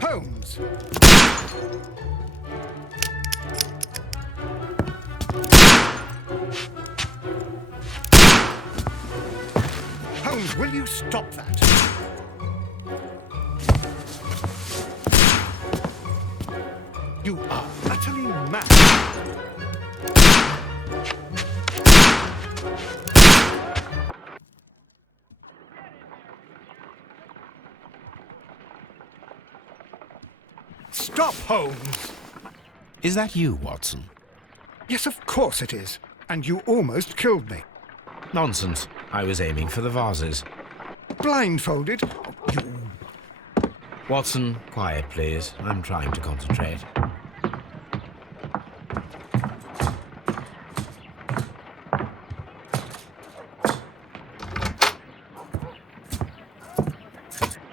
Holmes! Holmes, will you stop that? You are utterly mad. Stop, Holmes! Is that you, Watson? Yes, of course it is. And you almost killed me. Nonsense. I was aiming for the vases. Blindfolded? You... Watson, quiet, please. I'm trying to concentrate.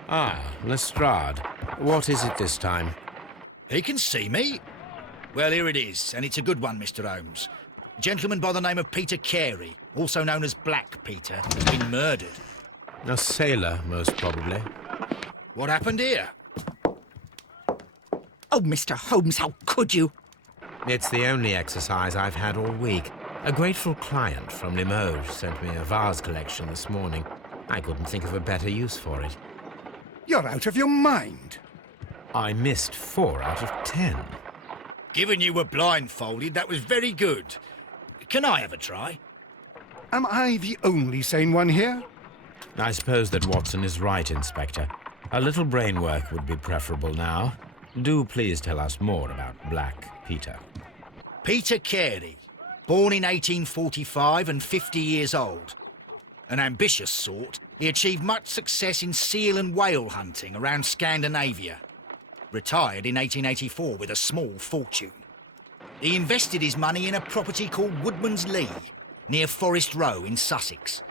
Ah, Lestrade. What is it this time? He can see me. Well, here it is, and it's a good one, Mr. Holmes. A gentleman by the name of Peter Carey, also known as Black Peter, has been murdered. A sailor, most probably. What happened here? Oh, Mr. Holmes, how could you? It's the only exercise I've had all week. A grateful client from Limoges sent me a vase collection this morning. I couldn't think of a better use for it. You're out of your mind. I missed 4 out of 10. Given you were blindfolded, that was very good. Can I have a try? Am I the only sane one here? I suppose that Watson is right, Inspector. A little brain work would be preferable now. Do please tell us more about Black Peter. Peter Carey, born in 1845 and 50 years old. An ambitious sort, he achieved much success in seal and whale hunting around Scandinavia. Retired in 1884 with a small fortune. He invested his money in a property called Woodman's Lee, near Forest Row in Sussex.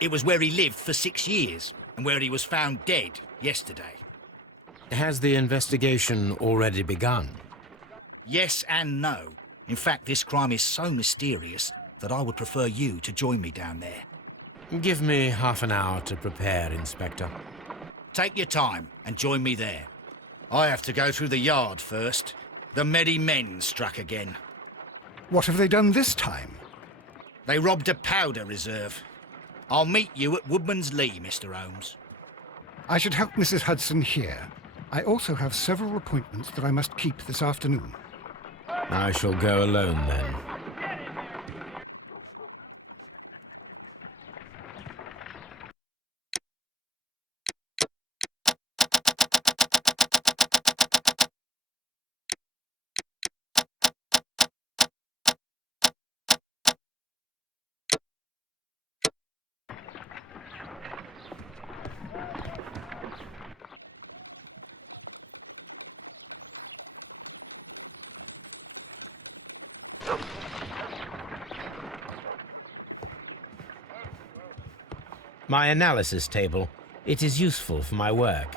It was where he lived for 6 years, and where he was found dead yesterday. Has the investigation already begun? Yes and no. In fact, this crime is so mysterious that I would prefer you to join me down there. Give me half an hour to prepare, Inspector. Take your time and join me there. I have to go through the yard first. The Medi Men struck again. What have they done this time? They robbed a powder reserve. I'll meet you at Woodman's Lee, Mr. Holmes. I should help Mrs. Hudson here. I also have several appointments that I must keep this afternoon. I shall go alone, then. My analysis table. It is useful for my work.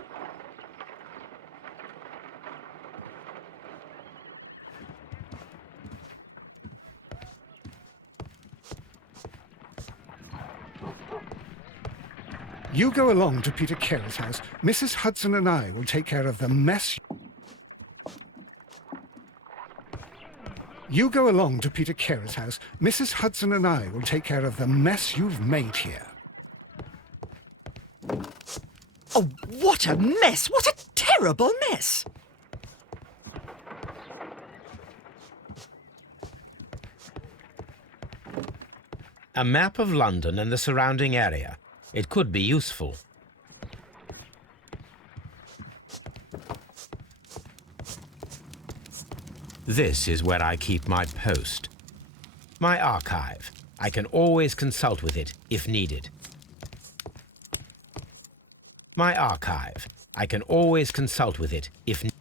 You go along to Peter Carey's house. Mrs. Hudson and I will take care of the mess. You go along to Peter Carey's house. Mrs. Hudson and I will take care of the mess you've made here. Oh, what a mess! What a terrible mess! A map of London and the surrounding area. It could be useful. This is where I keep my post. My archive. I can always consult with it if needed. My archive. I can always consult with it if needed.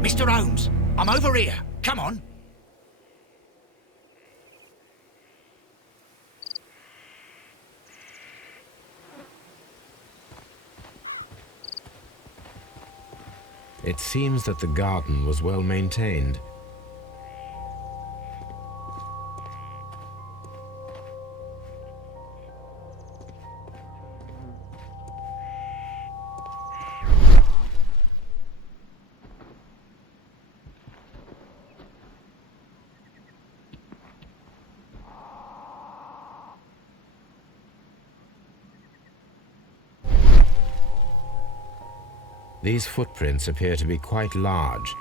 Mr. Holmes, I'm over here. Come on. It seems that the garden was well maintained. These footprints appear to be quite large.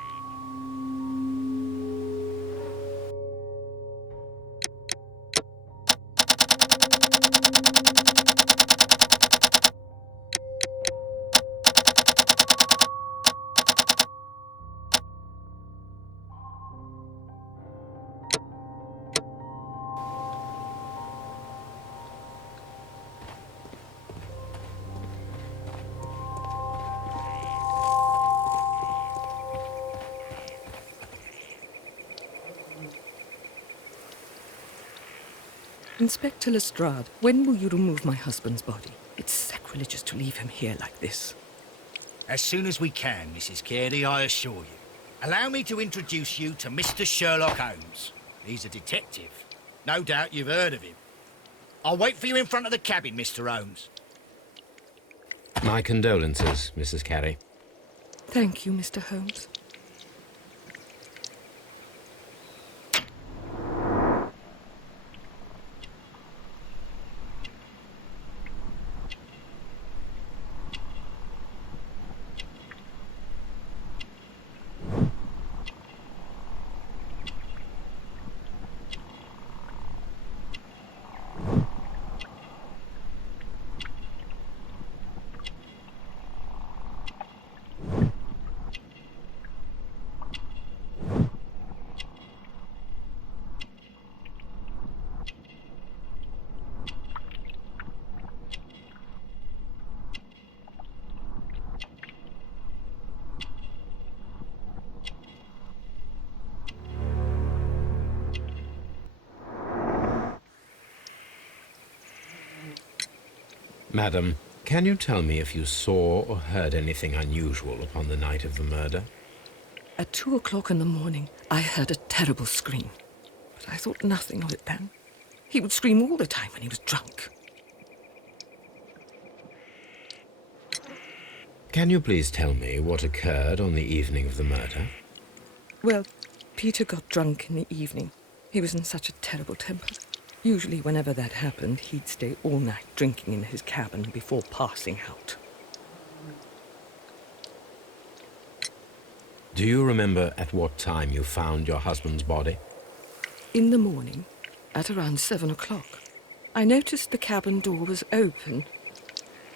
Inspector Lestrade, when will you remove my husband's body? It's sacrilegious to leave him here like this. As soon as we can, Mrs. Carey, I assure you. Allow me to introduce you to Mr. Sherlock Holmes. He's a detective. No doubt you've heard of him. I'll wait for you in front of the cabin, Mr. Holmes. My condolences, Mrs. Carey. Thank you, Mr. Holmes. Madam, can you tell me if you saw or heard anything unusual upon the night of the murder? At 2 o'clock in the morning, I heard a terrible scream. But I thought nothing of it then. He would scream all the time when he was drunk. Can you please tell me what occurred on the evening of the murder? Well, Peter got drunk in the evening. He was in such a terrible temper. Usually, whenever that happened, he'd stay all night drinking in his cabin before passing out. Do you remember at what time you found your husband's body? In the morning, at around 7 o'clock, I noticed the cabin door was open,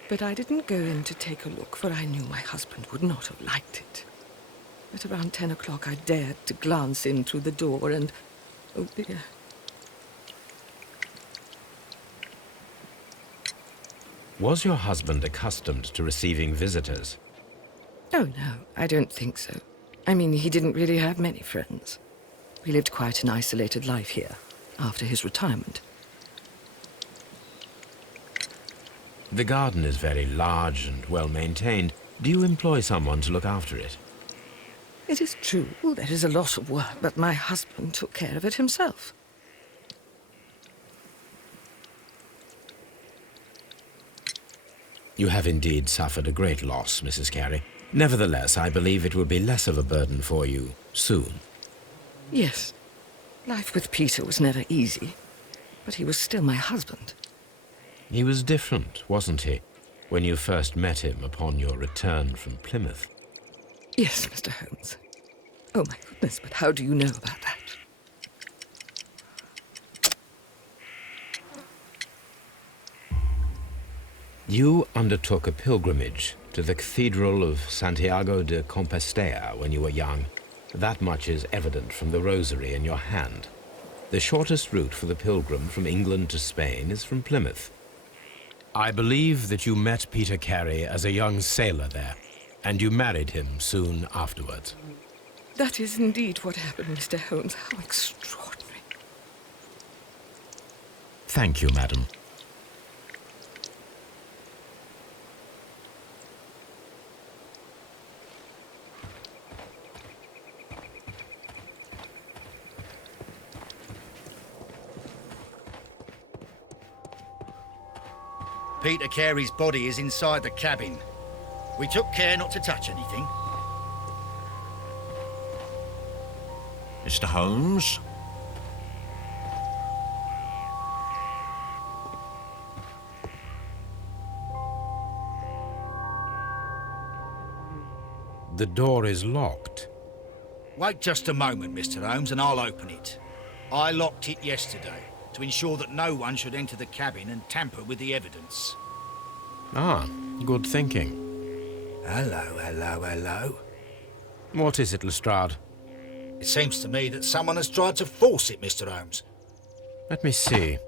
but I didn't go in to take a look, for I knew my husband would not have liked it. At around 10 o'clock, I dared to glance in through the door and... oh dear. Was your husband accustomed to receiving visitors? Oh, no, I don't think so. I mean, he didn't really have many friends. We lived quite an isolated life here, after his retirement. The garden is very large and well maintained. Do you employ someone to look after it? It is true, there is a lot of work, but my husband took care of it himself. You have indeed suffered a great loss, Mrs. Carey. Nevertheless, I believe it will be less of a burden for you soon. Yes. Life with Peter was never easy, but he was still my husband. He was different, wasn't he, when you first met him upon your return from Plymouth? Yes, Mr. Holmes. Oh, my goodness, but how do you know about that? You undertook a pilgrimage to the Cathedral of Santiago de Compostela when you were young. That much is evident from the rosary in your hand. The shortest route for the pilgrim from England to Spain is from Plymouth. I believe that you met Peter Carey as a young sailor there, and you married him soon afterwards. That is indeed what happened, Mr. Holmes. How extraordinary. Thank you, madam. Peter Carey's body is inside the cabin. We took care not to touch anything. Mr. Holmes? The door is locked. Wait just a moment, Mr. Holmes, and I'll open it. I locked it yesterday to ensure that no one should enter the cabin and tamper with the evidence. Ah, good thinking. Hello, hello, hello. What is it, Lestrade? It seems to me that someone has tried to force it, Mr. Holmes. Let me see.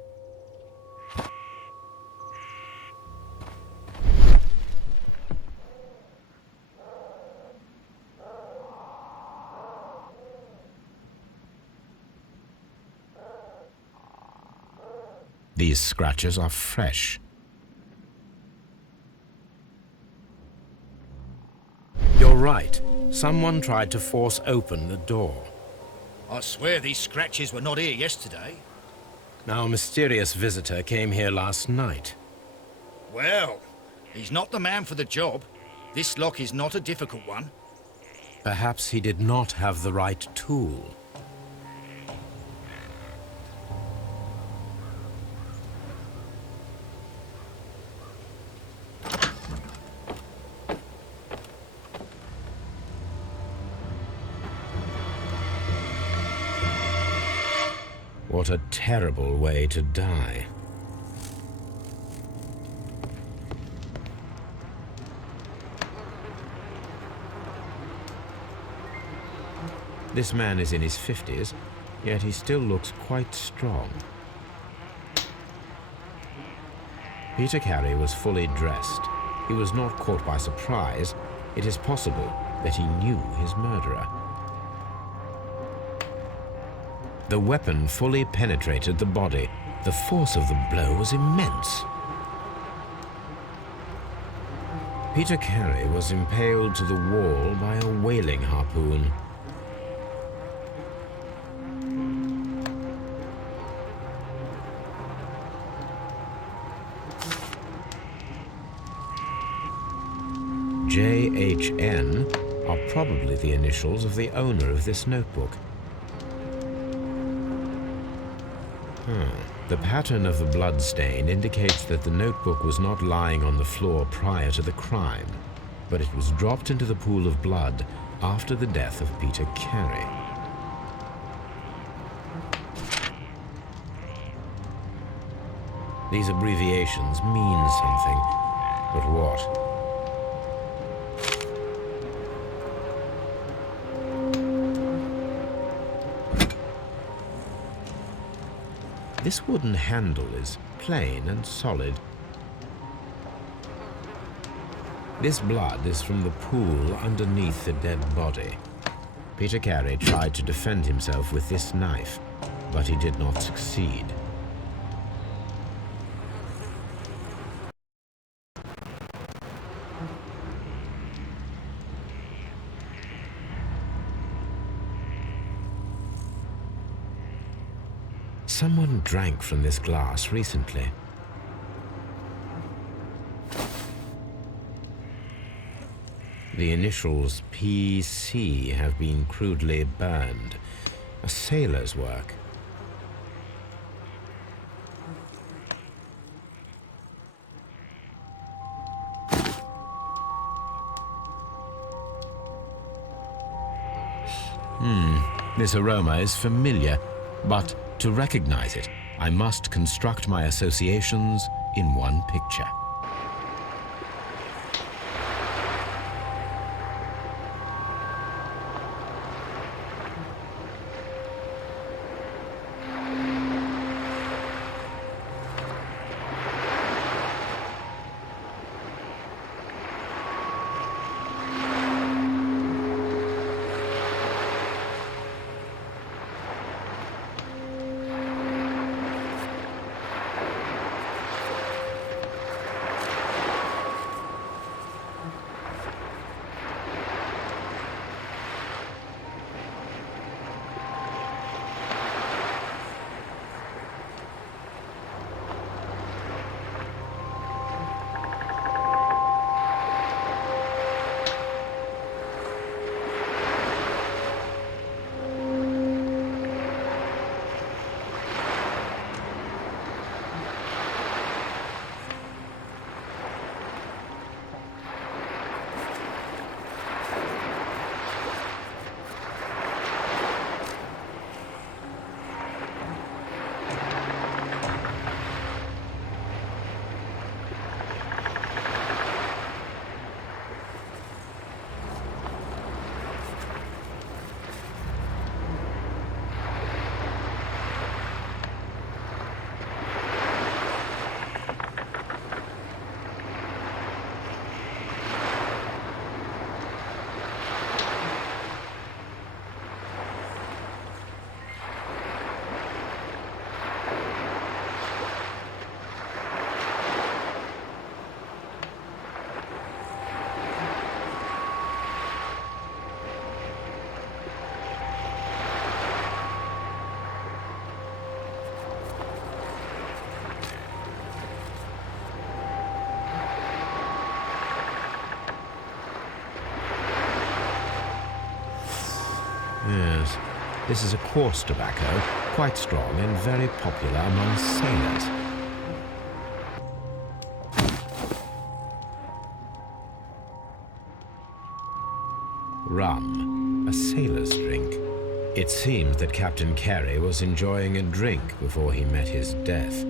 These scratches are fresh. You're right. Someone tried to force open the door. I swear these scratches were not here yesterday. Our mysterious visitor came here last night. Well, he's not the man for the job. This lock is not a difficult one. Perhaps he did not have the right tool. What a terrible way to die. This man is in his 50s, yet he still looks quite strong. Peter Carey was fully dressed. He was not caught by surprise. It is possible that he knew his murderer. The weapon fully penetrated the body. The force of the blow was immense. Peter Carey was impaled to the wall by a whaling harpoon. JHN are probably the initials of the owner of this notebook. The pattern of the blood stain indicates that the notebook was not lying on the floor prior to the crime, but it was dropped into the pool of blood after the death of Peter Carey. These abbreviations mean something, but what? This wooden handle is plain and solid. This blood is from the pool underneath the dead body. Peter Carey tried to defend himself with this knife, but he did not succeed. Someone drank from this glass recently. The initials PC have been crudely burned. A sailor's work. This aroma is familiar, but to recognize it, I must construct my associations in one picture. listeners. This is a coarse tobacco, quite strong and very popular among sailors. Rum, a sailor's drink. It seemed that Captain Carey was enjoying a drink before he met his death.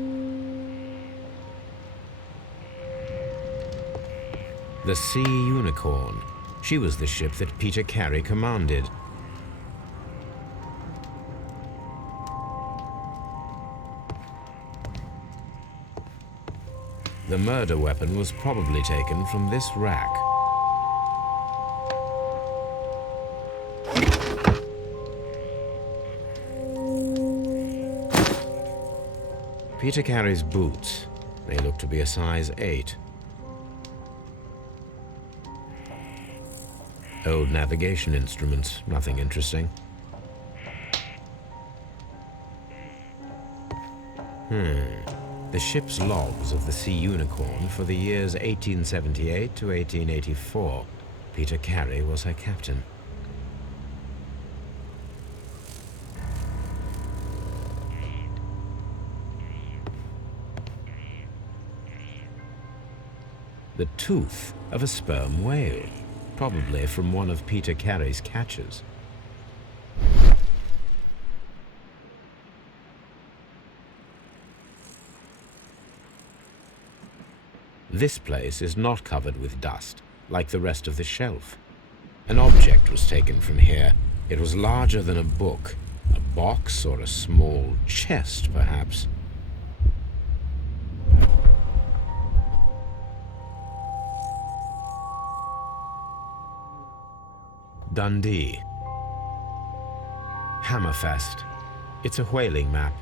The Sea Unicorn. She was the ship that Peter Carey commanded. The murder weapon was probably taken from this rack. Peter Carey's boots. They look to be a size 8. Old navigation instruments, nothing interesting. The ship's logs of the Sea Unicorn for the years 1878 to 1884. Peter Carey was her captain. The tooth of a sperm whale, probably from one of Peter Carey's catches. This place is not covered with dust, like the rest of the shelf. An object was taken from here. It was larger than a book, a box or a small chest, perhaps. Dundee. Hammerfest. It's a whaling map.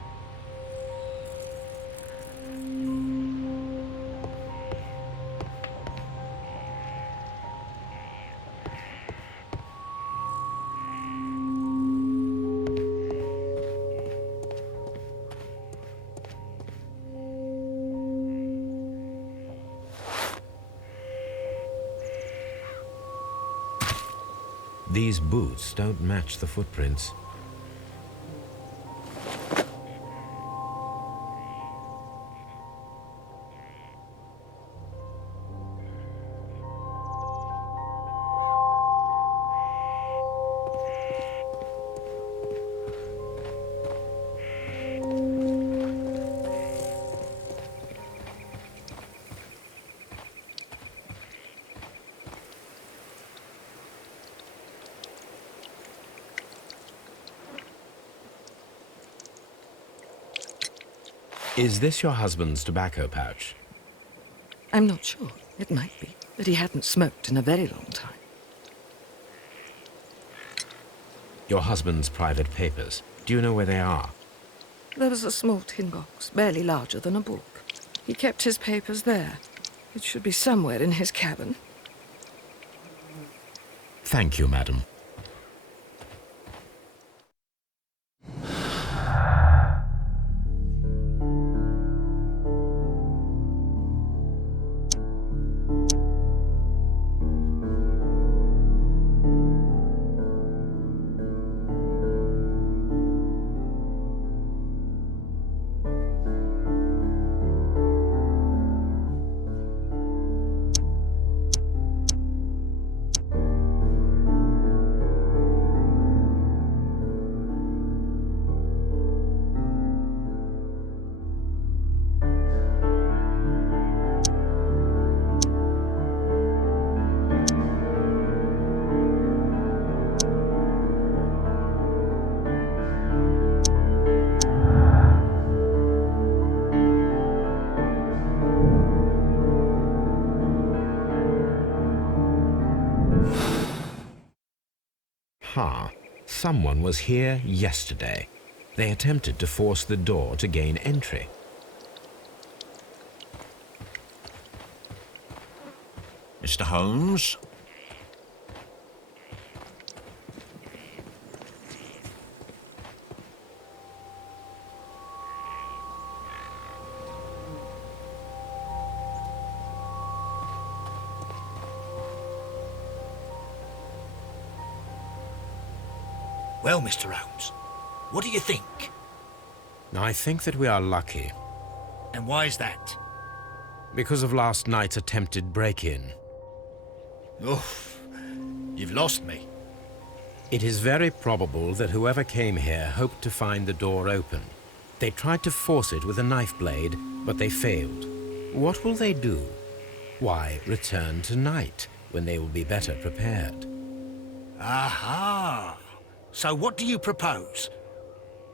These boots don't match the footprints. Is this your husband's tobacco pouch? I'm not sure. It might be, but he hadn't smoked in a very long time. Your husband's private papers. Do you know where they are? There was a small tin box, barely larger than a book. He kept his papers there. It should be somewhere in his cabin. Thank you, madam. Someone was here yesterday. They attempted to force the door to gain entry. Mr. Holmes? Well, Mr. Holmes, what do you think? I think that we are lucky And why is that? because of last night's attempted break-in. Oof, you've lost me. It is very probable that whoever came here hoped to find the door open. They tried to force it with a knife blade, but they failed. What will they do? Why, return tonight, when they will be better prepared. Aha! So what do you propose?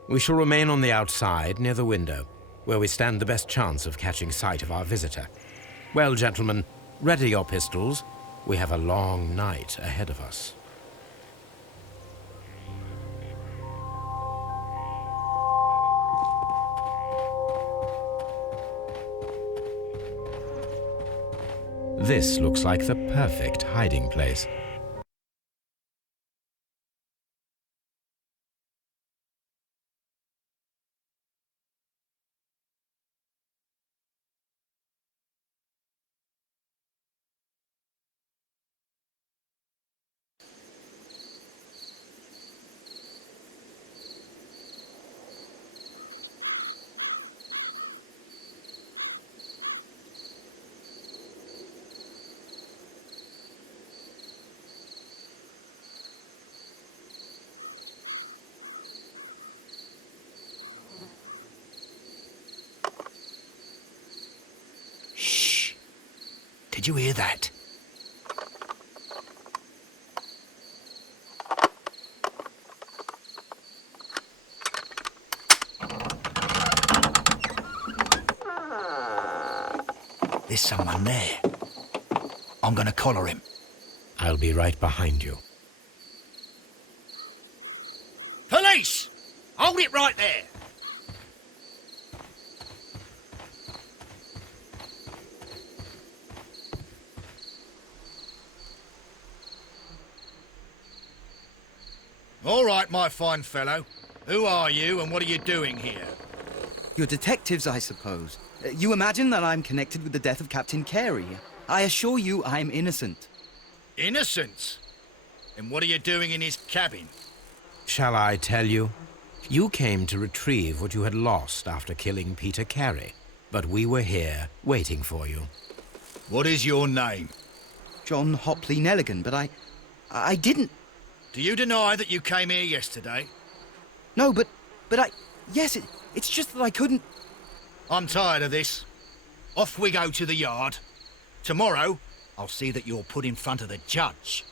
We shall remain on the outside, near the window, where we stand the best chance of catching sight of our visitor. Well, gentlemen, ready your pistols. We have a long night ahead of us. This looks like the perfect hiding place. Shh! Did you hear that? There's someone there. I'm gonna collar him. I'll be right behind you. Police! Hold it right there! All right, my fine fellow. Who are you and what are you doing here? You're detectives, I suppose. You imagine that I'm connected with the death of Captain Carey. I assure you I'm innocent. Innocent? And what are you doing in his cabin? Shall I tell you? You came to retrieve what you had lost after killing Peter Carey, but we were here waiting for you. What is your name? John Hopley Nelligan, but I didn't... Do you deny that you came here yesterday? No, but yes, it's just that I couldn't... I'm tired of this. Off we go to the yard. Tomorrow, I'll see that you're put in front of the judge.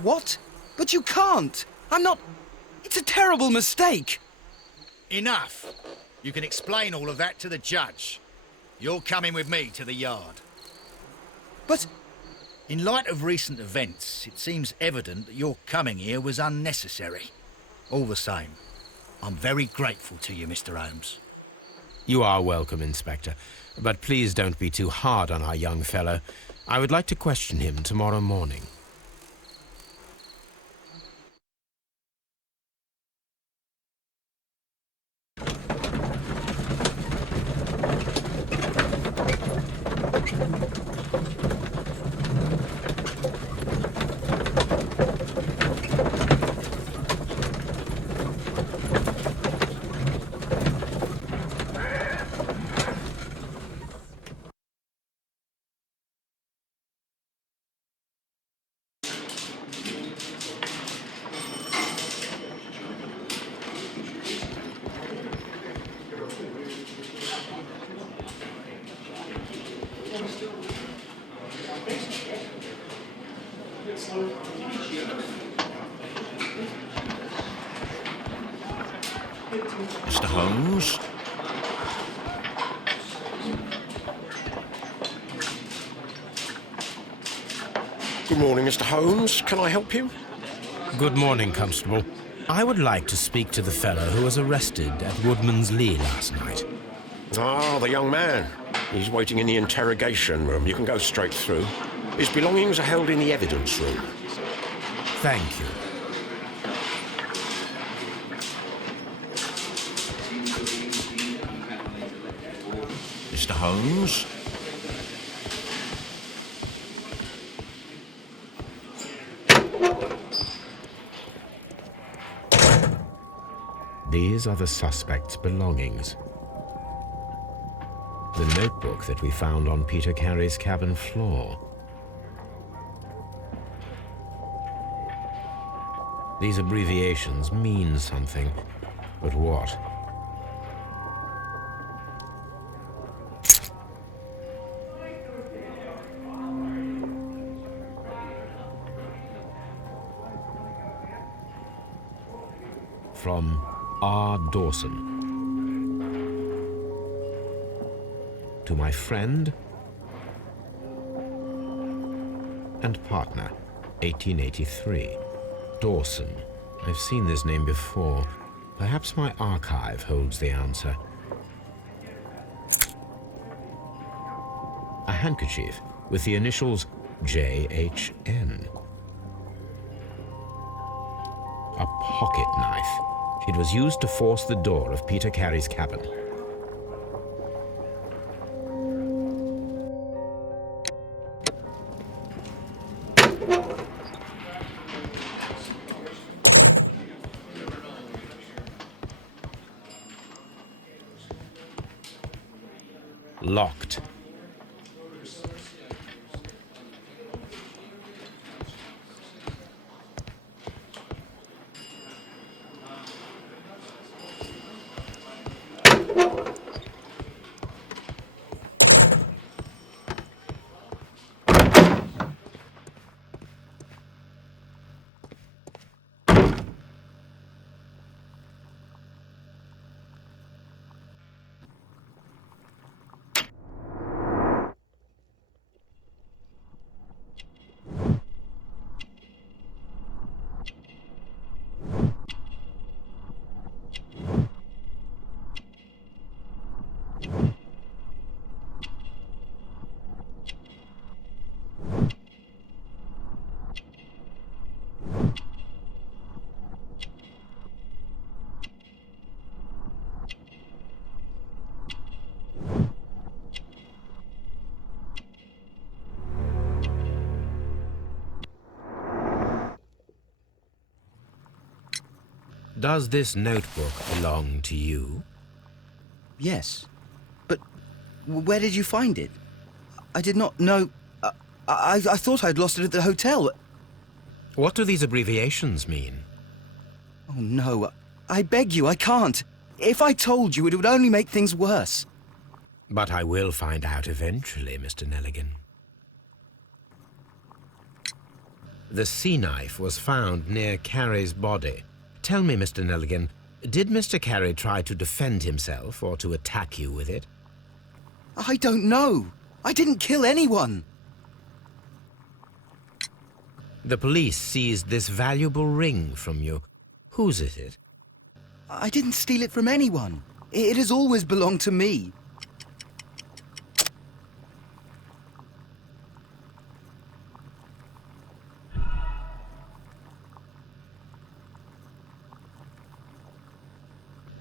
What? But you can't! I'm not... It's a terrible mistake! Enough. You can explain all of that to the judge. You're coming with me to the yard. But... In light of recent events, it seems evident that your coming here was unnecessary. All the same, I'm very grateful to you, Mr. Holmes. You are welcome, Inspector, but please don't be too hard on our young fellow. I would like to question him tomorrow morning. Mr. Holmes? Good morning, Mr. Holmes. Can I help you? Good morning, Constable. I would like to speak to the fellow who was arrested at Woodman's Lee last night. Ah, the young man. He's waiting in the interrogation room. You can go straight through. His belongings are held in the evidence room. Thank you. Mr. Holmes? These are the suspect's belongings. The notebook that we found on Peter Carey's cabin floor. These abbreviations mean something, but what? From R. Dawson. To my friend and partner, 1883. Dawson. I've seen this name before. Perhaps my archive holds the answer. A handkerchief with the initials J.H.N. A pocket knife. It was used to force the door of Peter Carey's cabin. Locked. Does this notebook belong to you? Yes. But where did you find it? I did not know... I thought I'd lost it at the hotel. What do these abbreviations mean? Oh, no. I beg you, I can't. If I told you, it would only make things worse. But I will find out eventually, Mr. Nelligan. The sea knife was found near Carey's body. Tell me, Mr. Nelligan, did Mr. Carey try to defend himself or to attack you with it? I don't know. I didn't kill anyone. The police seized this valuable ring from you. Whose is it? I didn't steal it from anyone. It has always belonged to me.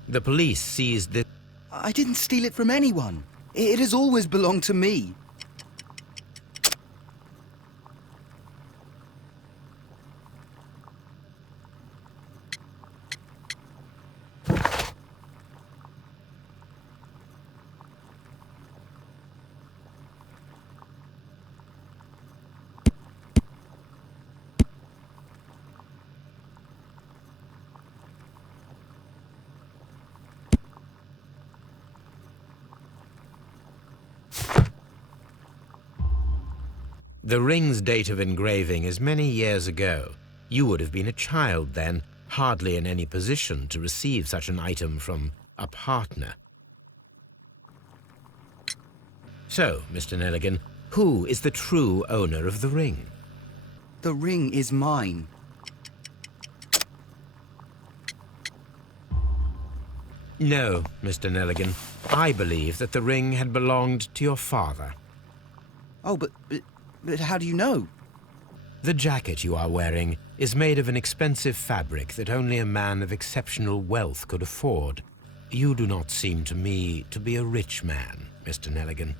The police seized this... I didn't steal it from anyone. It has always belonged to me. The ring's date of engraving is many years ago. You would have been a child then, hardly in any position to receive such an item from a partner. So, Mr. Nelligan, who is the true owner of the ring? The ring is mine. No, Mr. Nelligan. I believe that the ring had belonged to your father. Oh, but how do you know? The jacket you are wearing is made of an expensive fabric that only a man of exceptional wealth could afford. You do not seem to me to be a rich man, Mr. Nelligan.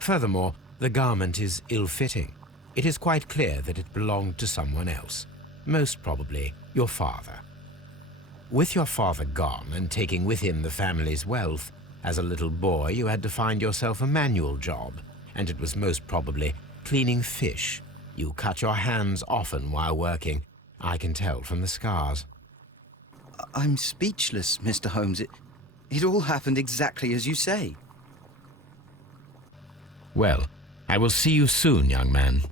Furthermore, the garment is ill-fitting. It is quite clear that it belonged to someone else, most probably your father. With your father gone and taking with him the family's wealth, as a little boy you had to find yourself a manual job, and it was most probably cleaning fish. You cut your hands often while working. I can tell from the scars. I'm speechless, Mr. Holmes. It all happened exactly as you say. Well, I will see you soon, young man.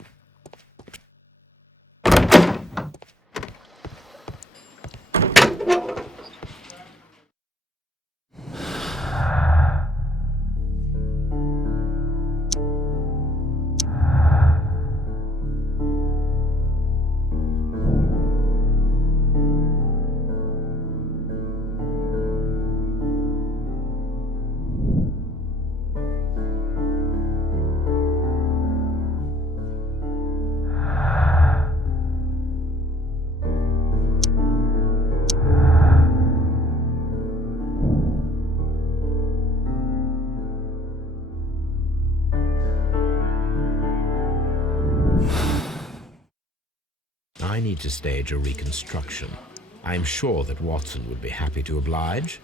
I need to stage a reconstruction. I'm sure that Watson would be happy to oblige.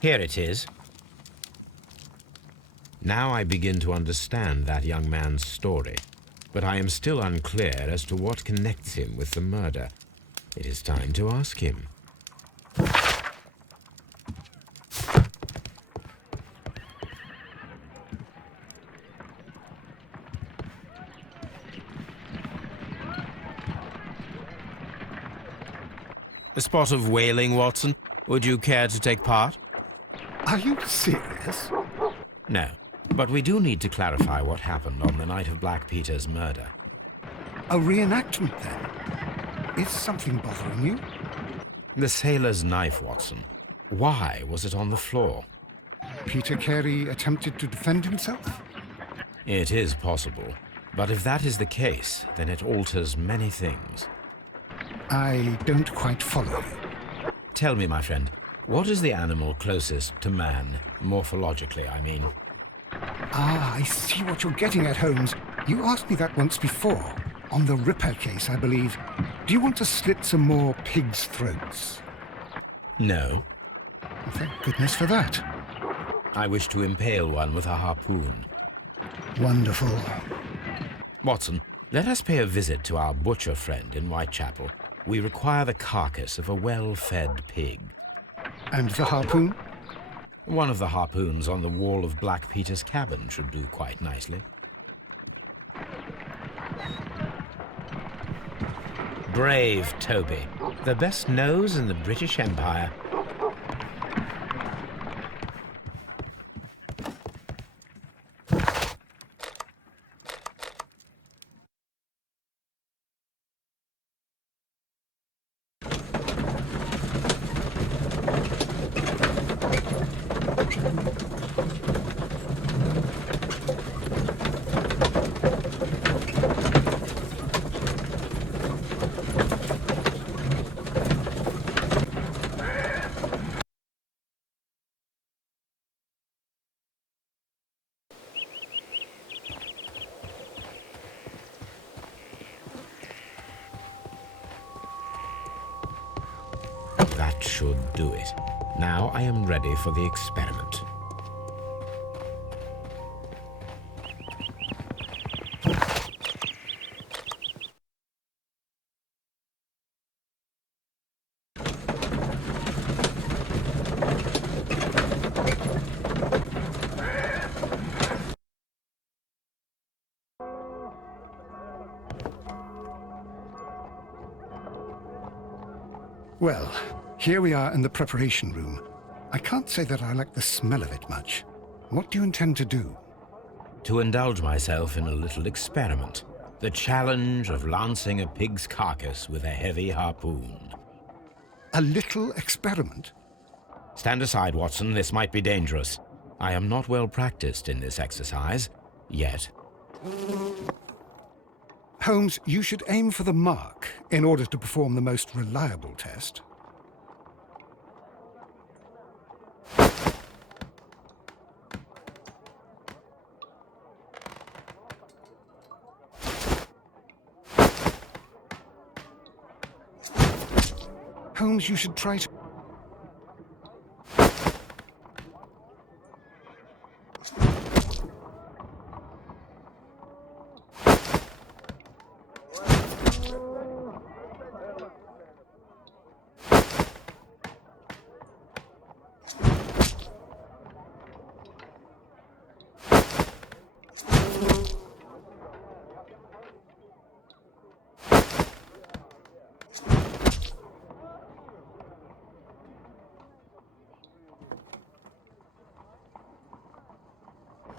Here it is. Now I begin to understand that young man's story, but I am still unclear as to what connects him with the murder. It is time to ask him. A spot of whaling, Watson? Would you care to take part? Are you serious? No, but we do need to clarify what happened on the night of Black Peter's murder. A reenactment, then? Is something bothering you? The sailor's knife, Watson. Why was it on the floor? Peter Carey attempted to defend himself? It is possible, but if that is the case, then it alters many things. I don't quite follow you. Tell me, my friend, what is the animal closest to man, morphologically, I mean? Ah, I see what you're getting at, Holmes. You asked me that once before, on the Ripper case, I believe. Do you want to slit some more pigs' throats? No. Thank goodness for that. I wish to impale one with a harpoon. Wonderful. Watson, let us pay a visit to our butcher friend in Whitechapel. We require the carcass of a well-fed pig. And the harpoon? One of the harpoons on the wall of Black Peter's cabin should do quite nicely. Brave Toby, the best nose in the British Empire. That should do it. Now I am ready for the experiment. Well, here we are in the preparation room. I can't say that I like the smell of it much. What do you intend to do? To indulge myself in a little experiment. The challenge of lancing a pig's carcass with a heavy harpoon. A little experiment? Stand aside, Watson. This might be dangerous. I am not well practiced in this exercise, yet. Holmes, you should aim for the mark in order to perform the most reliable test. Holmes, you should try to...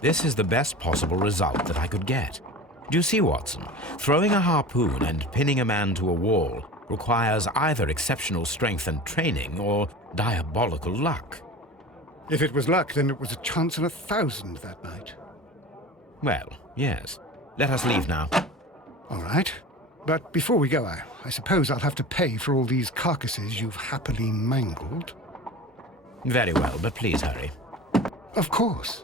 This is the best possible result that I could get. Do you see, Watson? Throwing a harpoon and pinning a man to a wall requires either exceptional strength and training or diabolical luck. If it was luck, then it was a chance in 1,000 that night. Well, yes. Let us leave now. All right. But before we go, I suppose I'll have to pay for all these carcasses you've happily mangled. Very well, but please hurry. Of course.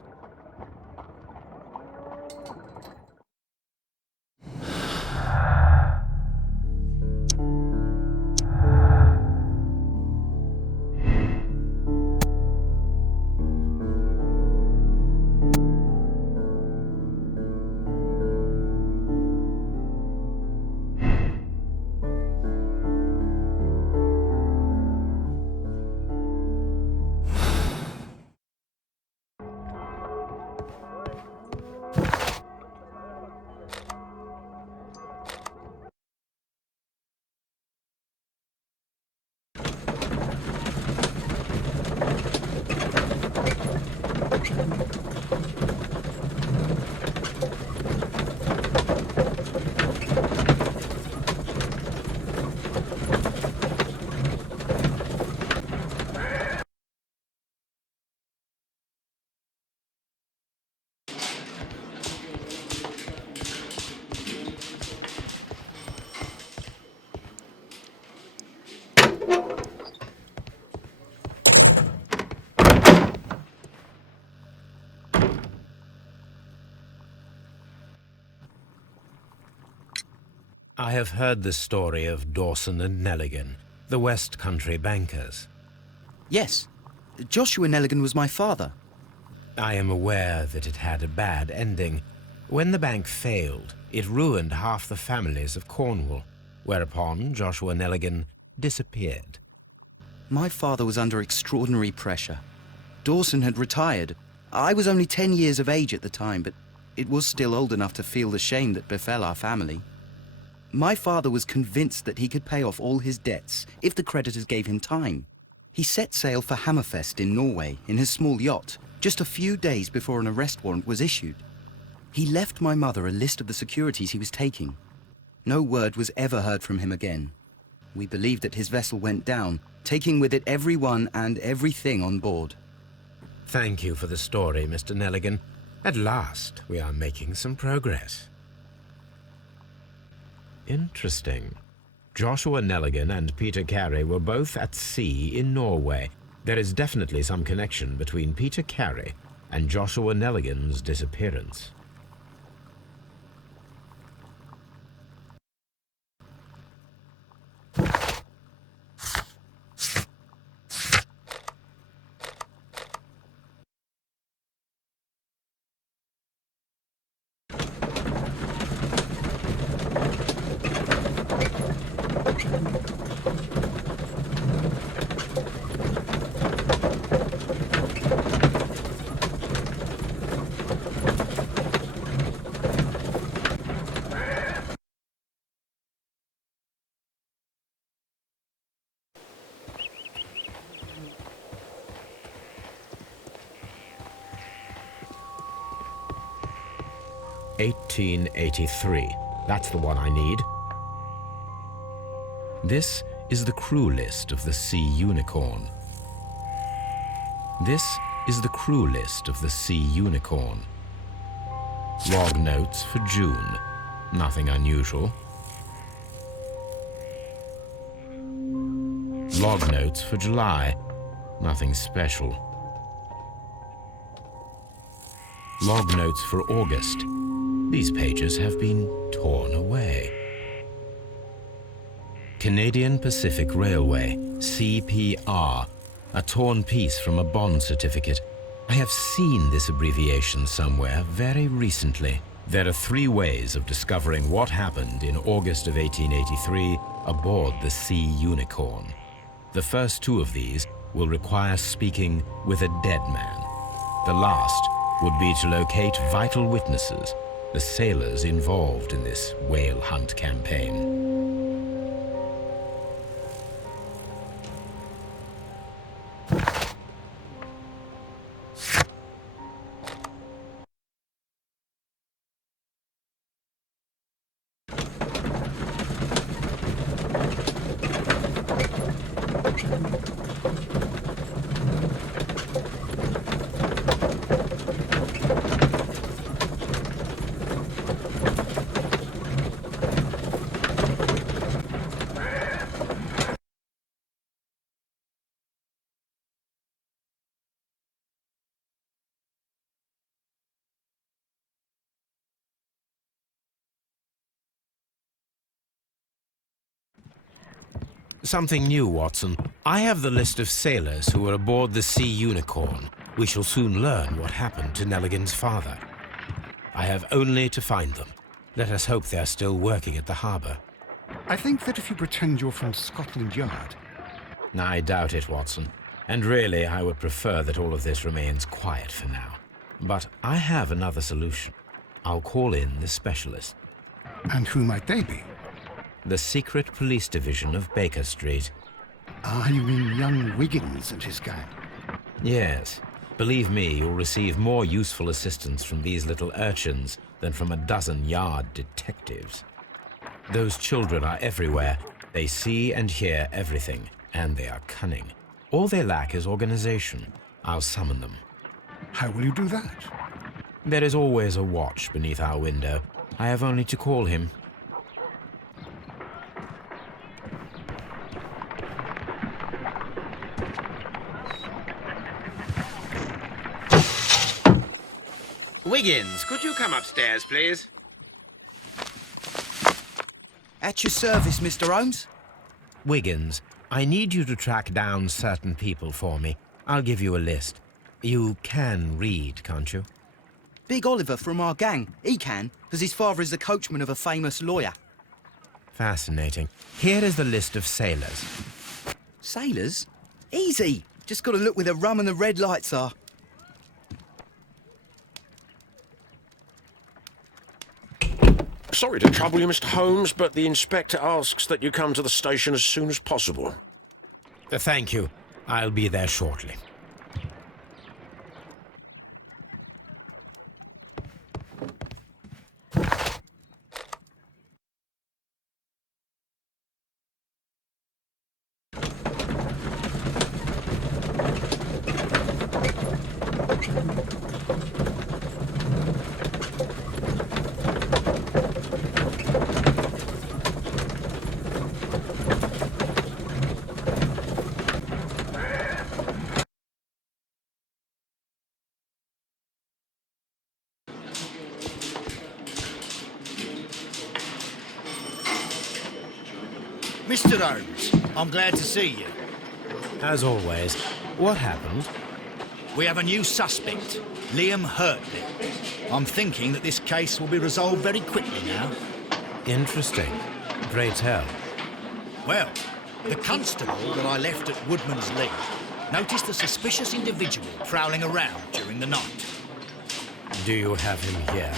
I have heard the story of Dawson and Nelligan, the West Country bankers. Yes. Joshua Nelligan was my father. I am aware that it had a bad ending. When the bank failed, it ruined half the families of Cornwall, whereupon Joshua Nelligan disappeared. My father was under extraordinary pressure. Dawson had retired. I was only 10 years of age at the time, but it was still old enough to feel the shame that befell our family. My father was convinced that he could pay off all his debts if the creditors gave him time. He set sail for Hammerfest in Norway in his small yacht, just a few days before an arrest warrant was issued. He left my mother a list of the securities he was taking. No word was ever heard from him again. We believe that his vessel went down, taking with it everyone and everything on board. Thank you for the story, Mr. Nelligan. At last, we are making some progress. Interesting. Joshua Nelligan and Peter Carey were both at sea in Norway. There is definitely some connection between Peter Carey and Joshua Nelligan's disappearance. "1883. That's the one I need. This is the crew list of the Sea Unicorn. This is the crew list of the Sea Unicorn. Log notes for June. Nothing unusual. Log notes for July. Nothing special. Log notes for August. These pages have been torn away. Canadian Pacific Railway, CPR, a torn piece from a bond certificate. I have seen this abbreviation somewhere very recently. There are 3 ways of discovering what happened in August of 1883 aboard the Sea Unicorn. The first 2 of these will require speaking with a dead man. The last would be to locate vital witnesses, the sailors involved in this whale hunt campaign. Something new, Watson. I have the list of sailors who were aboard the Sea Unicorn. We shall soon learn what happened to Nelligan's father. I have only to find them. Let us hope they are still working at the harbour. I think that if you pretend you're from Scotland Yard... I doubt it, Watson. And really, I would prefer that all of this remains quiet for now. But I have another solution. I'll call in the specialist. And who might they be? The secret police division of Baker Street. Ah, you mean young Wiggins and his gang? Yes. Believe me, you'll receive more useful assistance from these little urchins than from a dozen yard detectives. Those children are everywhere. They see and hear everything, and they are cunning. All they lack is organization. I'll summon them. How will you do that? There is always a watch beneath our window. I have only to call him. Wiggins, could you come upstairs, please? At your service, Mr. Holmes. Wiggins, I need you to track down certain people for me. I'll give you a list. You can read, can't you? Big Oliver from our gang. He can, because his father is the coachman of a famous lawyer. Fascinating. Here is the list of sailors. Sailors? Easy. Just got to look where the rum and the red lights are. Sorry to trouble you, Mr. Holmes, but the inspector asks that you come to the station as soon as possible. Thank you. I'll be there shortly. Mr. Holmes, I'm glad to see you. As always, what happened? We have a new suspect, Liam Hurtley. I'm thinking that this case will be resolved very quickly now. Interesting. Pray tell. Well, the constable that I left at Woodman's Lee noticed a suspicious individual prowling around during the night. Do you have him here?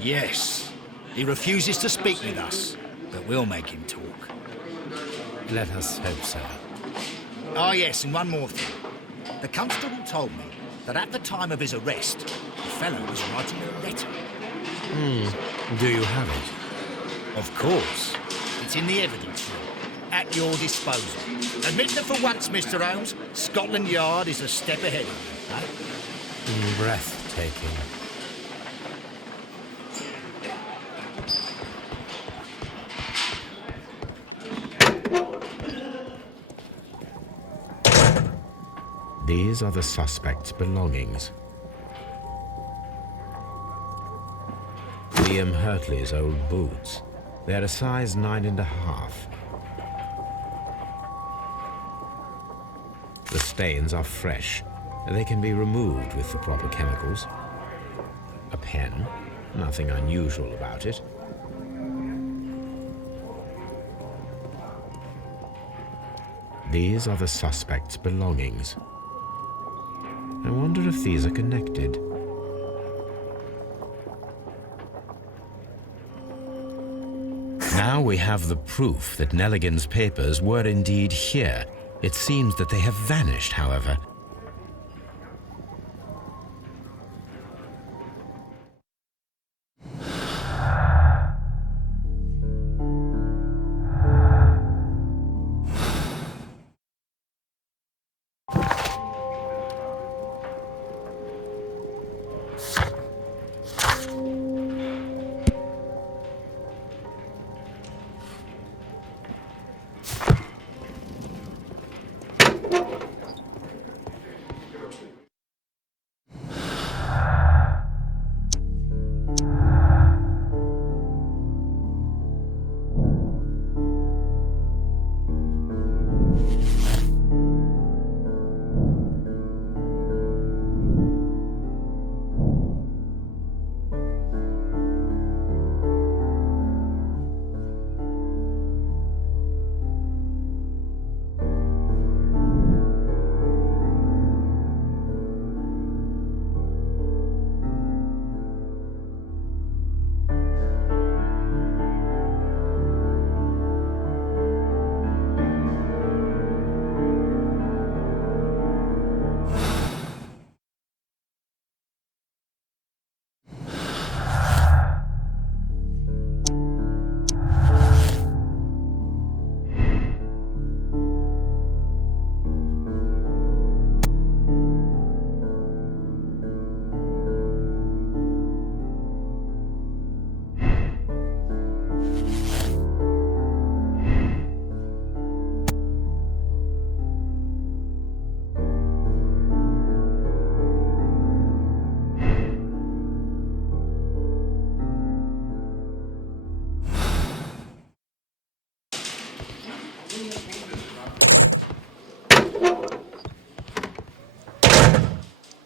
Yes. He refuses to speak with us, but we'll make him talk. Let us hope so. Ah, yes, and one more thing. The constable told me that at the time of his arrest, the fellow was writing a letter. Do you have it? Of course. It's in the evidence room, at your disposal. Admit that for once, Mr. Holmes, Scotland Yard is a step ahead of you, huh? Breathtaking. These are the suspect's belongings. Liam Hurtley's old boots. They're a size 9.5. The stains are fresh. They can be removed with the proper chemicals. A pen. Nothing unusual about it. These are the suspect's belongings. I wonder if these are connected. Now we have the proof that Nelligan's papers were indeed here. It seems that they have vanished, however.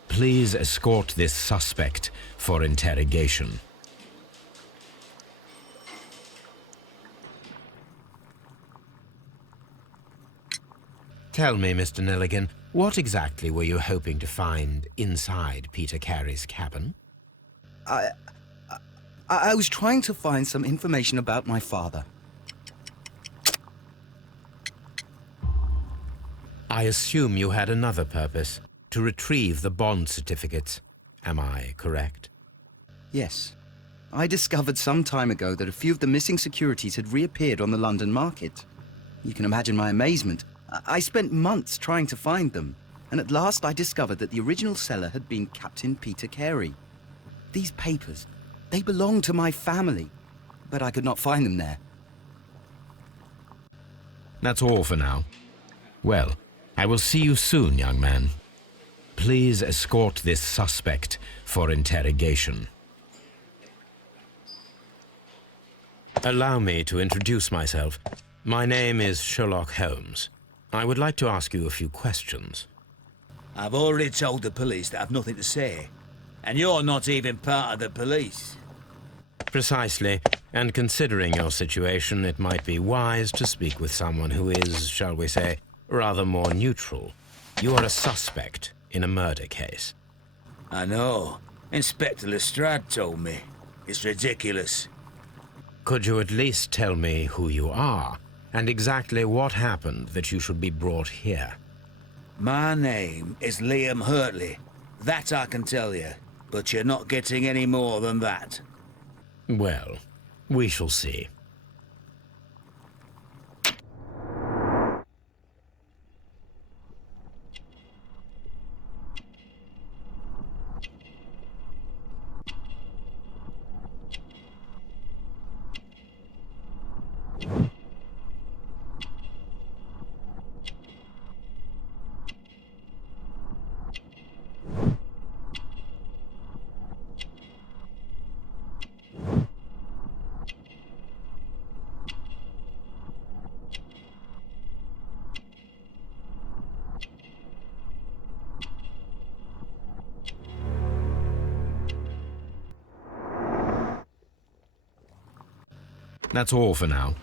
Please escort this suspect for interrogation. Tell me, Mr. Nelligan, what exactly were you hoping to find inside Peter Carey's cabin? I was trying to find some information about my father. I assume you had another purpose, to retrieve the bond certificates. Am I correct? Yes. I discovered some time ago that a few of the missing securities had reappeared on the London market. You can imagine my amazement. I spent months trying to find them, and at last I discovered that the original seller had been Captain Peter Carey. These papers, they belonged to my family, but I could not find them there. That's all for now. Well, I will see you soon, young man. Please escort this suspect for interrogation. Allow me to introduce myself. My name is Sherlock Holmes. I would like to ask you a few questions. I've already told the police that I've nothing to say. And you're not even part of the police. Precisely. And considering your situation, it might be wise to speak with someone who is, shall we say, rather more neutral. You are a suspect in a murder case. I know. Inspector Lestrade told me. It's ridiculous. Could you at least tell me who you are, and exactly what happened that you should be brought here? My name is Liam Hurtley. That I can tell you, but you're not getting any more than that. Well, we shall see. That's all for now.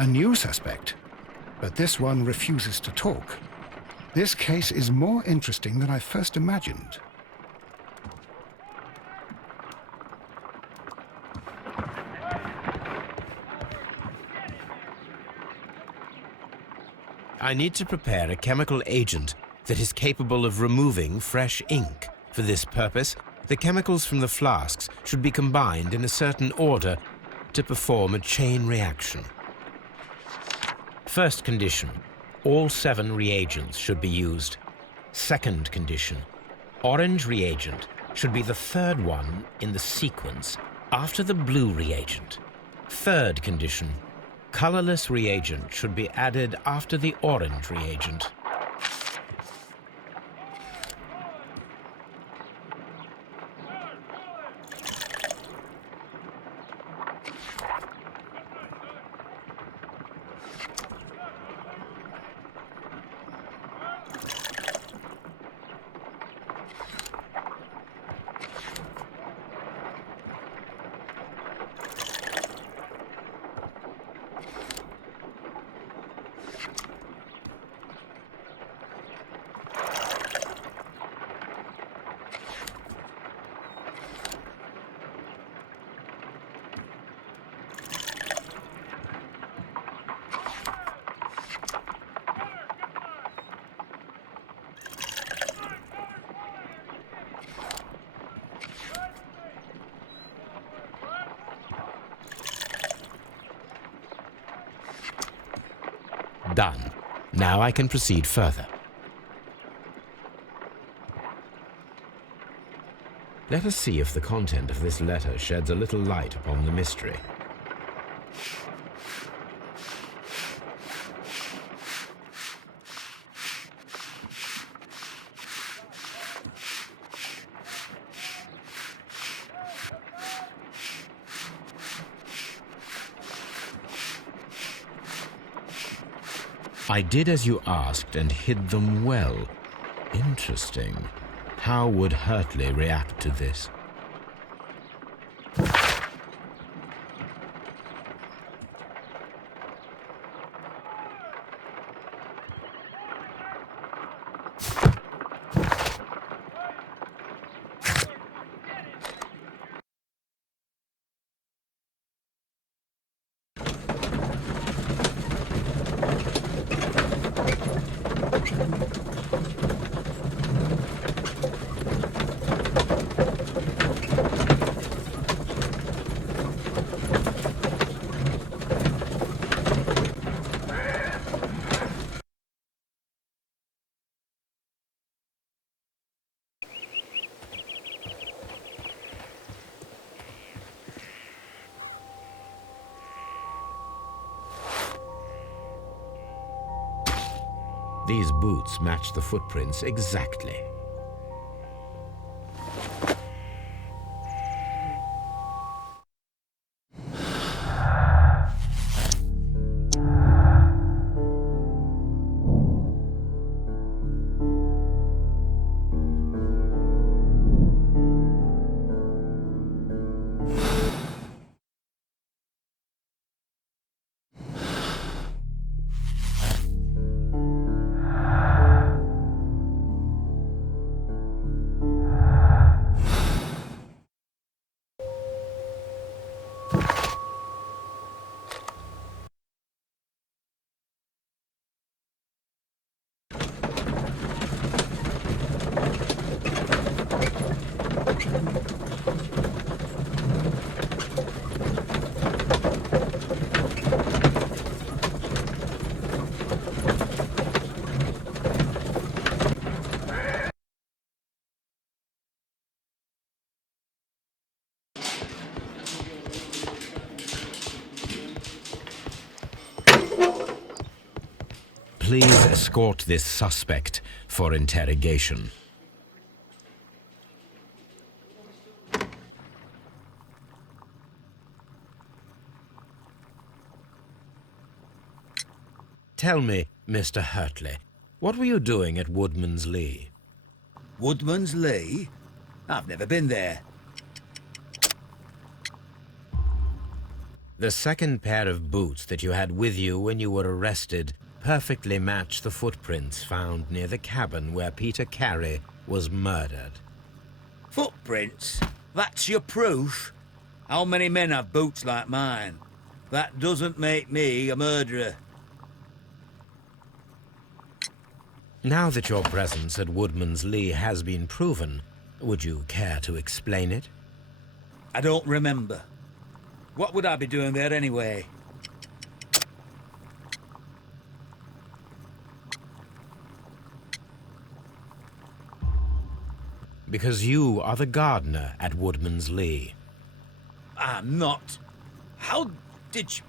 A new suspect, but this one refuses to talk. This case is more interesting than I first imagined. I need to prepare a chemical agent that is capable of removing fresh ink. For this purpose, the chemicals from the flasks should be combined in a certain order to perform a chain reaction. First condition, all 7 reagents should be used. Second condition, orange reagent should be the third one in the sequence after the blue reagent. Third condition, colorless reagent should be added after the orange reagent. Done. Now I can proceed further. Let us see if the content of this letter sheds a little light upon the mystery. I did as you asked and hid them well. Interesting. How would Hurtley react to this? These boots match the footprints exactly. Please escort this suspect for interrogation. Tell me, Mr. Hurtley, what were you doing at Woodman's Lee? Woodman's Lee? I've never been there. The second pair of boots that you had with you when you were arrested perfectly match the footprints found near the cabin where Peter Carey was murdered. Footprints? That's your proof? How many men have boots like mine? That doesn't make me a murderer. Now that your presence at Woodman's Lee has been proven, would you care to explain it? I don't remember. What would I be doing there anyway? Because you are the gardener at Woodman's Lee. I'm not. How did you...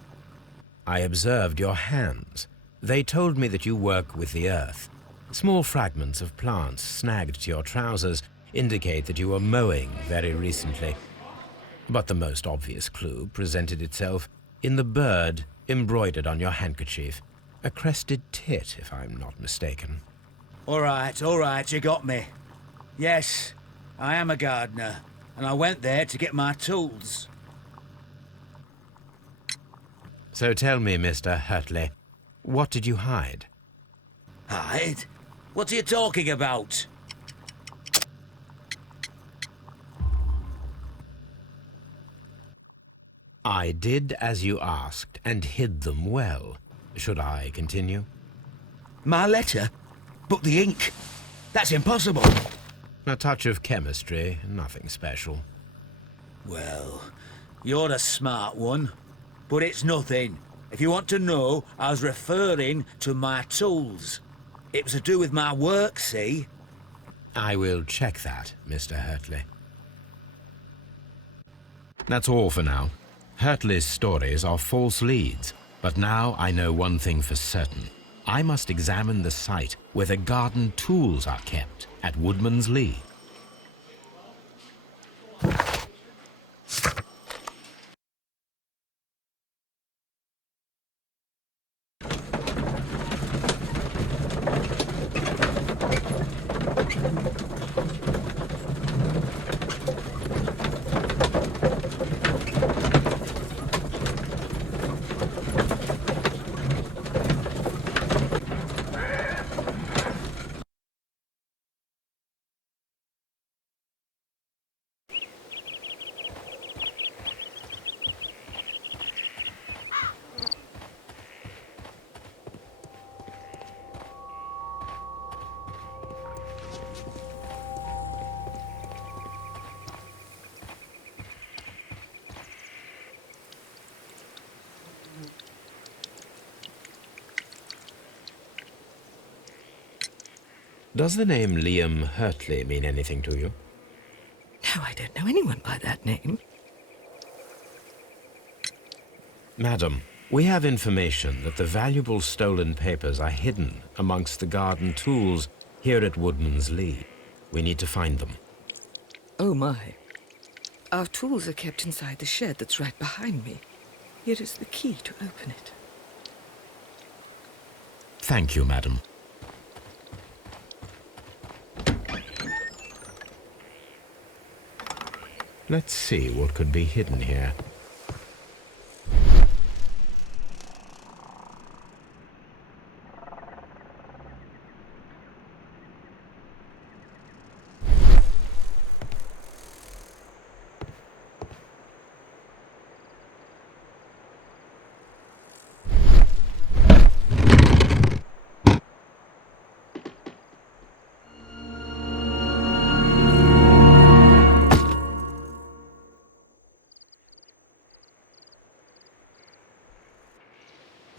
I observed your hands. They told me that you work with the earth. Small fragments of plants snagged to your trousers indicate that you were mowing very recently. But the most obvious clue presented itself in the bird embroidered on your handkerchief. A crested tit, if I'm not mistaken. All right, you got me. Yes, I am a gardener, and I went there to get my tools. So tell me, Mr. Hurtley, what did you hide? Hide? What are you talking about? I did as you asked and hid them well. Should I continue? My letter? But the ink? That's impossible. A touch of chemistry, nothing special. Well, you're a smart one. But it's nothing. If you want to know, I was referring to my tools. It was to do with my work, see? I will check that, Mr. Hurtley. That's all for now. Hurtley's stories are false leads, but now I know one thing for certain. I must examine the site where the garden tools are kept at Woodman's Lee. Does the name Liam Hurtley mean anything to you? No, I don't know anyone by that name. Madam, we have information that the valuable stolen papers are hidden amongst the garden tools here at Woodman's Lee. We need to find them. Oh my. Our tools are kept inside the shed that's right behind me. Here is the key to open it. Thank you, madam. Let's see what could be hidden here.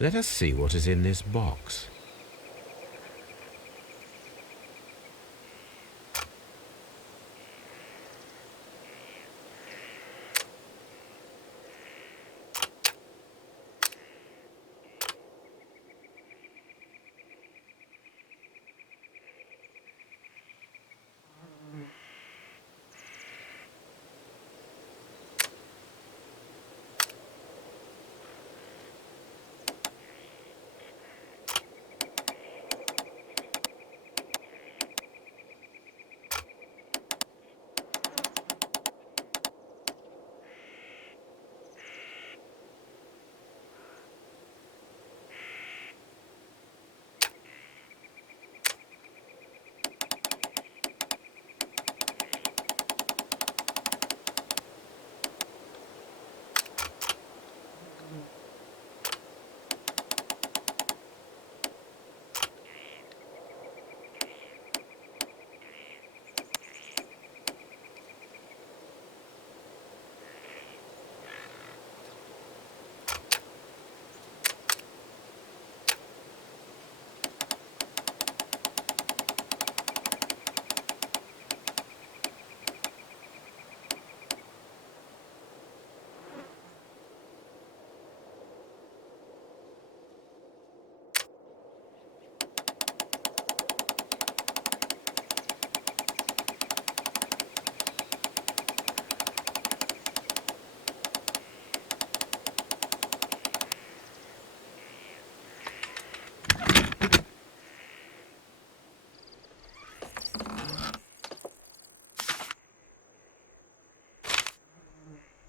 Let us see what is in this box.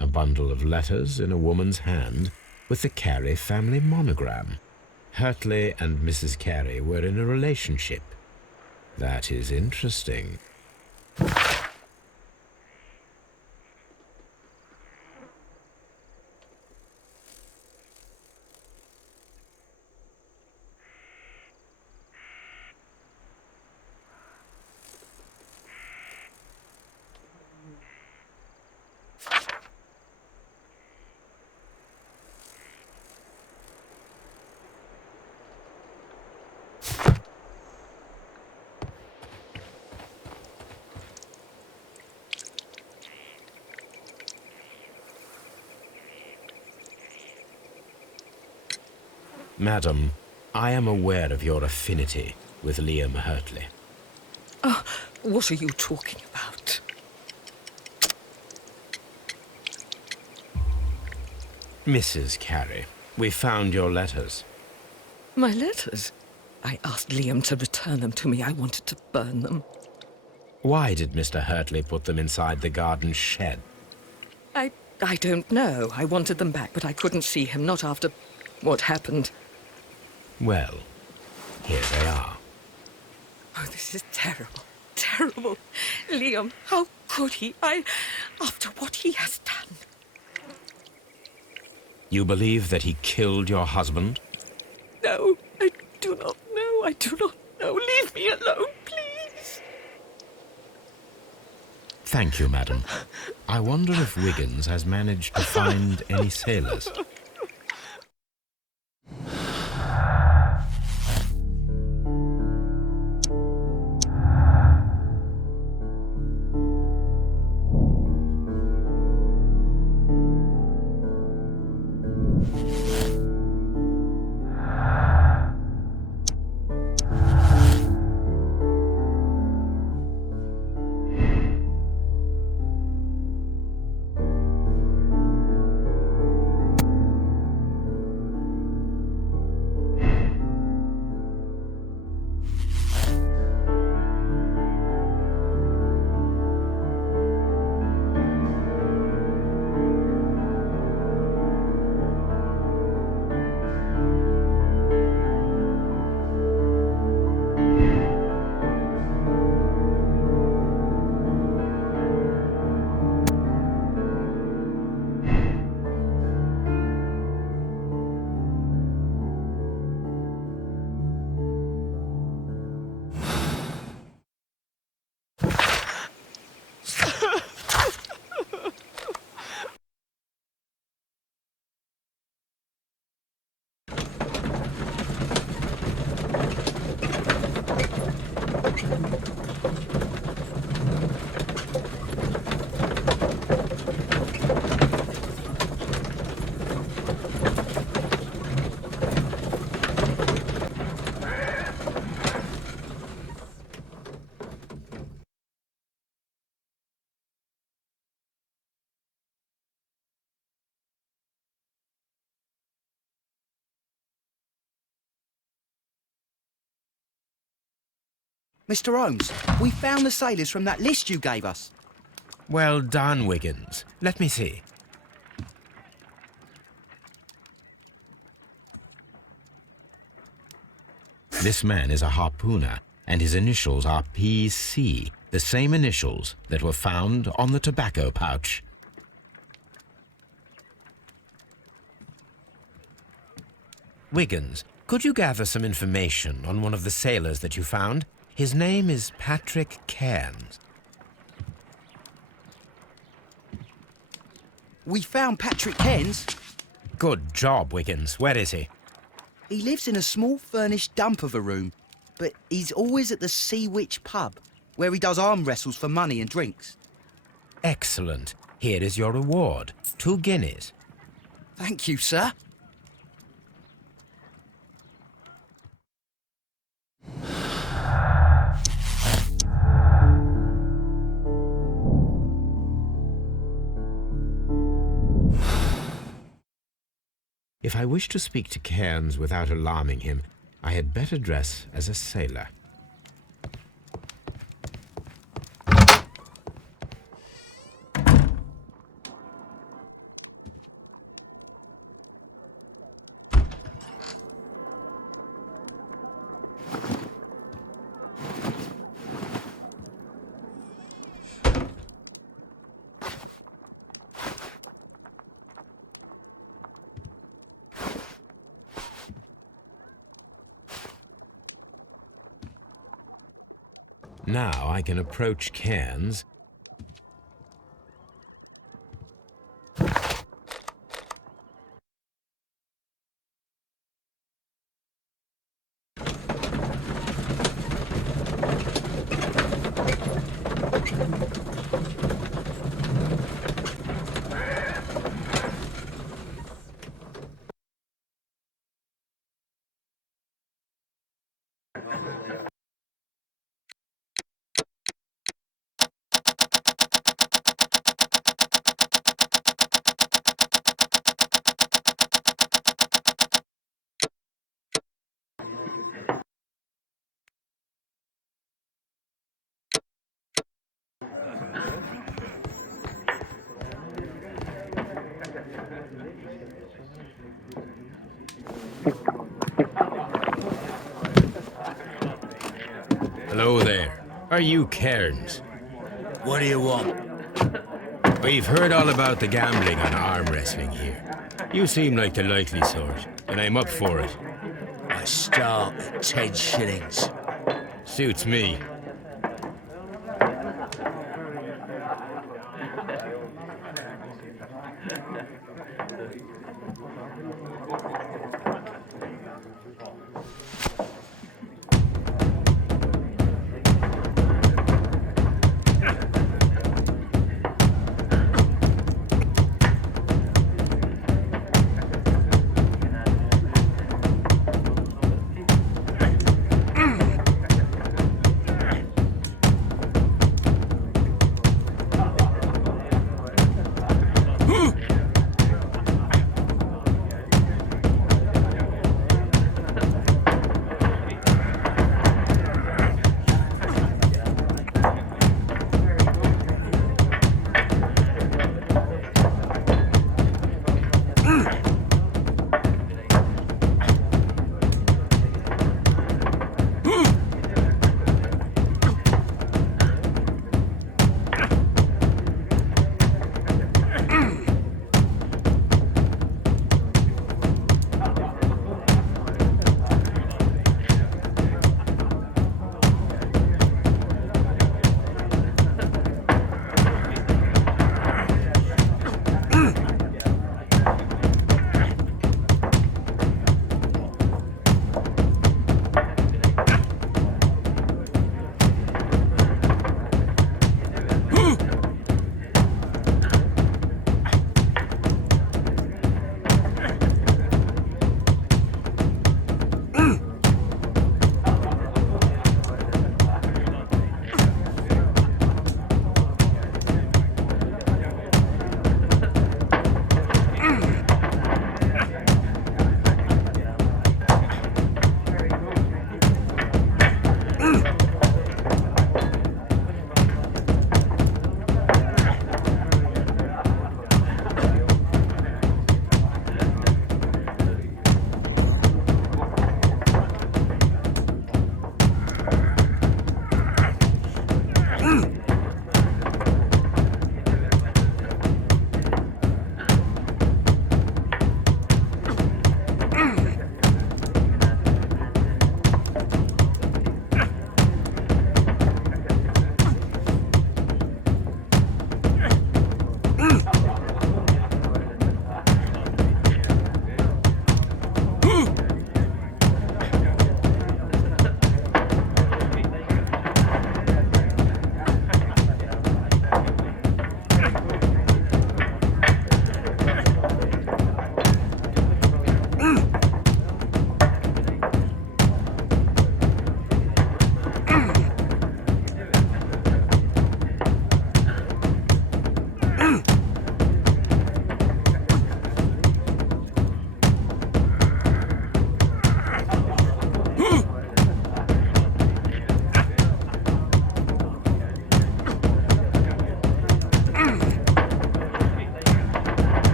A bundle of letters in a woman's hand with the Carey family monogram. Hurtley and Mrs. Carey were in a relationship. That is interesting. Madam, I am aware of your affinity with Liam Hurtley. What are you talking about? Mrs. Carey, we found your letters. My letters? I asked Liam to return them to me. I wanted to burn them. Why did Mr. Hurtley put them inside the garden shed? I don't know. I wanted them back, but I couldn't see him, not after what happened. Well, here they are. Oh, this is terrible. Terrible. Liam, how could he? After what he has done. You believe that he killed your husband? No, I do not know. I do not know. Leave me alone, please. Thank you, madam. I wonder if Wiggins has managed to find any sailors. Mr. Holmes, we found the sailors from that list you gave us. Well done, Wiggins. Let me see. This man is a harpooner, and his initials are PC, the same initials that were found on the tobacco pouch. Wiggins, could you gather some information on one of the sailors that you found? His name is Patrick Cairns. We found Patrick Cairns. Good job, Wiggins. Where is he? He lives in a small furnished dump of a room, but he's always at the Sea Witch pub, where he does arm wrestles for money and drinks. Excellent. Here is your reward. 2 guineas. Thank you, sir. If I wish to speak to Cairns without alarming him, I had better dress as a sailor. Now I can approach Cairns Hello there. Are you Cairns? What do you want? We've heard all about the gambling and arm wrestling here. You seem like the likely sort, and I'm up for it. I start at 10 shillings. Suits me.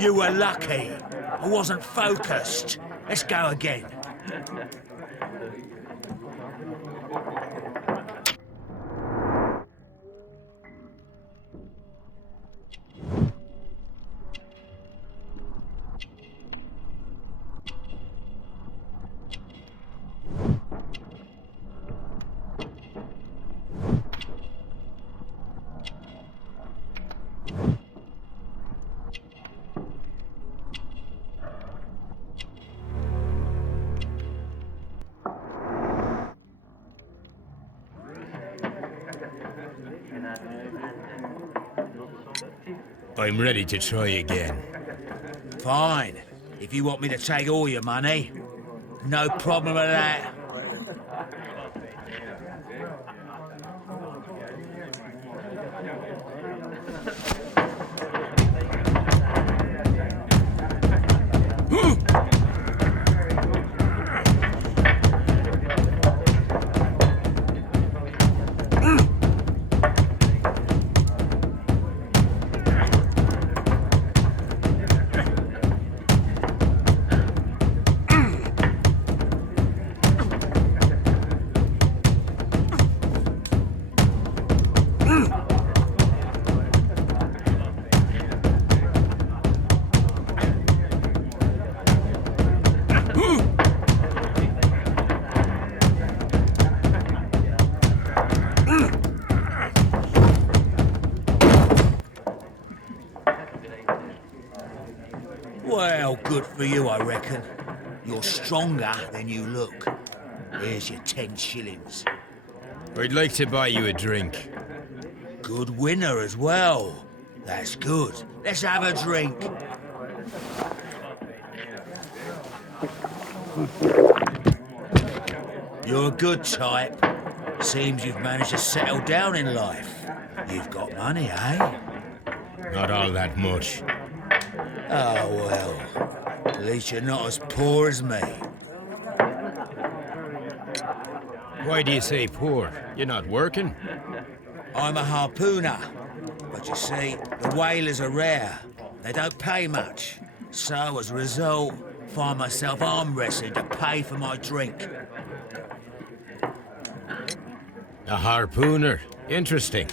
You were lucky. I wasn't focused. Let's go again. I'm ready to try again. Fine. If you want me to take all your money, no problem with that. Well, good for you, I reckon. You're stronger than you look. Here's your 10 shillings. I'd like to buy you a drink. Good winner as well. That's good. Let's have a drink. You're a good type. Seems you've managed to settle down in life. You've got money, eh? Not all that much. Oh, well. At least you're not as poor as me. Why do you say poor? You're not working? I'm a harpooner. But you see, the whalers are rare. They don't pay much. So, as a result, find myself arm wrestling to pay for my drink. A harpooner? Interesting.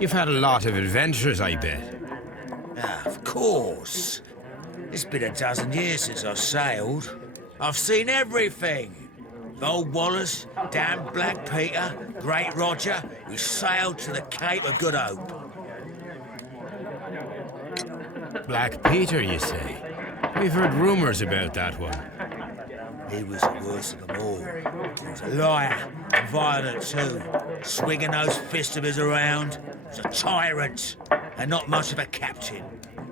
You've had a lot of adventures, I bet. Ah, of course. It's been a dozen years since I've sailed. I've seen everything. Old Wallace, damn Black Peter, Great Roger, we sailed to the Cape of Good Hope. Black Peter, you say? We've heard rumors about that one. He was the worst of them all. He was a liar, and violent too, swinging those fists of his around. He was a tyrant, and not much of a captain.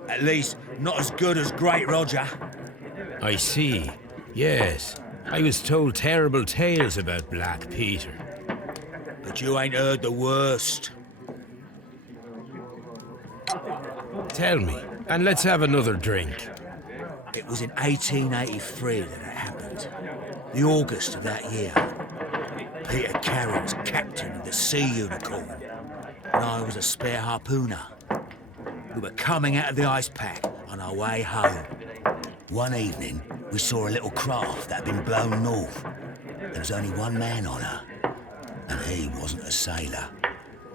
At least, not as good as Great Roger. I see. Yes. I was told terrible tales about Black Peter. But you ain't heard the worst. Tell me, and let's have another drink. It was in 1883 that it happened. The August of that year. Peter Carey was captain of the Sea Unicorn, and I was a spare harpooner. We were coming out of the ice pack on our way home. One evening, we saw a little craft that had been blown north. There was only one man on her, and he wasn't a sailor.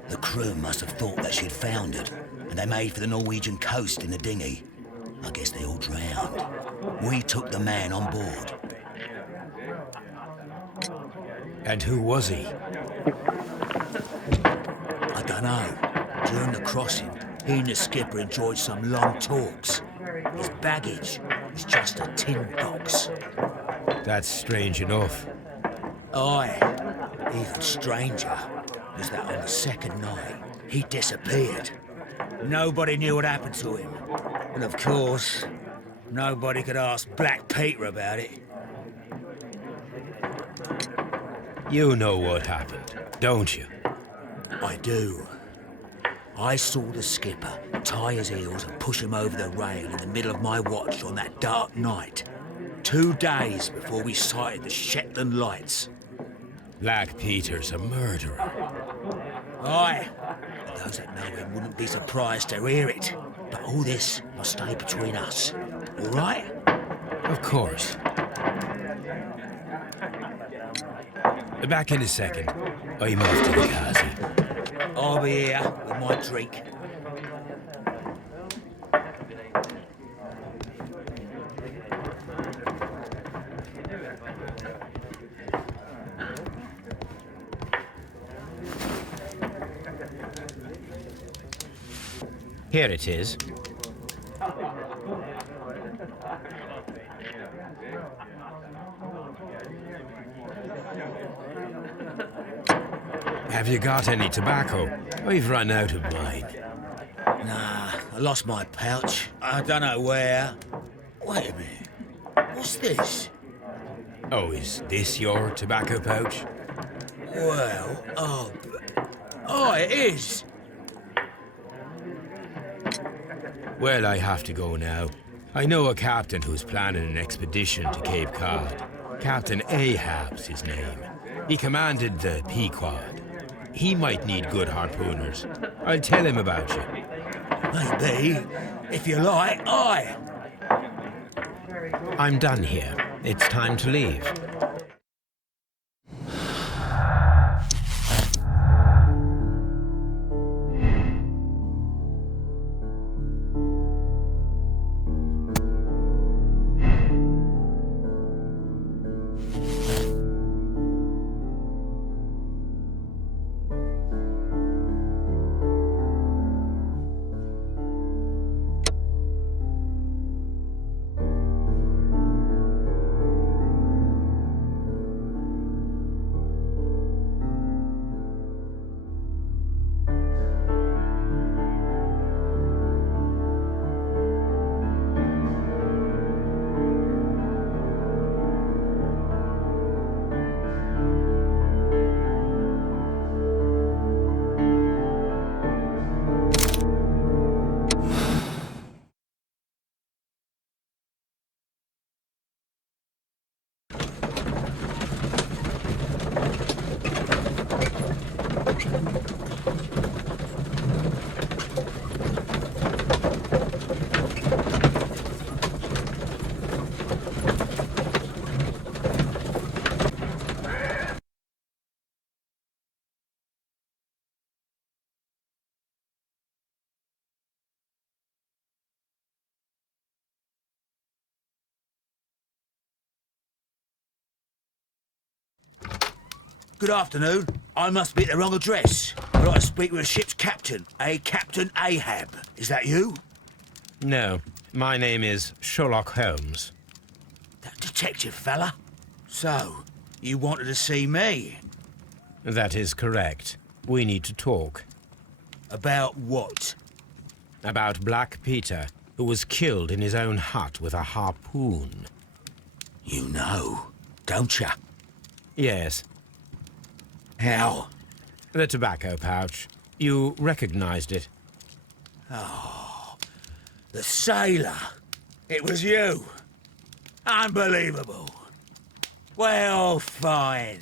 The crew must have thought that she'd foundered, and they made for the Norwegian coast in the dinghy. I guess they all drowned. We took the man on board. And who was he? I don't know. During the crossing, he and the skipper enjoyed some long talks. His baggage was just a tin box. That's strange enough. Aye. Even stranger was that on the second night, he disappeared. Nobody knew what happened to him. And of course, nobody could ask Black Peter about it. You know what happened, don't you? I do. I saw the skipper tie his heels and push him over the rail in the middle of my watch on that dark night. 2 days before we sighted the Shetland lights. Black Peter's a murderer. Aye. Those that know him wouldn't be surprised to hear it. But all this must stay between us. All right? Of course. Back in a second. I'm off to the Kazi. I'll be here with my drink. Here it is. Have you got any tobacco? We've run out of mine. Nah, I lost my pouch. I don't know where. Wait a minute. What's this? Oh, is this your tobacco pouch? Well, oh, it is. Well, I have to go now. I know a captain who's planning an expedition to Cape Cod. Captain Ahab's his name. He commanded the Pequod. He might need good harpooners. I'll tell him about you. Maybe. If you like, aye. I'm done here. It's time to leave. Good afternoon. I must be at the wrong address. I'd like to speak with a ship's captain, a Captain Ahab. Is that you? No, my name is Sherlock Holmes. That detective fella? So, you wanted to see me? That is correct. We need to talk. About what? About Black Peter, who was killed in his own hut with a harpoon. You know, don't you? Yes. How? The tobacco pouch. You recognized it. Oh, the sailor. It was you. Unbelievable. Well, fine.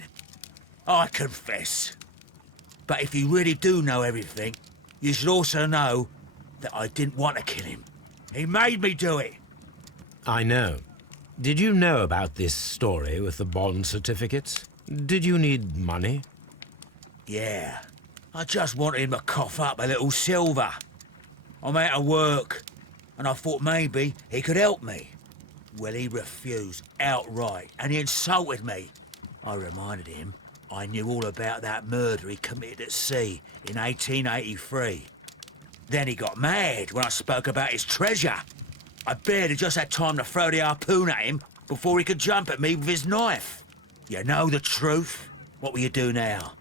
I confess. But if you really do know everything, you should also know that I didn't want to kill him. He made me do it. I know. Did you know about this story with the bond certificates? Did you need money? Yeah. I just wanted him to cough up a little silver. I'm out of work, and I thought maybe he could help me. Well, he refused outright, and he insulted me. I reminded him I knew all about that murder he committed at sea in 1883. Then he got mad when I spoke about his treasure. I barely just had time to throw the harpoon at him before he could jump at me with his knife. You know the truth. What will you do now?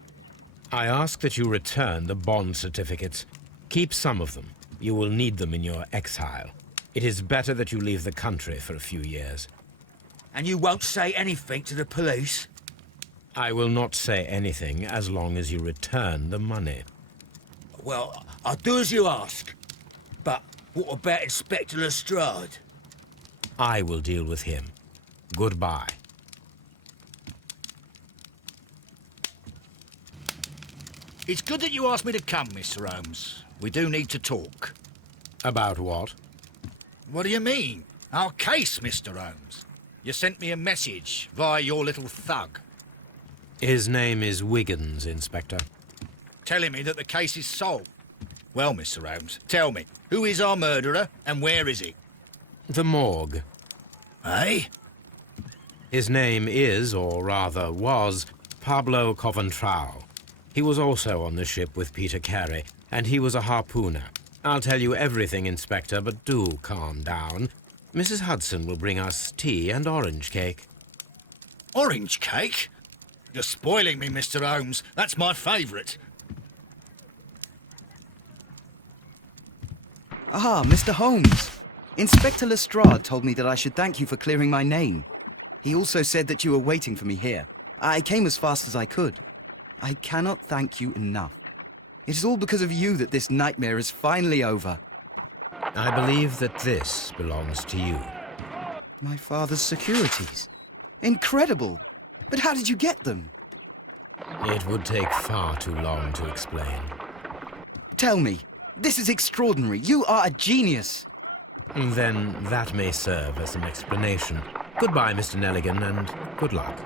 I ask that you return the bond certificates. Keep some of them. You will need them in your exile. It is better that you leave the country for a few years. And you won't say anything to the police? I will not say anything as long as you return the money. Well, I'll do as you ask. But what about Inspector Lestrade? I will deal with him. Goodbye. It's good that you asked me to come, Mr. Holmes. We do need to talk. About what? What do you mean? Our case, Mr. Holmes. You sent me a message via your little thug. His name is Wiggins, Inspector. Telling me that the case is solved. Well, Mr. Holmes, tell me, who is our murderer and where is he? The morgue. Eh? His name is, or rather was, Pablo Coventral. He was also on the ship with Peter Carey, and he was a harpooner. I'll tell you everything, Inspector, but do calm down. Mrs. Hudson will bring us tea and orange cake. Orange cake? You're spoiling me, Mr. Holmes. That's my favourite. Ah, Mr. Holmes. Inspector Lestrade told me that I should thank you for clearing my name. He also said that you were waiting for me here. I came as fast as I could. I cannot thank you enough. It is all because of you that this nightmare is finally over. I believe that this belongs to you. My father's securities. Incredible! But how did you get them? It would take far too long to explain. Tell me. This is extraordinary. You are a genius. Then that may serve as an explanation. Goodbye, Mr. Nelligan, and good luck.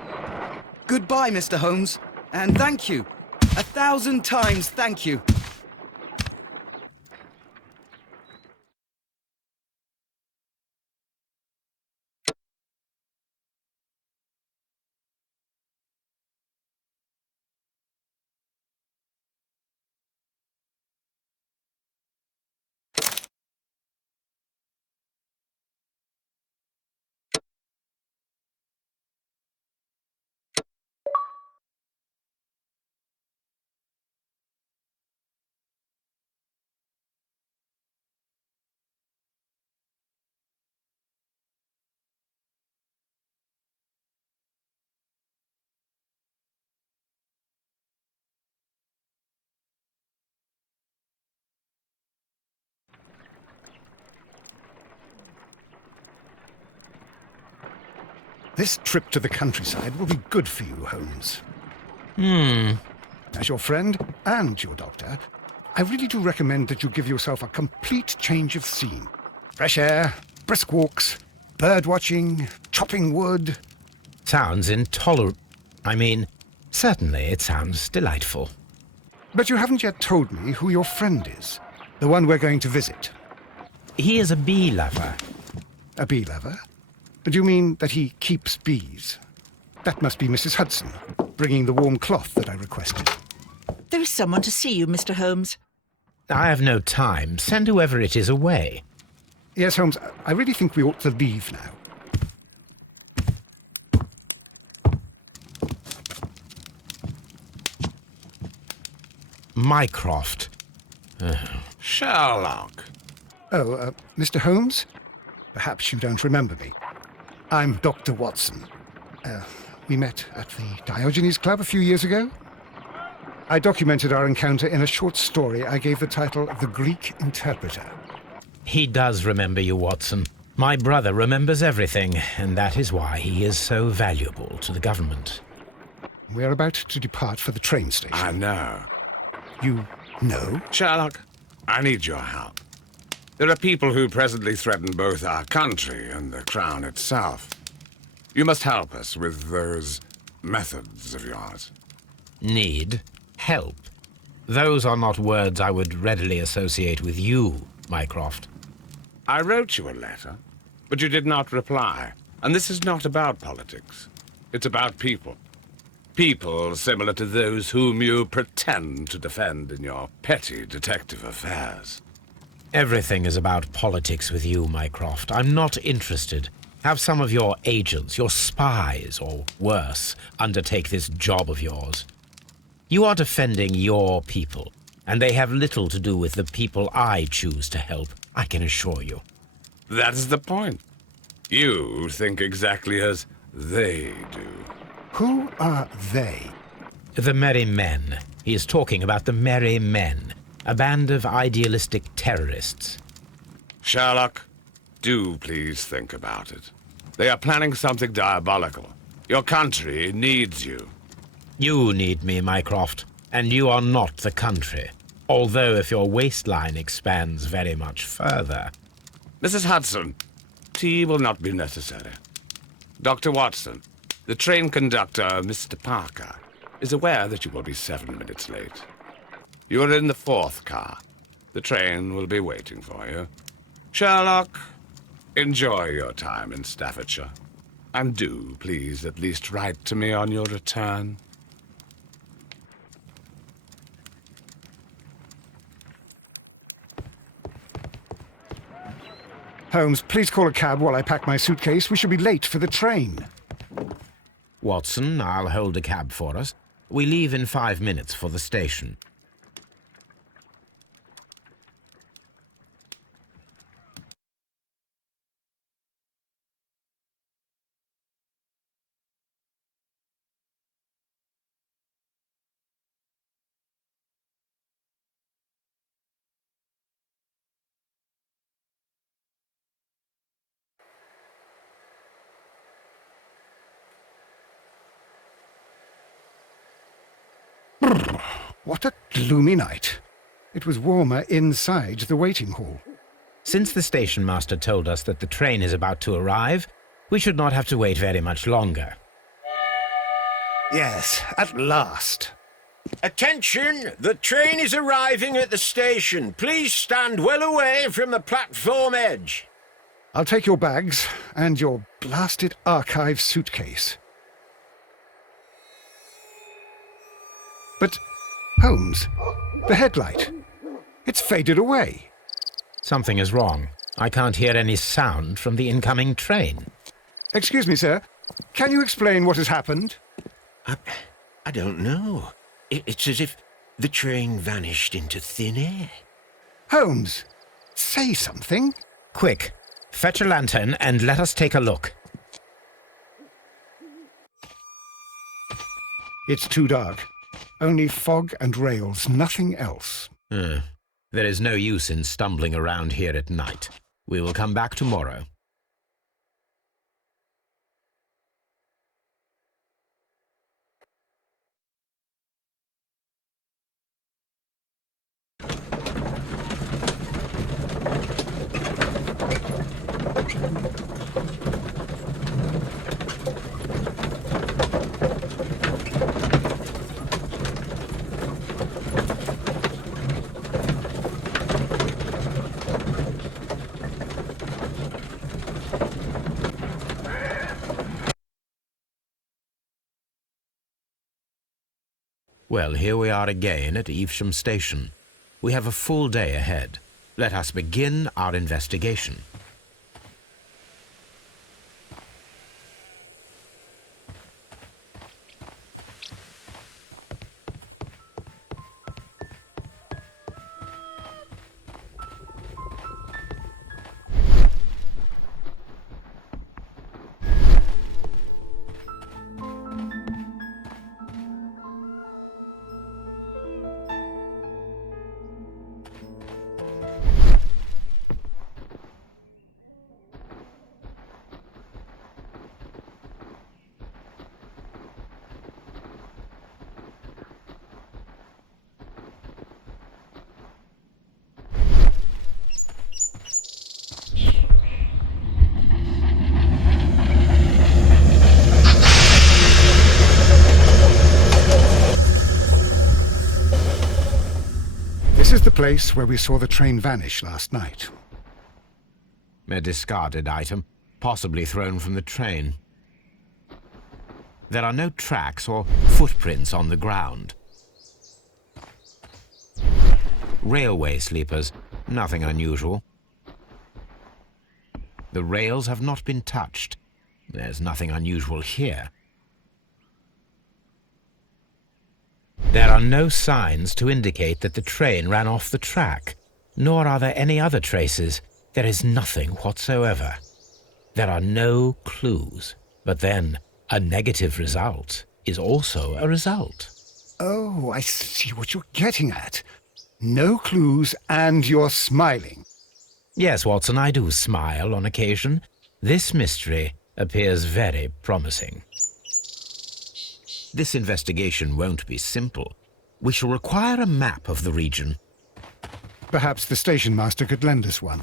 Goodbye, Mr. Holmes. And thank you. 1,000 times thank you. This trip to the countryside will be good for you, Holmes. As your friend and your doctor, I really do recommend that you give yourself a complete change of scene. Fresh air, brisk walks, bird watching, chopping wood. Sounds intolerable. I mean, certainly it sounds delightful. But you haven't yet told me who your friend is, the one we're going to visit. He is a bee lover. A bee lover? Do you mean that he keeps bees? That must be Mrs. Hudson, bringing the warm cloth that I requested. There is someone to see you, Mr. Holmes. I have no time. Send whoever it is away. Yes, Holmes, I really think we ought to leave now. Mycroft. Sherlock. Oh, Mr. Holmes? Perhaps you don't remember me. I'm Dr. Watson. We met at the Diogenes Club a few years ago. I documented our encounter in a short story I gave the title The Greek Interpreter. He does remember you, Watson. My brother remembers everything, and that is why he is so valuable to the government. We're about to depart for the train station. I know. You know? Sherlock, I need your help. There are people who presently threaten both our country and the Crown itself. You must help us with those methods of yours. Need? Help? Those are not words I would readily associate with you, Mycroft. I wrote you a letter, but you did not reply. And this is not about politics. It's about people. People similar to those whom you pretend to defend in your petty detective affairs. Everything is about politics with you, Mycroft. I'm not interested. Have some of your agents, your spies, or worse, undertake this job of yours. You are defending your people, and they have little to do with the people I choose to help, I can assure you. That is the point. You think exactly as they do. Who are they? The Merry Men. He is talking about the Merry Men, a band of idealistic terrorists. Sherlock, do please think about it. They are planning something diabolical. Your country needs you. You need me, Mycroft, and you are not the country. Although if your waistline expands very much further. Mrs. Hudson, tea will not be necessary. Dr. Watson, the train conductor, Mr. Parker, is aware that you will be 7 minutes late. You are in the 4th car. The train will be waiting for you. Sherlock, enjoy your time in Staffordshire. And do, please, at least write to me on your return. Holmes, please call a cab while I pack my suitcase. We should be late for the train. Watson, I'll hold a cab for us. We leave in 5 minutes for the station. What a gloomy night. It was warmer inside the waiting hall. Since the station master told us that the train is about to arrive, we should not have to wait very much longer. Yes, at last. Attention! The train is arriving at the station. Please stand well away from the platform edge. I'll take your bags and your blasted archive suitcase. But, Holmes, the headlight. It's faded away. Something is wrong. I can't hear any sound from the incoming train. Excuse me, sir. Can you explain what has happened? I don't know. It's as if the train vanished into thin air. Holmes, say something. Quick, fetch a lantern and let us take a look. It's too dark. Only fog and rails, nothing else. There is no use in stumbling around here at night. We will come back tomorrow. Well, here we are again at Evesham Station. We have a full day ahead. Let us begin our investigation. This is the place where we saw the train vanish last night. A discarded item, possibly thrown from the train. There are no tracks or footprints on the ground. Railway sleepers, nothing unusual. The rails have not been touched. There's nothing unusual here. There are no signs to indicate that the train ran off the track, nor are there any other traces. There is nothing whatsoever. There are no clues. But then, a negative result is also a result. Oh, I see what you're getting at. No clues and you're smiling. Yes, Watson, I do smile on occasion. This mystery appears very promising. This investigation won't be simple. We shall require a map of the region. Perhaps the station master could lend us one.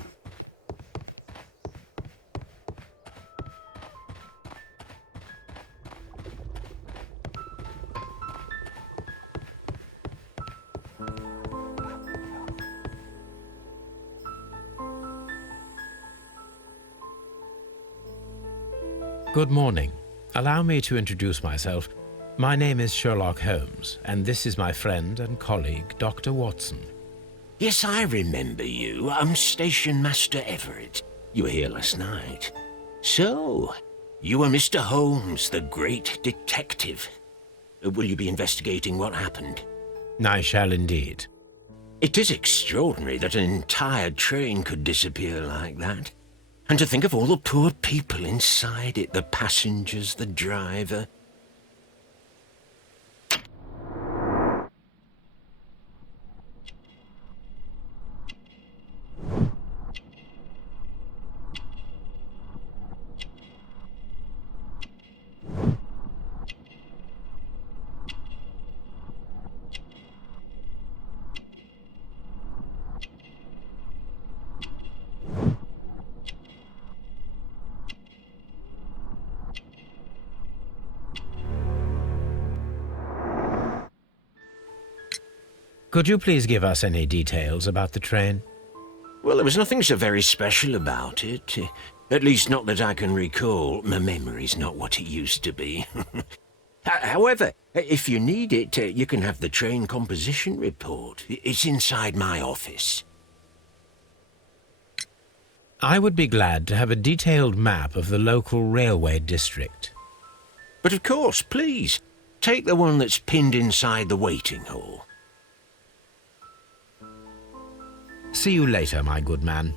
Good morning. Allow me to introduce myself. My name is Sherlock Holmes, and this is my friend and colleague, Dr. Watson. Yes, I remember you. I'm Station Master Everett. You were here last night. So, you are Mr. Holmes, the great detective. Will you be investigating what happened? I shall indeed. It is extraordinary that an entire train could disappear like that. And to think of all the poor people inside it, the passengers, the driver. Could you please give us any details about the train? Well, there was nothing so very special about it. At least not that I can recall. My memory's not what it used to be. However, if you need it, you can have the train composition report. It's inside my office. I would be glad to have a detailed map of the local railway district. But of course, please, take the one that's pinned inside the waiting hall. See you later, my good man.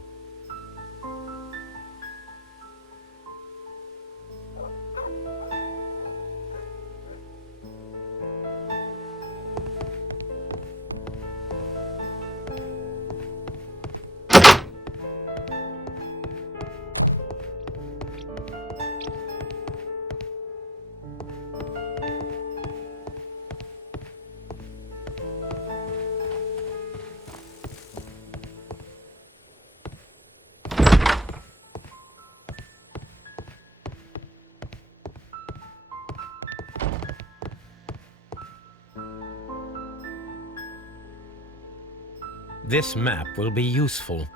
This map will be useful.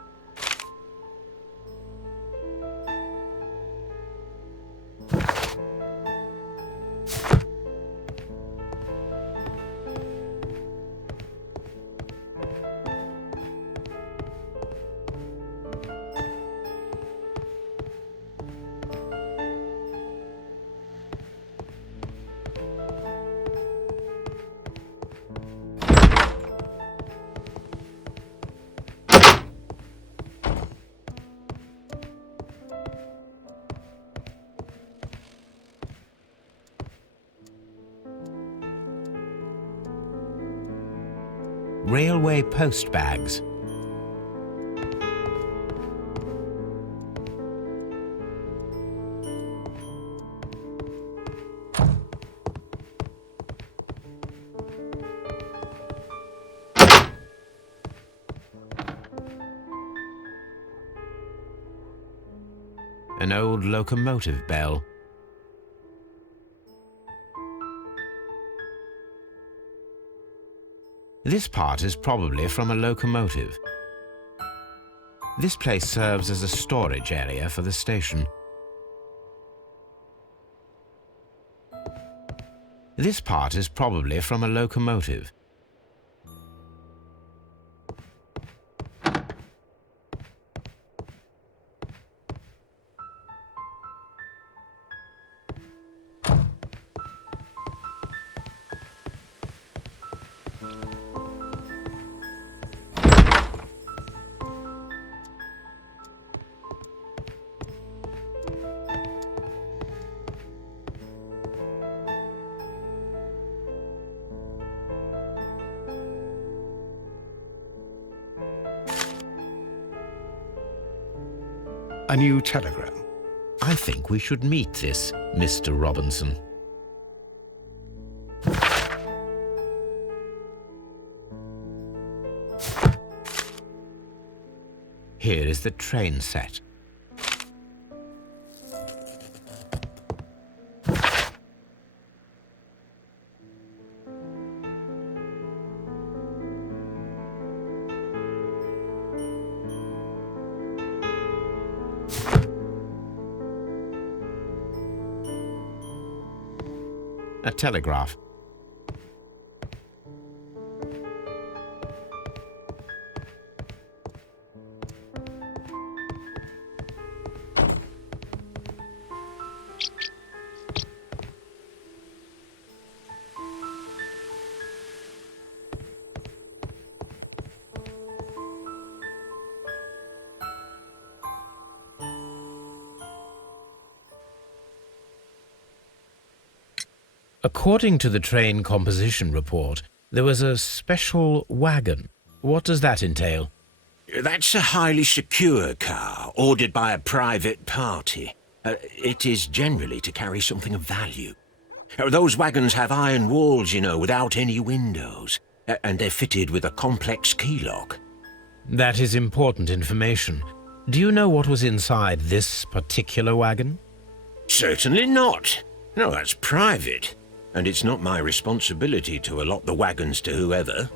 Railway post bags. An old locomotive bell. This part is probably from a locomotive. This place serves as a storage area for the station. This part is probably from a locomotive. A new telegram. I think we should meet this Mr. Robinson. Here is the train set. A telegraph. According to the train composition report, there was a special wagon. What does that entail? That's a highly secure car, ordered by a private party. It is generally to carry something of value. Those wagons have iron walls, you know, without any windows, and they're fitted with a complex key lock. That is important information. Do you know what was inside this particular wagon? Certainly not. No, that's private. And it's not my responsibility to allot the wagons to whoever.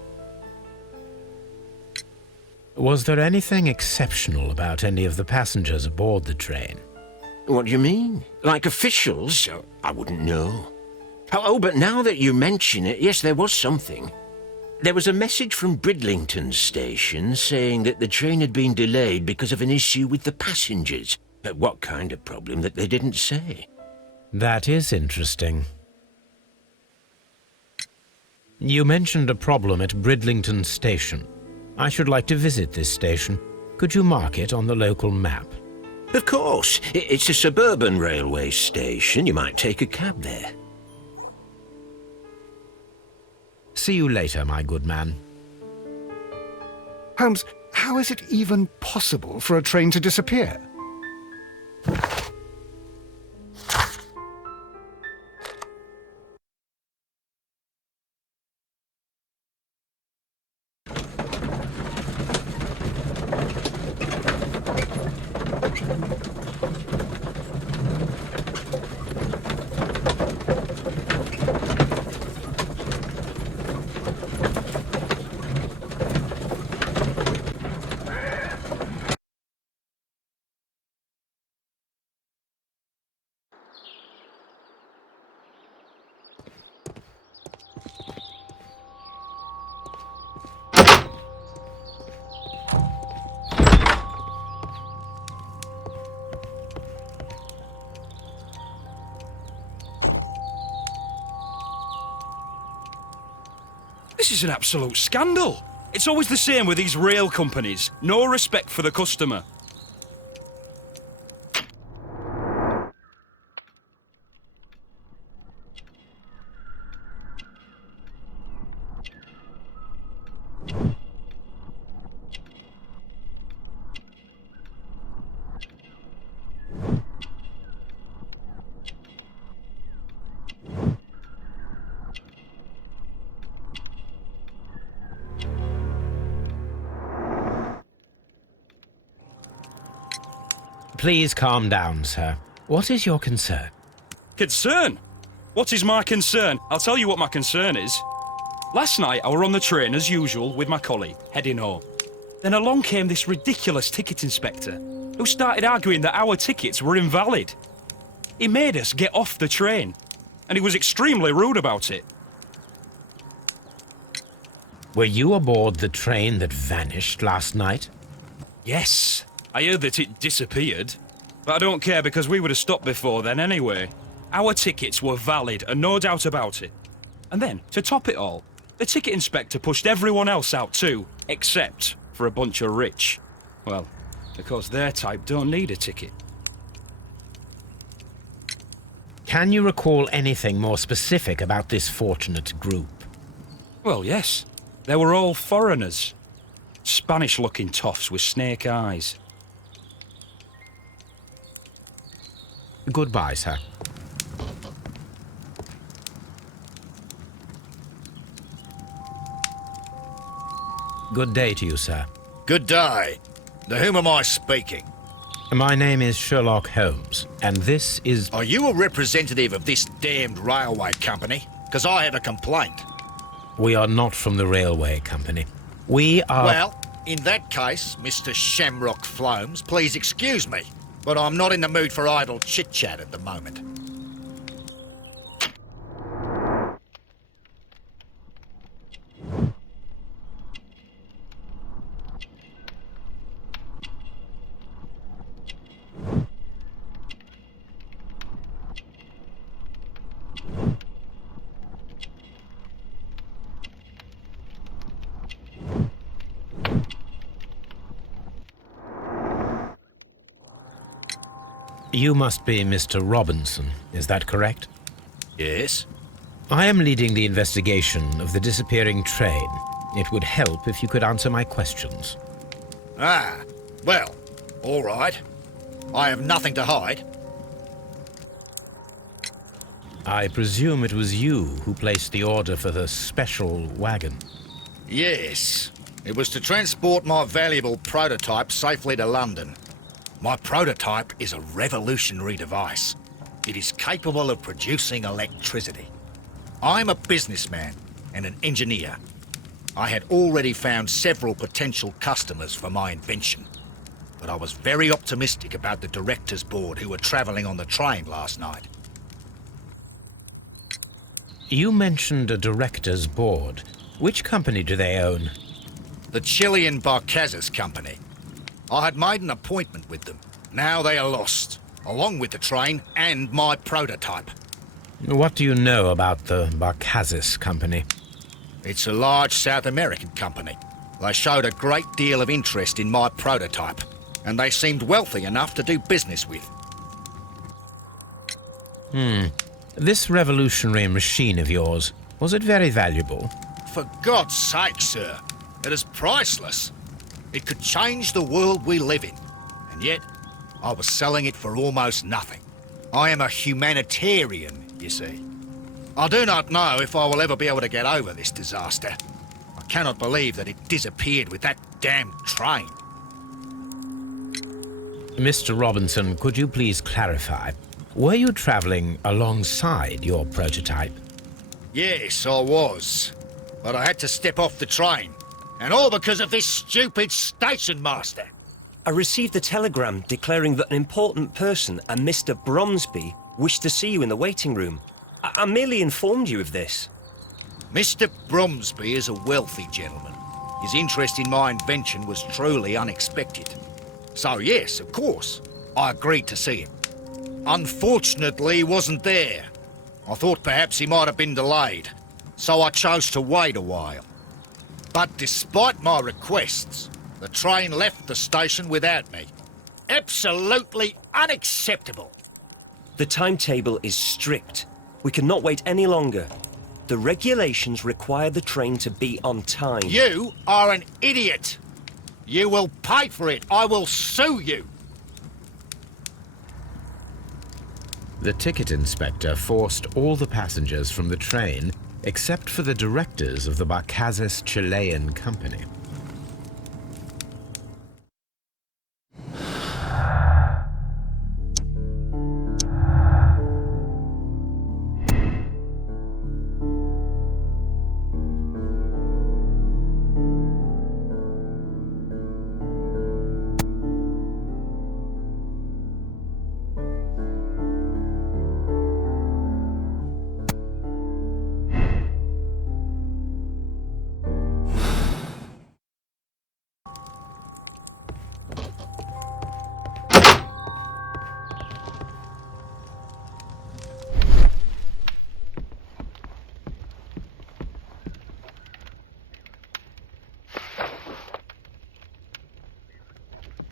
Was there anything exceptional about any of the passengers aboard the train? What do you mean? Like officials? I wouldn't know. Oh, but now that you mention it, yes, there was something. There was a message from Bridlington station saying that the train had been delayed because of an issue with the passengers. But what kind of problem that they didn't say? That is interesting. You mentioned a problem at Bridlington station. I should like to visit this station. Could you mark it on the local map? Of course. It's a suburban railway station. You might take a cab there. See you later, my good man. Holmes, how is it even possible for a train to disappear? This is an absolute scandal. It's always the same with these rail companies. No respect for the customer. Please calm down, sir. What is your concern? Concern? What is my concern? I'll tell you what my concern is. Last night I were on the train as usual with my colleague, heading home. Then along came this ridiculous ticket inspector, who started arguing that our tickets were invalid. He made us get off the train, and he was extremely rude about it. Were you aboard the train that vanished last night? Yes, I heard that it disappeared. But I don't care because we would have stopped before then anyway. Our tickets were valid and no doubt about it. And then, to top it all, the ticket inspector pushed everyone else out too, except for a bunch of rich. Well, because their type don't need a ticket. Can you recall anything more specific about this fortunate group? Well, yes. They were all foreigners. Spanish-looking toffs with snake eyes. Goodbye, sir. Good day to you, sir. Good day. To whom am I speaking? My name is Sherlock Holmes, and this is... Are you a representative of this damned railway company? Because I have a complaint. We are not from the railway company. We are... Well, in that case, Mr. Shamrock Flomes, please excuse me, but I'm not in the mood for idle chit-chat at the moment. You must be Mr. Robinson, is that correct? Yes? I am leading the investigation of the disappearing train. It would help if you could answer my questions. Ah, well, all right. I have nothing to hide. I presume it was you who placed the order for the special wagon. Yes. It was to transport my valuable prototype safely to London. My prototype is a revolutionary device. It is capable of producing electricity. I'm a businessman and an engineer. I had already found several potential customers for my invention, but I was very optimistic about the directors' board who were travelling on the train last night. You mentioned a director's board. Which company do they own? The Chilean Barcazas Company. I had made an appointment with them. Now they are lost, along with the train and my prototype. What do you know about the Barcazas Company? It's a large South American company. They showed a great deal of interest in my prototype, and they seemed wealthy enough to do business with. This revolutionary machine of yours, was it very valuable? For God's sake, sir, it is priceless. It could change the world we live in, and yet I was selling it for almost nothing. I am a humanitarian, you see. I do not know if I will ever be able to get over this disaster. I cannot believe that it disappeared with that damned train. Mr. Robinson, could you please clarify? Were you traveling alongside your prototype? Yes, I was. But I had to step off the train. And all because of this stupid station master. I received a telegram declaring that an important person, a Mr. Bromsby, wished to see you in the waiting room. I merely informed you of this. Mr. Bromsby is a wealthy gentleman. His interest in my invention was truly unexpected. So yes, of course, I agreed to see him. Unfortunately, he wasn't there. I thought perhaps he might have been delayed, so I chose to wait a while. But despite my requests, the train left the station without me. Absolutely unacceptable. The timetable is strict. We cannot wait any longer. The regulations require the train to be on time. You are an idiot. You will pay for it. I will sue you. The ticket inspector forced all the passengers from the train except for the directors of the Barcazas Chilean Company.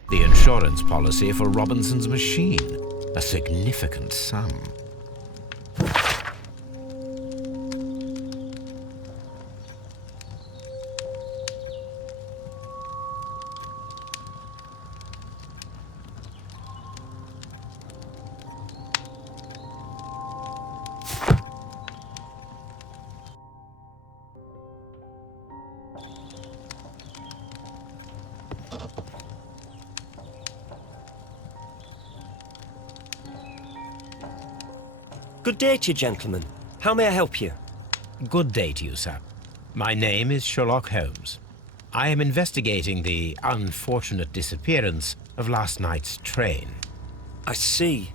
The insurance policy for Robinson's machine, a significant sum. Good day to you, gentlemen. How may I help you? Good day to you, sir. My name is Sherlock Holmes. I am investigating the unfortunate disappearance of last night's train. I see.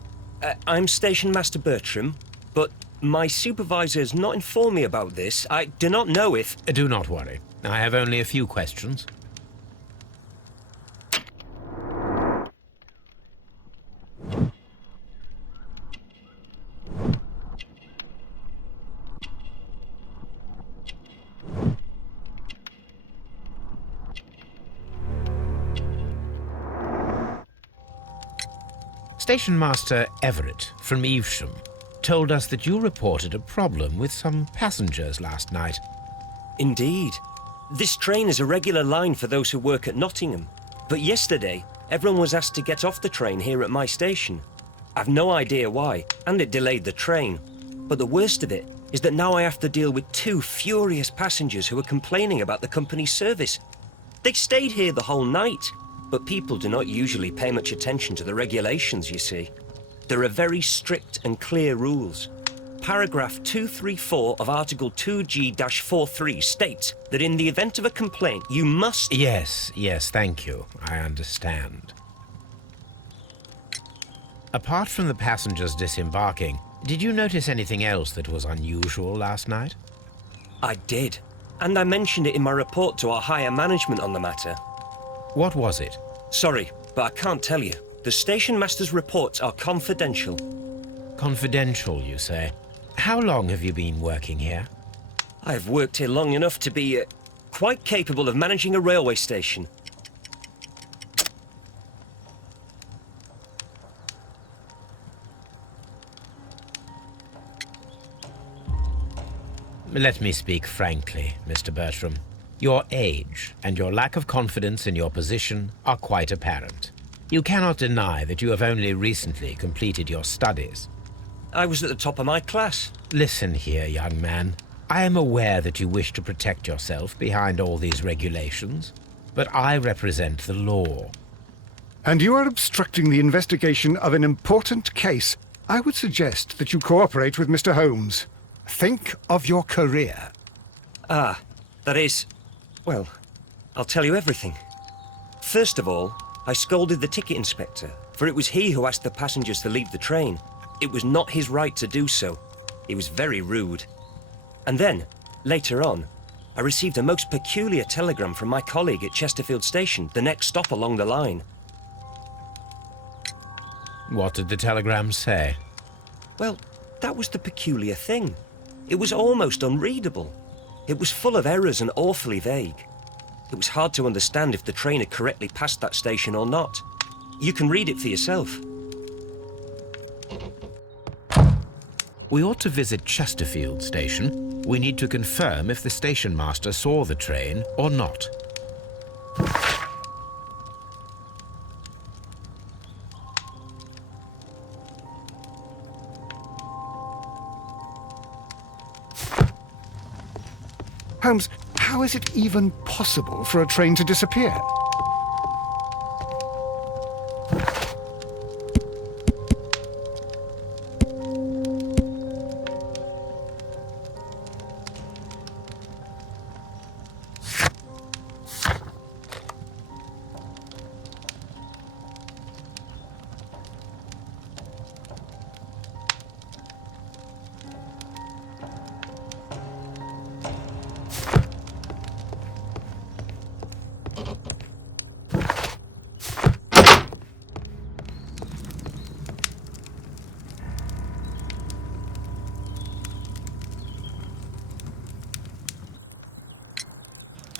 I'm Station Master Bertram, but my supervisor has not informed me about this. I do not know if... Do not worry. I have only a few questions. Station Master Everett from Evesham told us that you reported a problem with some passengers last night. Indeed. This train is a regular line for those who work at Nottingham. But yesterday, everyone was asked to get off the train here at my station. I've no idea why, and it delayed the train. But the worst of it is that now I have to deal with two furious passengers who are complaining about the company's service. They stayed here the whole night. But people do not usually pay much attention to the regulations, you see. There are very strict and clear rules. Paragraph 234 of Article 2G-43 states that in the event of a complaint, you must... Yes, thank you. I understand. Apart from the passengers disembarking, did you notice anything else that was unusual last night? I did. And I mentioned it in my report to our higher management on the matter. What was it? Sorry, but I can't tell you. The station master's reports are confidential. Confidential, you say? How long have you been working here? I've worked here long enough to be quite capable of managing a railway station. Let me speak frankly, Mr. Bertram. Your age and your lack of confidence in your position are quite apparent. You cannot deny that you have only recently completed your studies. I was at the top of my class. Listen here, young man. I am aware that you wish to protect yourself behind all these regulations, but I represent the law. And you are obstructing the investigation of an important case. I would suggest that you cooperate with Mr. Holmes. Think of your career. Ah, that is... Well, I'll tell you everything. First of all, I scolded the ticket inspector, for it was he who asked the passengers to leave the train. It was not his right to do so. He was very rude. And then, later on, I received a most peculiar telegram from my colleague at Chesterfield Station, the next stop along the line. What did the telegram say? Well, that was the peculiar thing. It was almost unreadable. It was full of errors and awfully vague. It was hard to understand if the train had correctly passed that station or not. You can read it for yourself. We ought to visit Chesterfield Station. We need to confirm if the station master saw the train or not. Holmes, how is it even possible for a train to disappear?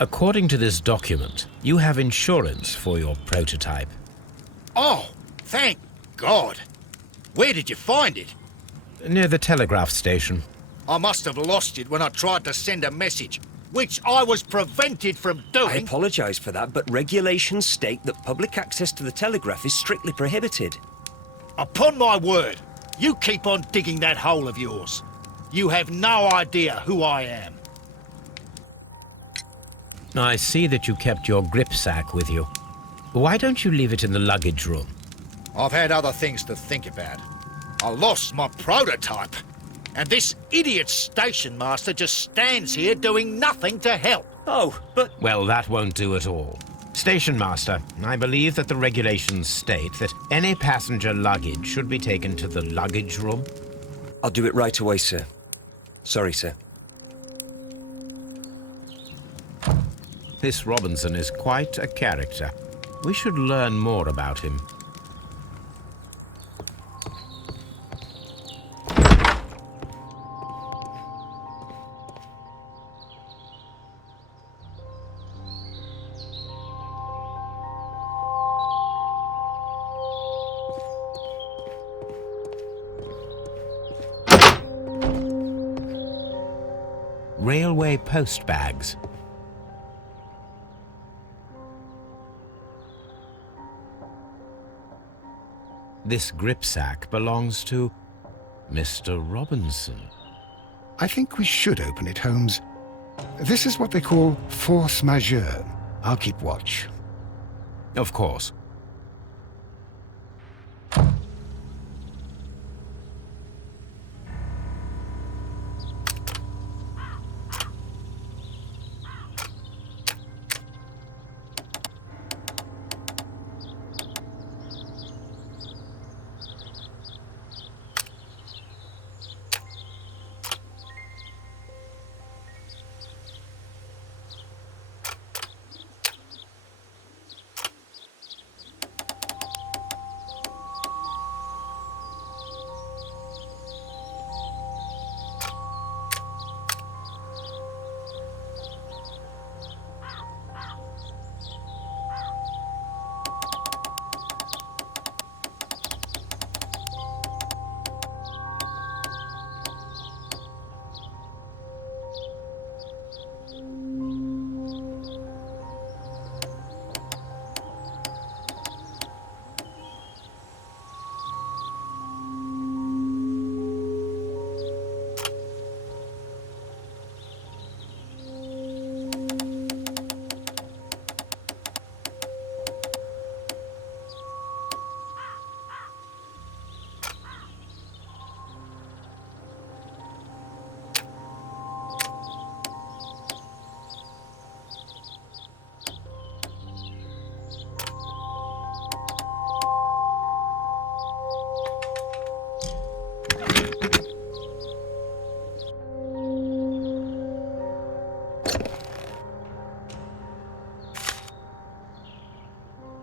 According to this document, you have insurance for your prototype. Oh, thank God. Where did you find it? Near the telegraph station. I must have lost it when I tried to send a message, which I was prevented from doing. I apologise for that, but regulations state that public access to the telegraph is strictly prohibited. Upon my word, you keep on digging that hole of yours. You have no idea who I am. I see that you kept your grip sack with you. Why don't you leave it in the luggage room? I've had other things to think about. I lost my prototype, and this idiot station master just stands here doing nothing to help. Oh, but... Well, that won't do at all. Station master, I believe that the regulations state that any passenger luggage should be taken to the luggage room. I'll do it right away, sir. Sorry, sir. This Robinson is quite a character. We should learn more about him. Railway post bags. This grip sack belongs to Mr. Robinson. I think we should open it, Holmes. This is what they call force majeure. I'll keep watch. Of course.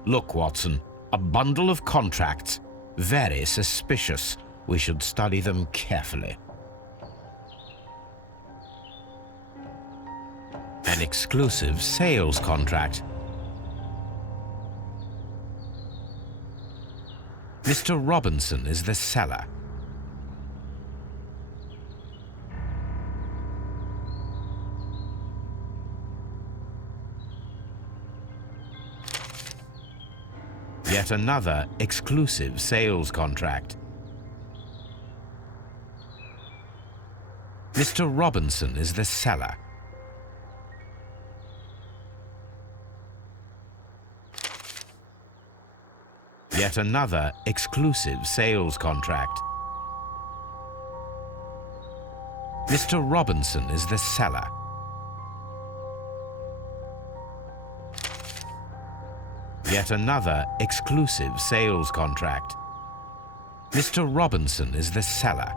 Look, Watson, a bundle of contracts. Very suspicious. We should study them carefully. An exclusive sales contract. Mr. Robinson is the seller. Yet another exclusive sales contract. Mr. Robinson is the seller. Yet another exclusive sales contract. Mr. Robinson is the seller. Yet another exclusive sales contract. Mr. Robinson is the seller.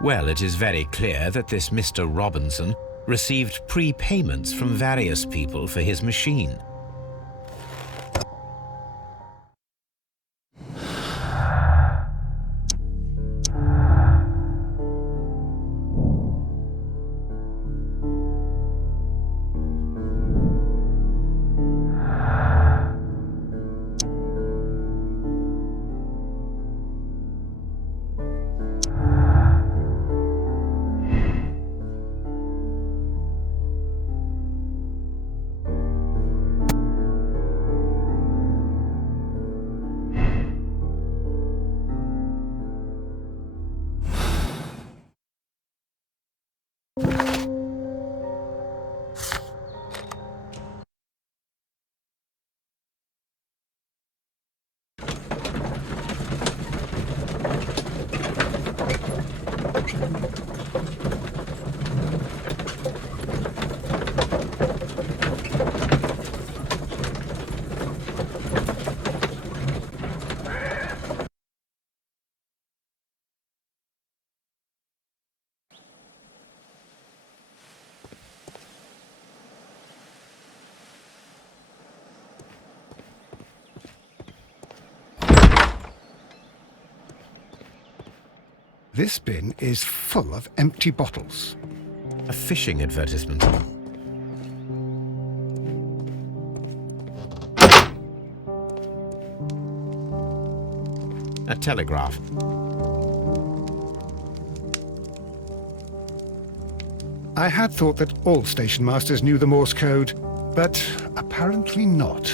Well, it is very clear that this Mr. Robinson received prepayments from various people for his machine. This bin is full of empty bottles. A fishing advertisement. A telegraph. I had thought that all station masters knew the Morse code, but apparently not.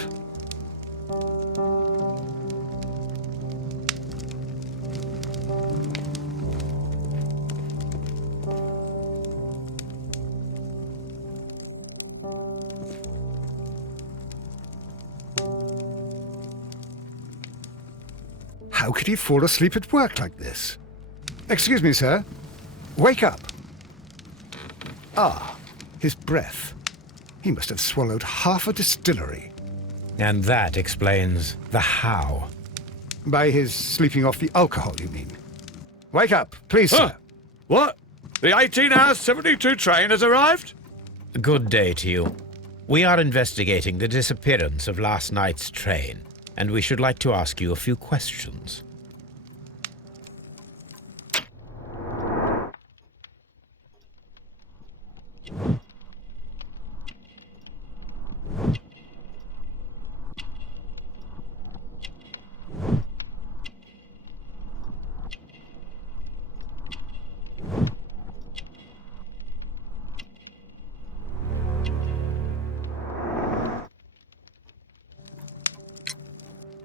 How could he fall asleep at work like this? Excuse me, sir. Wake up. Ah, his breath. He must have swallowed half a distillery. And that explains the how. By his sleeping off the alcohol, you mean? Wake up, please, sir. What? The 18-hour 72 train has arrived? Good day to you. We are investigating the disappearance of last night's train, and we should like to ask you a few questions.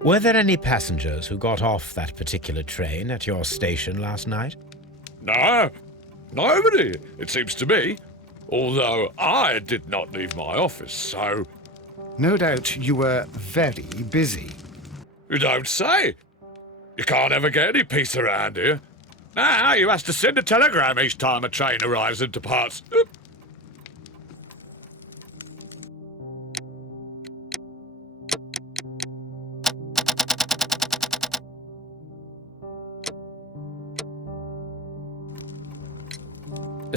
Were there any passengers who got off that particular train at your station last night? No, nobody, it seems to me. Although I did not leave my office, so... No doubt you were very busy. You don't say. You can't ever get any peace around here. Now you have to send a telegram each time a train arrives and departs.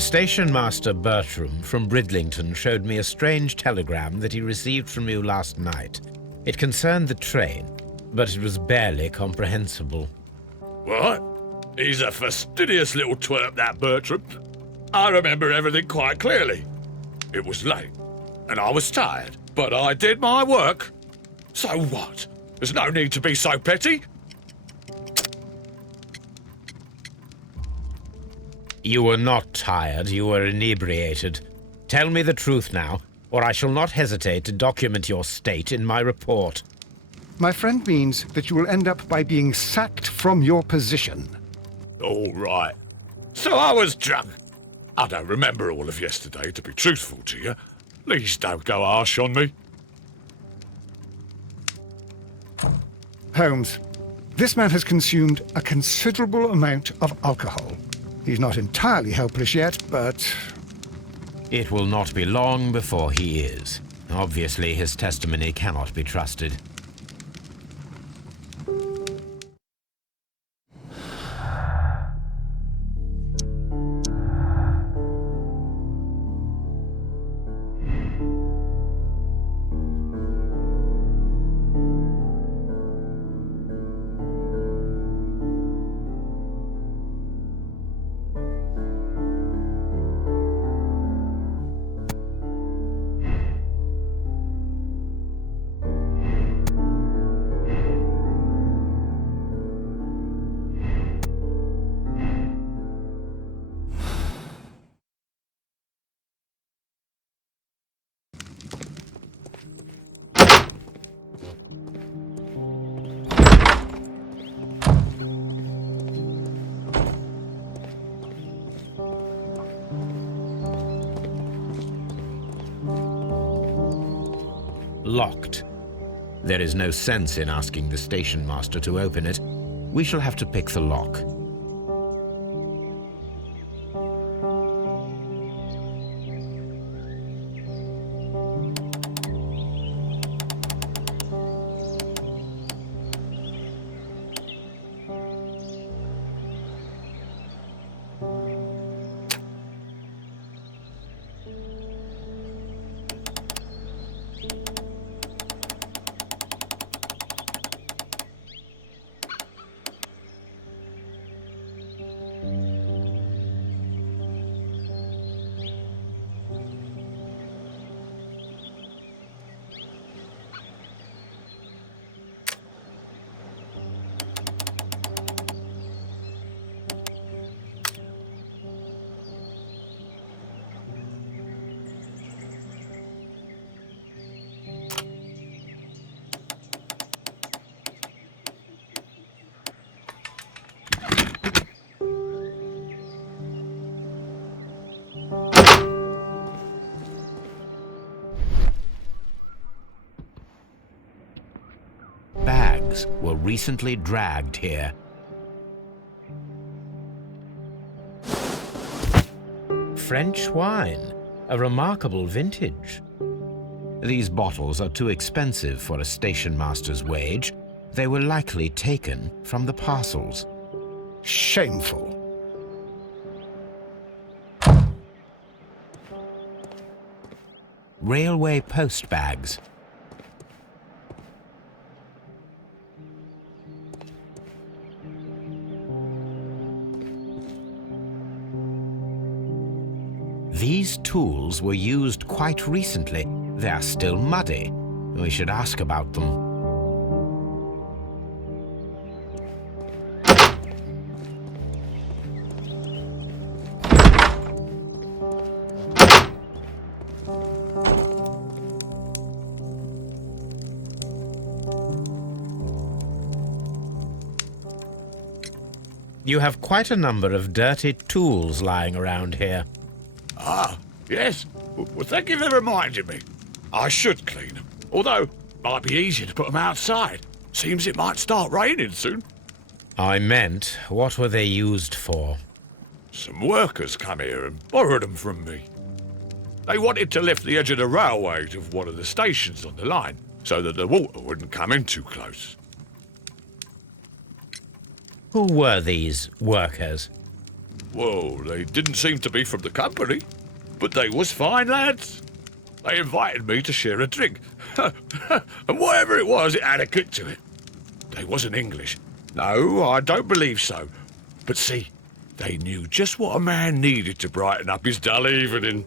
Station Master Bertram from Bridlington showed me a strange telegram that he received from you last night. It concerned the train, but it was barely comprehensible. What? He's a fastidious little twerp, that Bertram. I remember everything quite clearly. It was late, and I was tired, but I did my work. So what? There's no need to be so petty. You were not tired, you were inebriated. Tell me the truth now, or I shall not hesitate to document your state in my report. My friend means that you will end up by being sacked from your position. All right. So I was drunk. I don't remember all of yesterday, to be truthful to you. Please don't go harsh on me. Holmes, this man has consumed a considerable amount of alcohol. He's not entirely helpless yet, but... It will not be long before he is. Obviously, his testimony cannot be trusted. Locked. There is no sense in asking the station master to open it. We shall have to pick the lock. Bags were recently dragged here. French wine, a remarkable vintage. These bottles are too expensive for a station master's wage. They were likely taken from the parcels. Shameful. Railway post bags. These tools were used quite recently. They are still muddy. We should ask about them. You have quite a number of dirty tools lying around here. Ah, yes. Well, thank you for reminding me. I should clean them. Although, might be easier to put them outside. Seems it might start raining soon. I meant, what were they used for? Some workers come here and borrowed them from me. They wanted to lift the edge of the railway to one of the stations on the line, so that the water wouldn't come in too close. Who were these workers? Well, they didn't seem to be from the company, but they was fine lads. They invited me to share a drink. And whatever it was, it had a kick to it. They wasn't English. No, I don't believe so. But see, they knew just what a man needed to brighten up his dull evening.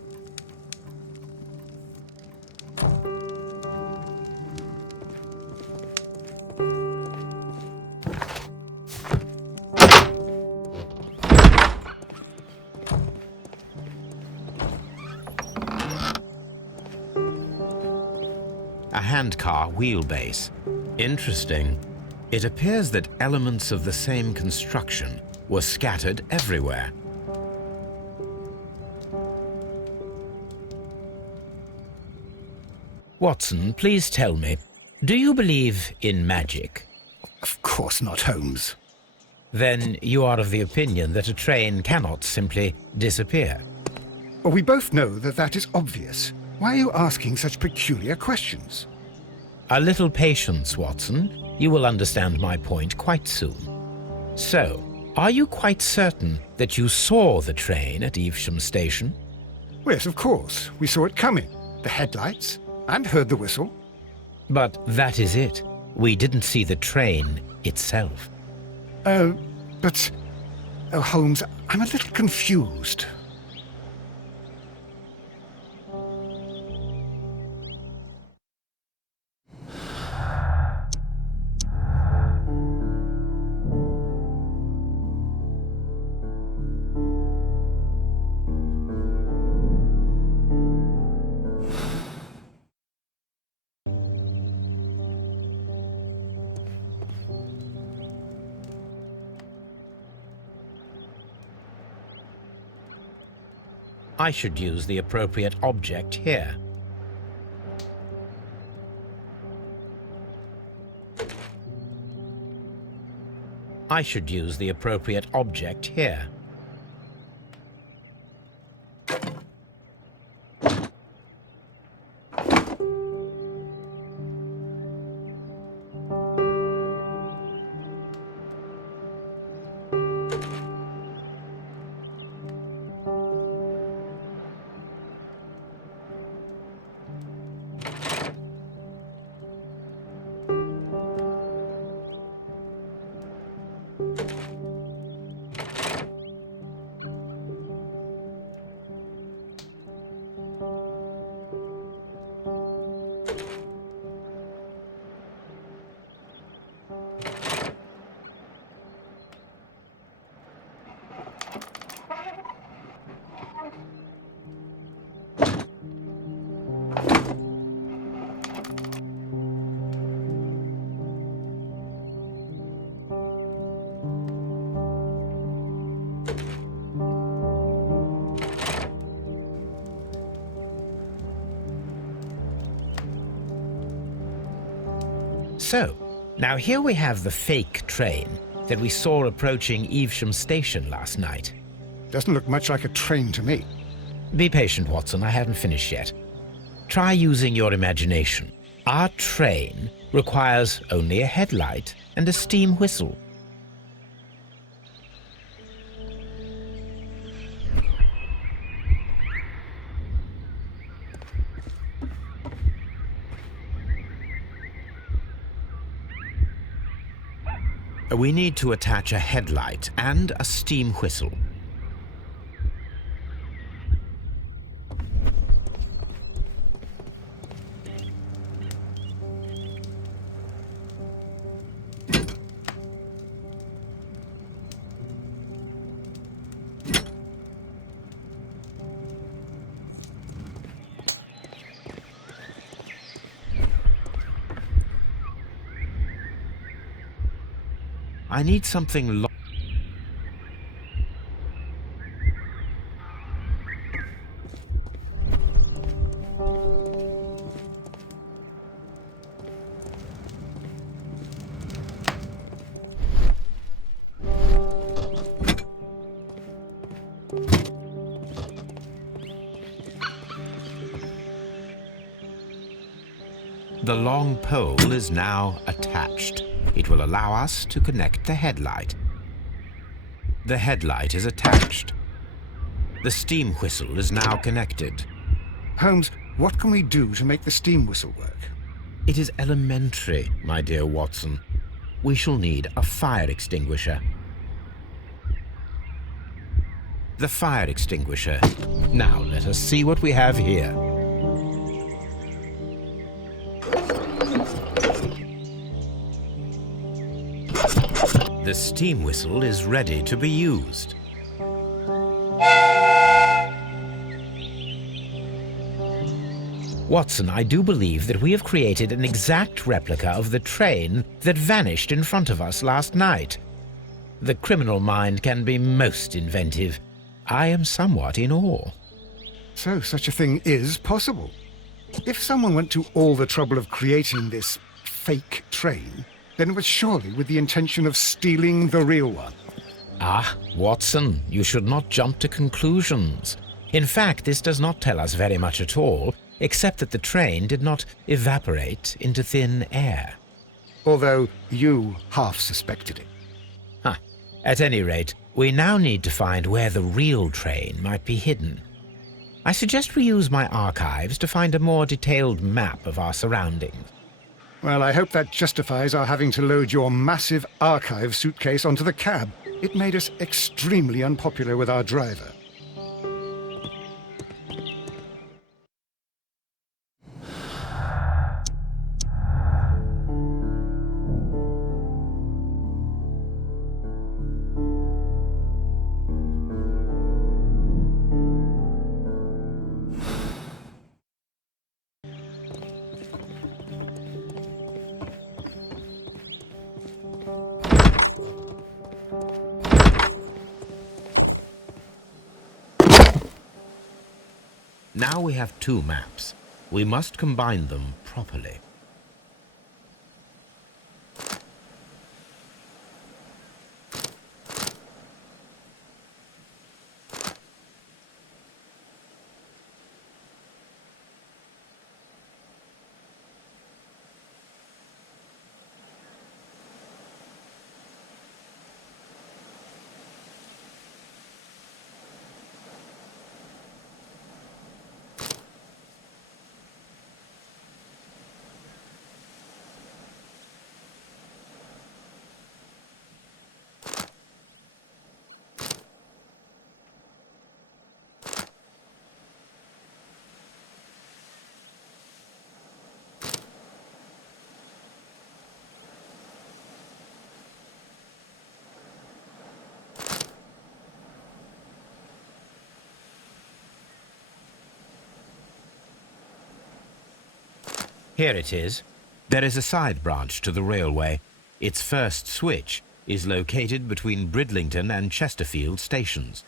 A handcar wheelbase. Interesting. It appears that elements of the same construction were scattered everywhere. Watson, please tell me, do you believe in magic? Of course not, Holmes. Then you are of the opinion that a train cannot simply disappear. Well, we both know that that is obvious. Why are you asking such peculiar questions? A little patience, Watson. You will understand my point quite soon. So, are you quite certain that you saw the train at Evesham Station? Yes, of course. We saw it coming. The headlights, and heard the whistle. But that is it. We didn't see the train itself. But... Oh, Holmes, I'm a little confused. I should use the appropriate object here. I should use the appropriate object here. So, now here we have the fake train that we saw approaching Evesham Station last night. Doesn't look much like a train to me. Be patient, Watson. I haven't finished yet. Try using your imagination. Our train requires only a headlight and a steam whistle. We need to attach a headlight and a steam whistle. I need something long. The long pole is now attached. It will allow us to connect the headlight. The headlight is attached. The steam whistle is now connected. Holmes, what can we do to make the steam whistle work? It is elementary, my dear Watson. We shall need a fire extinguisher. The fire extinguisher. Now let us see what we have here. The steam whistle is ready to be used. Watson, I do believe that we have created an exact replica of the train that vanished in front of us last night. The criminal mind can be most inventive. I am somewhat in awe. So such a thing is possible. If someone went to all the trouble of creating this fake train, then it was surely with the intention of stealing the real one. Ah, Watson, you should not jump to conclusions. In fact, this does not tell us very much at all, except that the train did not evaporate into thin air. Although you half suspected it. Huh. At any rate, we now need to find where the real train might be hidden. I suggest we use my archives to find a more detailed map of our surroundings. Well, I hope that justifies our having to load your massive archive suitcase onto the cab. It made us extremely unpopular with our driver. Now we have two maps. We must combine them properly. Here it is. There is a side branch to the railway. Its first switch is located between Bridlington and Chesterfield stations.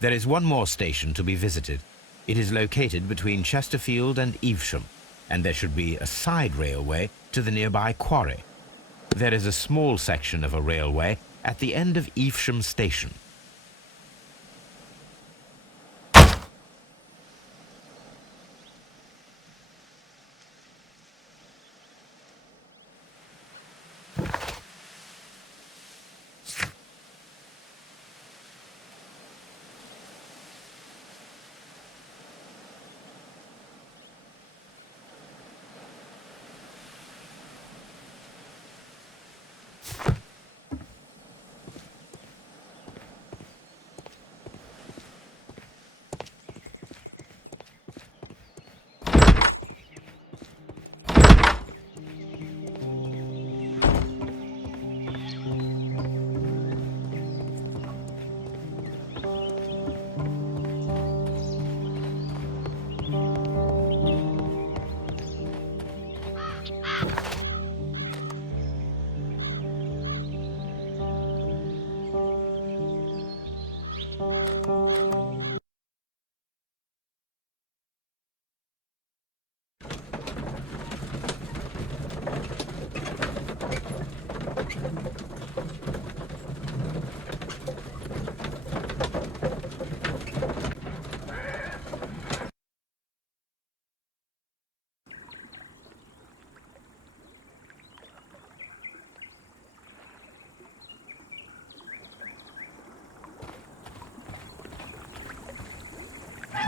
There is one more station to be visited. It is located between Chesterfield and Evesham, and there should be a side railway to the nearby quarry. There is a small section of a railway at the end of Evesham station.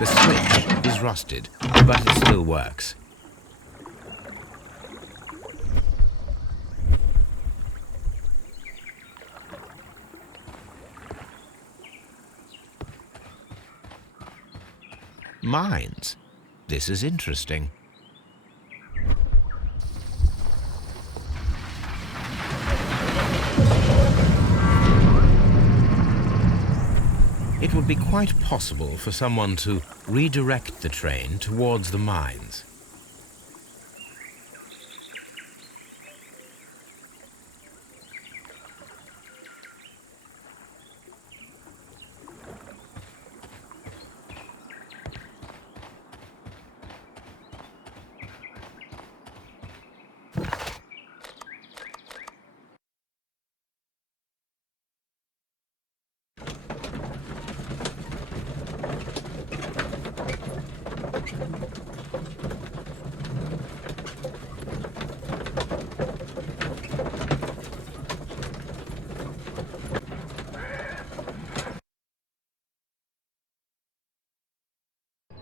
The switch is rusted, but it still works. Mines. This is interesting. It would be quite possible for someone to redirect the train towards the mines.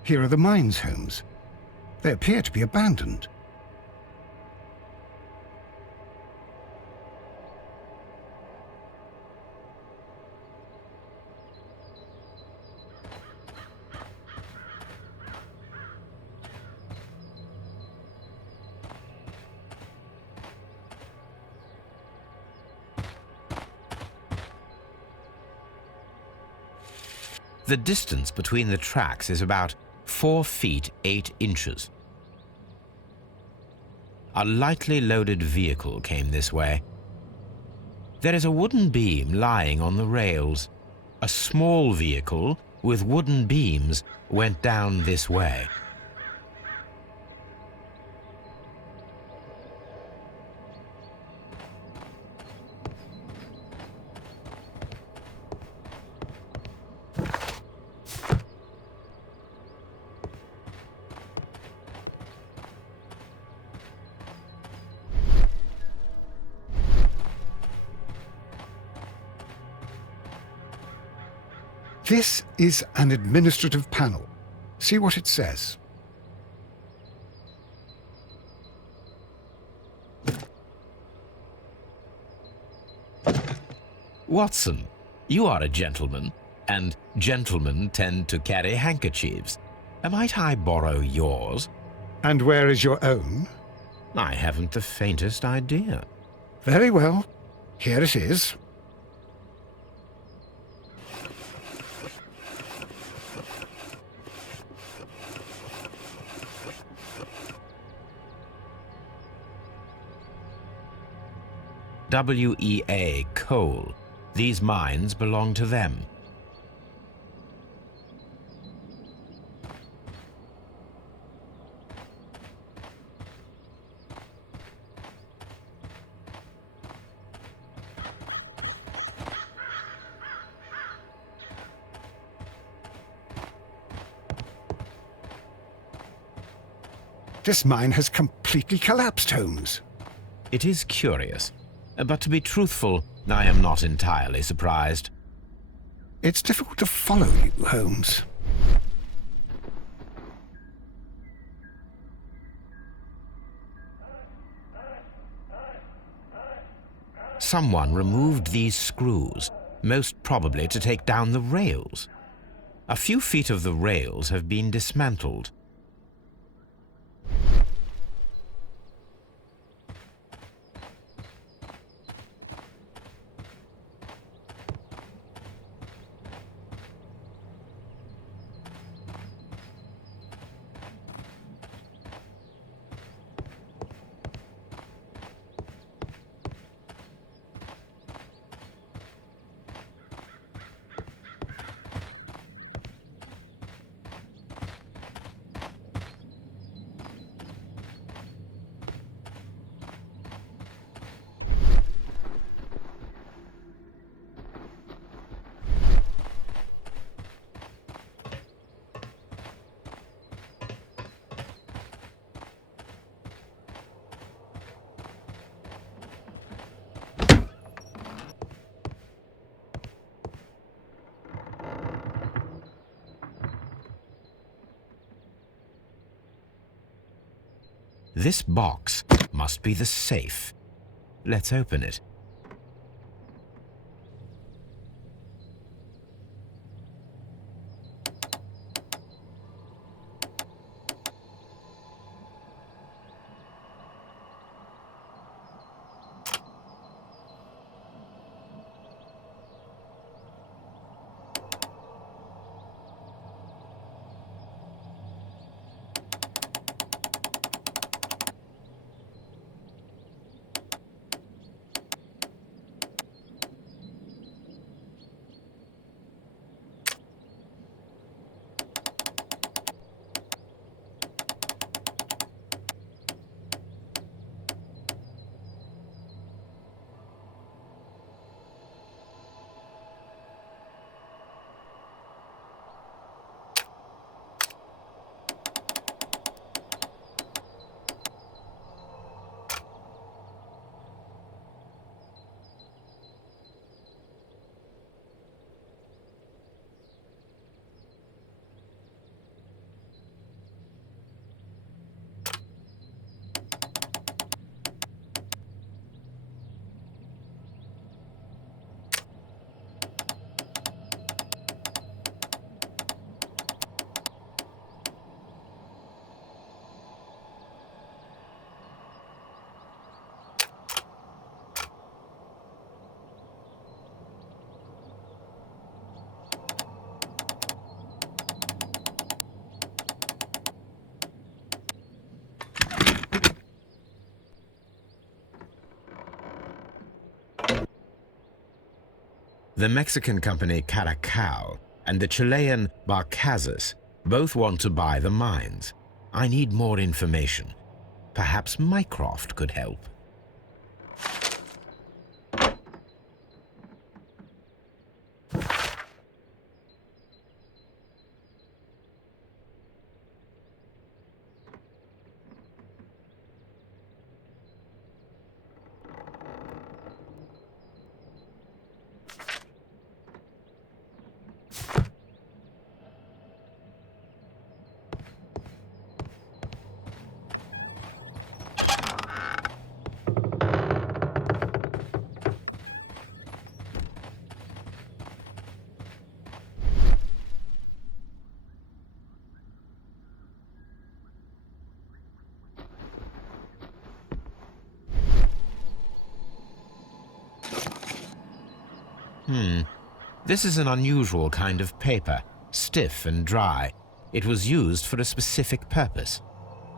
Here are the mines, Holmes. They appear to be abandoned. The distance between the tracks is about 4 feet 8 inches. A lightly loaded vehicle came this way. There is a wooden beam lying on the rails. A small vehicle with wooden beams went down this way. This is an administrative panel. See what it says. Watson, you are a gentleman, and gentlemen tend to carry handkerchiefs. Might I borrow yours? And where is your own? I haven't the faintest idea. Very well. Here it is. WEA coal. These mines belong to them. This mine has completely collapsed, Holmes. It is curious, but to be truthful, I am not entirely surprised. It's difficult to follow you, Holmes. Someone removed these screws, most probably to take down the rails. A few feet of the rails have been dismantled. This box must be the safe. Let's open it. The Mexican company Caracao and the Chilean Barcazas both want to buy the mines. I need more information. Perhaps Mycroft could help. This is an unusual kind of paper, stiff and dry. It was used for a specific purpose.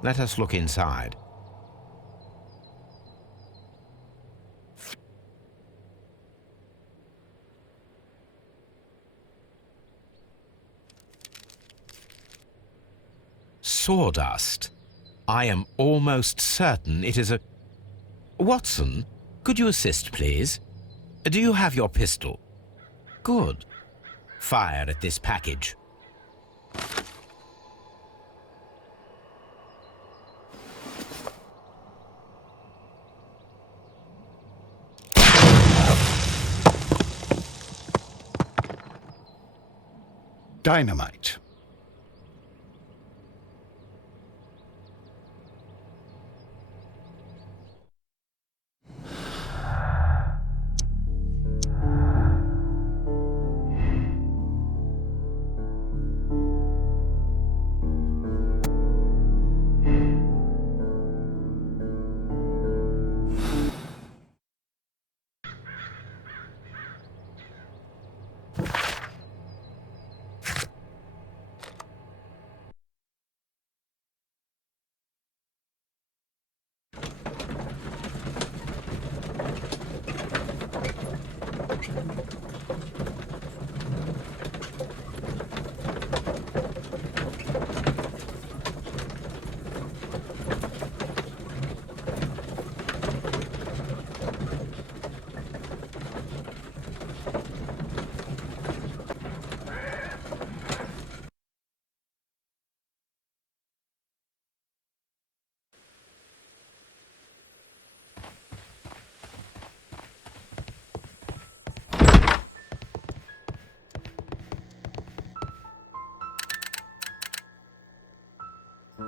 Let us look inside. Sawdust. I am almost certain it is a... Watson, could you assist, please? Do you have your pistol? Good. Fire at this package. Dynamite.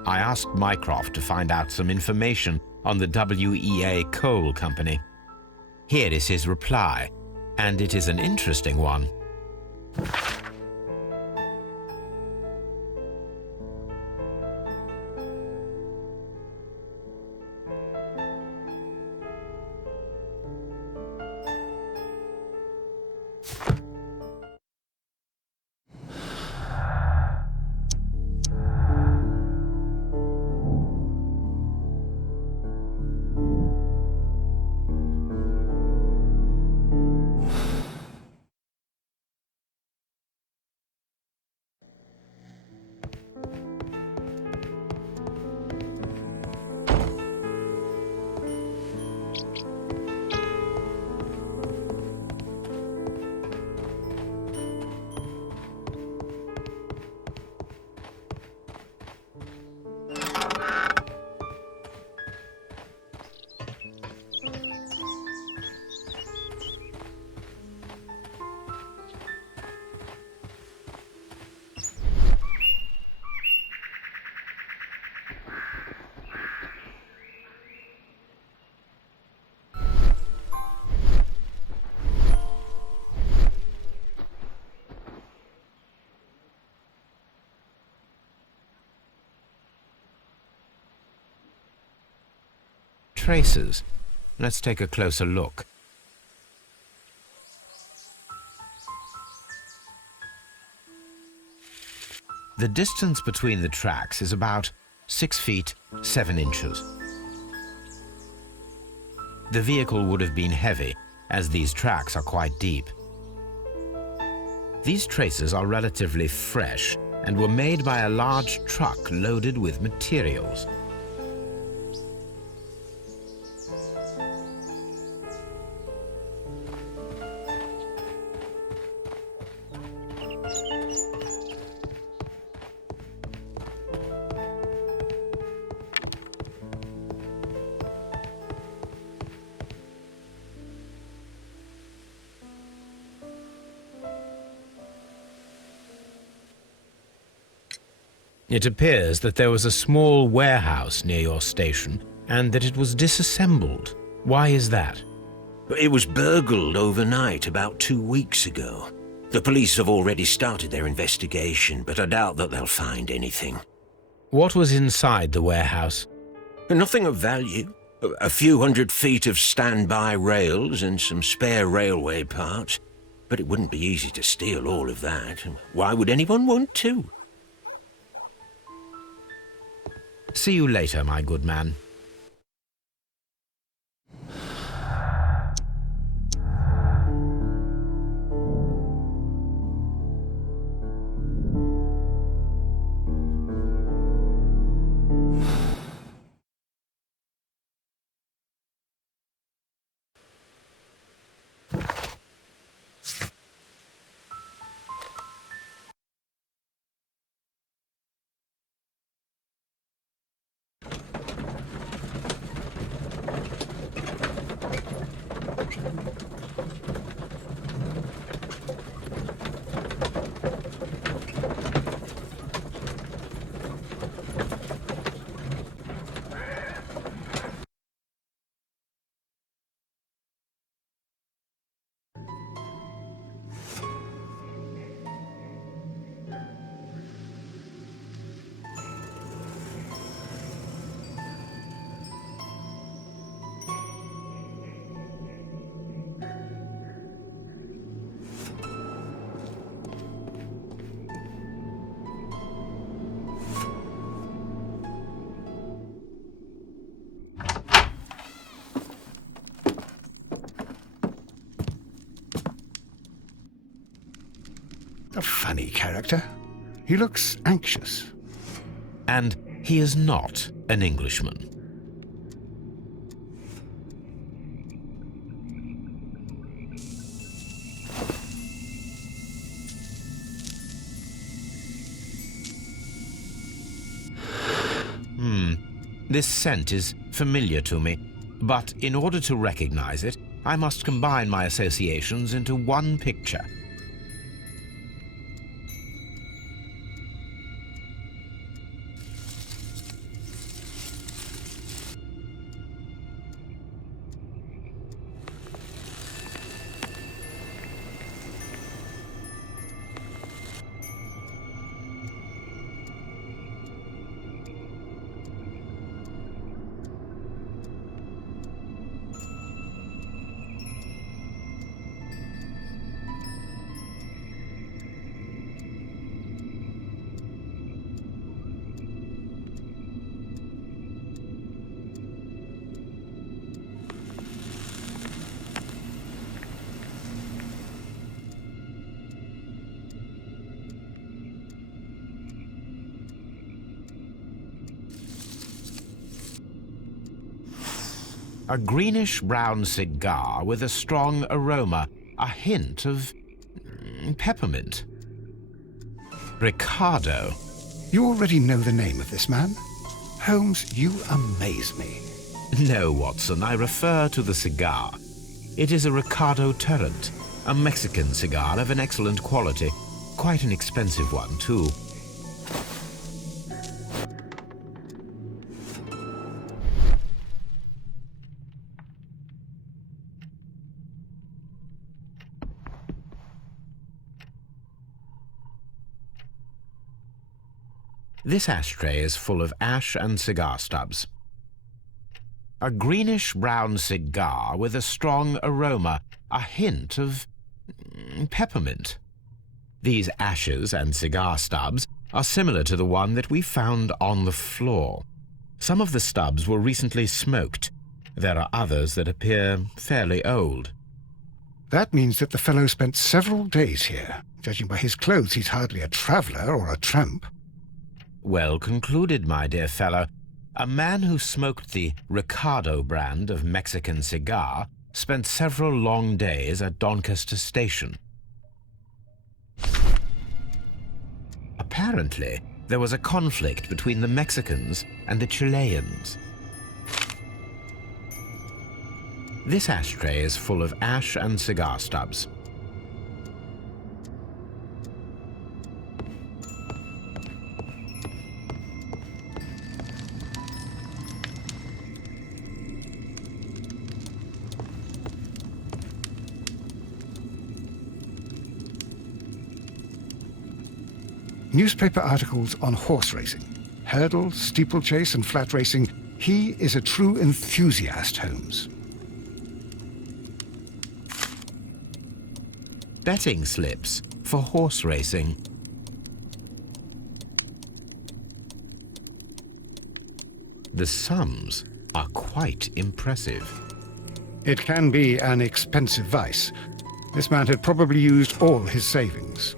I asked Mycroft to find out some information on the WEA Coal Company. Here is his reply, and it is an interesting one. Traces. Let's take a closer look. The distance between the tracks is about 6 feet 7 inches. The vehicle would have been heavy, as these tracks are quite deep. These traces are relatively fresh and were made by a large truck loaded with materials. It appears that there was a small warehouse near your station and that it was disassembled. Why is that? It was burgled overnight about 2 weeks ago. The police have already started their investigation, but I doubt that they'll find anything. What was inside the warehouse? Nothing of value. A few 100 feet of standby rails and some spare railway parts. But it wouldn't be easy to steal all of that. Why would anyone want to? See you later, my good man. A funny character. He looks anxious. And he is not an Englishman. This scent is familiar to me, but in order to recognize it, I must combine my associations into one picture. A greenish-brown cigar with a strong aroma, a hint of peppermint. Ricardo. You already know the name of this man? Holmes, you amaze me. No, Watson, I refer to the cigar. It is a Ricardo Turrent, a Mexican cigar of an excellent quality. Quite an expensive one, too. This ashtray is full of ash and cigar stubs. A greenish-brown cigar with a strong aroma, a hint of peppermint. These ashes and cigar stubs are similar to the one that we found on the floor. Some of the stubs were recently smoked. There are others that appear fairly old. That means that the fellow spent several days here. Judging by his clothes, he's hardly a traveller or a tramp. Well concluded, my dear fellow. A man who smoked the Ricardo brand of Mexican cigar spent several long days at Doncaster Station. Apparently, there was a conflict between the Mexicans and the Chileans. This ashtray is full of ash and cigar stubs. Newspaper articles on horse racing, hurdle, steeplechase, and flat racing. He is a true enthusiast, Holmes. Betting slips for horse racing. The sums are quite impressive. It can be an expensive vice. This man had probably used all his savings.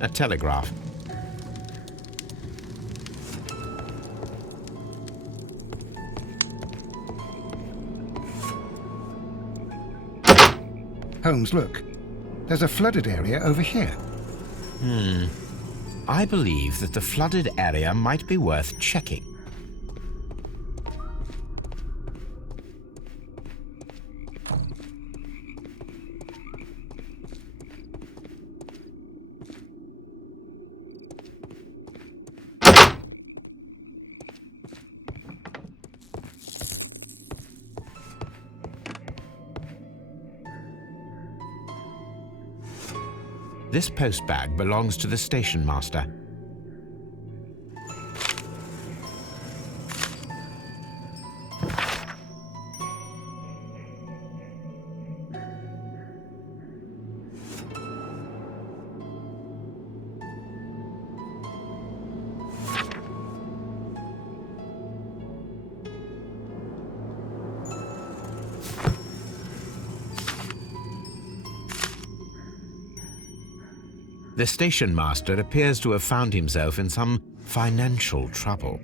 A telegraph. Holmes, look. There's a flooded area over here. I believe that the flooded area might be worth checking. This post bag belongs to the station master. The station master appears to have found himself in some financial trouble.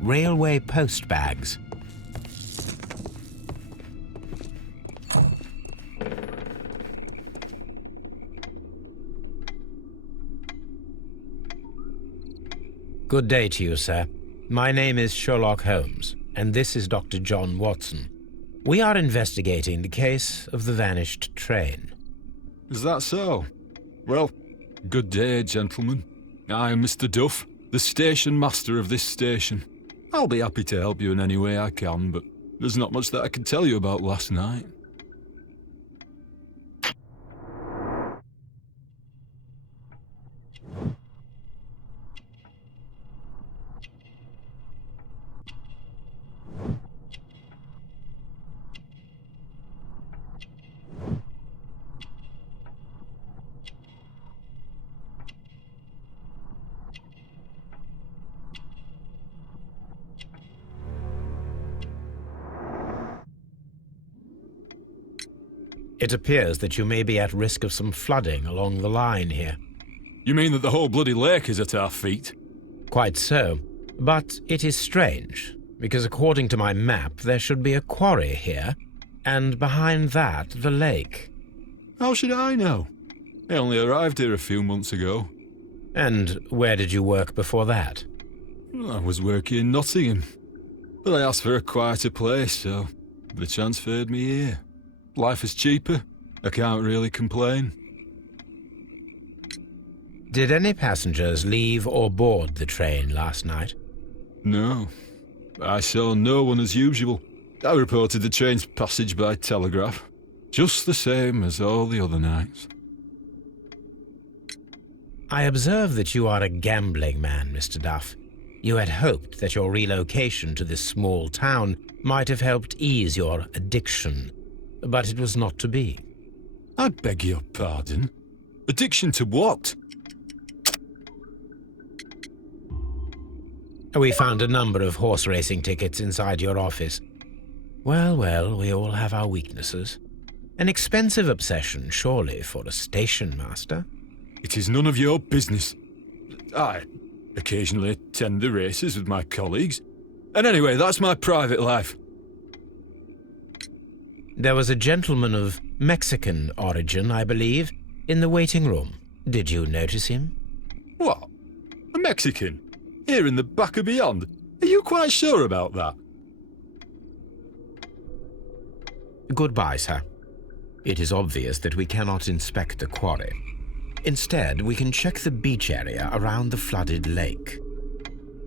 Railway post bags. Good day to you, sir. My name is Sherlock Holmes, and this is Dr. John Watson. We are investigating the case of the vanished train. Is that so? Well, good day, gentlemen. I am Mr. Duff, the station master of this station. I'll be happy to help you in any way I can, but there's not much that I can tell you about last night. It appears that you may be at risk of some flooding along the line here. You mean that the whole bloody lake is at our feet? Quite so. But it is strange, because according to my map, there should be a quarry here, and behind that, the lake. How should I know? I only arrived here a few months ago. And where did you work before that? I was working in Nottingham, but I asked for a quieter place, so they transferred me here. Life is cheaper. I can't really complain. Did any passengers leave or board the train last night? No. I saw no one as usual. I reported the train's passage by telegraph, just the same as all the other nights. I observe that you are a gambling man, Mr. Duff. You had hoped that your relocation to this small town might have helped ease your addiction, but it was not to be. I beg your pardon? Addiction to what? We found a number of horse racing tickets inside your office. Well, well, we all have our weaknesses. An expensive obsession, surely, for a station master. It is none of your business. I occasionally attend the races with my colleagues. And anyway, that's my private life. There was a gentleman of Mexican origin, I believe, in the waiting room. Did you notice him? What? A Mexican? Here in the back of beyond? Are you quite sure about that? Goodbye, sir. It is obvious that we cannot inspect the quarry. Instead, we can check the beach area around the flooded lake.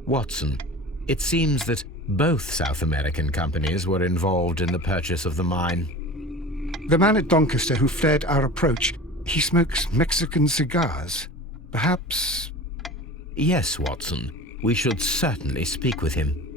Watson, it seems that both South American companies were involved in the purchase of the mine. The man at Doncaster who fled our approach, he smokes Mexican cigars. Perhaps... Yes, Watson. We should certainly speak with him.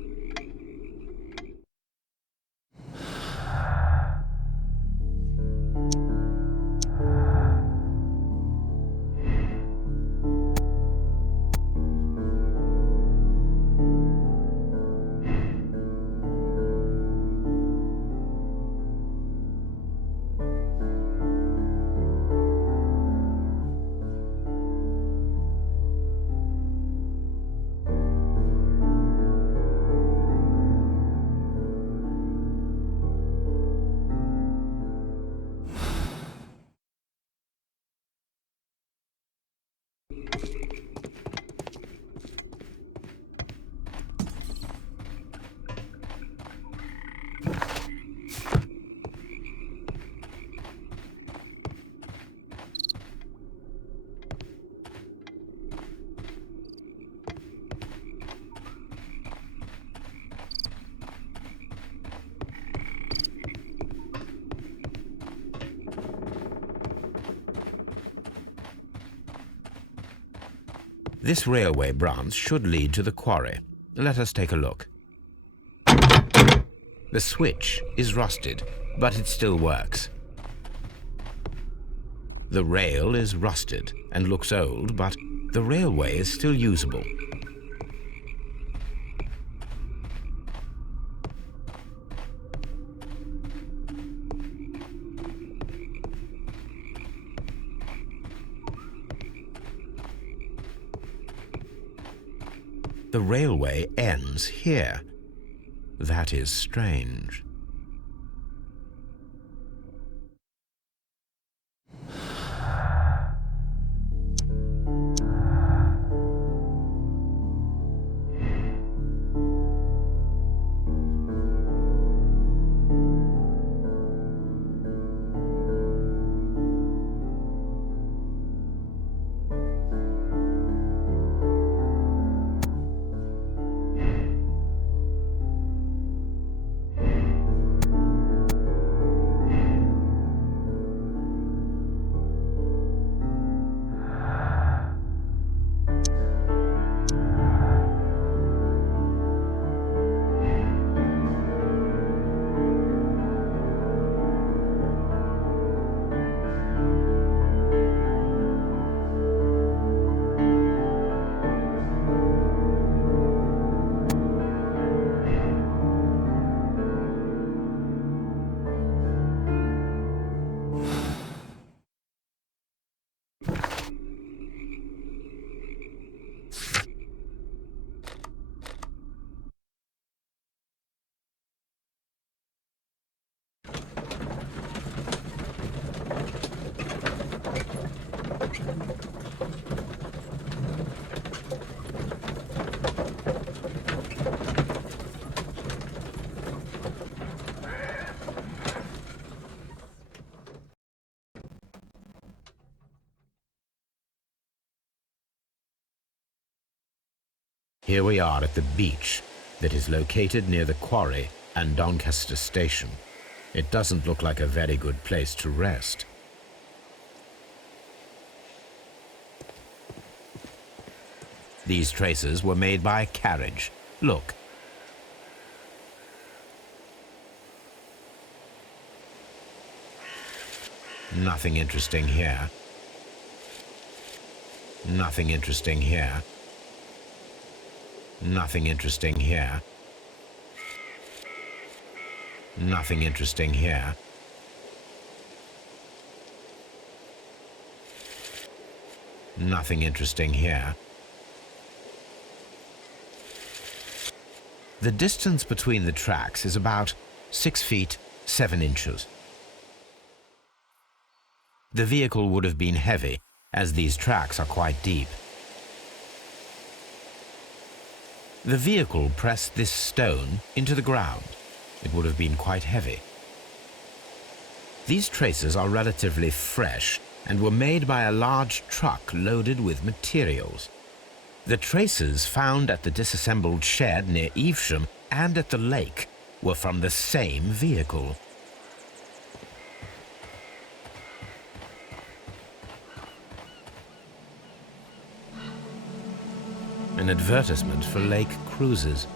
This railway branch should lead to the quarry. Let us take a look. The switch is rusted, but it still works. The rail is rusted and looks old, but the railway is still usable. The railway ends here. That is strange. Here we are at the beach that is located near the quarry and Doncaster Station. It doesn't look like a very good place to rest. These traces were made by a carriage. Look. Nothing interesting here. Nothing interesting here. Nothing interesting here. Nothing interesting here. Nothing interesting here. The distance between the tracks is about 6 feet 7 inches. The vehicle would have been heavy, as these tracks are quite deep. The vehicle pressed this stone into the ground. It would have been quite heavy. These traces are relatively fresh and were made by a large truck loaded with materials. The traces found at the disassembled shed near Evesham and at the lake were from the same vehicle. An advertisement for lake cruises.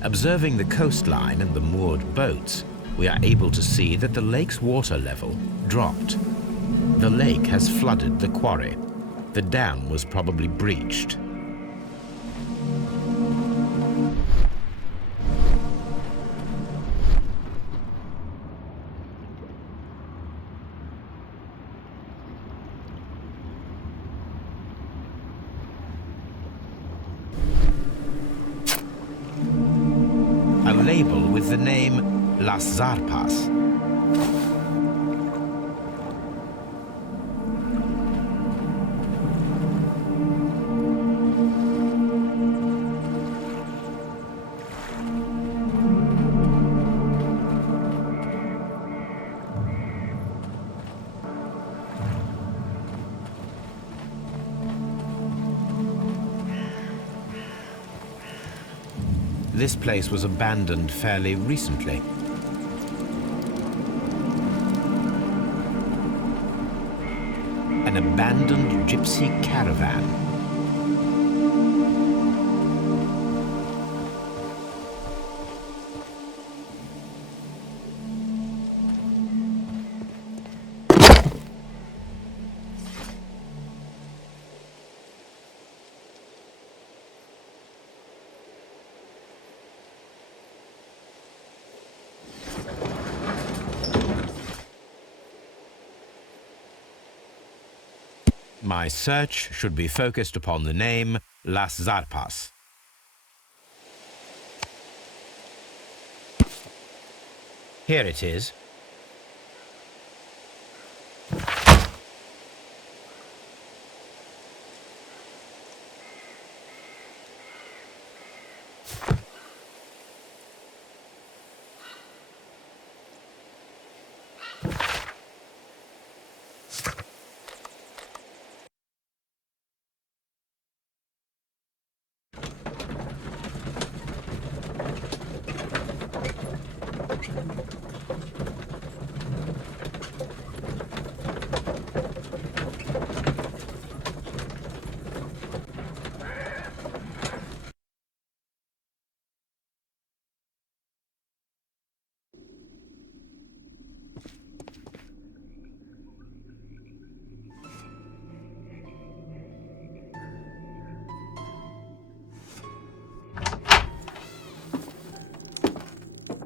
Observing the coastline and the moored boats, we are able to see that the lake's water level dropped. The lake has flooded the quarry. The dam was probably breached. A label with the name Las Zarpas. This place was abandoned fairly recently. An abandoned gypsy caravan. My search should be focused upon the name Las Zarpas. Here it is.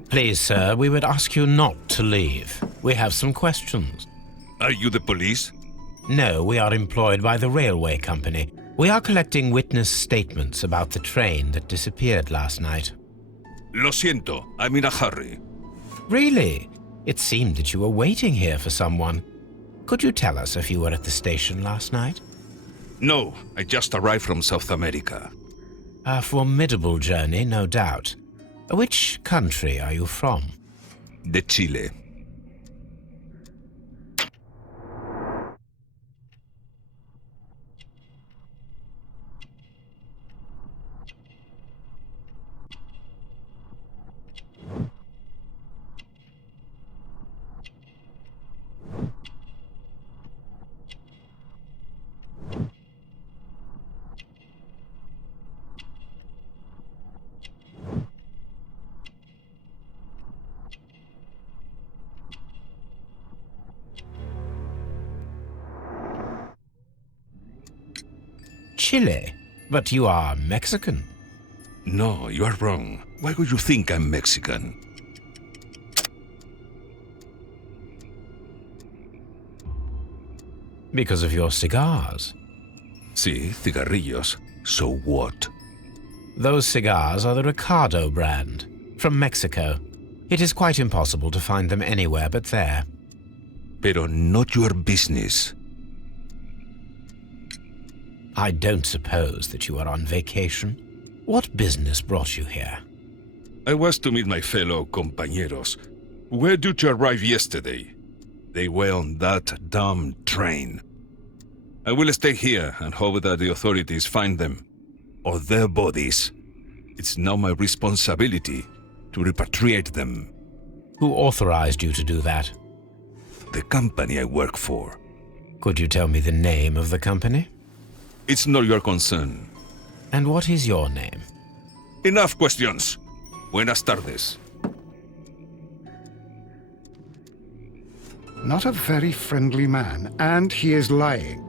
Please, sir, we would ask you not to leave. We have some questions. Are you the police? No, we are employed by the railway company. We are collecting witness statements about the train that disappeared last night. Lo siento, I'm in a hurry. Really? It seemed that you were waiting here for someone. Could you tell us if you were at the station last night? No, I just arrived from South America. A formidable journey, no doubt. Which country are you from? De Chile. Chile, but you are Mexican. No, you are wrong. Why would you think I'm Mexican? Because of your cigars. Sí, cigarrillos. So what? Those cigars are the Ricardo brand, from Mexico. It is quite impossible to find them anywhere but there. Pero not your business. I don't suppose that you are on vacation. What business brought you here? I was to meet my fellow compañeros. Where did you arrive yesterday? They were on that damn train. I will stay here and hope that the authorities find them, or their bodies. It's now my responsibility to repatriate them. Who authorized you to do that? The company I work for. Could you tell me the name of the company? It's not your concern. And what is your name? Enough questions. Buenas tardes. Not a very friendly man, and he is lying.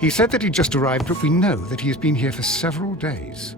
He said that he just arrived, but we know that he has been here for several days.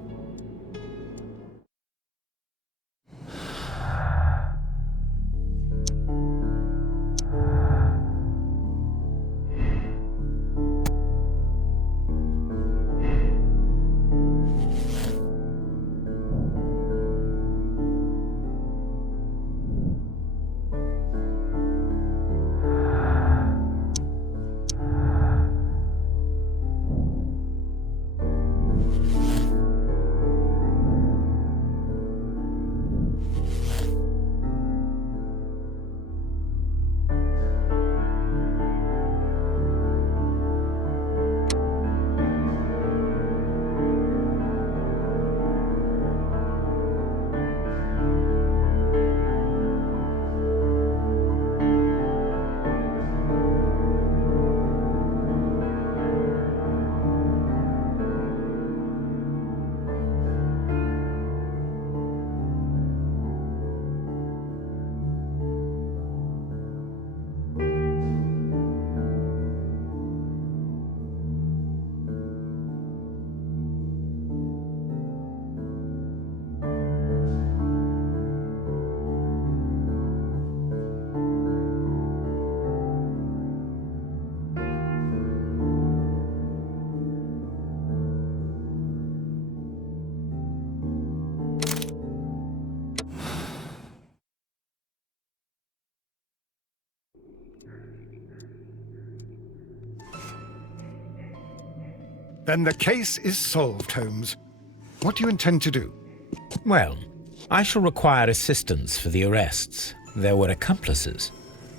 Then the case is solved, Holmes. What do you intend to do? Well, I shall require assistance for the arrests. There were accomplices.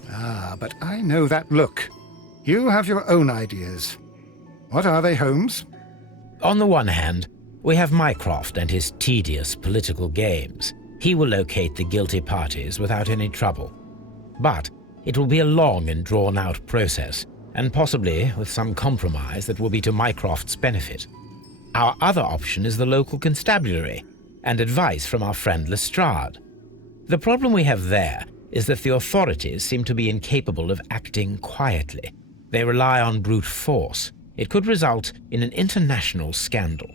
Ah, but I know that look. You have your own ideas. What are they, Holmes? On the one hand, we have Mycroft and his tedious political games. He will locate the guilty parties without any trouble. But it will be a long and drawn-out process, and possibly with some compromise that will be to Mycroft's benefit. Our other option is the local constabulary, and advice from our friend Lestrade. The problem we have there is that the authorities seem to be incapable of acting quietly. They rely on brute force. It could result in an international scandal.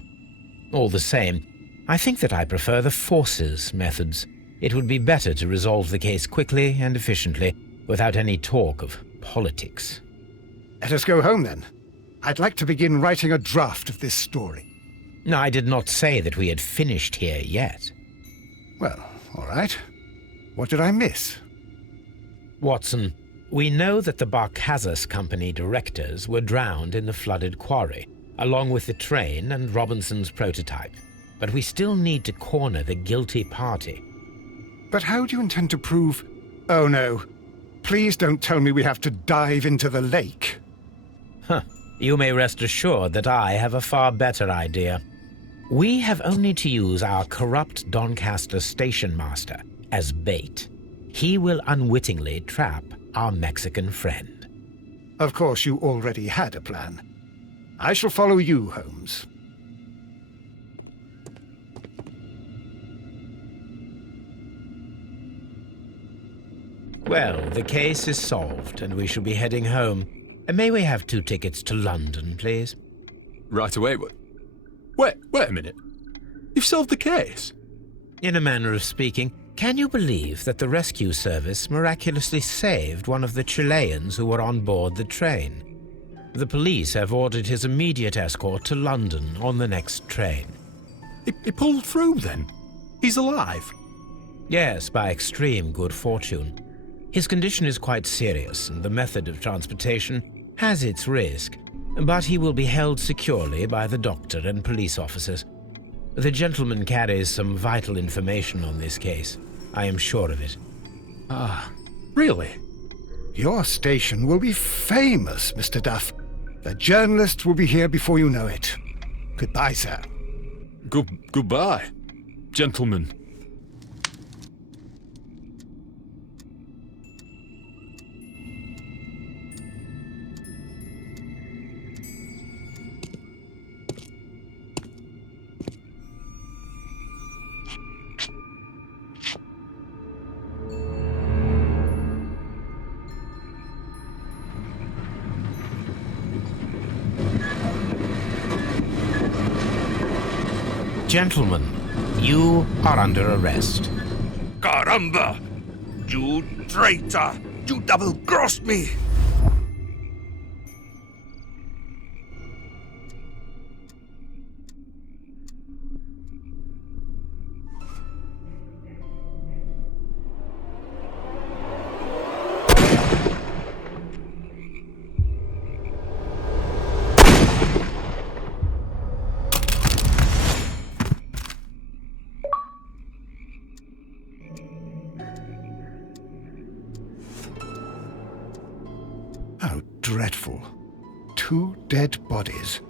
All the same, I think that I prefer the forces methods. It would be better to resolve the case quickly and efficiently, without any talk of politics. Let us go home, then. I'd like to begin writing a draft of this story. No, I did not say that we had finished here yet. Well, all right. What did I miss? Watson, we know that the Barcazas Company directors were drowned in the flooded quarry, along with the train and Robinson's prototype. But we still need to corner the guilty party. But how do you intend to prove... Oh, no. Please don't tell me we have to dive into the lake. Huh. You may rest assured that I have a far better idea. We have only to use our corrupt Doncaster station master as bait. He will unwittingly trap our Mexican friend. Of course, you already had a plan. I shall follow you, Holmes. Well, the case is solved, and we shall be heading home. May we have 2 tickets to London, please? Right away, but Wait a minute. You've solved the case? In a manner of speaking, can you believe that the rescue service miraculously saved one of the Chileans who were on board the train? The police have ordered his immediate escort to London on the next train. He pulled through then? He's alive? Yes, by extreme good fortune. His condition is quite serious, and the method of transportation has its risk, but he will be held securely by the doctor and police officers. The gentleman carries some vital information on this case. I am sure of it. Ah, really? Your station will be famous, Mr. Duff. The journalists will be here before you know it. Goodbye, sir. Goodbye, gentlemen. Gentlemen, you are under arrest. Caramba! You traitor! You double-crossed me! How dreadful. 2 dead bodies.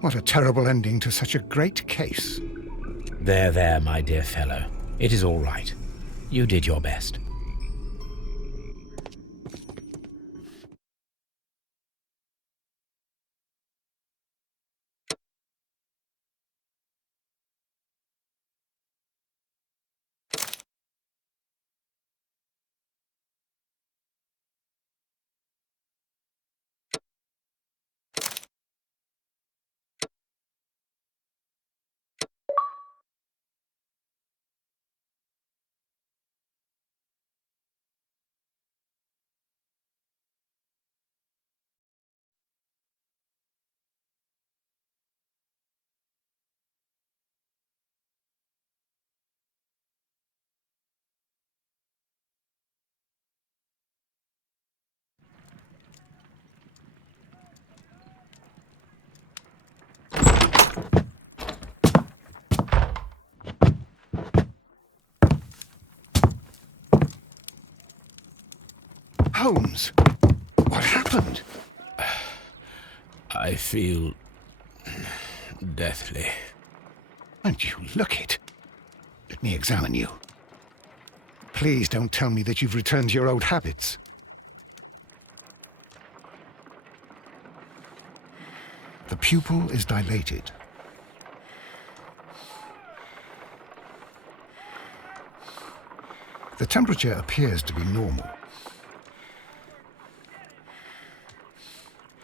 What a terrible ending to such a great case. There, my dear fellow. It is all right. You did your best. Holmes, what happened? I feel deathly. And you look it. Let me examine you. Please don't tell me that you've returned to your old habits. The pupil is dilated. The temperature appears to be normal.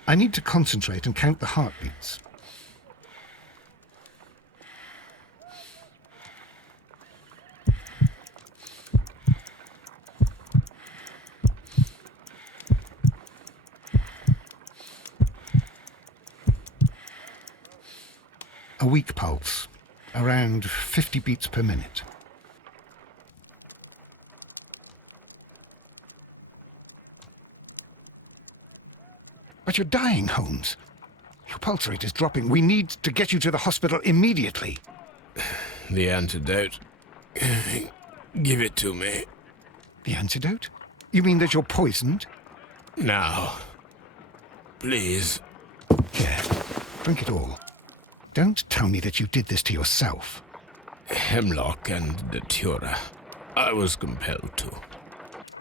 I need to concentrate and count the heartbeats. A weak pulse, around 50 beats per minute. But you're dying, Holmes. Your pulse rate is dropping. We need to get you to the hospital immediately. The antidote. Give it to me. The antidote? You mean that you're poisoned? Now. Please. Here, drink it all. Don't tell me that you did this to yourself. Hemlock and datura. I was compelled to.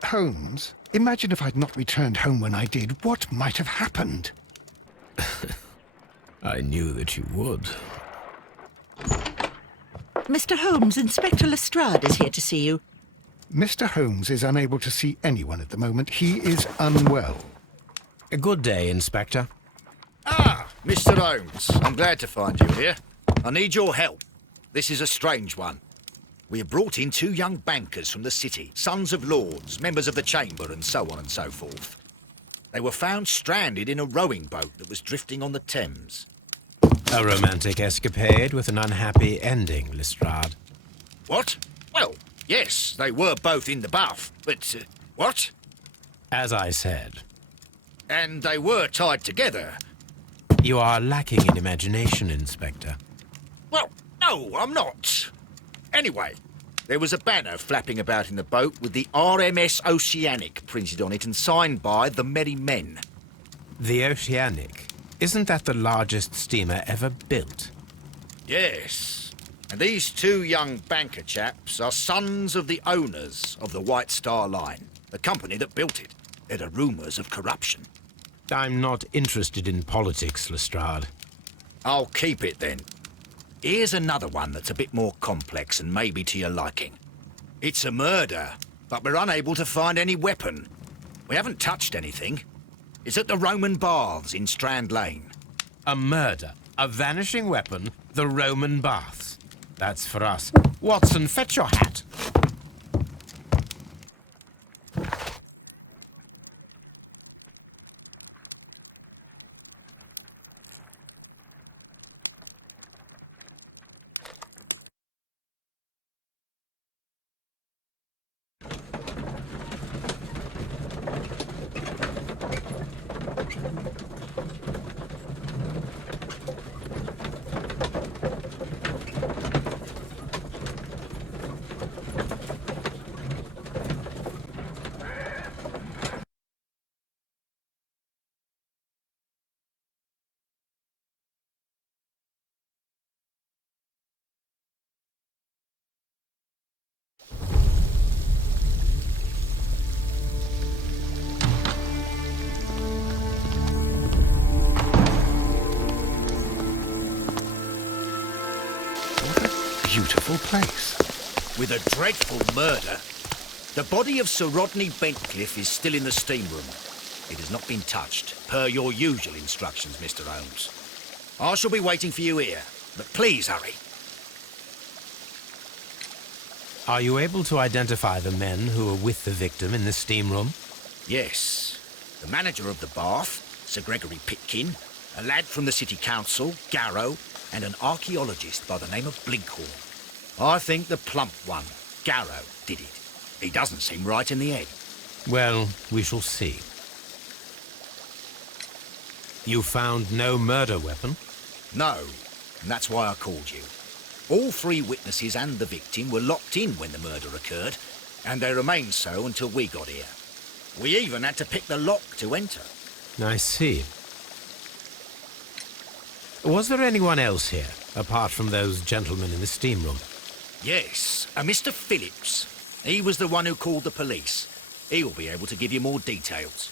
Holmes, imagine if I'd not returned home when I did. What might have happened? I knew that you would. Mr. Holmes, Inspector Lestrade is here to see you. Mr. Holmes is unable to see anyone at the moment. He is unwell. A good day, Inspector. Ah, Mr. Holmes. I'm glad to find you here. I need your help. This is a strange one. We have brought in 2 young bankers from the city, sons of lords, members of the chamber, and so on and so forth. They were found stranded in a rowing boat that was drifting on the Thames. A romantic escapade with an unhappy ending, Lestrade. What? Well, yes, they were both in the bath, but... what? As I said. And they were tied together. You are lacking in imagination, Inspector. Well, no, I'm not. Anyway, there was a banner flapping about in the boat with the RMS Oceanic printed on it and signed by the Merry Men. The Oceanic? Isn't that the largest steamer ever built? Yes. And these 2 young banker chaps are sons of the owners of the White Star Line, the company that built it. There are rumours of corruption. I'm not interested in politics, Lestrade. I'll keep it then. Here's another one that's a bit more complex and maybe to your liking. It's a murder, but we're unable to find any weapon. We haven't touched anything. It's at the Roman Baths in Strand Lane. A murder, a vanishing weapon, the Roman Baths. That's for us. Watson, fetch your hat. Beautiful place. With a dreadful murder. The body of Sir Rodney Bentcliffe is still in the steam room. It has not been touched, per your usual instructions, Mr. Holmes. I shall be waiting for you here, but please hurry. Are you able to identify the men who were with the victim in the steam room? Yes. The manager of the bath, Sir Gregory Pitkin, a lad from the City Council, Garrow, and an archaeologist by the name of Blinkhorn. I think the plump one, Garrow, did it. He doesn't seem right in the head. Well, we shall see. You found no murder weapon? No, and that's why I called you. All 3 witnesses and the victim were locked in when the murder occurred, and they remained so until we got here. We even had to pick the lock to enter. I see. Was there anyone else here, apart from those gentlemen in the steam room? Yes, a Mr. Phillips. He was the one who called the police. He'll be able to give you more details.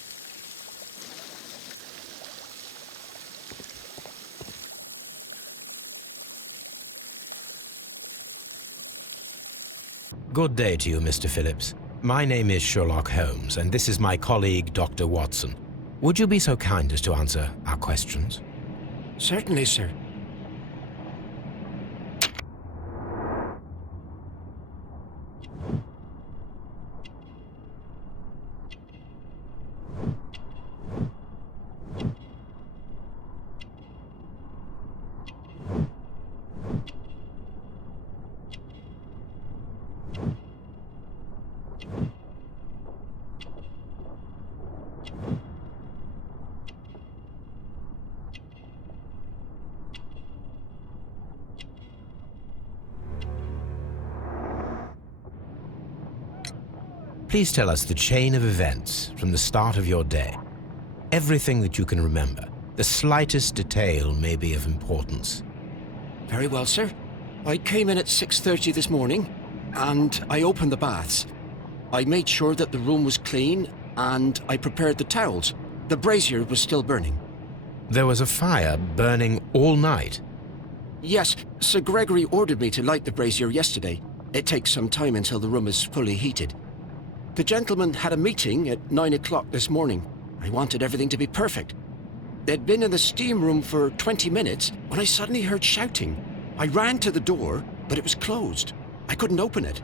Good day to you, Mr. Phillips. My name is Sherlock Holmes, and this is my colleague, Dr. Watson. Would you be so kind as to answer our questions? Certainly, sir. Please tell us the chain of events from the start of your day. Everything that you can remember. The slightest detail may be of importance. Very well, sir. I came in at 6:30 this morning, and I opened the baths. I made sure that the room was clean, and I prepared the towels. The brazier was still burning. There was a fire burning all night. Yes, Sir Gregory ordered me to light the brazier yesterday. It takes some time until the room is fully heated. The gentlemen had a meeting at 9 o'clock this morning. I wanted everything to be perfect. They'd been in the steam room for 20 minutes when I suddenly heard shouting. I ran to the door, but it was closed. I couldn't open it.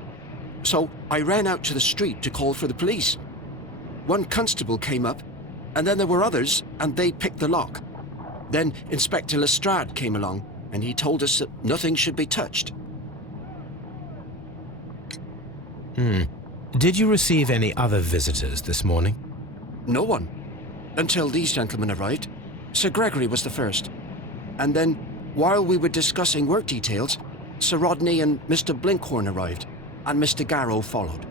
So I ran out to the street to call for the police. One constable came up, and then there were others, and they picked the lock. Then Inspector Lestrade came along, and he told us that nothing should be touched. Did you receive any other visitors this morning? No one. Until these gentlemen arrived. Sir Gregory was the first. And then, while we were discussing work details, Sir Rodney and Mr. Blinkhorn arrived, and Mr. Garrow followed.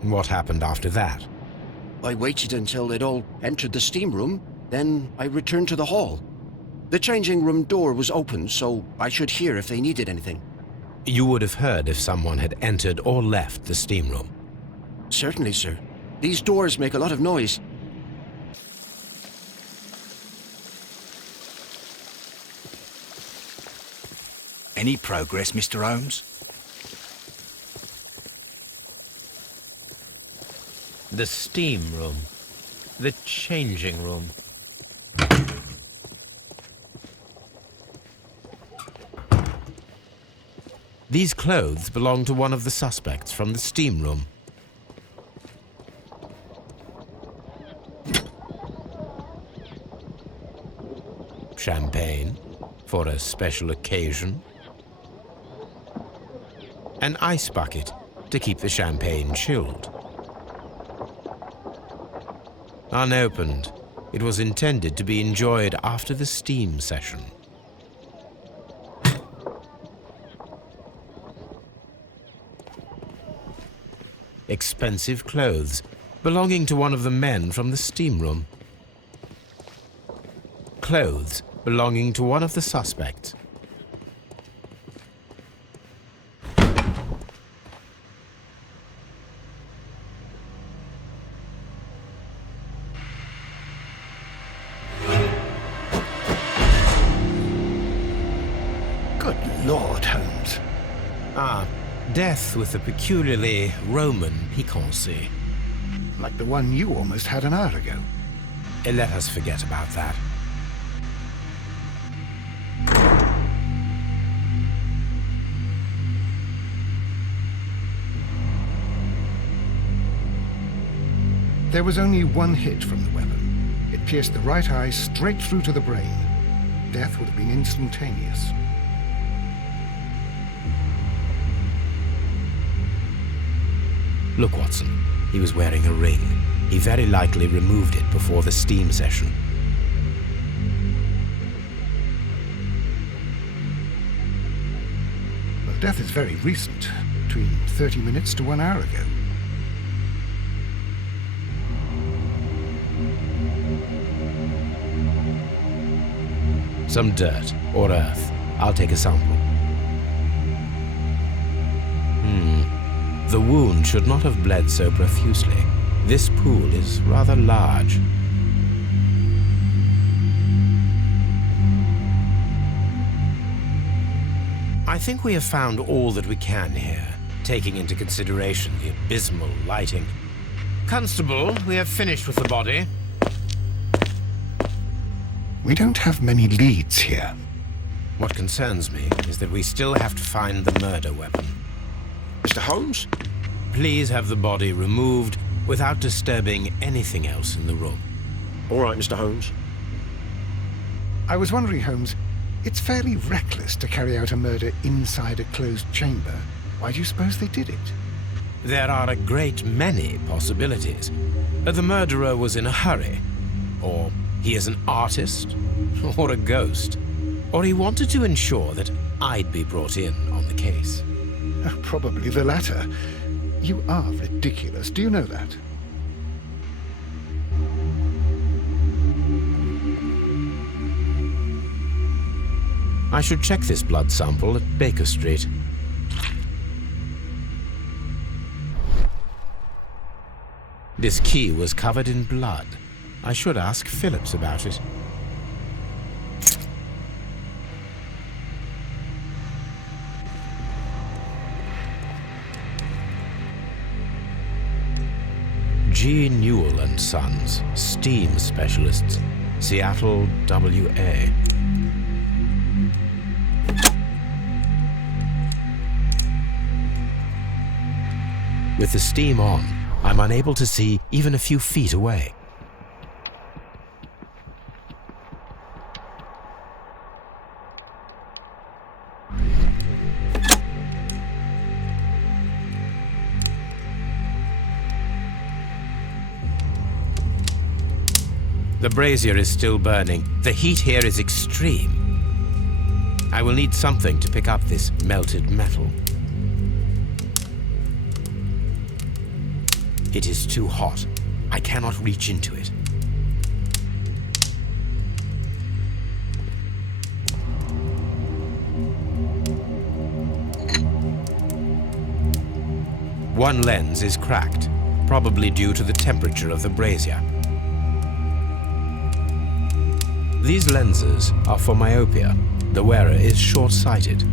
What happened after that? I waited until they'd all entered the steam room, then I returned to the hall. The changing room door was open, so I should hear if they needed anything. You would have heard if someone had entered or left the steam room. Certainly, sir. These doors make a lot of noise. Any progress, Mr. Holmes? The steam room. The changing room. These clothes belong to one of the suspects from the steam room. Champagne for a special occasion. An ice bucket to keep the champagne chilled. Unopened, it was intended to be enjoyed after the steam session. Expensive clothes belonging to one of the men from the steam room. Clothes belonging to one of the suspects. Good Lord, Holmes. Death with a peculiarly Roman piquancy. Like the one you almost had an hour ago. Let us forget about that. There was only one hit from the weapon. It pierced the right eye straight through to the brain. Death would have been instantaneous. Look, Watson. He was wearing a ring. He very likely removed it before the steam session. Well, death is very recent. Between 30 minutes to 1 hour ago. Some dirt or earth. I'll take a sample. The wound should not have bled so profusely. This pool is rather large. I think we have found all that we can here, taking into consideration the abysmal lighting. Constable, we have finished with the body. We don't have many leads here. What concerns me is that we still have to find the murder weapon. Mr. Holmes? Please have the body removed without disturbing anything else in the room. All right, Mr. Holmes. I was wondering, Holmes, it's fairly reckless to carry out a murder inside a closed chamber. Why do you suppose they did it? There are a great many possibilities. The murderer was in a hurry, or he is an artist, or a ghost, or he wanted to ensure that I'd be brought in on the case. Probably the latter. You are ridiculous. Do you know that? I should check this blood sample at Baker Street. This key was covered in blood. I should ask Phillips about it. G. Newell and Sons, steam specialists, Seattle, WA. With the steam on, I'm unable to see even a few feet away. The brazier is still burning. The heat here is extreme. I will need something to pick up this melted metal. It is too hot. I cannot reach into it. One lens is cracked, probably due to the temperature of the brazier. These lenses are for myopia. The wearer is short-sighted.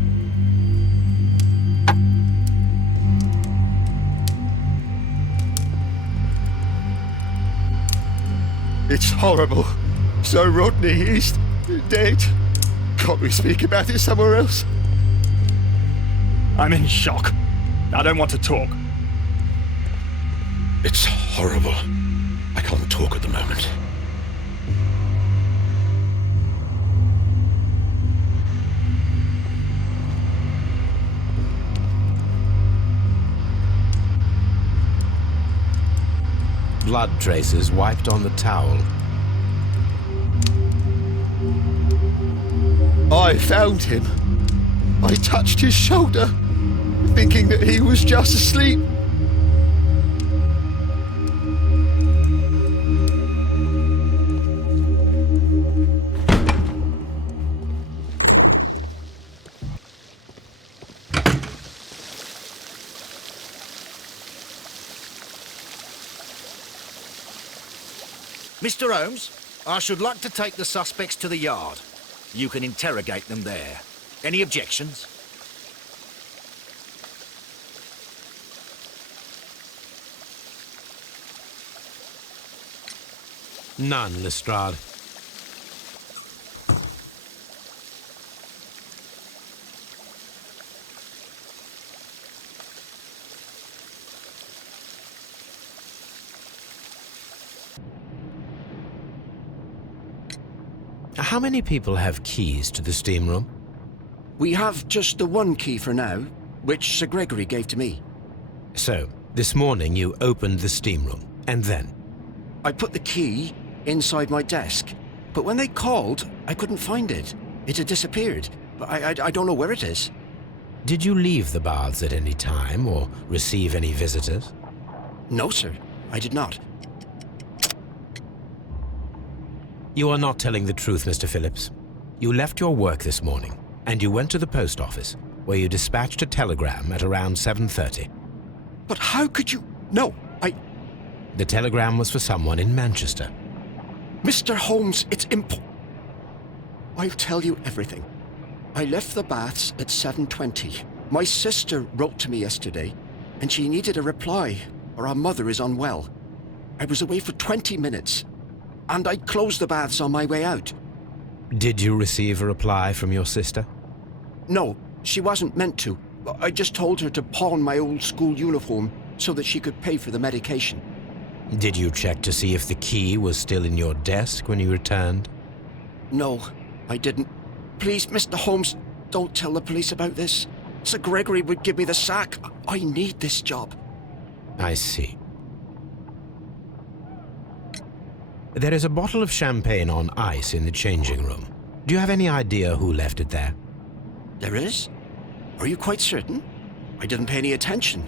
It's horrible. So Rodney, he's dead. Can't we speak about it somewhere else? I'm in shock. I don't want to talk. It's horrible. I can't talk at the moment. Blood traces wiped on the towel. I found him. I touched his shoulder, thinking that he was just asleep. Mr. Holmes, I should like to take the suspects to the yard. You can interrogate them there. Any objections? None, Lestrade. How many people have keys to the steam room? We have just the one key for now, which Sir Gregory gave to me. So, this morning you opened the steam room, and then? I put the key inside my desk, but when they called, I couldn't find it. It had disappeared, but I don't know where it is. Did you leave the baths at any time, or receive any visitors? No, sir, I did not. You are not telling the truth, Mr. Phillips. You left your work this morning, and you went to the post office, where you dispatched a telegram at around 7:30. But how could you... No, The telegram was for someone in Manchester. Mr. Holmes, it's I'll tell you everything. I left the baths at 7:20. My sister wrote to me yesterday, and she needed a reply, or our mother is unwell. I was away for 20 minutes, and I closed the baths on my way out. Did you receive a reply from your sister? No, she wasn't meant to. I just told her to pawn my old school uniform so that she could pay for the medication. Did you check to see if the key was still in your desk when you returned? No, I didn't. Please, Mr. Holmes, don't tell the police about this. Sir Gregory would give me the sack. I need this job. I see. There is a bottle of champagne on ice in the changing room. Do you have any idea who left it there? There is? Are you quite certain? I didn't pay any attention.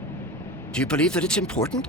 Do you believe that it's important?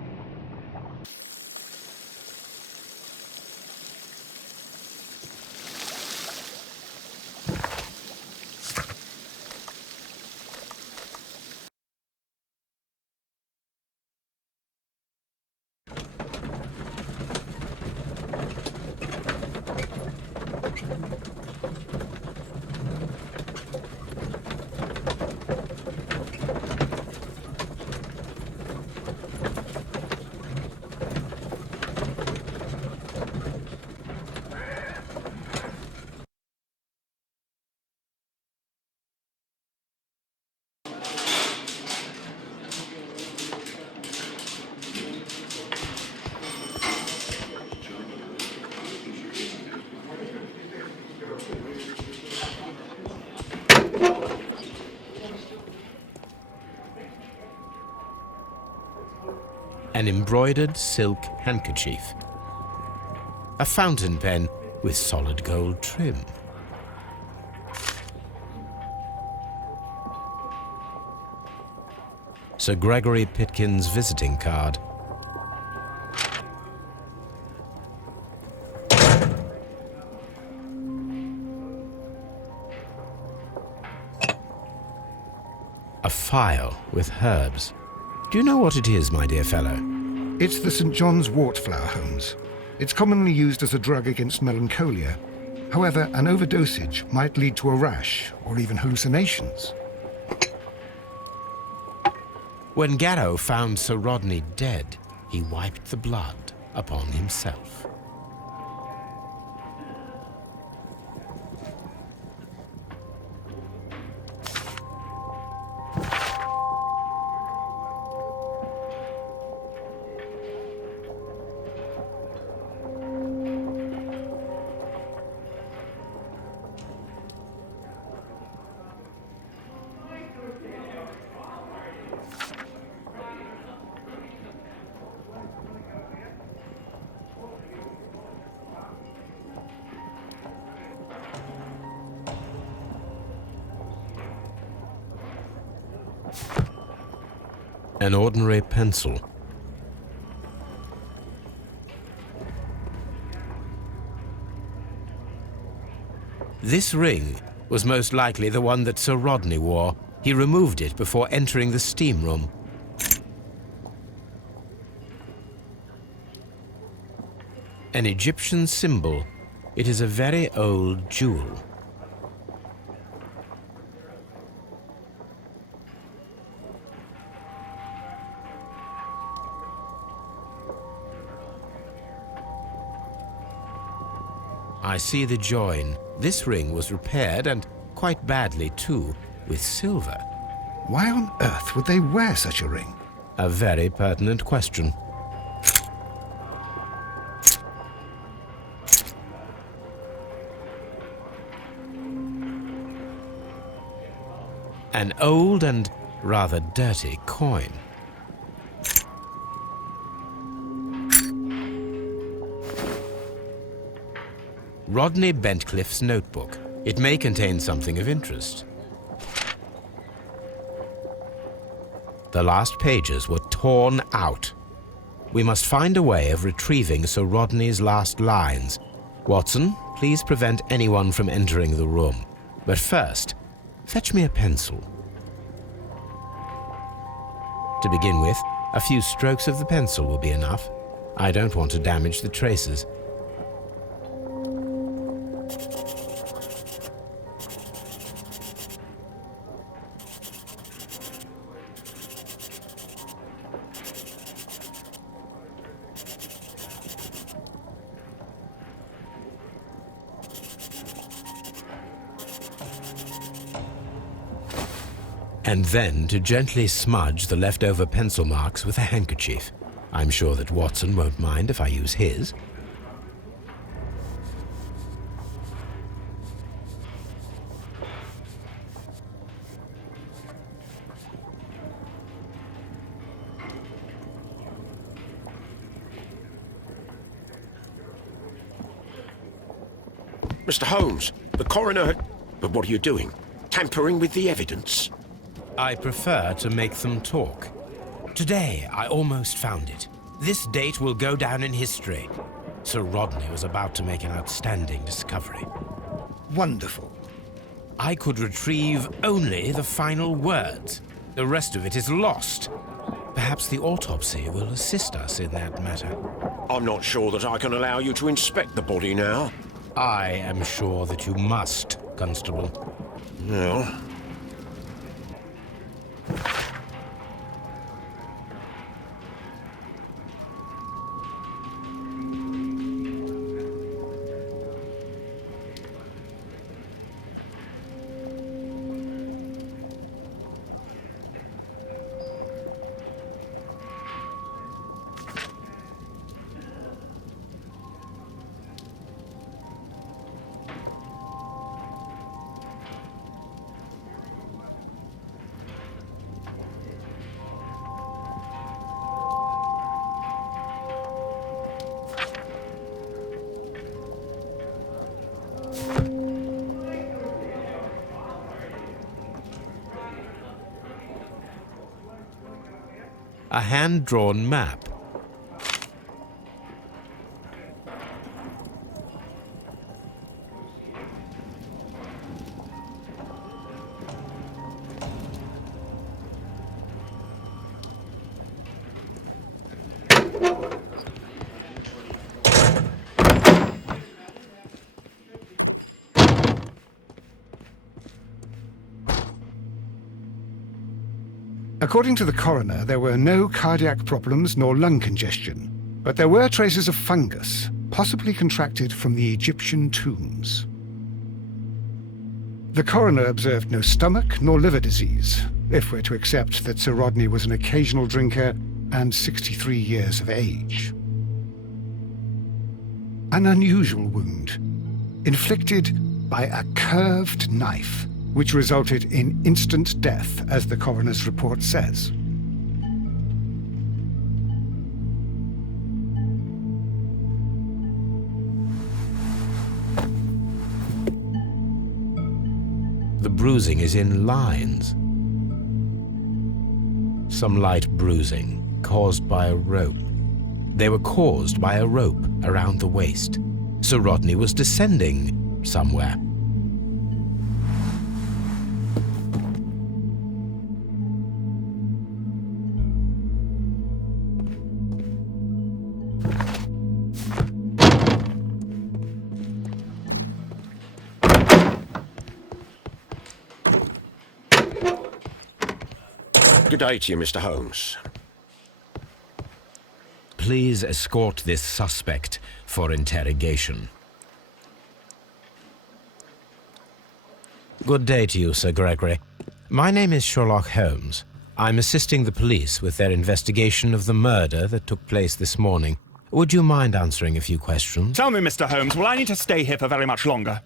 an embroidered silk handkerchief, a fountain pen with solid gold trim, Sir Gregory Pitkin's visiting card, a file with herbs. Do you know what it is, my dear fellow? It's the St. John's wort flower, Holmes. It's commonly used as a drug against melancholia. However, an overdosage might lead to a rash or even hallucinations. When Garrow found Sir Rodney dead, he wiped the blood upon himself. An ordinary pencil. This ring was most likely the one that Sir Rodney wore. He removed it before entering the steam room. An Egyptian symbol. It is a very old jewel. I see the join. This ring was repaired, and quite badly too, with silver. Why on earth would they wear such a ring? A very pertinent question. An old and rather dirty coin. Rodney Bentcliffe's notebook. It may contain something of interest. The last pages were torn out. We must find a way of retrieving Sir Rodney's last lines. Watson, please prevent anyone from entering the room. But first, fetch me a pencil. To begin with, a few strokes of the pencil will be enough. I don't want to damage the traces. And then to gently smudge the leftover pencil marks with a handkerchief. I'm sure that Watson won't mind if I use his. Mr. Holmes, the coroner... But what are you doing? Tampering with the evidence? I prefer to make them talk. Today, I almost found it. This date will go down in history. Sir Rodney was about to make an outstanding discovery. Wonderful. I could retrieve only the final words. The rest of it is lost. Perhaps the autopsy will assist us in that matter. I'm not sure that I can allow you to inspect the body now. I am sure that you must, Constable. Well... A hand-drawn map. According to the coroner, there were no cardiac problems nor lung congestion, but there were traces of fungus, possibly contracted from the Egyptian tombs. The coroner observed no stomach nor liver disease, if we're to accept that Sir Rodney was an occasional drinker and 63 years of age. An unusual wound, inflicted by a curved knife, which resulted in instant death, as the coroner's report says. The bruising is in lines. Some light bruising, caused by a rope. They were caused by a rope around the waist. Sir Rodney was descending somewhere. Good day to you, Mr. Holmes. Please escort this suspect for interrogation. Good day to you, Sir Gregory. My name is Sherlock Holmes. I'm assisting the police with their investigation of the murder that took place this morning. Would you mind answering a few questions? Tell me, Mr. Holmes, will I need to stay here for very much longer?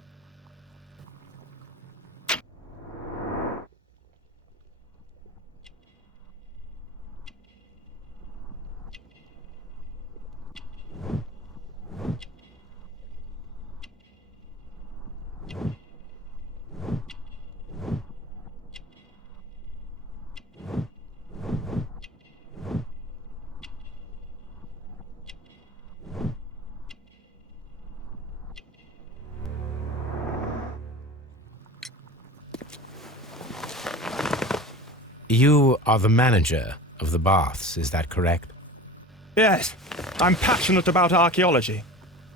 You are the manager of the baths, is that correct? Yes. I'm passionate about archaeology.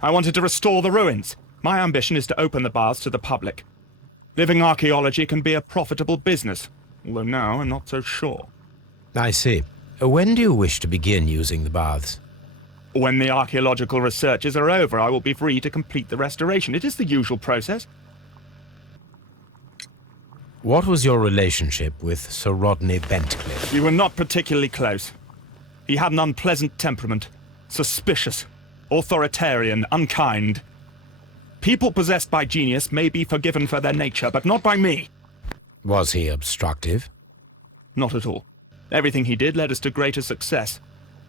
I wanted to restore the ruins. My ambition is to open the baths to the public. Living archaeology can be a profitable business, although now I'm not so sure. I see. When do you wish to begin using the baths? When the archaeological researches are over, I will be free to complete the restoration. It is the usual process. What was your relationship with Sir Rodney Bentcliffe? We were not particularly close. He had an unpleasant temperament. Suspicious, authoritarian, unkind. People possessed by genius may be forgiven for their nature, but not by me. Was he obstructive? Not at all. Everything he did led us to greater success.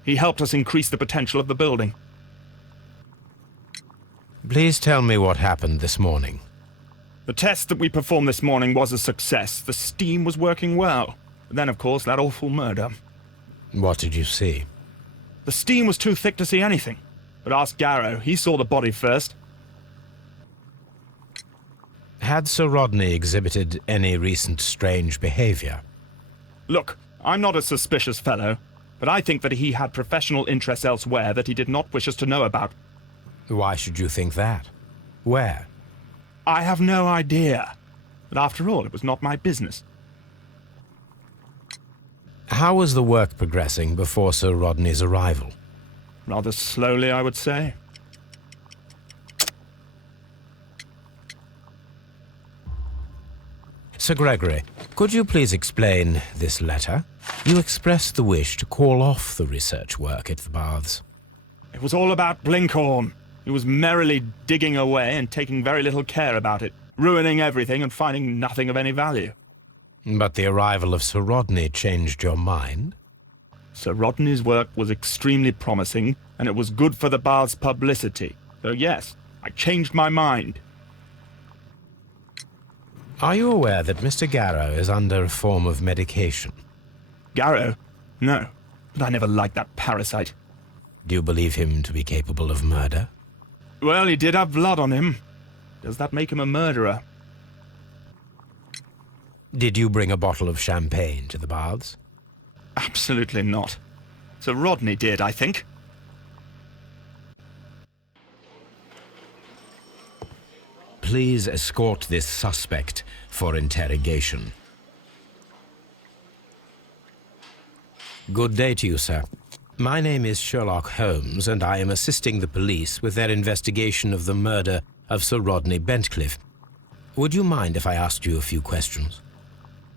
He helped us increase the potential of the building. Please tell me what happened this morning. The test that we performed this morning was a success. The steam was working well. But then, of course, that awful murder. What did you see? The steam was too thick to see anything. But ask Garrow. He saw the body first. Had Sir Rodney exhibited any recent strange behavior? Look, I'm not a suspicious fellow, but I think that he had professional interests elsewhere that he did not wish us to know about. Why should you think that? Where? I have no idea. But after all, it was not my business. How was the work progressing before Sir Rodney's arrival? Rather slowly, I would say. Sir Gregory, could you please explain this letter? You expressed the wish to call off the research work at the baths. It was all about Blinkhorn. He was merrily digging away and taking very little care about it, ruining everything and finding nothing of any value. But the arrival of Sir Rodney changed your mind? Sir Rodney's work was extremely promising, and it was good for the bath's publicity. So yes, I changed my mind. Are you aware that Mr. Garrow is under a form of medication? Garrow? No. but I never liked that parasite. Do you believe him to be capable of murder? Well, he did have blood on him. Does that make him a murderer? Did you bring a bottle of champagne to the baths? Absolutely not. Sir Rodney did, I think. Please escort this suspect for interrogation. Good day to you, sir. My name is Sherlock Holmes, and I am assisting the police with their investigation of the murder of Sir Rodney Bentcliffe. Would you mind if I asked you a few questions?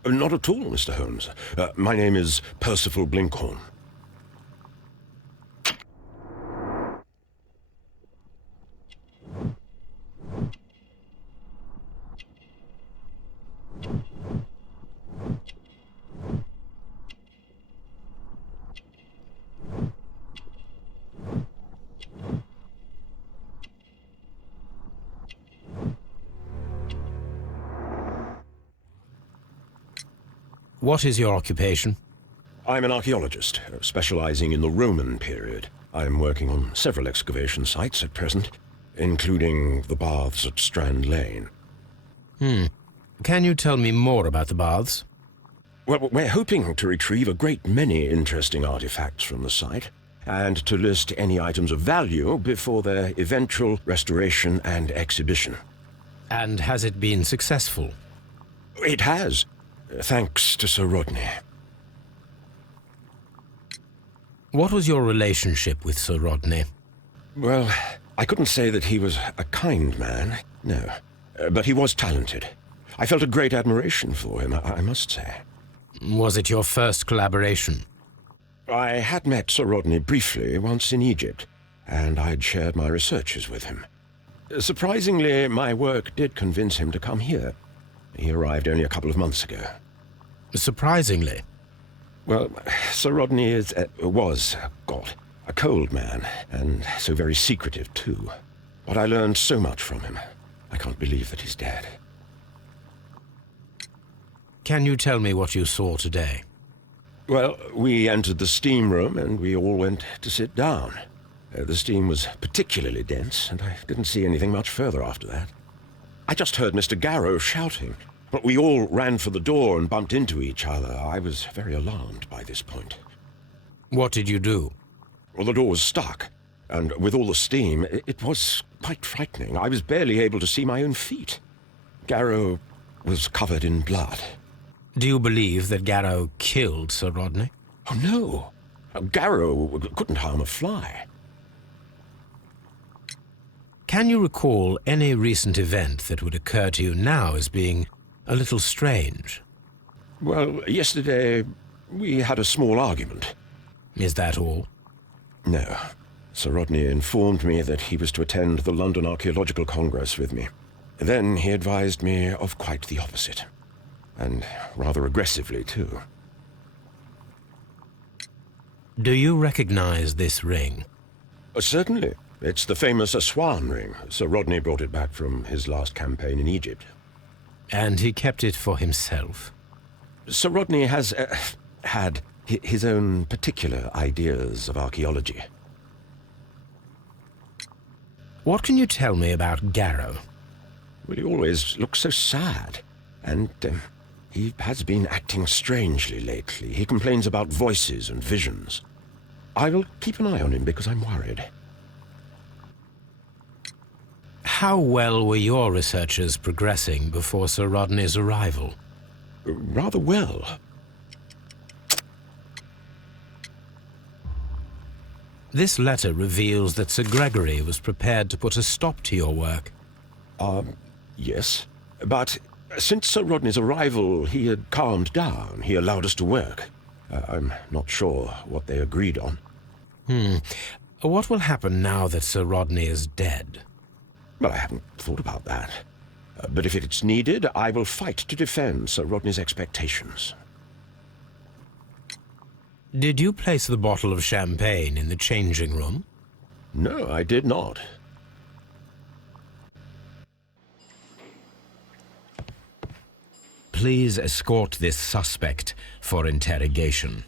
Not at all, Mr. Holmes. My name is Percival Blinkhorn. What is your occupation? I'm an archaeologist, specializing in the Roman period. I'm working on several excavation sites at present, including the baths at Strand Lane. Can you tell me more about the baths? Well, we're hoping to retrieve a great many interesting artifacts from the site, and to list any items of value before their eventual restoration and exhibition. And has it been successful? It has. Thanks to Sir Rodney. What was your relationship with Sir Rodney? Well, I couldn't say that he was a kind man, no. But he was talented. I felt a great admiration for him, I must say. Was it your first collaboration? I had met Sir Rodney briefly once in Egypt, and I'd shared my researches with him. Surprisingly, my work did convince him to come here. He arrived only a couple of months ago. Surprisingly? Well, Sir Rodney was a cold man, and so very secretive too. But I learned so much from him. I can't believe that he's dead. Can you tell me what you saw today? Well, we entered the steam room and we all went to sit down. The steam was particularly dense, and I didn't see anything much further after that. I just heard Mr. Garrow shouting, but we all ran for the door and bumped into each other. I was very alarmed by this point. What did you do? Well, the door was stuck, and with all the steam, it was quite frightening. I was barely able to see my own feet. Garrow was covered in blood. Do you believe that Garrow killed Sir Rodney? Oh, no. Garrow couldn't harm a fly. Can you recall any recent event that would occur to you now as being a little strange? Well, yesterday we had a small argument. Is that all? No. Sir Rodney informed me that he was to attend the London Archaeological Congress with me. Then he advised me of quite the opposite. And rather aggressively, too. Do you recognize this ring? Certainly. It's the famous Aswan ring. Sir Rodney brought it back from his last campaign in Egypt. And he kept it for himself? Sir Rodney has had his own particular ideas of archaeology. What can you tell me about Garrow? Well, he always looks so sad. And he has been acting strangely lately. He complains about voices and visions. I will keep an eye on him because I'm worried. How well were your researchers progressing before Sir Rodney's arrival? Rather well. This letter reveals that Sir Gregory was prepared to put a stop to your work. Yes. But since Sir Rodney's arrival, he had calmed down. He allowed us to work. I'm not sure what they agreed on. What will happen now that Sir Rodney is dead? Well, I haven't thought about that. But if it's needed, I will fight to defend Sir Rodney's expectations. Did you place the bottle of champagne in the changing room? No, I did not. Please escort this suspect for interrogation.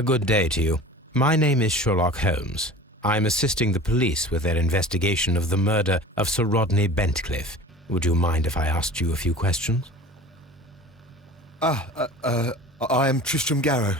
A good day to you. My name is Sherlock Holmes. I'm assisting the police with their investigation of the murder of Sir Rodney Bentcliffe. Would you mind if I asked you a few questions? I am Tristram Garrow.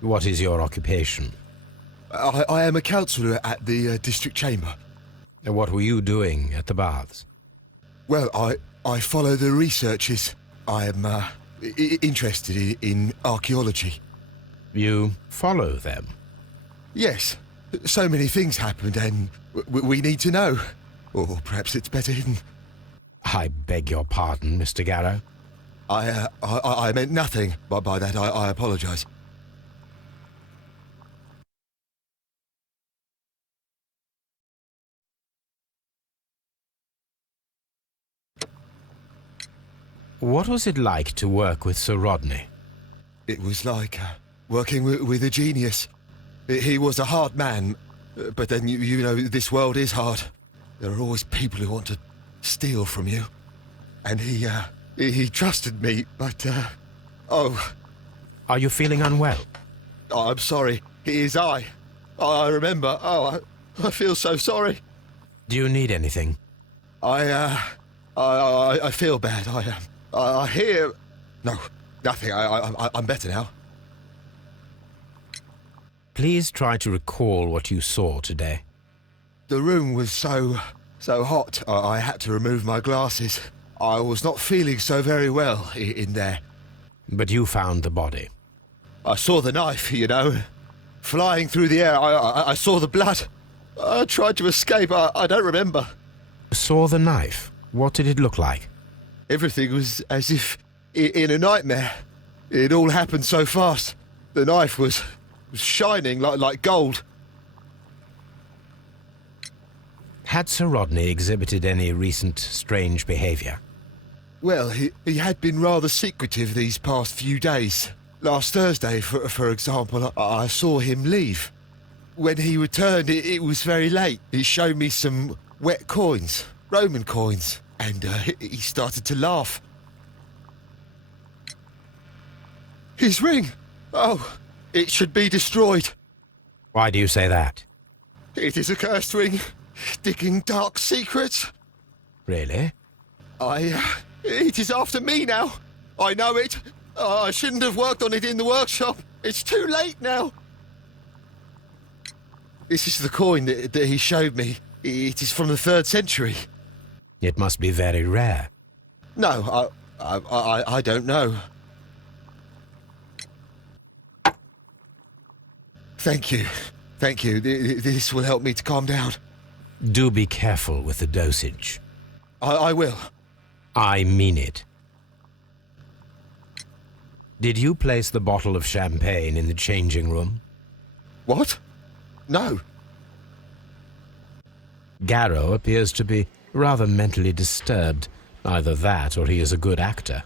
What is your occupation? I am a counsellor at the district chamber. What were you doing at the baths? Well, I follow the researches. I am interested in archaeology. You follow them? Yes. So many things happened and we need to know. Or perhaps it's better hidden. I beg your pardon, Mr. Garrow. I meant nothing by that. I apologise. What was it like to work with Sir Rodney? It was like working with a genius. He was a hard man, but then, you know, this world is hard. There are always people who want to steal from you. And he trusted me, but, oh. Are you feeling unwell? Oh, I'm sorry. It is I remember. Oh, I feel so sorry. Do you need anything? I feel bad. I hear... No, nothing. I'm better now. Please try to recall what you saw today. The room was so hot, I had to remove my glasses. I was not feeling so very well in there. But you found the body. I saw the knife, you know, flying through the air. I saw the blood. I tried to escape. I don't remember. Saw the knife? What did it look like? Everything was as if in a nightmare. It all happened so fast. The knife was shining like gold. Had Sir Rodney exhibited any recent strange behaviour? Well, he had been rather secretive these past few days. Last Thursday, for example, I saw him leave. When he returned, it was very late. He showed me some wet coins, Roman coins, and he started to laugh. His ring! Oh, it should be destroyed. Why do you say that? It is a cursed ring, digging dark secrets. Really? It is after me now. I know it. I shouldn't have worked on it in the workshop. It's too late now. This is the coin that he showed me. It is from the 3rd century. It must be very rare. No, I don't know. Thank you. Thank you. This will help me to calm down. Do be careful with the dosage. I will. I mean it. Did you place the bottle of champagne in the changing room? What? No. Garrow appears to be rather mentally disturbed. Either that or he is a good actor.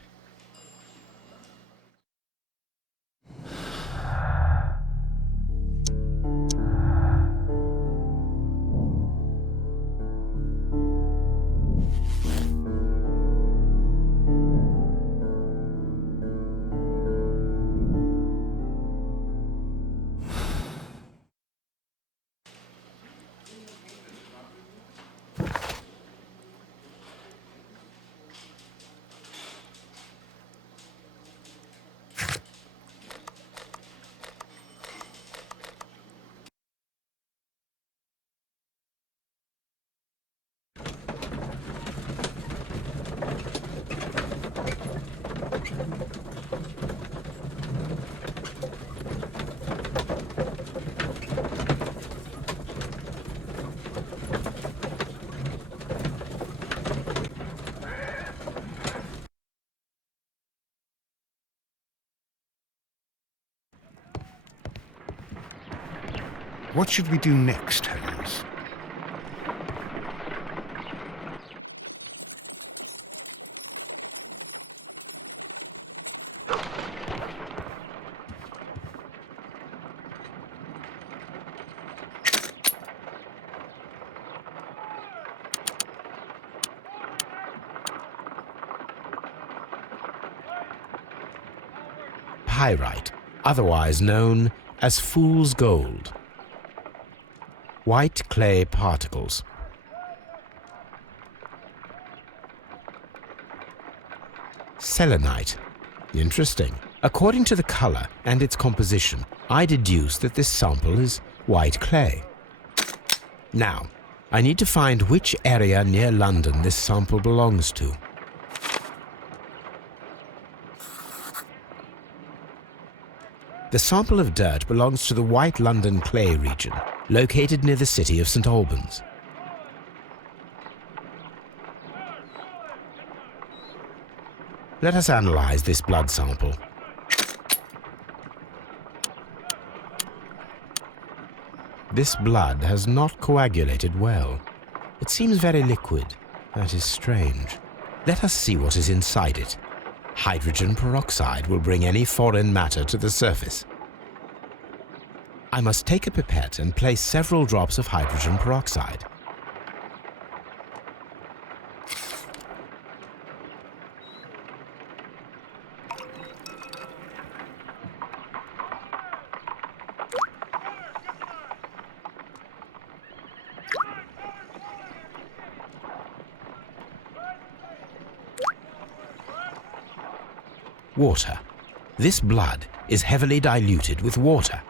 What should we do next, Holmes? Pyrite, otherwise known as fool's gold. White clay particles. Selenite. Interesting. According to the color and its composition, I deduce that this sample is white clay. Now, I need to find which area near London this sample belongs to. The sample of dirt belongs to the White London clay region, located near the city of St. Albans. Let us analyze this blood sample. This blood has not coagulated well. It seems very liquid. That is strange. Let us see what is inside it. Hydrogen peroxide will bring any foreign matter to the surface. I must take a pipette and place several drops of hydrogen peroxide. Water. This blood is heavily diluted with water.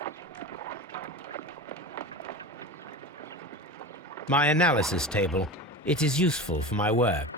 My analysis table. It is useful for my work.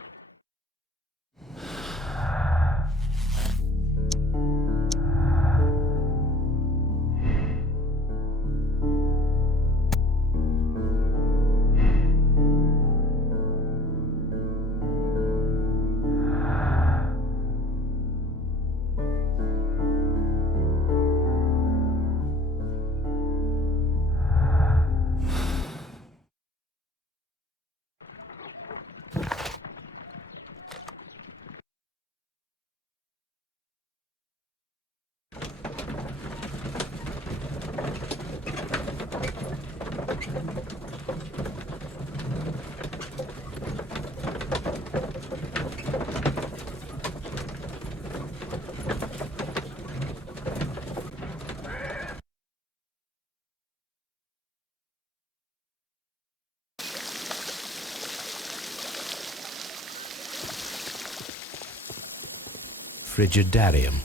Frigidarium.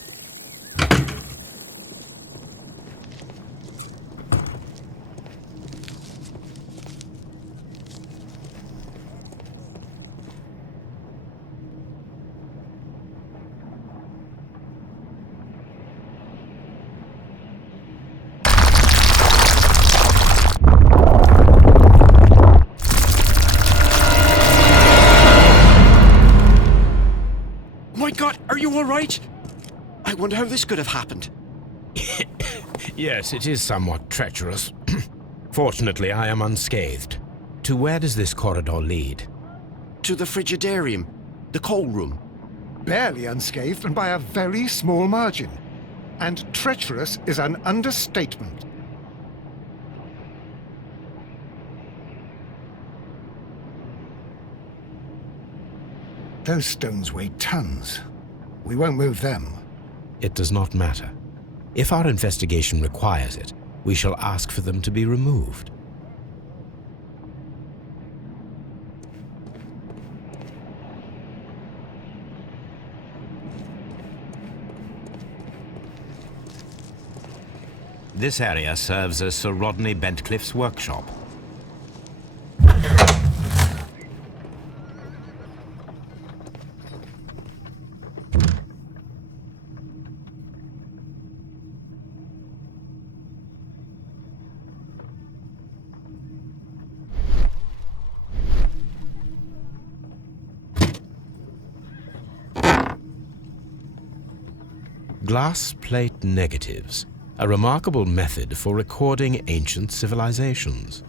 My God, are you all right? I wonder how this could have happened. Yes, it is somewhat treacherous. Fortunately, I am unscathed. To where does this corridor lead? To the frigidarium, the coal room. Barely unscathed and by a very small margin. And treacherous is an understatement. Those stones weigh tons. We won't move them. It does not matter. If our investigation requires it, we shall ask for them to be removed. This area serves as Sir Rodney Bentcliffe's workshop. Glass plate negatives. a remarkable method for recording ancient civilizations.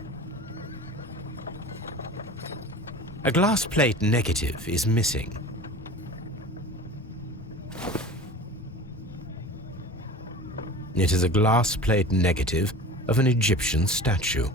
A glass plate negative is missing. It is a glass plate negative of an Egyptian statue.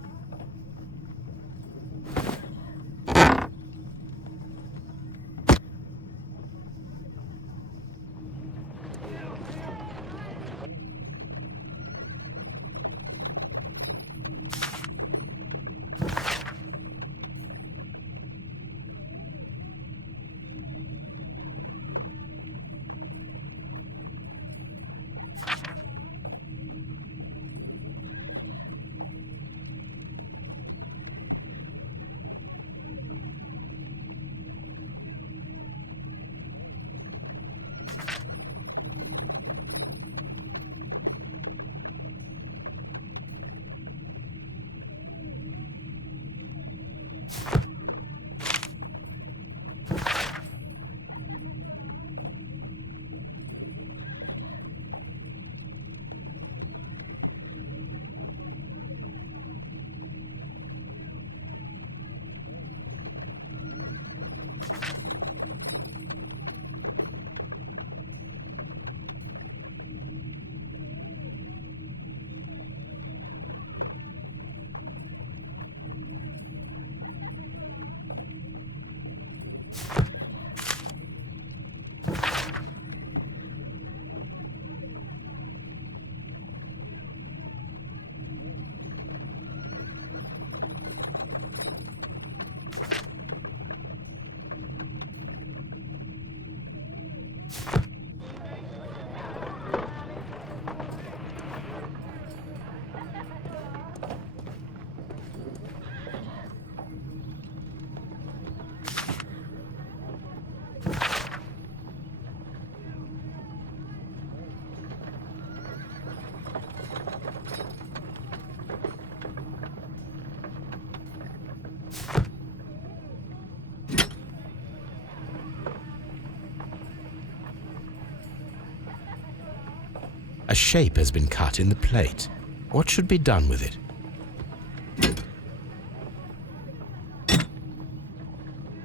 A shape has been cut in the plate. What should be done with it?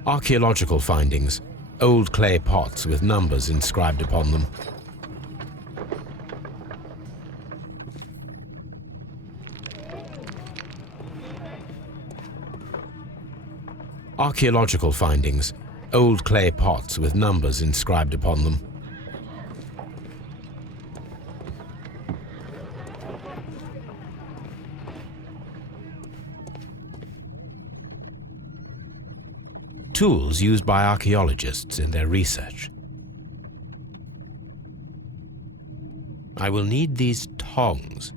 Archaeological findings. Old clay pots with numbers inscribed upon them. Archaeological findings. Old clay pots with numbers inscribed upon them. Tools used by archaeologists in their research. I will need these tongs.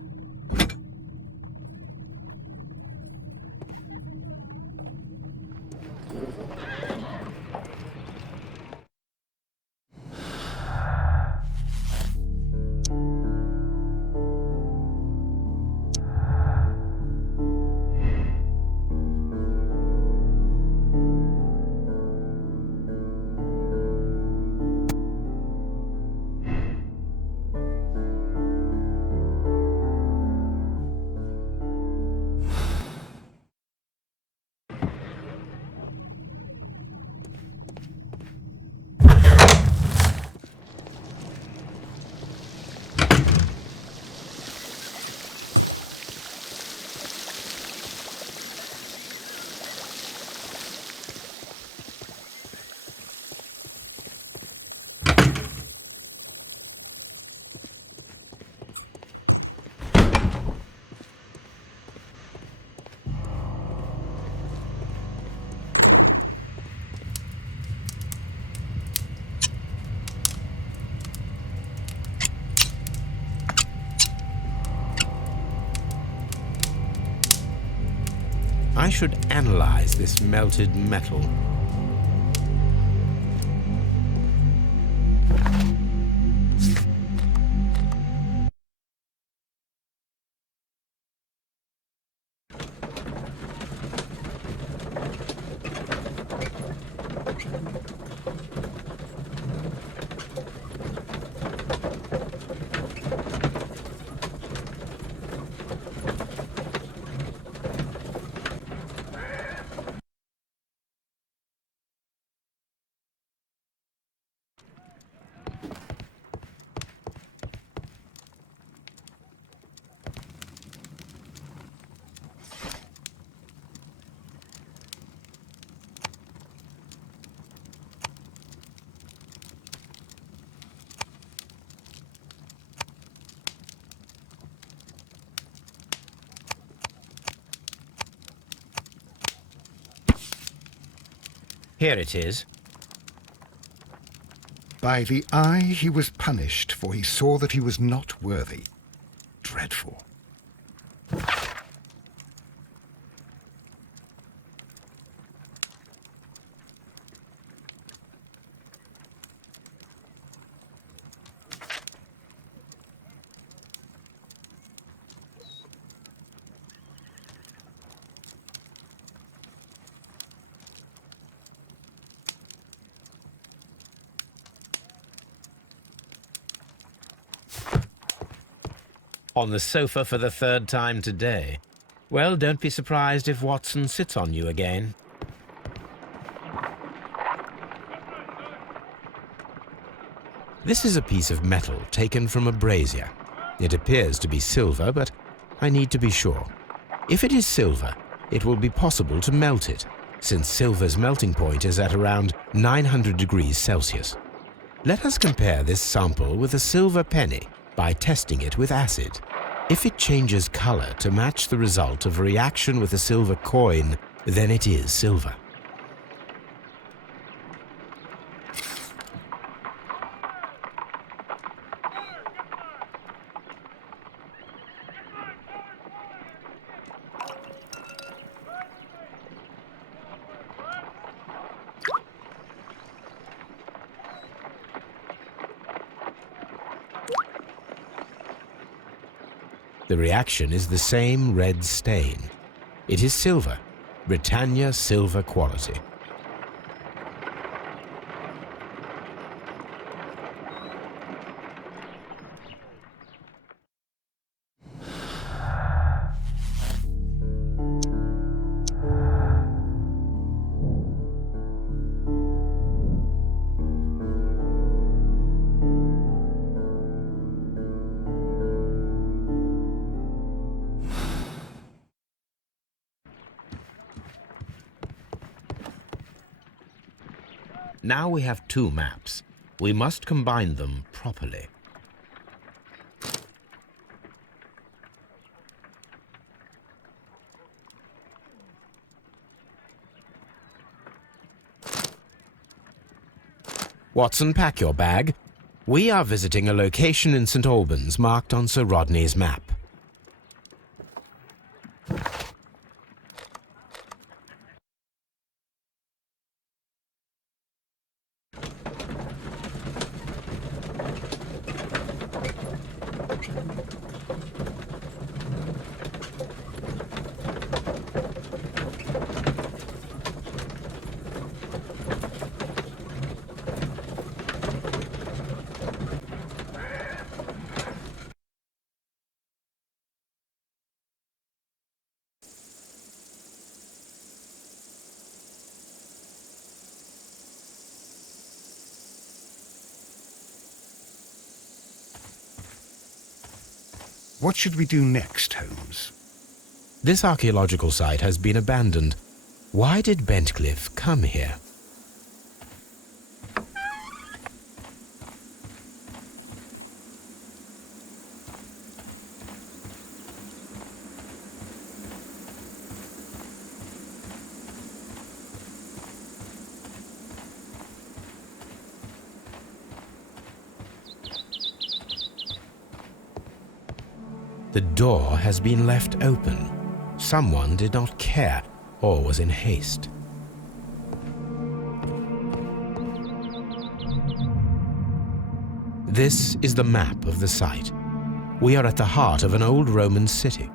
I should analyze this melted metal. Here it is. By the eye he was punished, for he saw that he was not worthy. Dreadful. On the sofa for the third time today. Well, don't be surprised if Watson sits on you again. This is a piece of metal taken from a brazier. It appears to be silver, but I need to be sure. If it is silver, it will be possible to melt it, since silver's melting point is at around 900 degrees Celsius. Let us compare this sample with a silver penny by testing it with acid. If it changes color to match the result of a reaction with a silver coin, then it is silver. The reaction is the same red stain. It is silver, Britannia silver quality. Now we have two maps. We must combine them properly. Watson, pack your bag. We are visiting a location in St. Albans marked on Sir Rodney's map. What should we do next, Holmes? This archaeological site has been abandoned. Why did Bentcliffe come here? The door has been left open. Someone did not care or was in haste. This is the map of the site. We are at the heart of an old Roman city.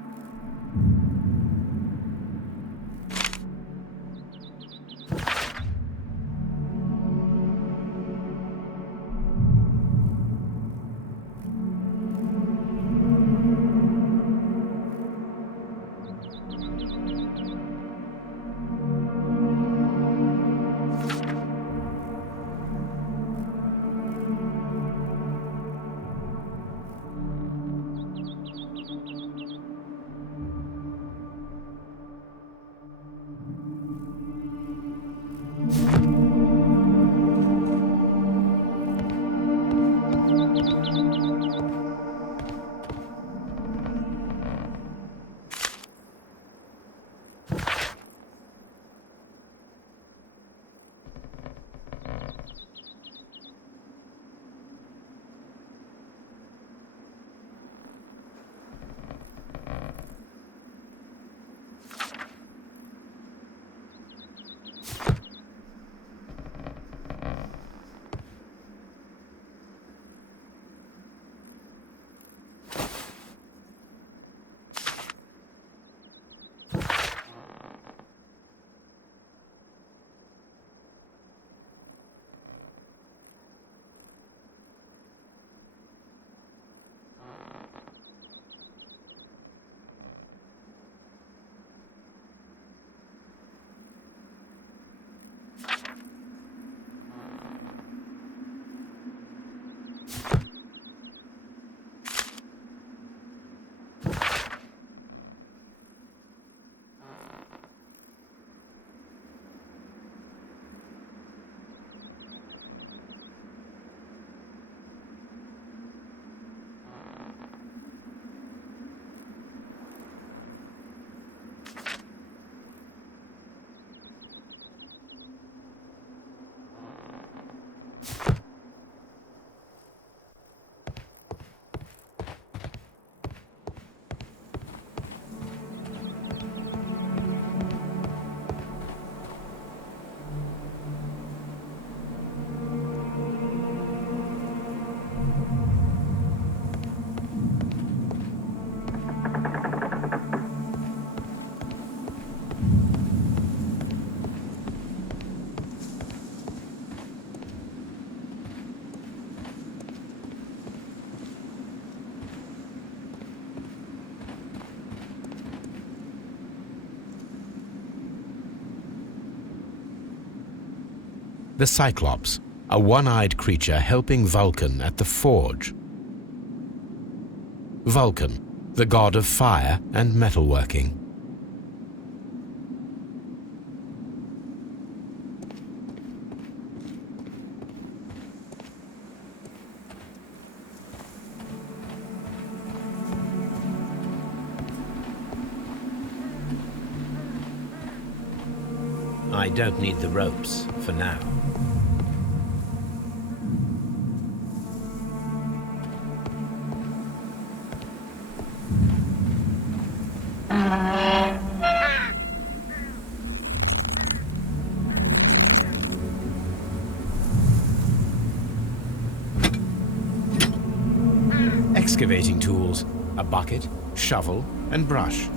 The Cyclops, a one-eyed creature helping Vulcan at the forge. Vulcan, the god of fire and metalworking. I don't need the ropes for now. Excavating tools, a bucket, shovel, and brush.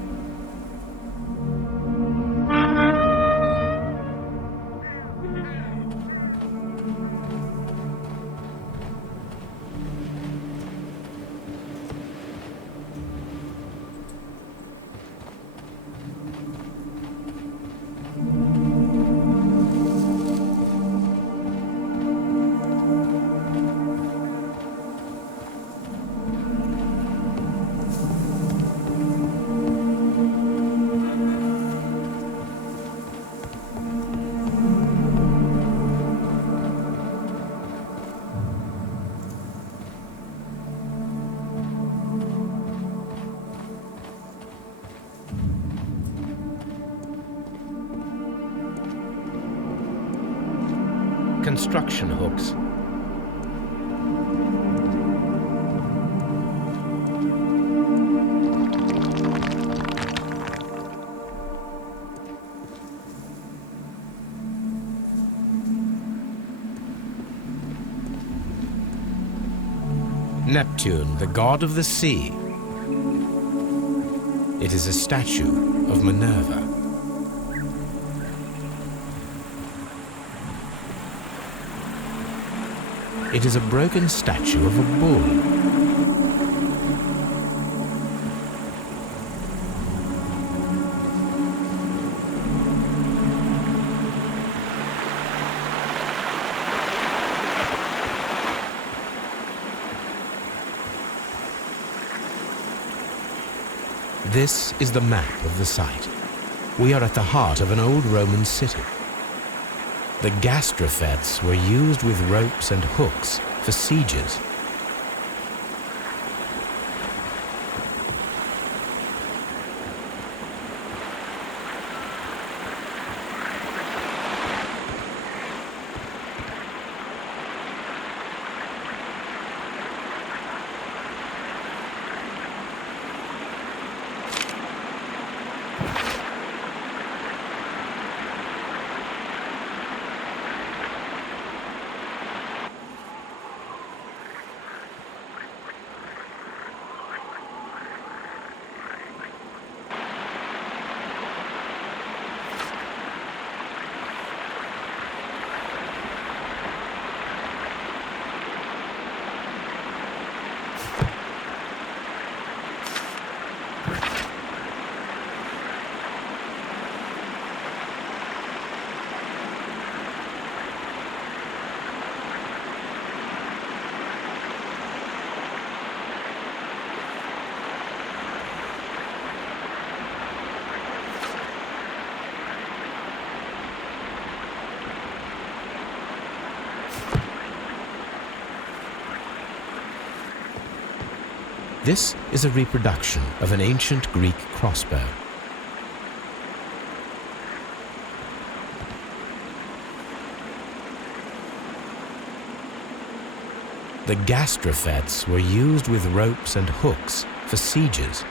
Construction hooks. Neptune, the god of the sea. It is a statue of Minerva. It is a broken statue of a bull. This is the map of the site. We are at the heart of an old Roman city. The gastrofetes were used with ropes and hooks for sieges. This is a reproduction of an ancient Greek crossbow. The gastrofets were used with ropes and hooks for sieges.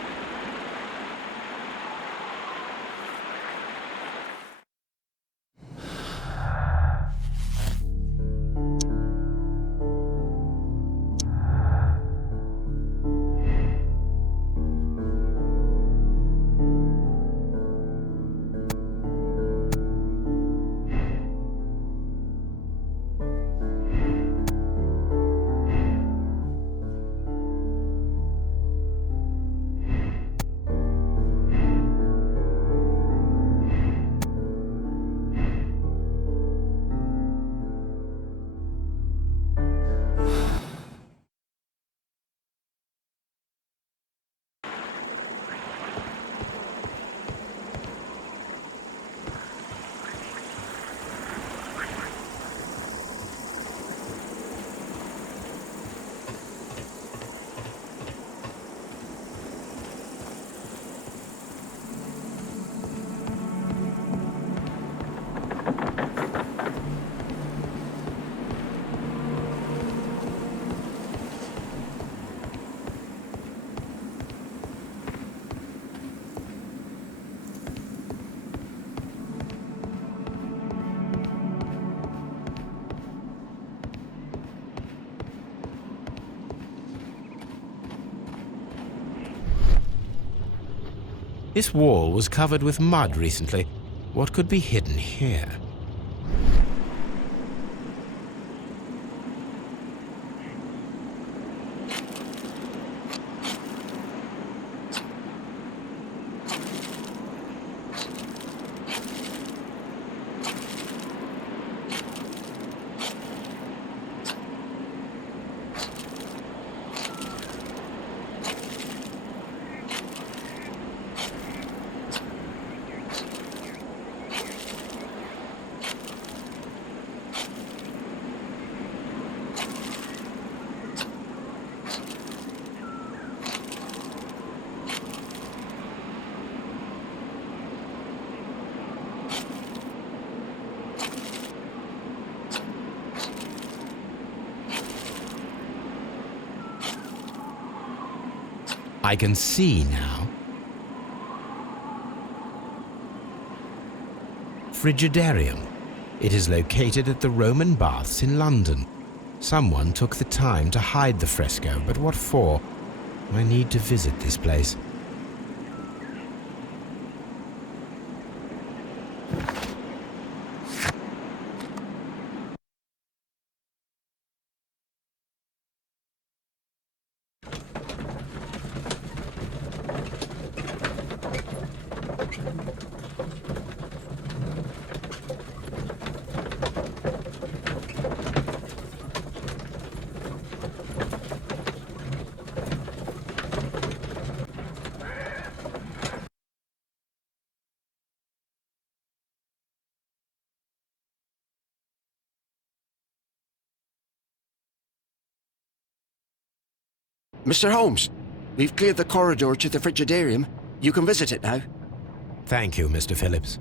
This wall was covered with mud recently. What could be hidden here? I can see now. Frigidarium. It is located at the Roman Baths in London. Someone took the time to hide the fresco, but what for? I need to visit this place. Mr. Holmes, we've cleared the corridor to the Frigidarium. You can visit it now. Thank you, Mr. Phillips.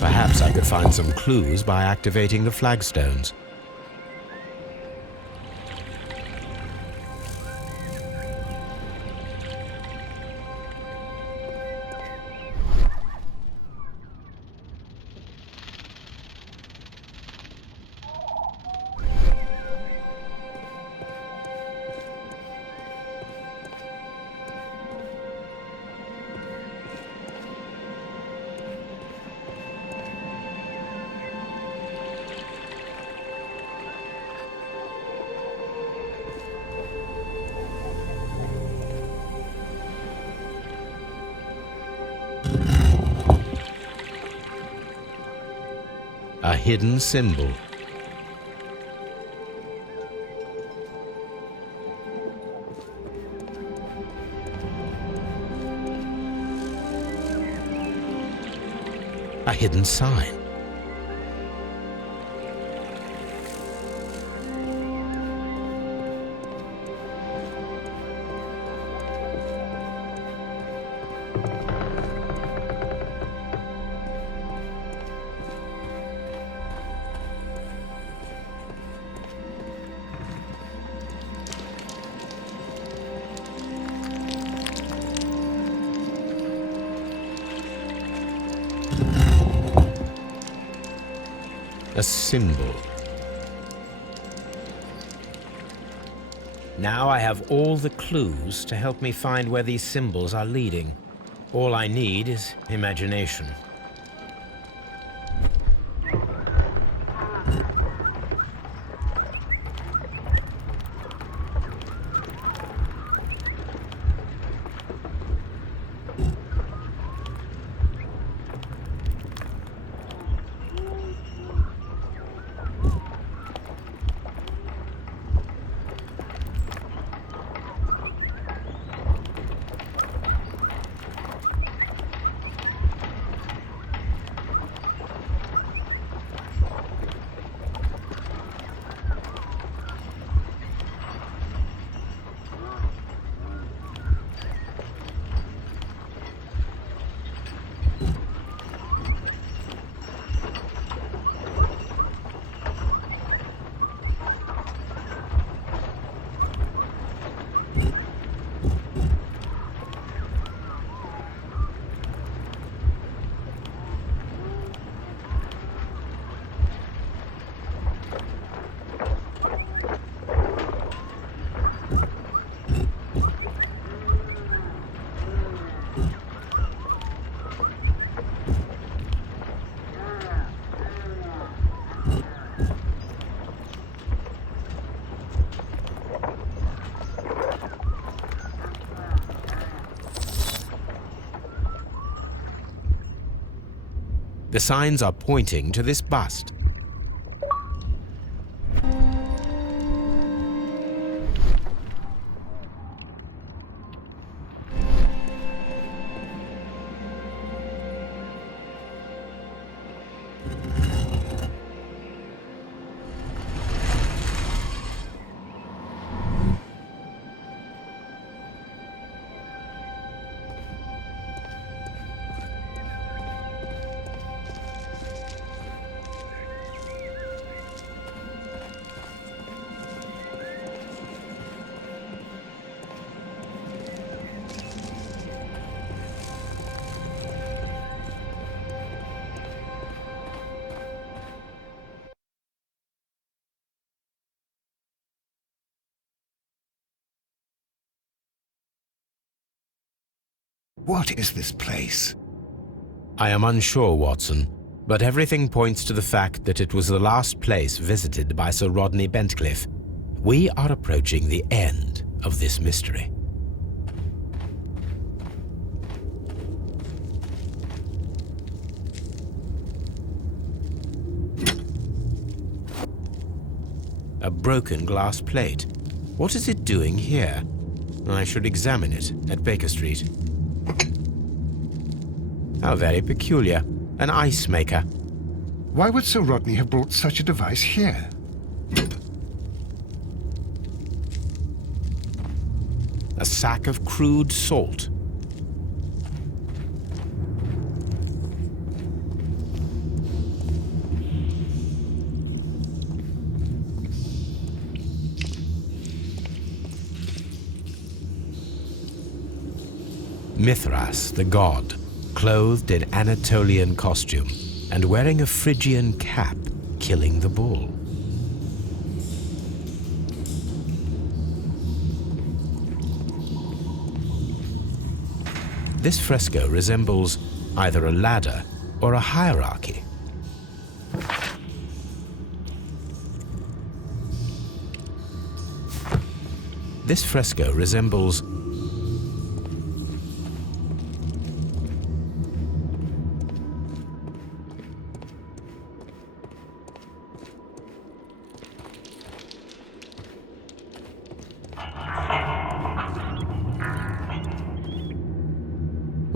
Perhaps I could find some clues by activating the flagstones. A hidden symbol. A hidden sign. A symbol. Now I have all the clues to help me find where these symbols are leading. All I need is imagination. The signs are pointing to this bust. What is this place? I am unsure, Watson, but everything points to the fact that it was the last place visited by Sir Rodney Bentcliffe. We are approaching the end of this mystery. A broken glass plate. What is it doing here? I should examine it at Baker Street. How very peculiar. An ice maker. Why would Sir Rodney have brought such a device here? A sack of crude salt. Mithras, the god, clothed in Anatolian costume and wearing a Phrygian cap, killing the bull. This fresco resembles either a ladder or a hierarchy. This fresco resembles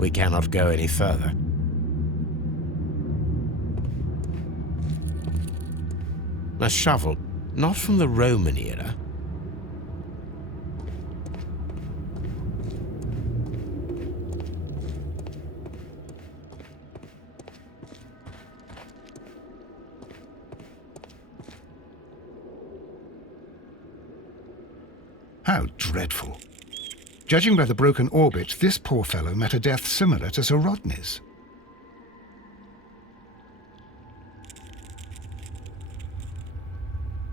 We cannot go any further. A shovel, not from the Roman era. How dreadful. Judging by the broken orbit, this poor fellow met a death similar to Sir Rodney's.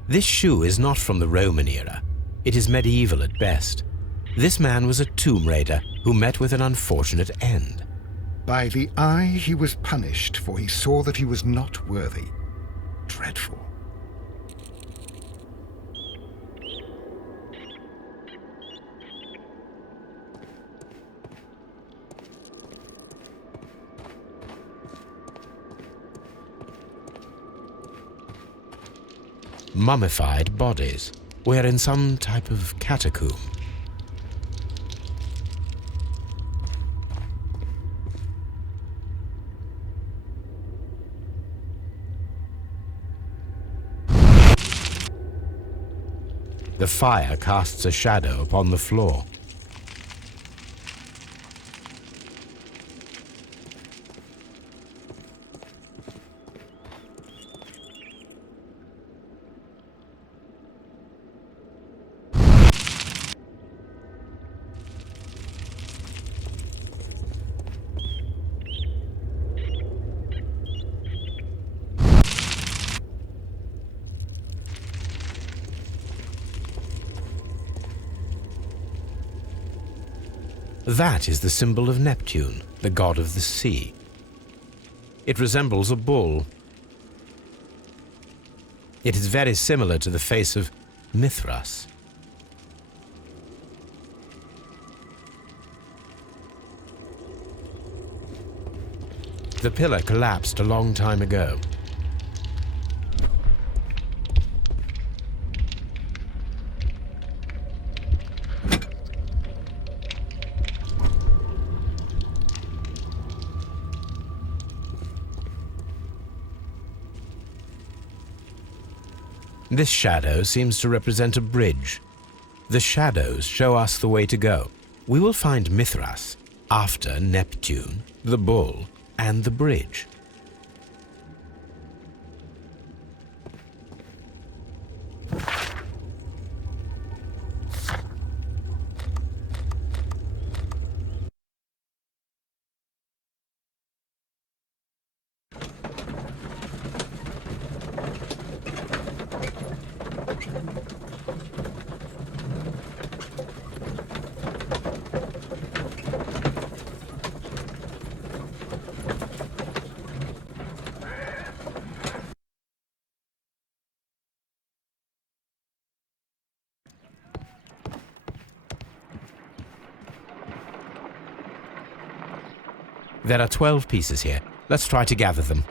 This shoe is not from the Roman era. It is medieval at best. This man was a tomb raider who met with an unfortunate end. By the eye he was punished, for he saw that he was not worthy. Dreadful. Mummified bodies. We're in some type of catacomb. The fire casts a shadow upon the floor. That is the symbol of Neptune, the god of the sea. It resembles a bull. It is very similar to the face of Mithras. The pillar collapsed a long time ago. This shadow seems to represent a bridge. The shadows show us the way to go. We will find Mithras after Neptune, the bull, and the bridge. There are 12 pieces here. Let's try to gather them.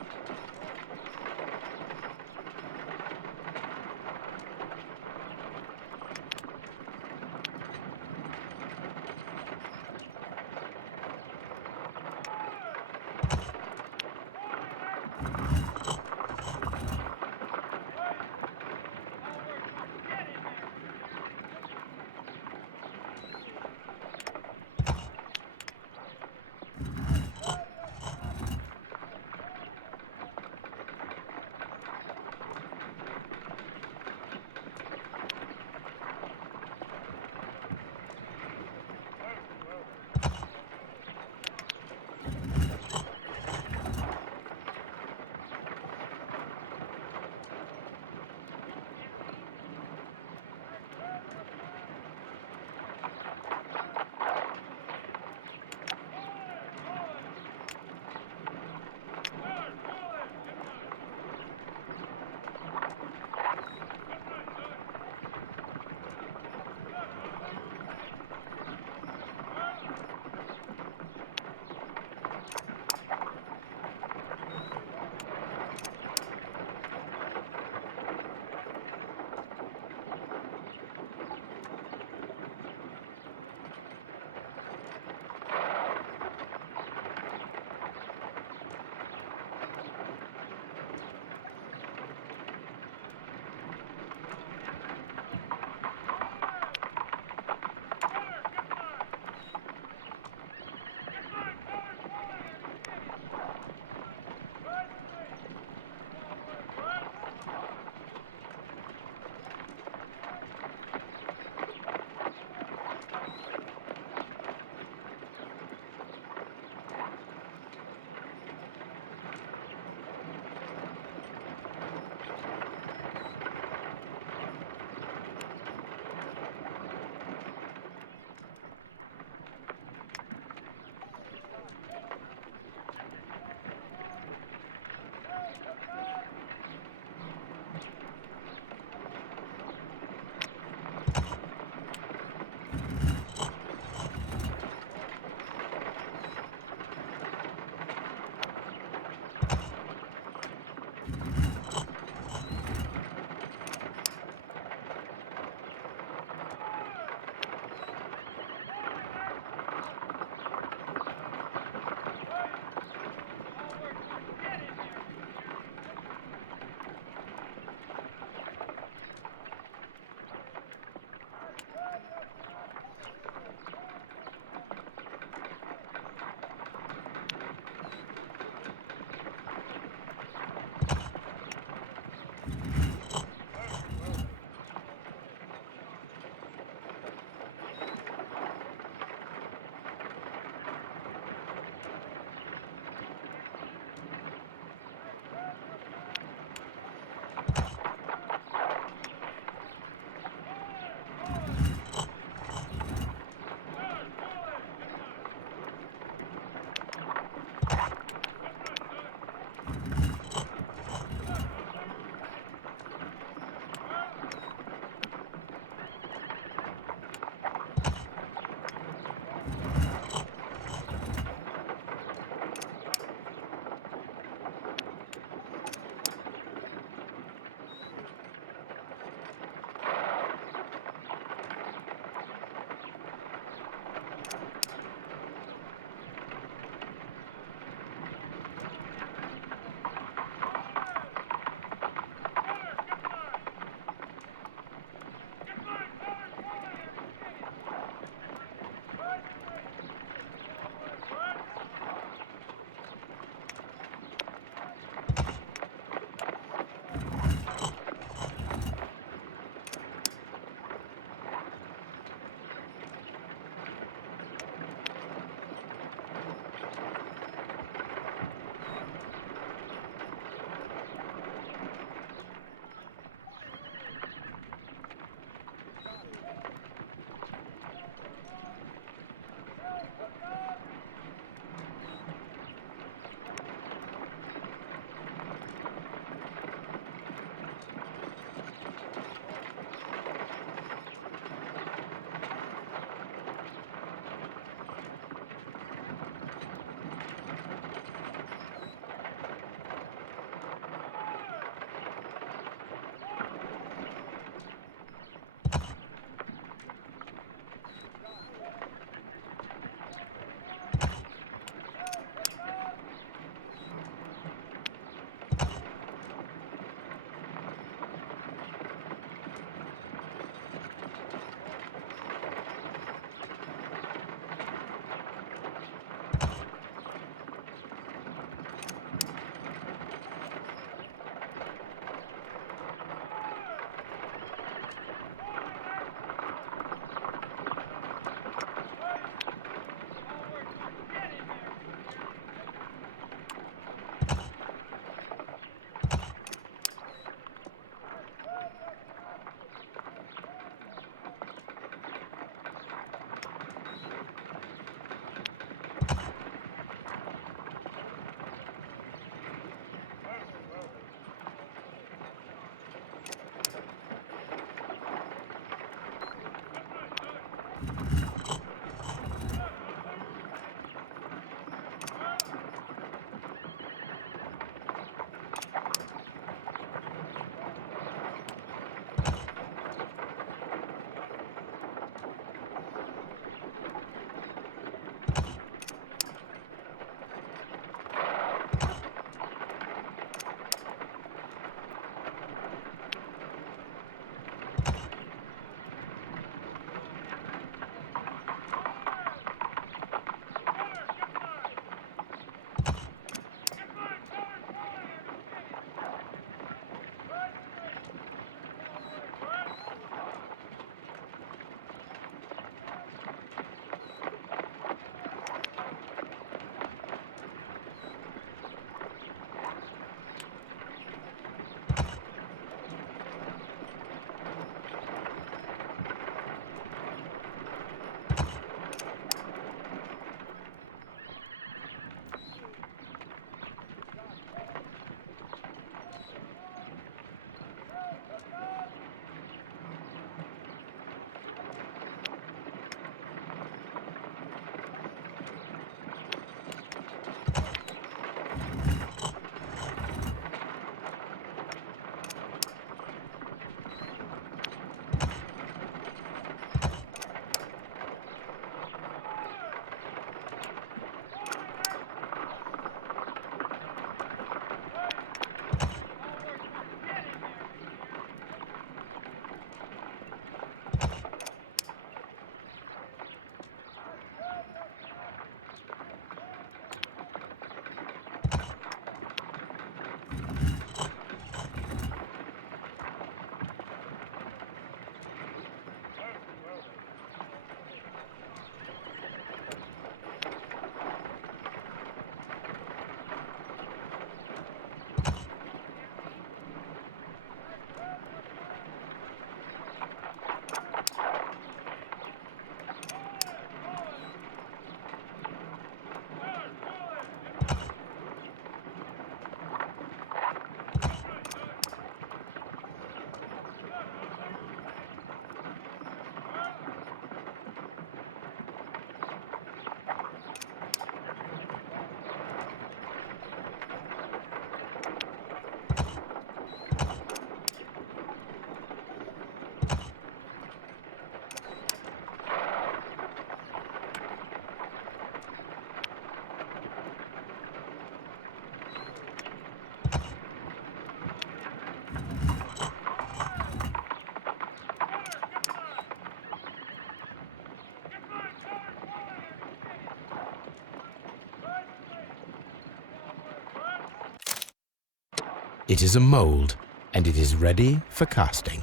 It is a mold, and it is ready for casting.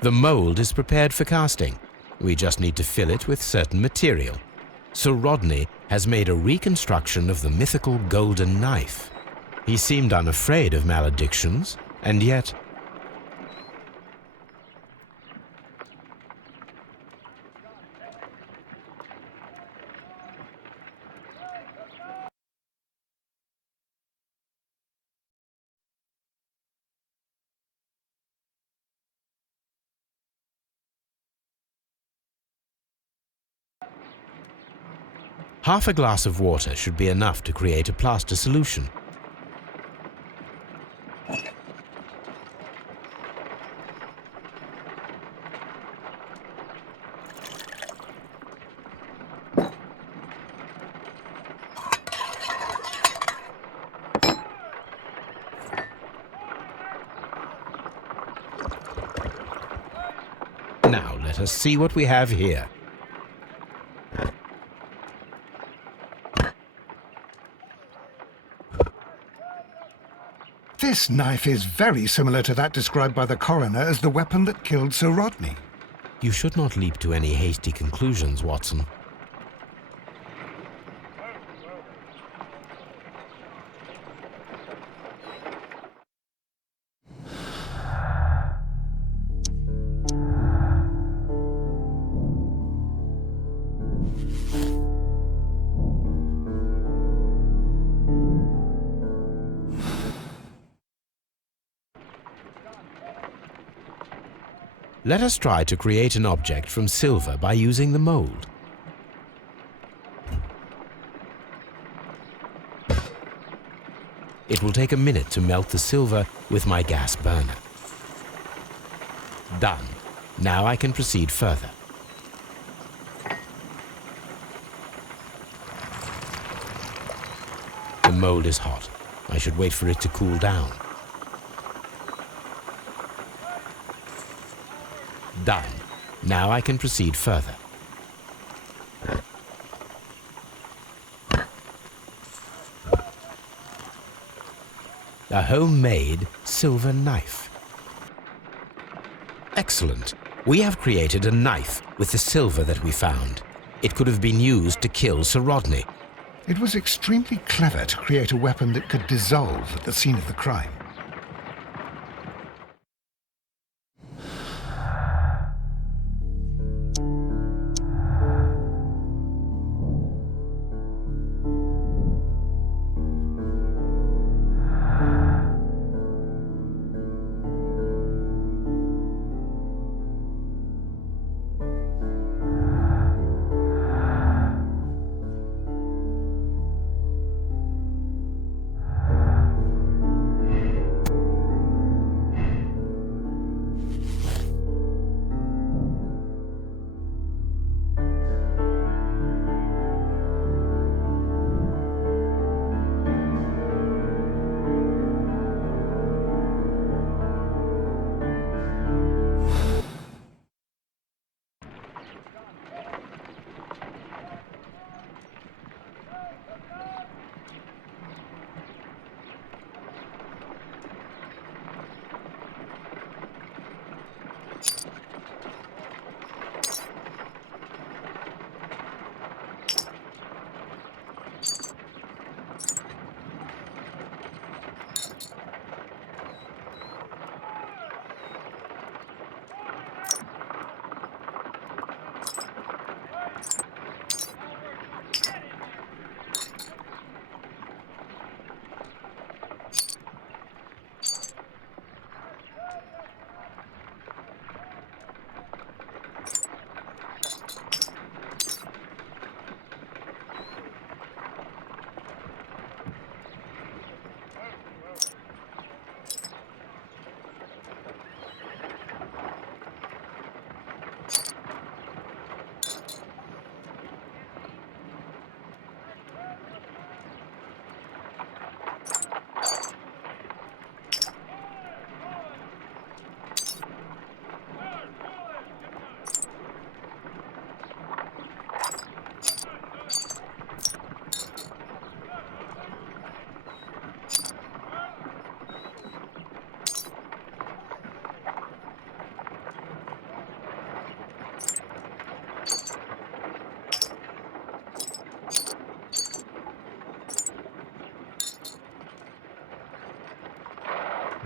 The mold is prepared for casting. We just need to fill it with certain material. Sir Rodney has made a reconstruction of the mythical golden knife. He seemed unafraid of maledictions, and yet... Half a glass of water should be enough to create a plaster solution. Now let us see what we have here. This knife is very similar to that described by the coroner as the weapon that killed Sir Rodney. You should not leap to any hasty conclusions, Watson. Let us try to create an object from silver by using the mold. It will take a minute to melt the silver with my gas burner. Done. Now I can proceed further. The mold is hot. I should wait for it to cool down. Done. Now I can proceed further. A homemade silver knife. Excellent. We have created a knife with the silver that we found. It could have been used to kill Sir Rodney. It was extremely clever to create a weapon that could dissolve at the scene of the crime.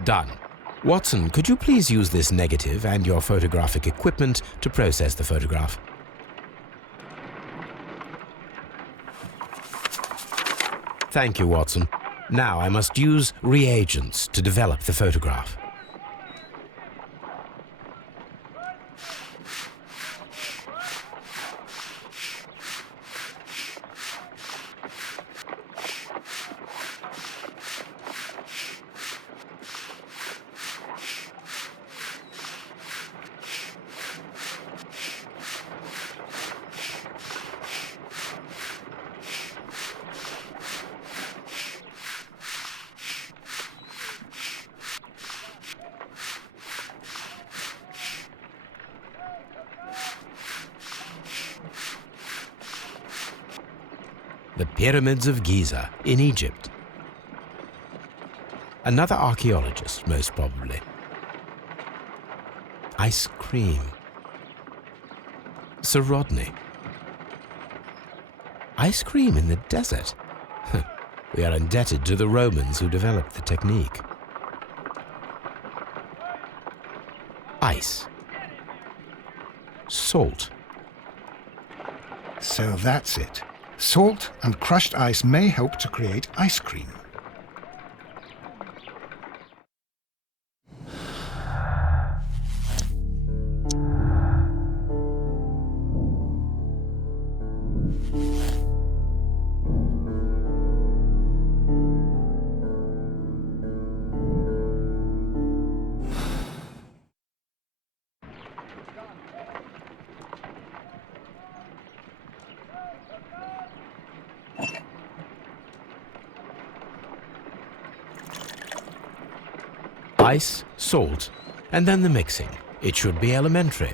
Done. Watson, could you please use this negative and your photographic equipment to process the photograph? Thank you, Watson. Now I must use reagents to develop the photograph. The Pyramids of Giza in Egypt. Another archaeologist, most probably. Ice cream. Sir Rodney. Ice cream in the desert. We are indebted to the Romans who developed the technique. Ice. Salt. So that's it. Salt and crushed ice may help to create ice cream. Ice, salt, and then the mixing. It should be elementary.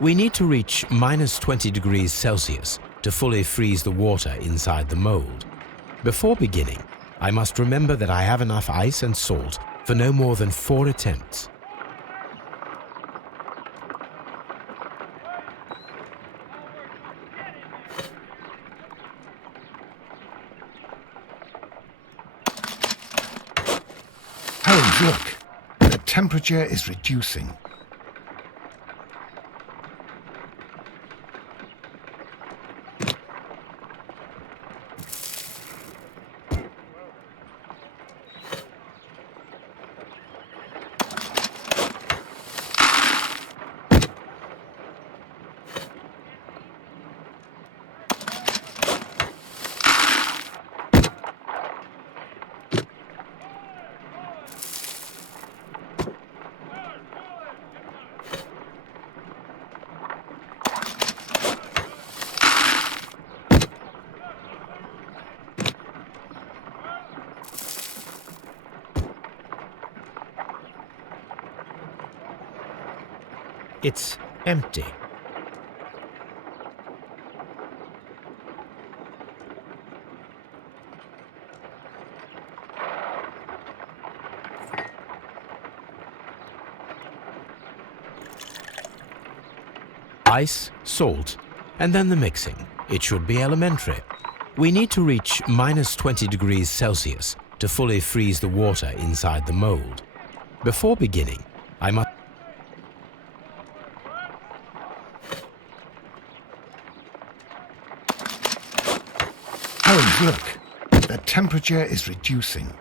We need to reach minus 20 degrees Celsius to fully freeze the water inside the mold. Before beginning, I must remember that I have enough ice and salt for no more than 4 attempts. Holmes, look. The temperature is reducing. It's empty. Ice, salt, and then the mixing. It should be elementary. We need to reach minus 20 degrees Celsius to fully freeze the water inside the mold. Before beginning, I must... Holmes, look. The temperature is reducing.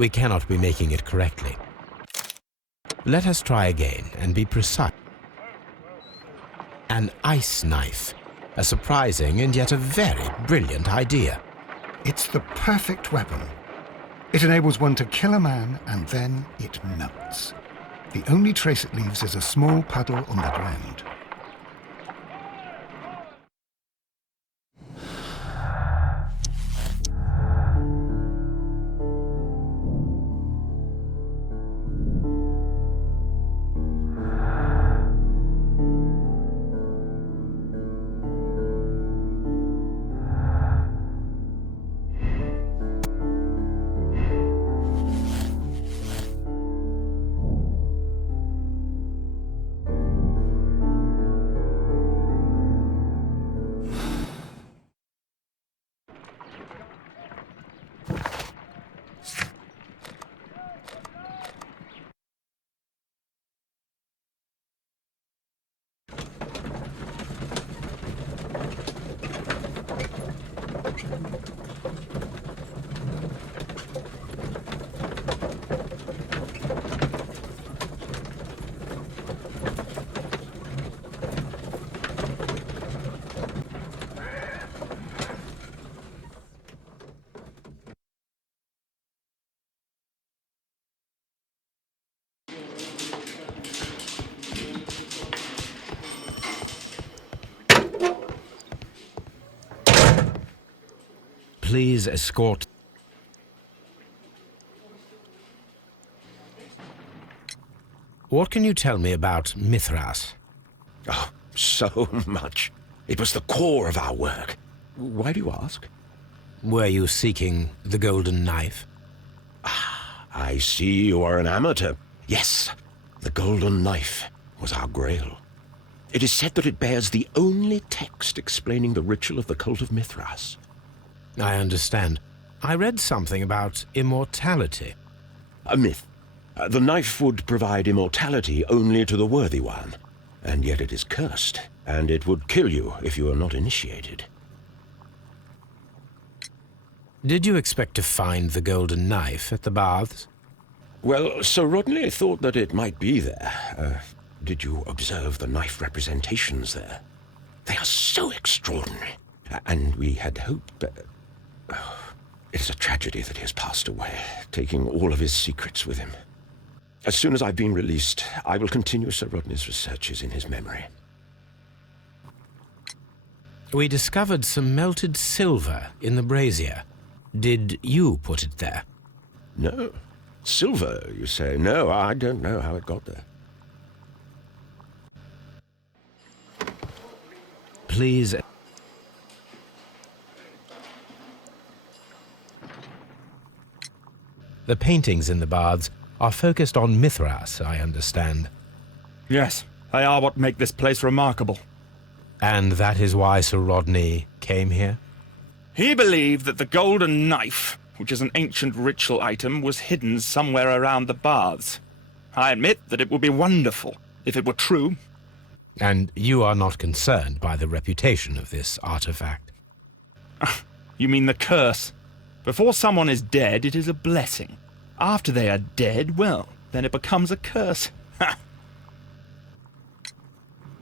We cannot be making it correctly. Let us try again and be precise. An ice knife. A surprising and yet a very brilliant idea. It's the perfect weapon. It enables one to kill a man and then it melts. The only trace it leaves is a small puddle on the ground. Please escort. What can you tell me about Mithras? Oh, so much. It was the core of our work. Why do you ask? Were you seeking the golden knife? I see you are an amateur. Yes, the golden knife was our grail. It is said that it bears the only text explaining the ritual of the cult of Mithras. I understand. I read something about immortality. A myth. The knife would provide immortality only to the worthy one, and yet it is cursed, and it would kill you if you are not initiated. Did you expect to find the golden knife at the baths? Well, Sir Rodney thought that it might be there. Did you observe the knife representations there? They are so extraordinary, and we had hoped that... It is a tragedy that he has passed away, taking all of his secrets with him. As soon as I've been released, I will continue Sir Rodney's researches in his memory. We discovered some melted silver in the brazier. Did you put it there? No. Silver, you say? No, I don't know how it got there. Please... The paintings in the baths are focused on Mithras, I understand. Yes, they are what make this place remarkable. And that is why Sir Rodney came here? He believed that the golden knife, which is an ancient ritual item, was hidden somewhere around the baths. I admit that it would be wonderful if it were true. And you are not concerned by the reputation of this artifact? You mean the curse? Before someone is dead, it is a blessing. After they are dead, well, then it becomes a curse.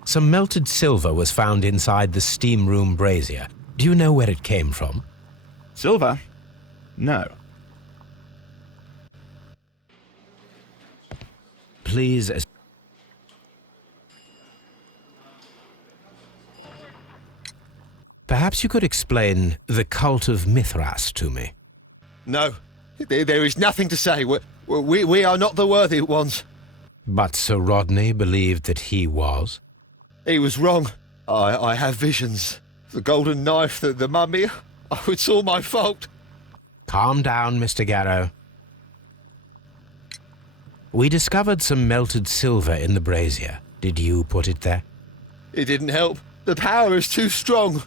Some melted silver was found inside the steam room brazier. Do you know where it came from? Silver? No. Please... Perhaps you could explain the cult of Mithras to me. No, there is nothing to say. We are not the worthy ones. But Sir Rodney believed that he was? He was wrong. I have visions. The golden knife, the mummy. Oh, it's all my fault. Calm down, Mr. Garrow. We discovered some melted silver in the brazier. Did you put it there? It didn't help. The power is too strong.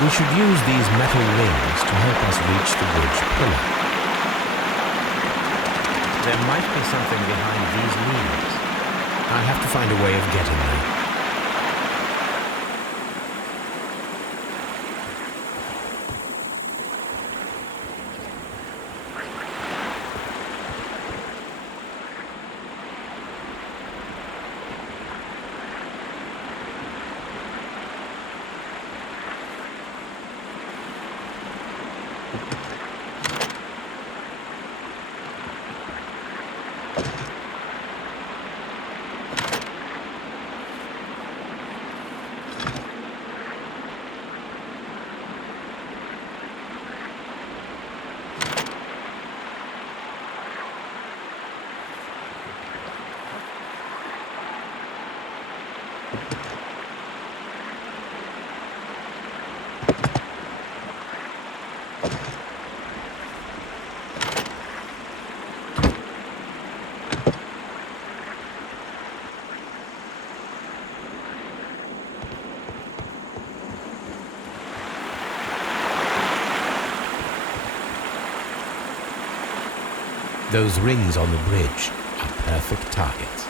We should use these metal rings to help us reach the bridge pillar. There might be something behind these leaves. I'll have to find a way of getting there. Those rings on the bridge are perfect targets.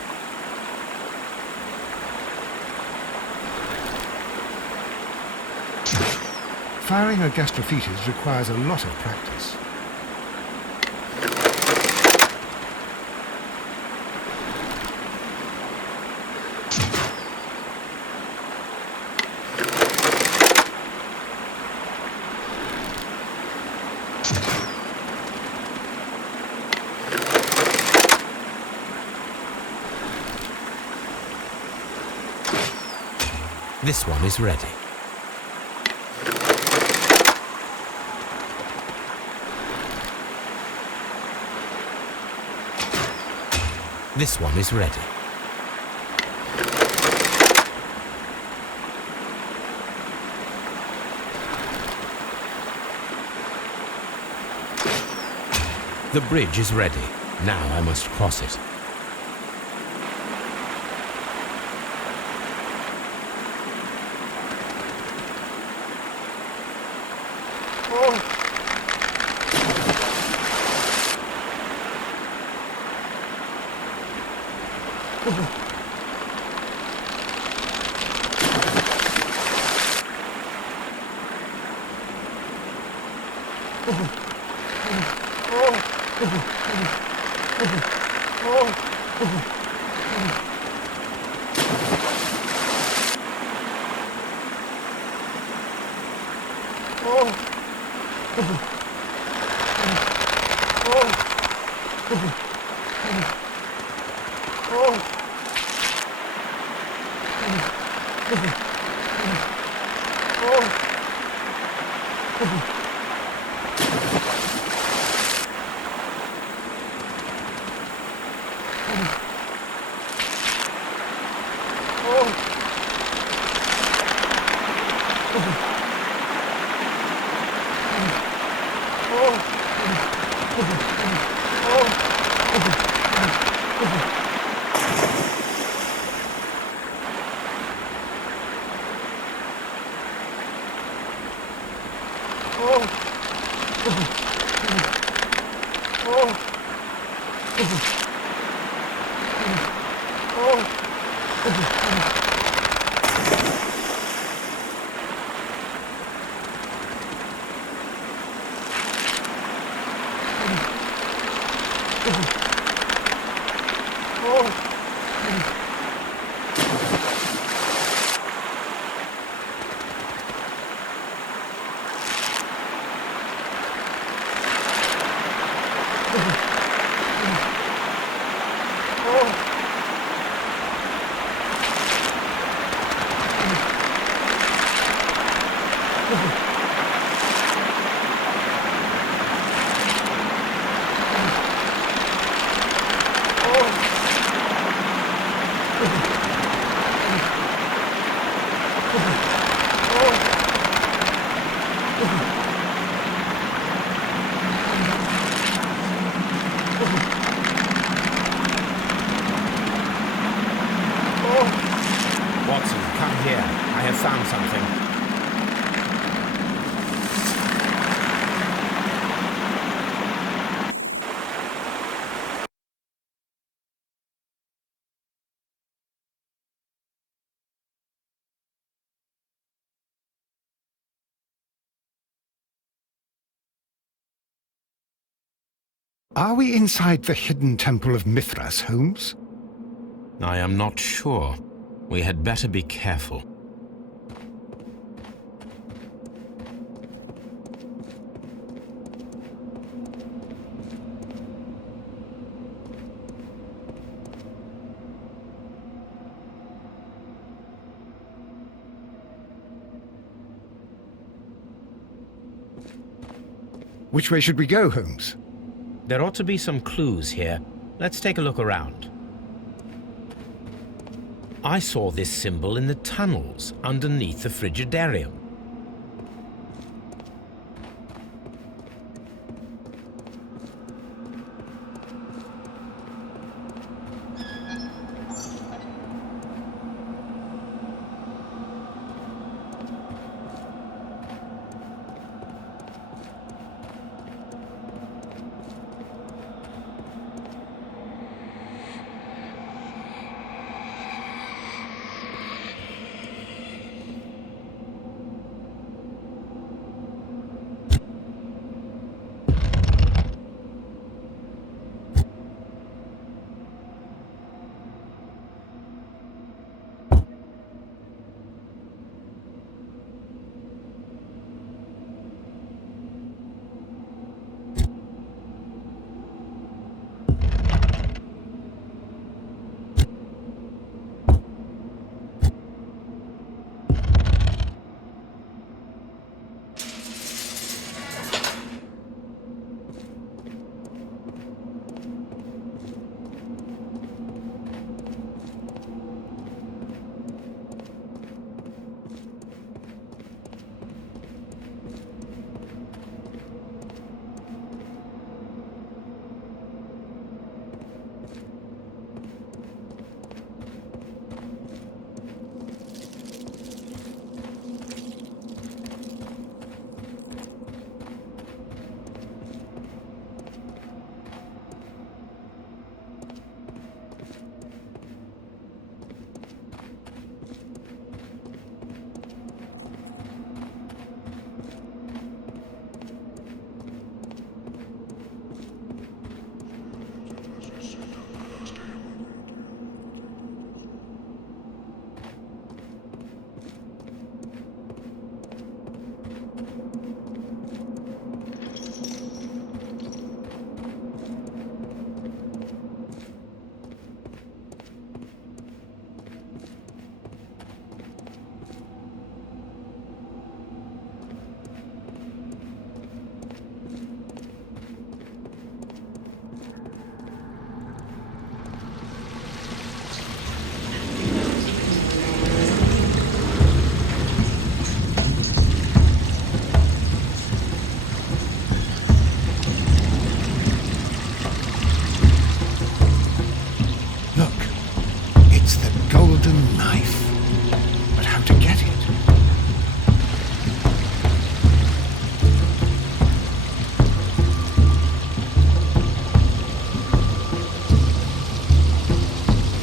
Firing a gastrophytes requires a lot of practice. This one is ready. This one is ready. The bridge is ready. Now I must cross it. Watson, come here. I have found something. Are we inside the hidden temple of Mithras, Holmes? I am not sure. We had better be careful. Which way should we go, Holmes? There ought to be some clues here. Let's take a look around. I saw this symbol in the tunnels underneath the Frigidarium.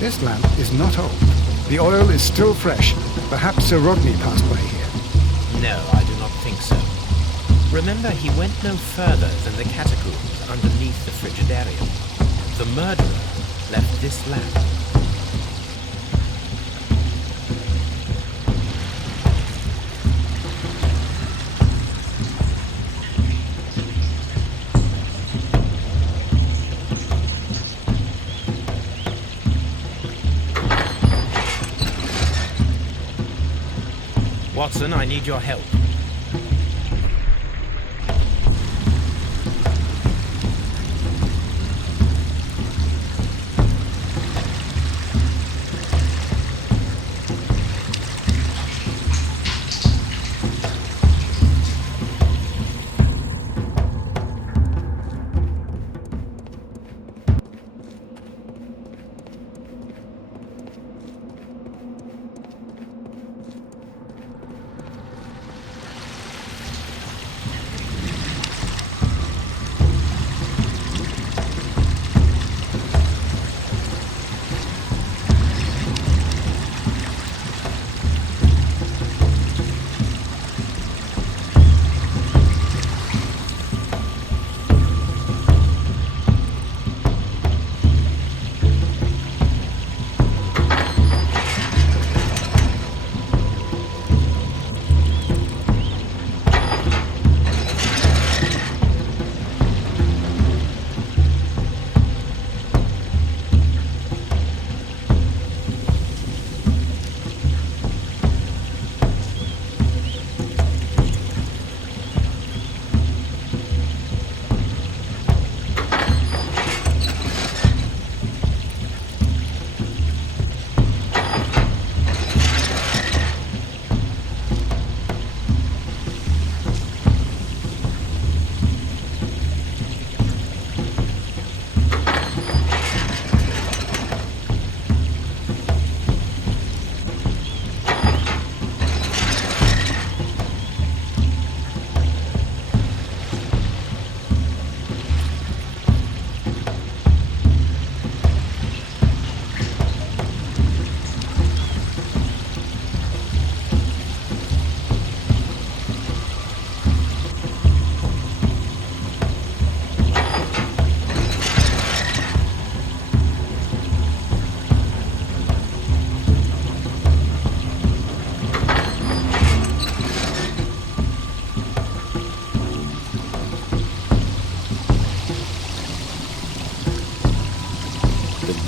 This lamp is not old. The oil is still fresh. Perhaps Sir Rodney passed by here. No, I do not think so. Remember, he went no further than the catacombs underneath the frigidarium. The murderer left this lamp. Watson, I need your help.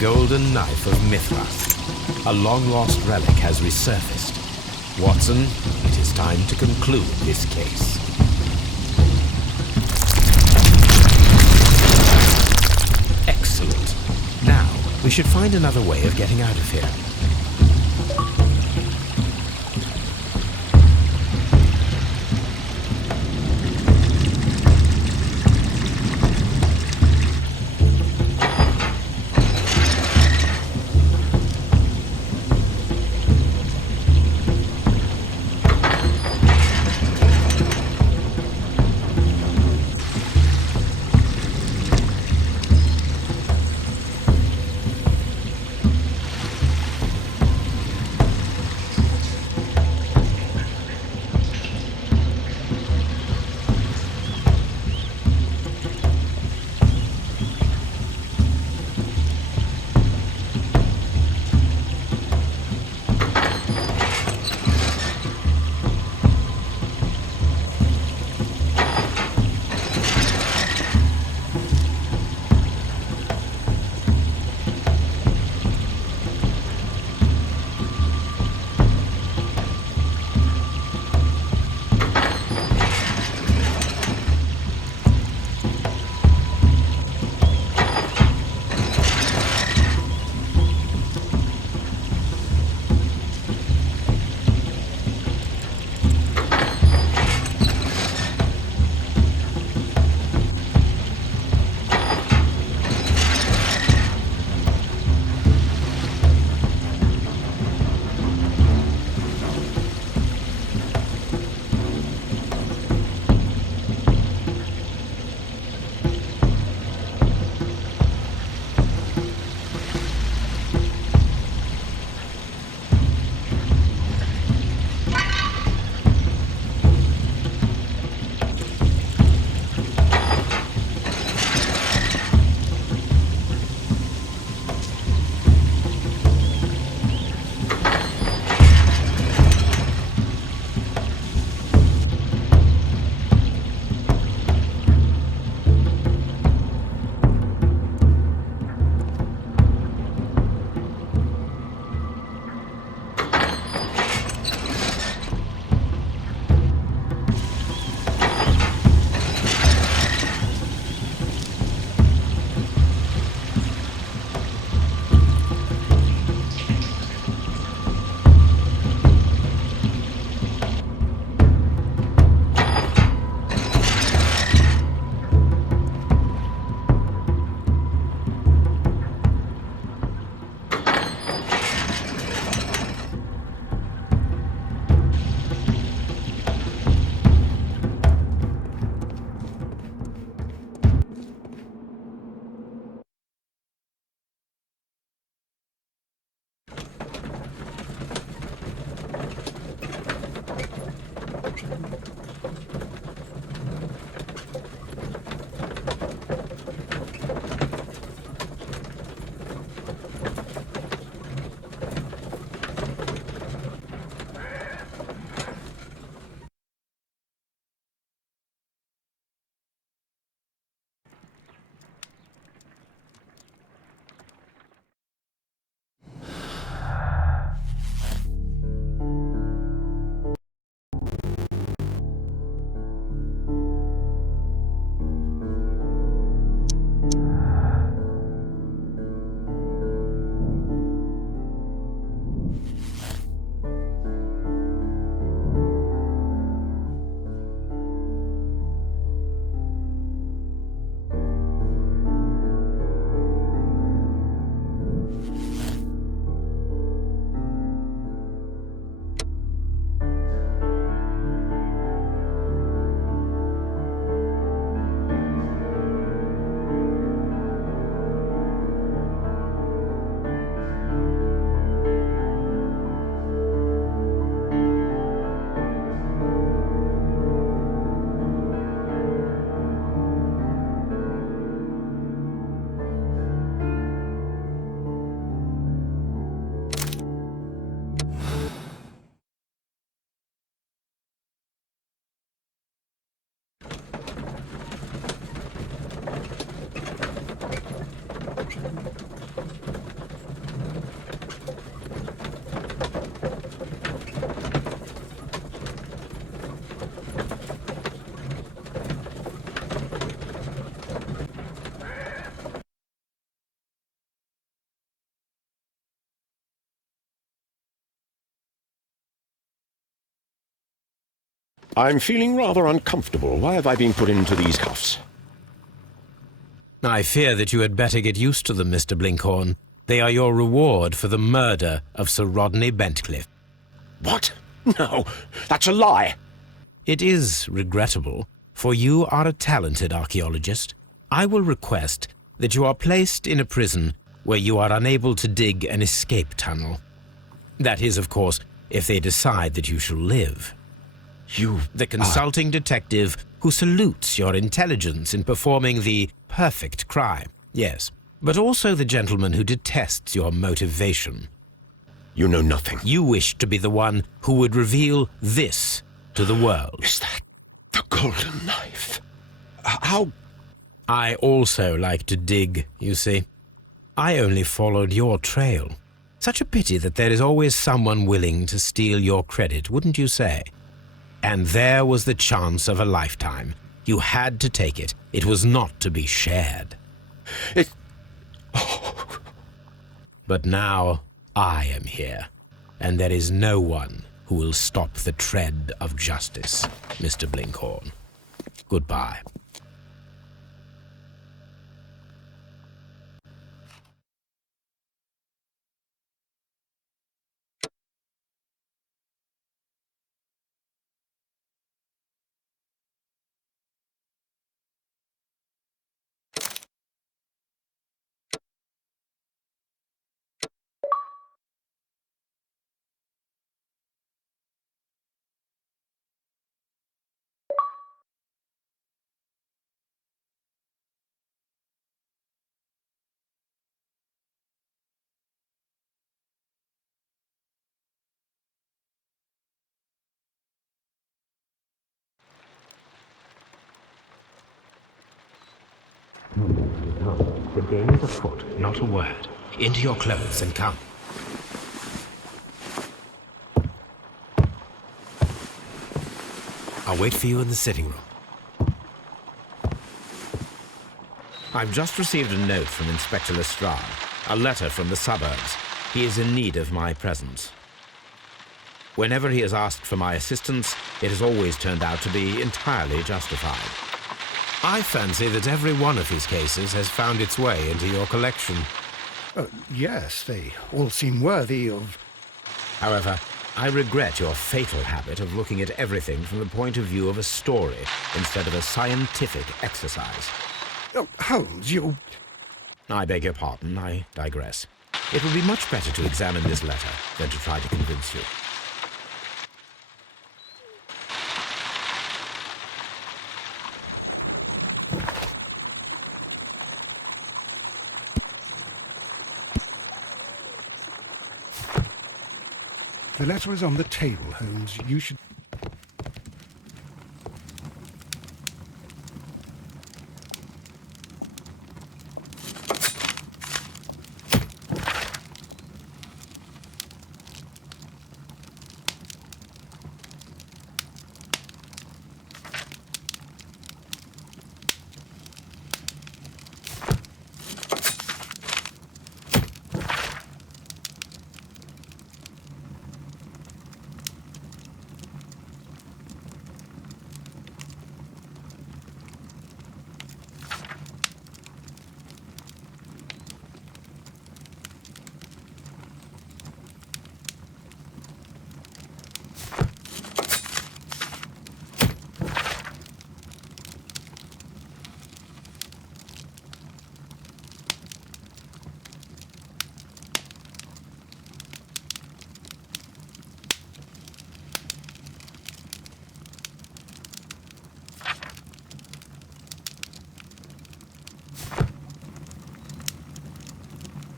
Golden Knife of Mithras. A long-lost relic has resurfaced. Watson, it is time to conclude this case. Excellent. Now, we should find another way of getting out of here. I'm feeling rather uncomfortable. Why have I been put into these cuffs? I fear that you had better get used to them, Mr. Blinkhorn. They are your reward for the murder of Sir Rodney Bentcliffe. What? No, that's a lie. It is regrettable, for you are a talented archaeologist. I will request that you are placed in a prison where you are unable to dig an escape tunnel. That is, of course, if they decide that you shall live. You... The consulting detective who salutes your intelligence in performing the perfect crime, yes, but also the gentleman who detests your motivation. You know nothing. You wish to be the one who would reveal this to the world. Is that the golden knife? How... I also like to dig, you see. I only followed your trail. Such a pity that there is always someone willing to steal your credit, wouldn't you say? And there was the chance of a lifetime. You had to take it. It was not to be shared. But now I am here, and there is no one who will stop the tread of justice, Mr. Blinkhorn. Goodbye. The game is afoot, not a word. Into your clothes and come. I'll wait for you in the sitting room. I've just received a note from Inspector Lestrade, a letter from the suburbs. He is in need of my presence. Whenever he has asked for my assistance, it has always turned out to be entirely justified. I fancy that every one of his cases has found its way into your collection. Yes, they all seem worthy of... However, I regret your fatal habit of looking at everything from the point of view of a story instead of a scientific exercise. Oh, Holmes, you... I beg your pardon, I digress. It would be much better to examine this letter than to try to convince you. The letter is on the table, Holmes. You should...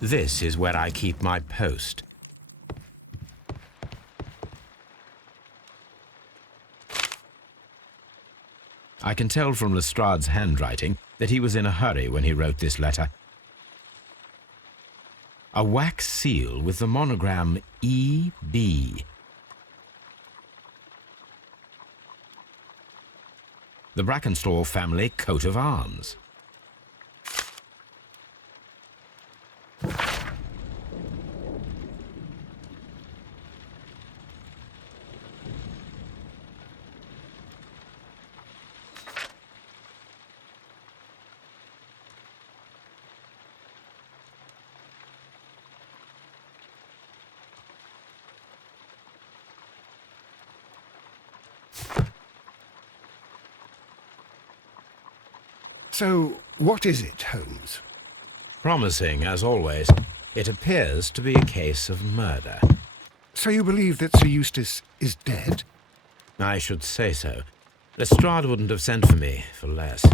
This is where I keep my post. I can tell from Lestrade's handwriting that he was in a hurry when he wrote this letter. A wax seal with the monogram E.B. The Brackenstall family coat of arms. So, what is it, Holmes? Promising, as always. It appears to be a case of murder. So you believe that Sir Eustace is dead? I should say so. Lestrade wouldn't have sent for me for less.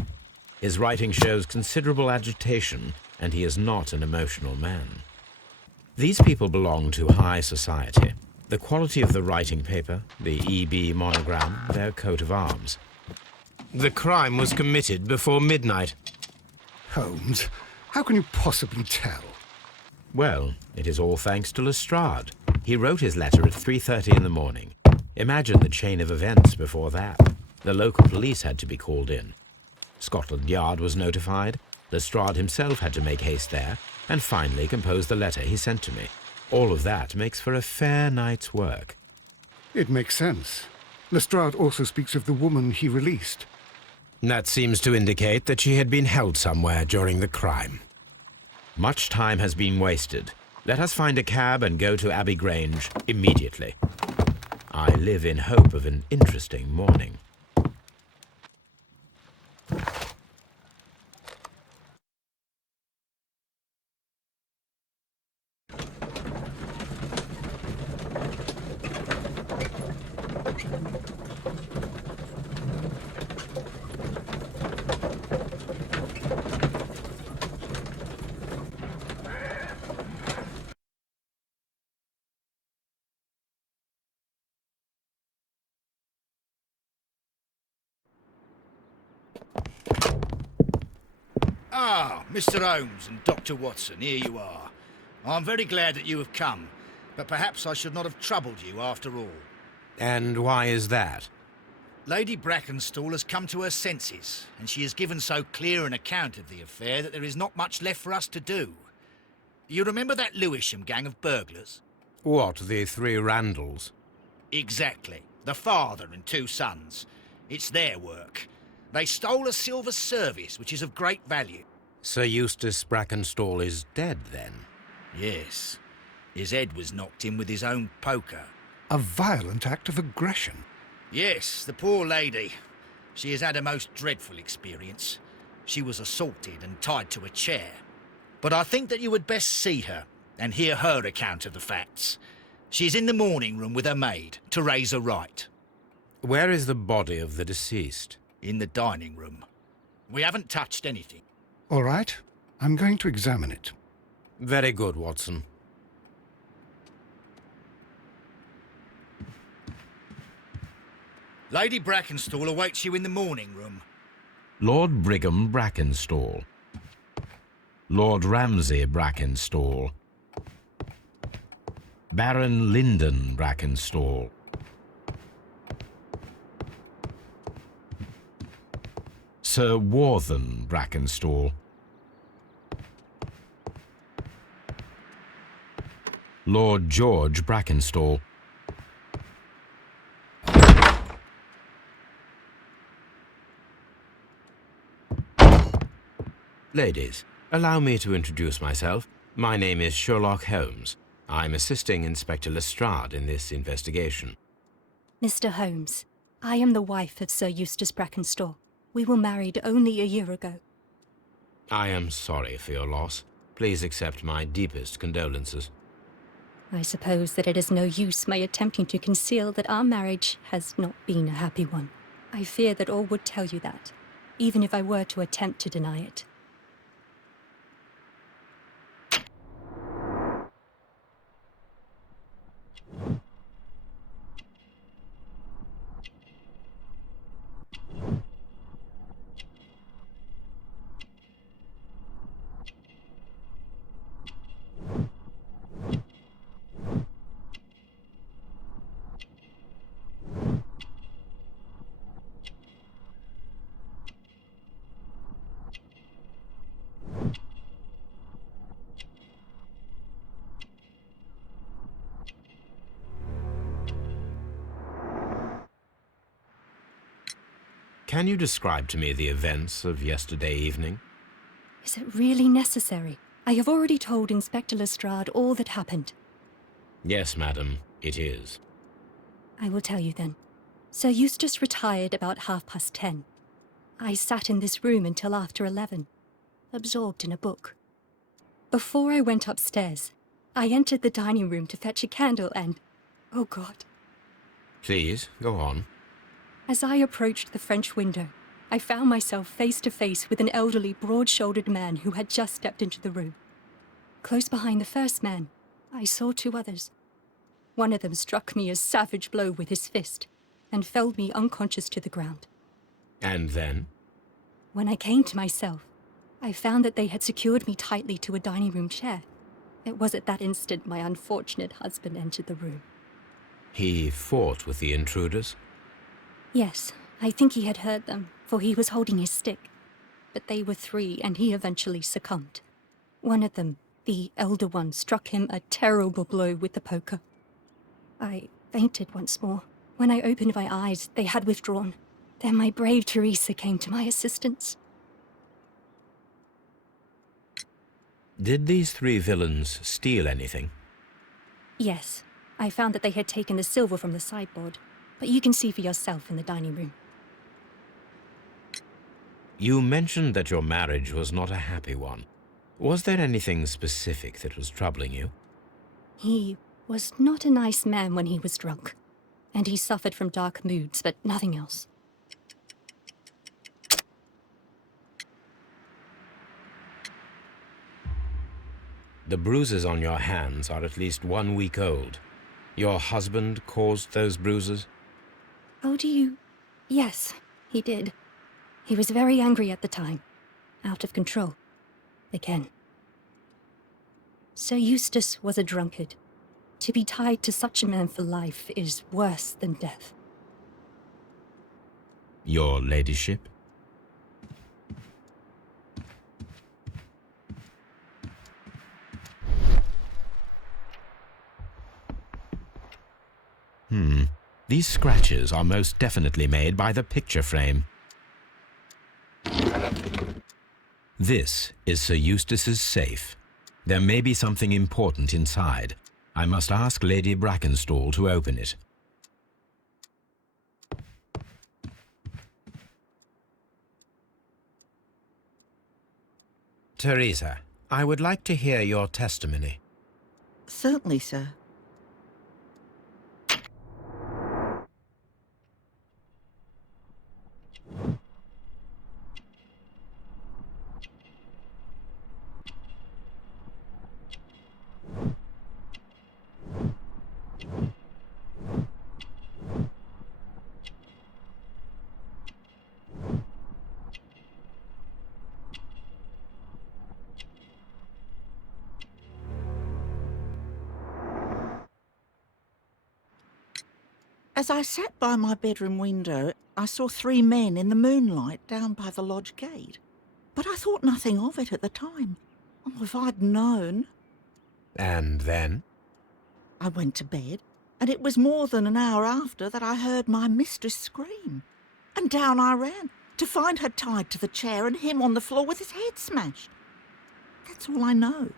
His writing shows considerable agitation, and he is not an emotional man. These people belong to high society. The quality of the writing paper, the EB monogram, their coat of arms. The crime was committed before midnight. Holmes, how can you possibly tell? Well, it is all thanks to Lestrade. He wrote his letter at 3:30 in the morning. Imagine the chain of events before that. The local police had to be called in. Scotland Yard was notified. Lestrade himself had to make haste there, and finally compose the letter he sent to me. All of that makes for a fair night's work. It makes sense. Lestrade also speaks of the woman he released. That seems to indicate that she had been held somewhere during the crime. Much time has been wasted. Let us find a cab and go to Abbey Grange immediately. I live in hope of an interesting morning. Ah, Mr. Holmes and Dr. Watson, here you are. I'm very glad that you have come, but perhaps I should not have troubled you after all. And why is that? Lady Brackenstall has come to her senses, and she has given so clear an account of the affair that there is not much left for us to do. You remember that Lewisham gang of burglars? What, the three Randalls? Exactly. The father and two sons. It's their work. They stole a silver service, which is of great value. Sir Eustace Brackenstall is dead, then? Yes. His head was knocked in with his own poker. A violent act of aggression. Yes, the poor lady. She has had a most dreadful experience. She was assaulted and tied to a chair. But I think that you would best see her and hear her account of the facts. She's in the morning room with her maid to raise a right. Where is the body of the deceased? In the dining room. We haven't touched anything. All right. I'm going to examine it. Very good, Watson. Lady Brackenstall awaits you in the morning room. Lord Brigham Brackenstall. Lord Ramsay Brackenstall. Baron Lyndon Brackenstall. Sir Warthen Brackenstall. Lord George Brackenstall. Ladies, allow me to introduce myself. My name is Sherlock Holmes. I'm assisting Inspector Lestrade in this investigation. Mr. Holmes, I am the wife of Sir Eustace Brackenstall. We were married only a year ago. I am sorry for your loss. Please accept my deepest condolences. I suppose that it is no use my attempting to conceal that our marriage has not been a happy one. I fear that all would tell you that, even if I were to attempt to deny it. Can you describe to me the events of yesterday evening? Is it really necessary? I have already told Inspector Lestrade all that happened. Yes, madam, it is. I will tell you then. Sir Eustace retired about 10:30. I sat in this room until after 11, absorbed in a book. Before I went upstairs, I entered the dining room to fetch a candle and... oh God. Please, go on. As I approached the French window, I found myself face to face with an elderly, broad-shouldered man who had just stepped into the room. Close behind the first man, I saw two others. One of them struck me a savage blow with his fist and felled me unconscious to the ground. And then? When I came to myself, I found that they had secured me tightly to a dining room chair. It was at that instant my unfortunate husband entered the room. He fought with the intruders? Yes, I think he had heard them, for he was holding his stick. But they were three, and he eventually succumbed. One of them, the elder one, struck him a terrible blow with the poker. I fainted once more. When I opened my eyes, they had withdrawn. Then my brave Teresa came to my assistance. Did these three villains steal anything? Yes, I found that they had taken the silver from the sideboard, but you can see for yourself in the dining room. You mentioned that your marriage was not a happy one. Was there anything specific that was troubling you? He was not a nice man when he was drunk, and he suffered from dark moods, but nothing else. The bruises on your hands are at least 1 week old. Your husband caused those bruises? Oh, do you? Yes, he did. He was very angry at the time. Out of control. Again. Sir Eustace was a drunkard. To be tied to such a man for life is worse than death. Your ladyship? These scratches are most definitely made by the picture frame. This is Sir Eustace's safe. There may be something important inside. I must ask Lady Brackenstall to open it. Teresa, I would like to hear your testimony. Certainly, sir. As I sat by my bedroom window, I saw three men in the moonlight down by the lodge gate. But I thought nothing of it at the time. Oh, if I'd known. And then? I went to bed, and it was more than an hour after that I heard my mistress scream. And down I ran, to find her tied to the chair and him on the floor with his head smashed. That's all I know.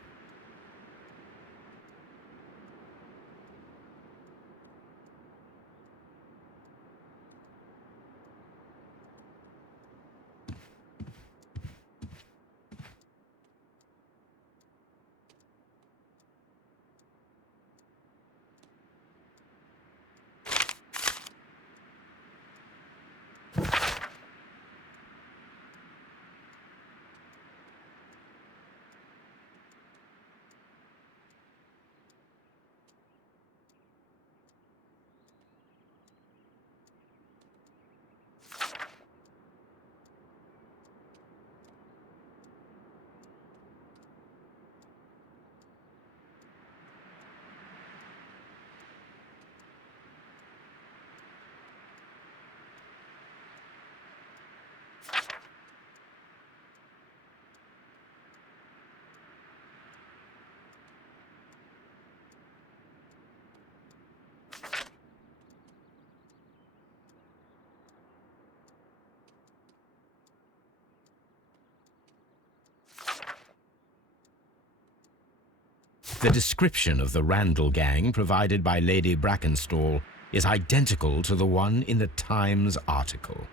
The description of the Randall gang provided by Lady Brackenstall is identical to the one in the Times article.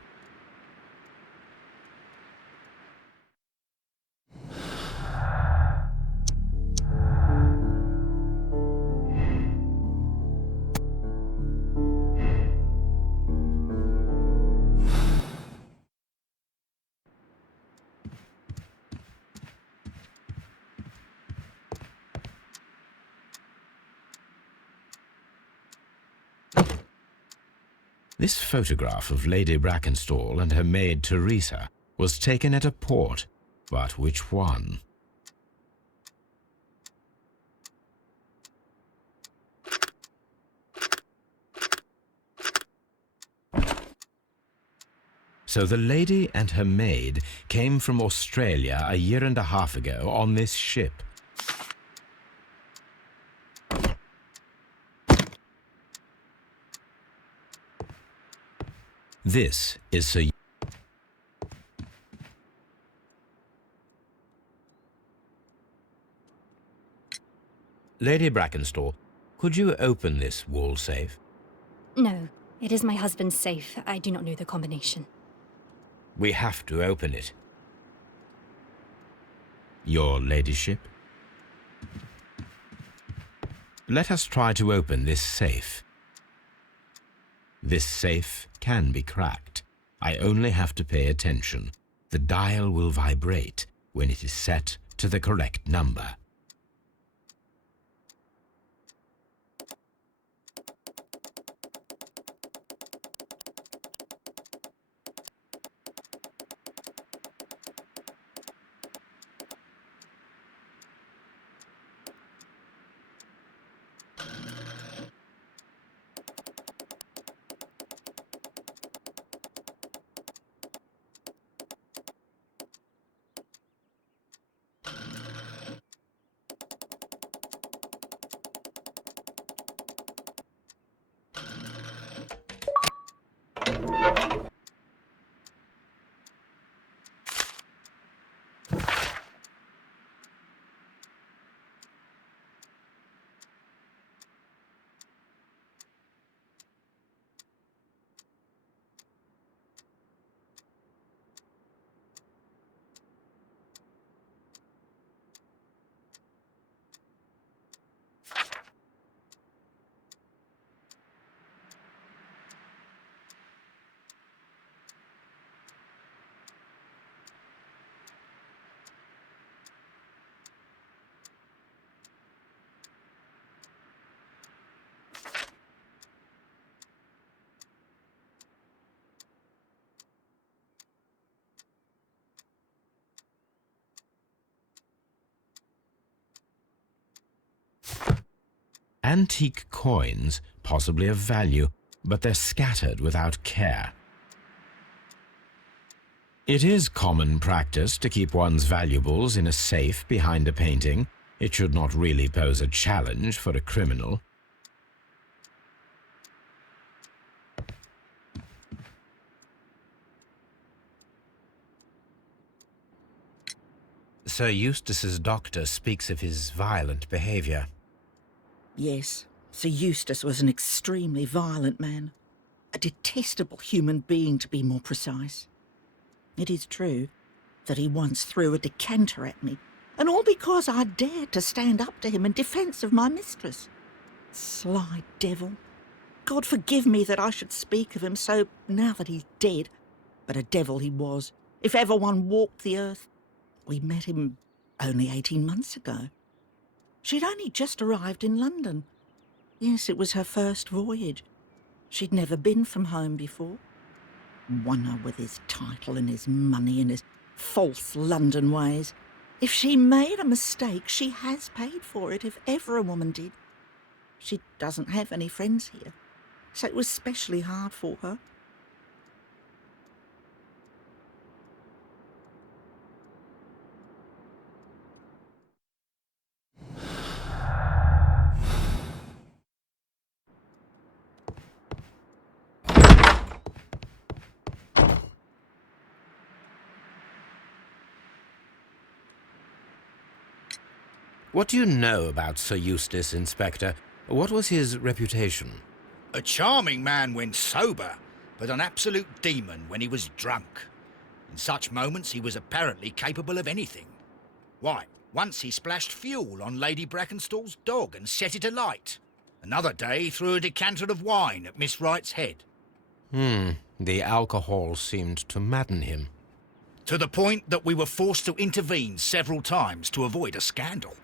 This photograph of Lady Brackenstall and her maid Teresa was taken at a port, but which one? So the lady and her maid came from Australia a year and a half ago on this ship. This is Sir... Lady Brackenstall, could you open this wall safe? No, it is my husband's safe. I do not know the combination. We have to open it. Your ladyship? Let us try to open this safe. This safe can be cracked. I only have to pay attention. The dial will vibrate when it is set to the correct number. Antique coins, possibly of value, but they're scattered without care. It is common practice to keep one's valuables in a safe behind a painting. It should not really pose a challenge for a criminal. Sir Eustace's doctor speaks of his violent behaviour. Yes, Sir Eustace was an extremely violent man. A detestable human being, to be more precise. It is true that he once threw a decanter at me, and all because I dared to stand up to him in defence of my mistress. Sly devil. God forgive me that I should speak of him so now that he's dead, but a devil he was, if ever one walked the earth. We met him only 18 months ago. She'd only just arrived in London. Yes, it was her first voyage. She'd never been from home before. Wonder with his title and his money and his false London ways. If she made a mistake, she has paid for it, if ever a woman did. She doesn't have any friends here, so it was specially hard for her. What do you know about Sir Eustace, Inspector? What was his reputation? A charming man when sober, but an absolute demon when he was drunk. In such moments he was apparently capable of anything. Why, once he splashed fuel on Lady Brackenstall's dog and set it alight. Another day he threw a decanter of wine at Miss Wright's head. The alcohol seemed to madden him. To the point that we were forced to intervene several times to avoid a scandal.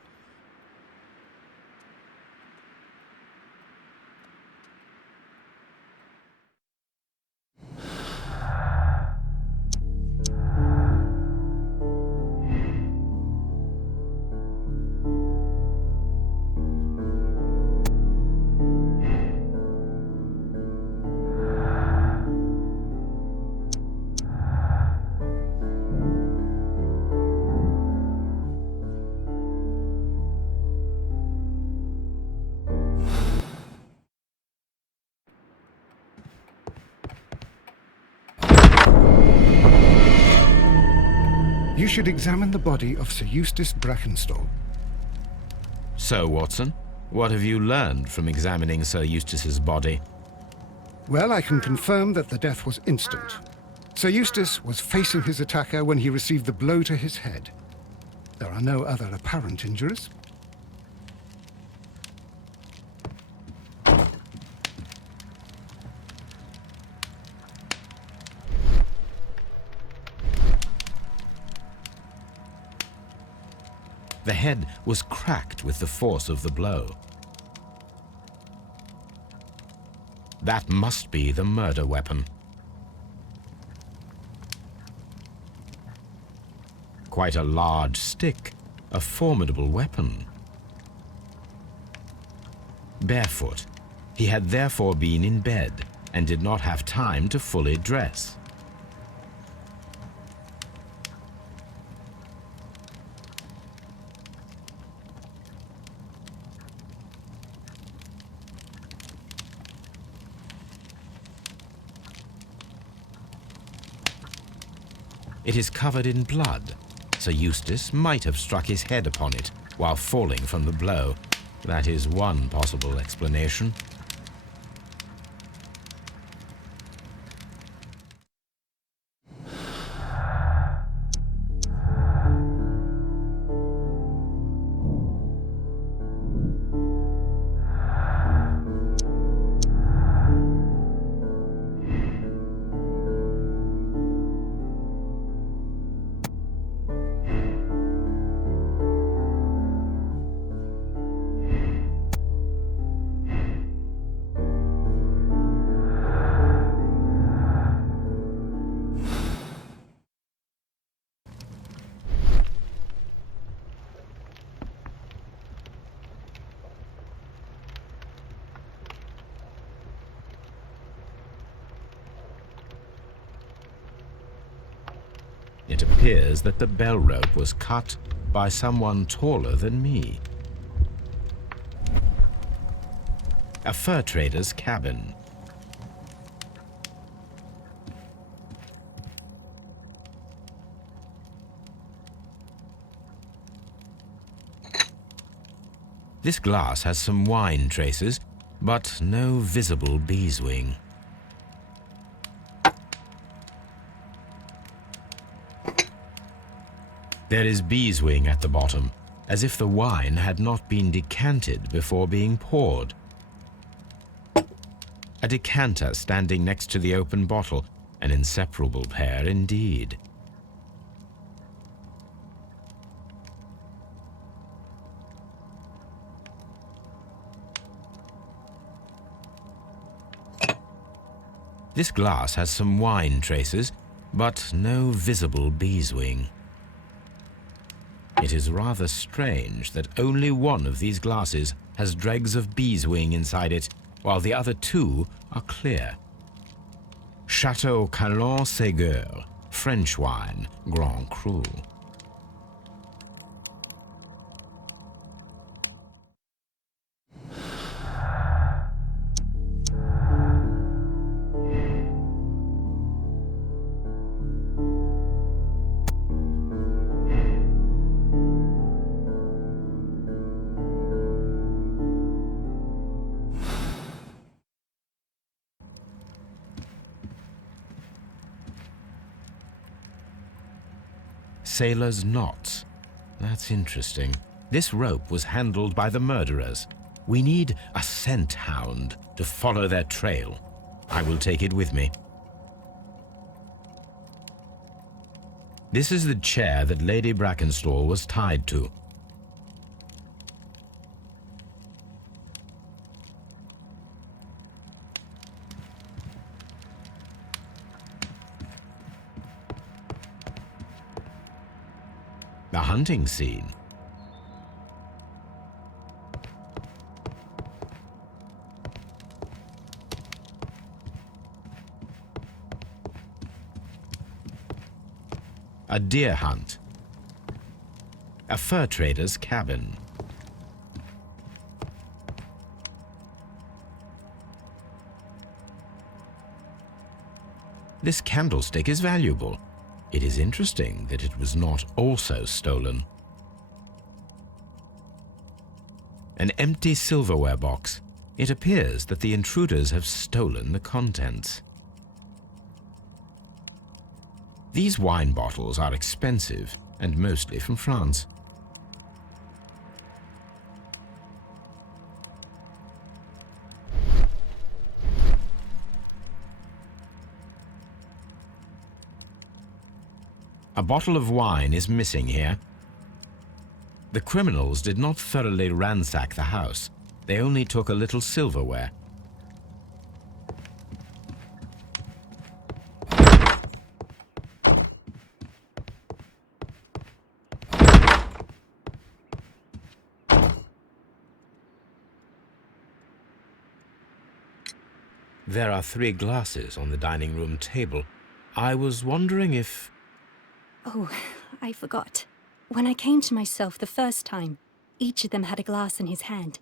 You should examine the body of Sir Eustace Brackenstall. So, Watson, what have you learned from examining Sir Eustace's body? Well, I can confirm that the death was instant. Sir Eustace was facing his attacker when he received the blow to his head. There are no other apparent injuries. The head was cracked with the force of the blow. That must be the murder weapon. Quite a large stick, a formidable weapon. Barefoot, he had therefore been in bed and did not have time to fully dress. It is covered in blood. Sir Eustace might have struck his head upon it while falling from the blow. That is one possible explanation. It appears that the bell rope was cut by someone taller than me. A fur trader's cabin. This glass has some wine traces, but no visible beeswing. There is beeswing at the bottom, as if the wine had not been decanted before being poured. A decanter standing next to the open bottle, an inseparable pair indeed. This glass has some wine traces, but no visible beeswing. It is rather strange that only one of these glasses has dregs of beeswing inside it, while the other two are clear. Chateau Calon-Ségur, French wine, Grand Cru. Sailor's knots. That's interesting. This rope was handled by the murderers. We need a scent hound to follow their trail. I will take it with me. This is the chair that Lady Brackenstall was tied to. The hunting scene. A deer hunt. A fur trader's cabin. This candlestick is valuable. It is interesting that it was not also stolen. An empty silverware box. It appears that the intruders have stolen the contents. These wine bottles are expensive and mostly from France. A bottle of wine is missing here. The criminals did not thoroughly ransack the house. They only took a little silverware. There are 3 glasses on the dining room table. I was wondering if... Oh, I forgot. When I came to myself the first time, each of them had a glass in his hand.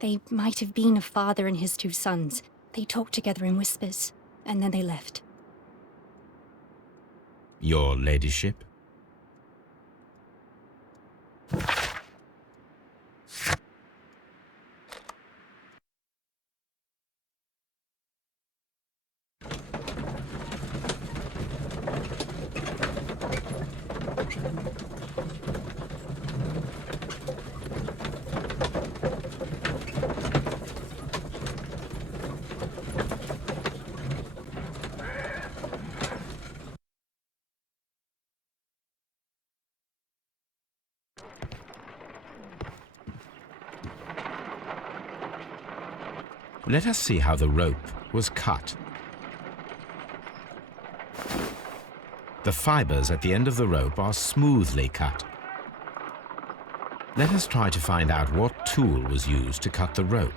They might have been a father and his 2 sons. They talked together in whispers, and then they left. Your ladyship? Let us see how the rope was cut. The fibers at the end of the rope are smoothly cut. Let us try to find out what tool was used to cut the rope.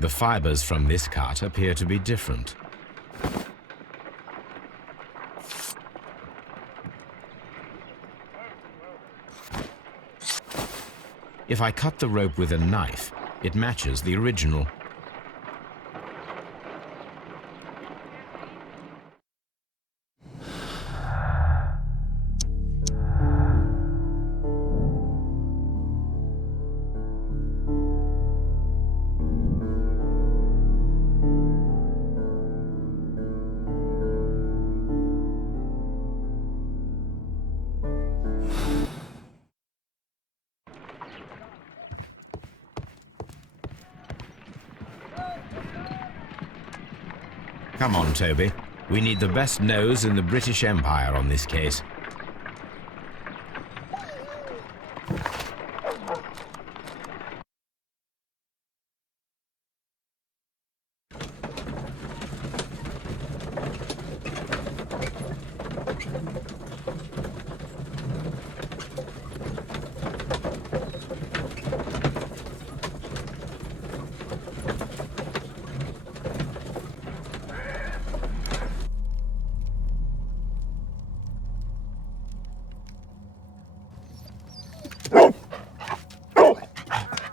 The fibers from this cut appear to be different. If I cut the rope with a knife, it matches the original. Come on, Toby. We need the best nose in the British Empire on this case.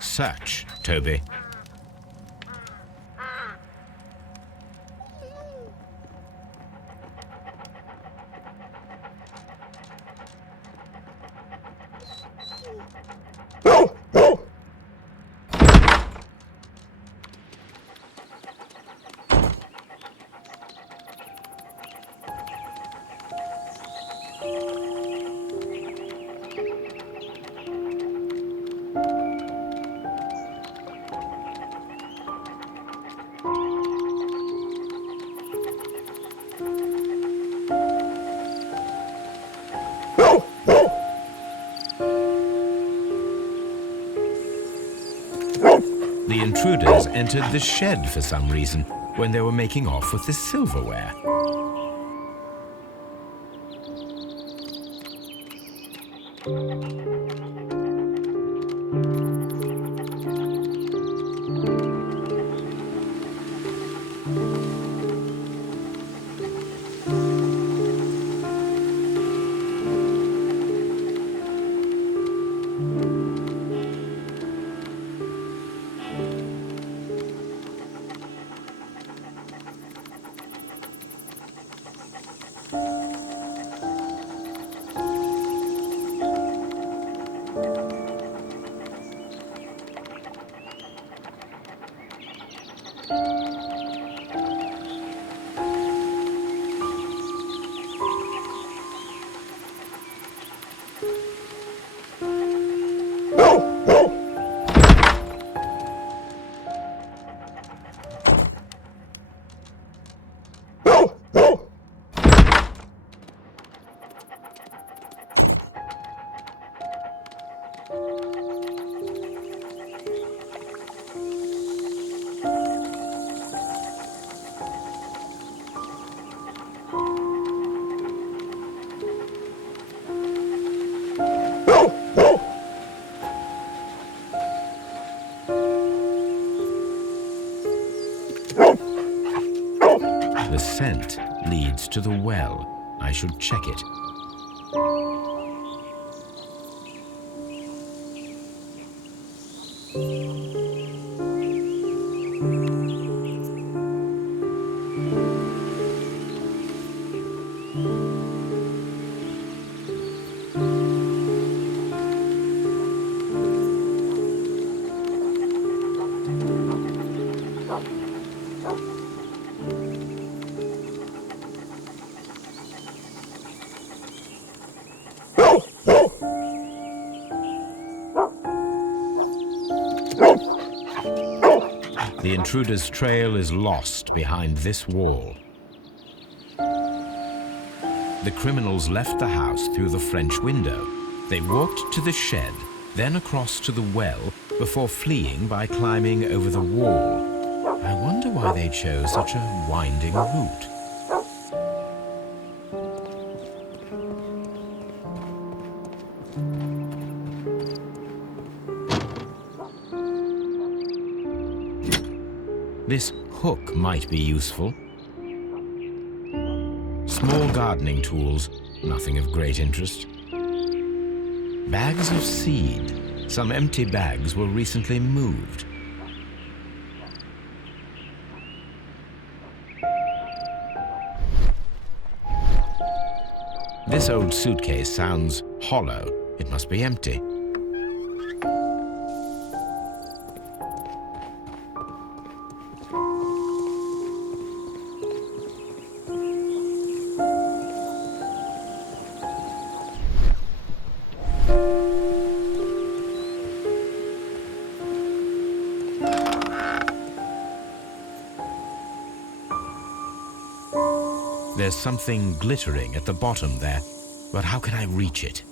Search, Toby. The intruders entered the shed for some reason when they were making off with the silverware. The scent leads to the well. I should check it. The intruder's trail is lost behind this wall. The criminals left the house through the French window. They walked to the shed, then across to the well, before fleeing by climbing over the wall. I wonder why they chose such a winding route. This hook might be useful. Small gardening tools, nothing of great interest. Bags of seed. Some empty bags were recently moved. This old suitcase sounds hollow. It must be empty. There's something glittering at the bottom there, but how can I reach it?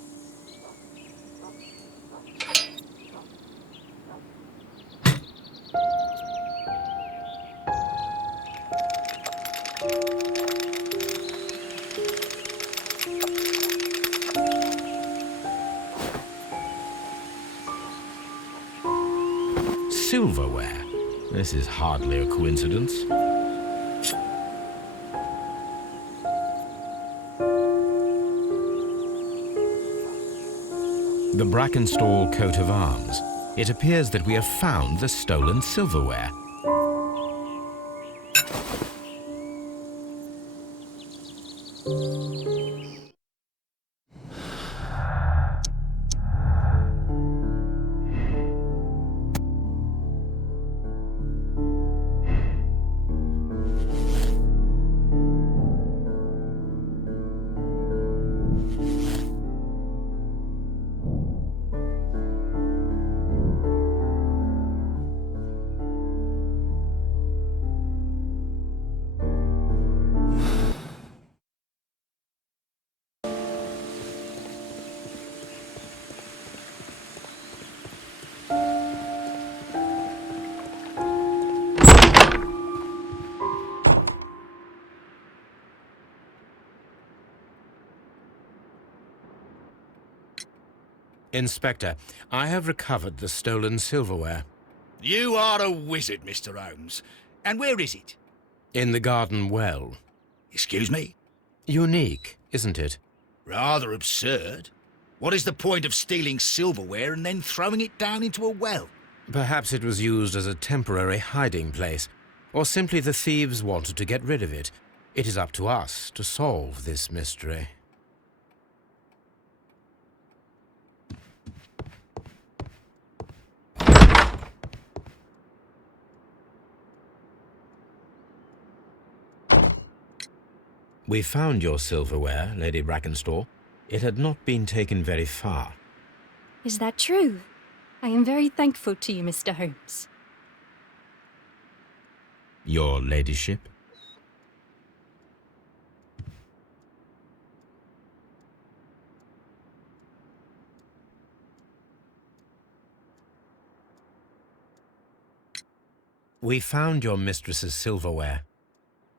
Silverware. This is hardly a coincidence. The Brackenstall coat of arms. It appears that we have found the stolen silverware. Inspector, I have recovered the stolen silverware. You are a wizard, Mr. Holmes. And where is it? In the garden well. Excuse me? Unique, isn't it? Rather absurd. What is the point of stealing silverware and then throwing it down into a well? Perhaps it was used as a temporary hiding place, or simply the thieves wanted to get rid of it. It is up to us to solve this mystery. We found your silverware, Lady Brackenstall. It had not been taken very far. Is that true? I am very thankful to you, Mr. Holmes. Your ladyship? We found your mistress's silverware.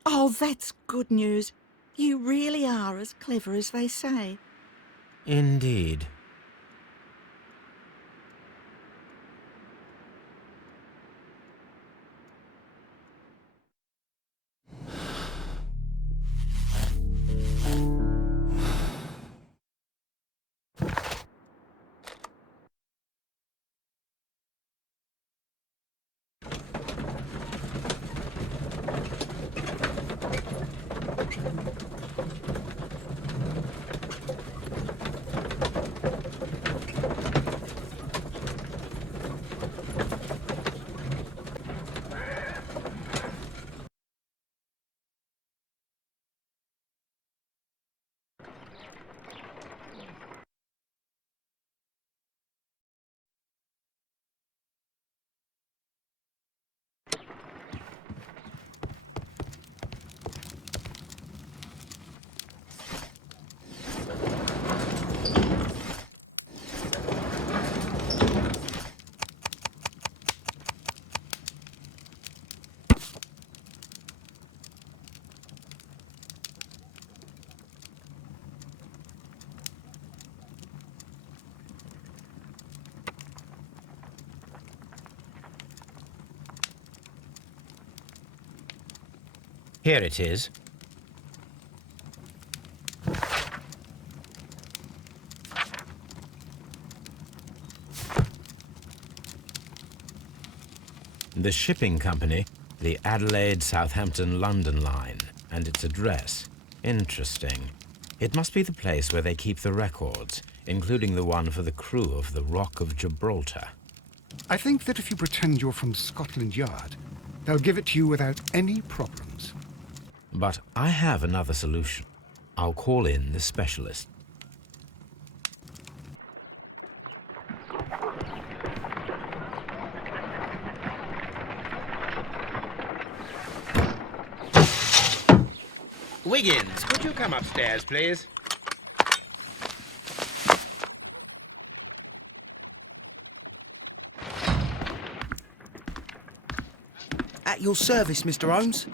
Oh, that's good news. You really are as clever as they say. Indeed. Here it is. The shipping company, the Adelaide, Southampton, London line, and its address. Interesting. It must be the place where they keep the records, including the one for the crew of the Rock of Gibraltar. I think that if you pretend you're from Scotland Yard, they'll give it to you without any problems. But I have another solution. I'll call in the specialist. Wiggins, could you come upstairs, please? At your service, Mr. Holmes.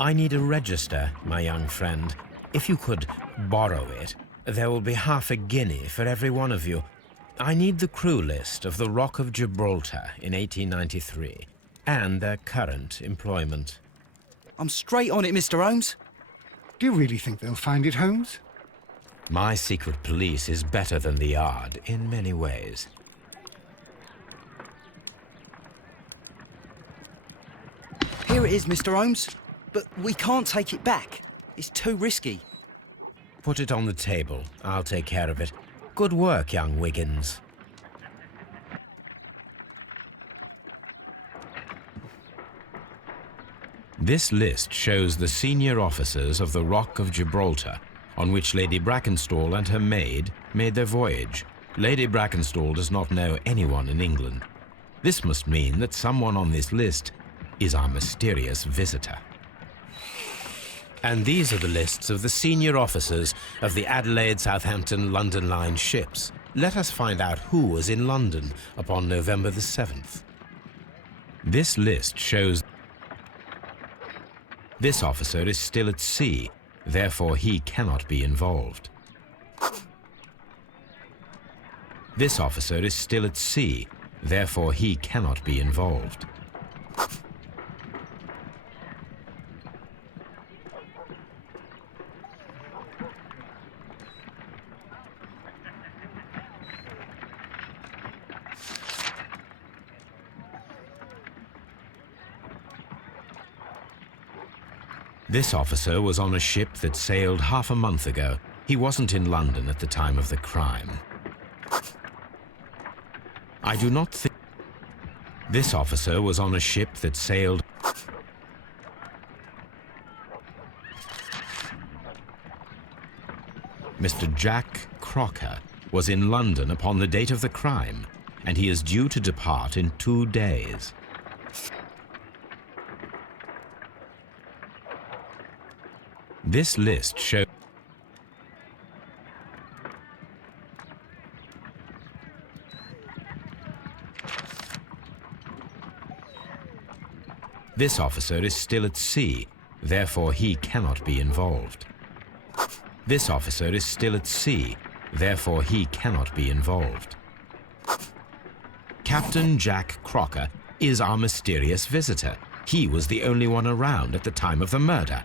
I need a register, my young friend. If you could borrow it, there will be half a guinea for every one of you. I need the crew list of the Rock of Gibraltar in 1893, and their current employment. I'm straight on it, Mr. Holmes. Do you really think they'll find it, Holmes? My secret police is better than the Yard in many ways. Here it is, Mr. Holmes. But we can't take it back. It's too risky. Put it on the table. I'll take care of it. Good work, young Wiggins. This list shows the senior officers of the Rock of Gibraltar, on which Lady Brackenstall and her maid made their voyage. Lady Brackenstall does not know anyone in England. This must mean that someone on this list is our mysterious visitor. And these are the lists of the senior officers of the Adelaide, Southampton, London line ships. Let us find out who was in London upon November the 7th. This list shows this officer is still at sea, therefore he cannot be involved. This officer is still at sea, therefore he cannot be involved. This officer was on a ship that sailed half a month ago. He wasn't in London at the time of the crime. I do not think... This officer was on a ship that sailed... Mr. Jack Crocker was in London upon the date of the crime, and he is due to depart in 2 days. This list shows... This officer is still at sea, therefore he cannot be involved. This officer is still at sea, therefore he cannot be involved. Captain Jack Crocker is our mysterious visitor. He was the only one around at the time of the murder.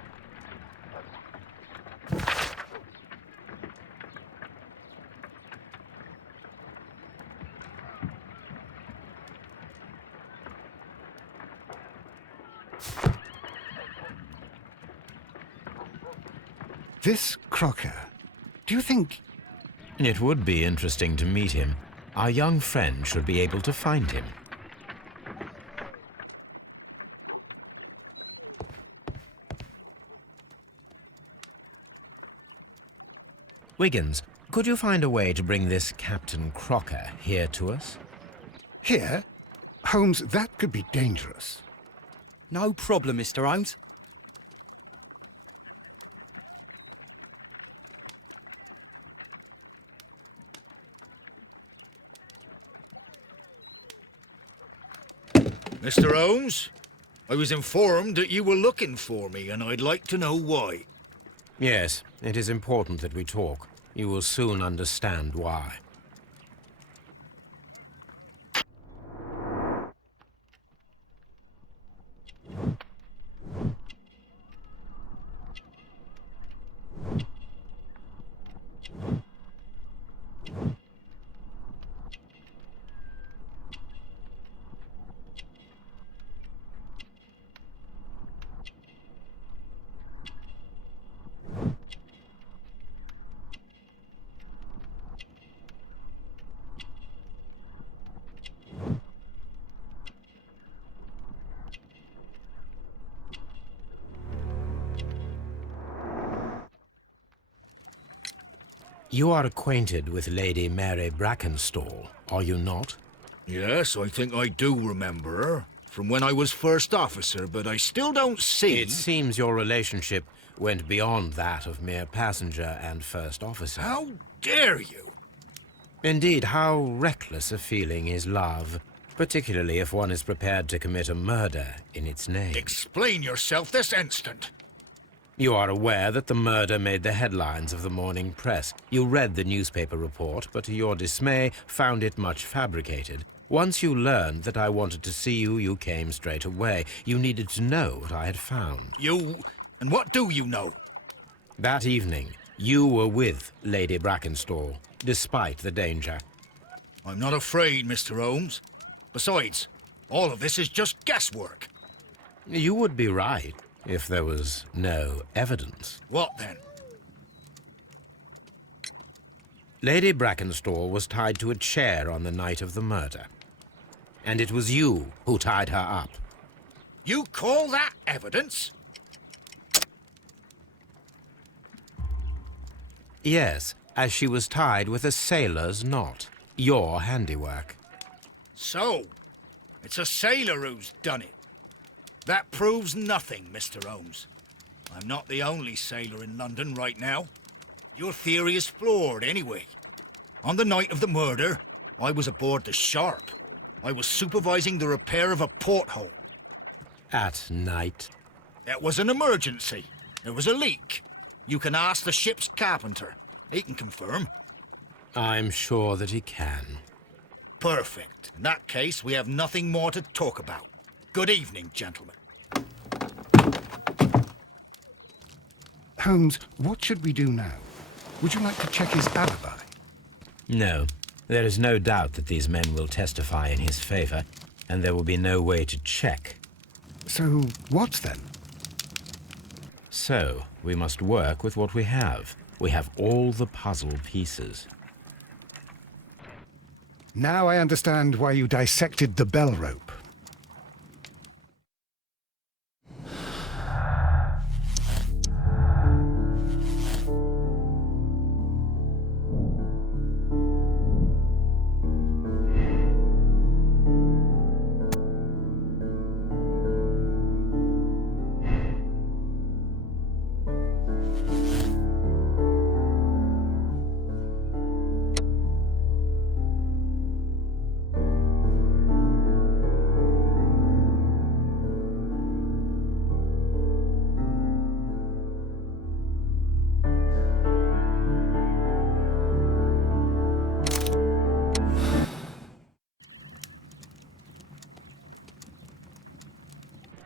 This Crocker, do you think... It would be interesting to meet him. Our young friend should be able to find him. Wiggins, could you find a way to bring this Captain Crocker here to us? Here? Holmes, that could be dangerous. No problem, Mr. Holmes. Mr. Holmes, I was informed that you were looking for me, and I'd like to know why. Yes, it is important that we talk. You will soon understand why. You are acquainted with Lady Mary Brackenstall, are you not? Yes, I think I do remember her. From when I was first officer, but I still don't see... It seems your relationship went beyond that of mere passenger and first officer. How dare you? Indeed, how reckless a feeling is love, particularly if one is prepared to commit a murder in its name. Explain yourself this instant. You are aware that the murder made the headlines of the morning press. You read the newspaper report, but to your dismay, found it much fabricated. Once you learned that I wanted to see you, you came straight away. You needed to know what I had found. You... and what do you know? That evening, you were with Lady Brackenstall, despite the danger. I'm not afraid, Mr. Holmes. Besides, all of this is just guesswork. You would be right if there was no evidence. What then? Lady Brackenstall was tied to a chair on the night of the murder. And it was you who tied her up. You call that evidence? Yes, as she was tied with a sailor's knot. Your handiwork. So, it's a sailor who's done it. That proves nothing, Mr. Holmes. I'm not the only sailor in London right now. Your theory is flawed, anyway. On the night of the murder, I was aboard the Sharp. I was supervising the repair of a porthole. At night? It was an emergency. There was a leak. You can ask the ship's carpenter. He can confirm. I'm sure that he can. Perfect. In that case, we have nothing more to talk about. Good evening, gentlemen. Holmes, what should we do now? Would you like to check his alibi? No. There is no doubt that these men will testify in his favor, and there will be no way to check. So, what then? So, we must work with what we have. We have all the puzzle pieces. Now I understand why you dissected the bell rope.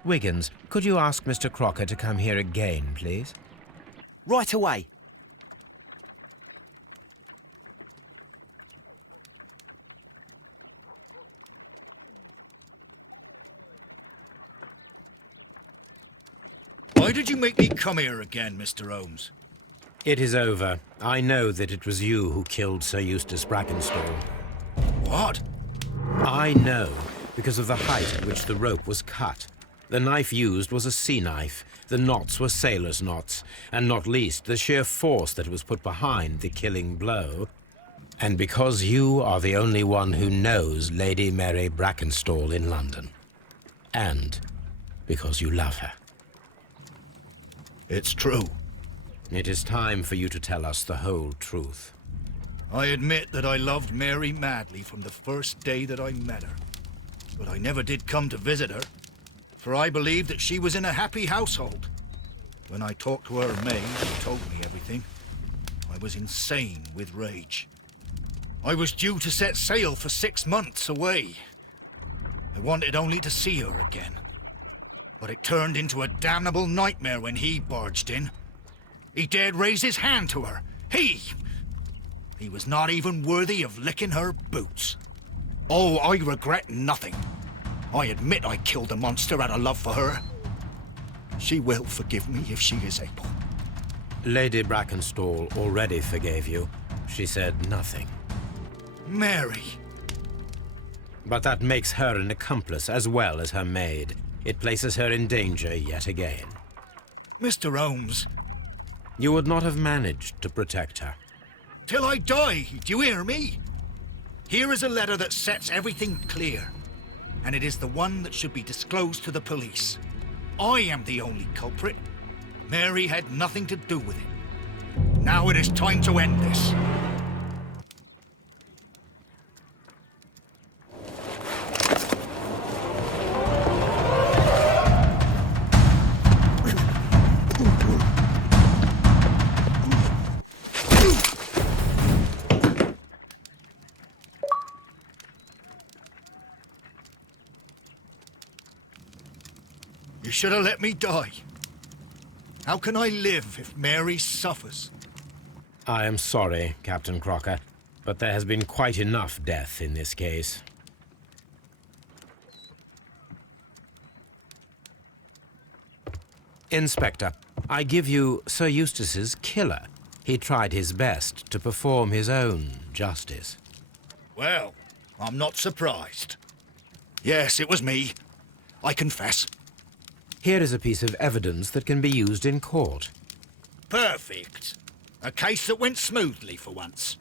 Wiggins, could you ask Mr. Crocker to come here again, please? Right away. Why did you make me come here again, Mr. Holmes? It is over. I know that it was you who killed Sir Eustace Brackenstall. What? I know, because of the height at which the rope was cut. The knife used was a sea knife. The knots were sailor's knots, and not least the sheer force that was put behind the killing blow. And because you are the only one who knows Lady Mary Brackenstall in London. And because you love her. It's true. It is time for you to tell us the whole truth. I admit that I loved Mary madly from the first day that I met her. But I never did come to visit her, for I believed that she was in a happy household. When I talked to her maid, who told me everything, I was insane with rage. I was due to set sail for 6 months away. I wanted only to see her again. But it turned into a damnable nightmare when he barged in. He dared raise his hand to her. He was not even worthy of licking her boots. Oh, I regret nothing. I admit I killed the monster out of love for her. She will forgive me if she is able. Lady Brackenstall already forgave you. She said nothing. Mary. But that makes her an accomplice as well as her maid. It places her in danger yet again. Mr. Holmes. You would not have managed to protect her. Till I die, do you hear me? Here is a letter that sets everything clear, and it is the one that should be disclosed to the police. I am the only culprit. Mary had nothing to do with it. Now it is time to end this. You should have let me die. How can I live if Mary suffers? I am sorry, Captain Crocker, but there has been quite enough death in this case. Inspector, I give you Sir Eustace's killer. He tried his best to perform his own justice. Well, I'm not surprised. Yes, it was me. I confess. Here is a piece of evidence that can be used in court. Perfect. A case that went smoothly for once.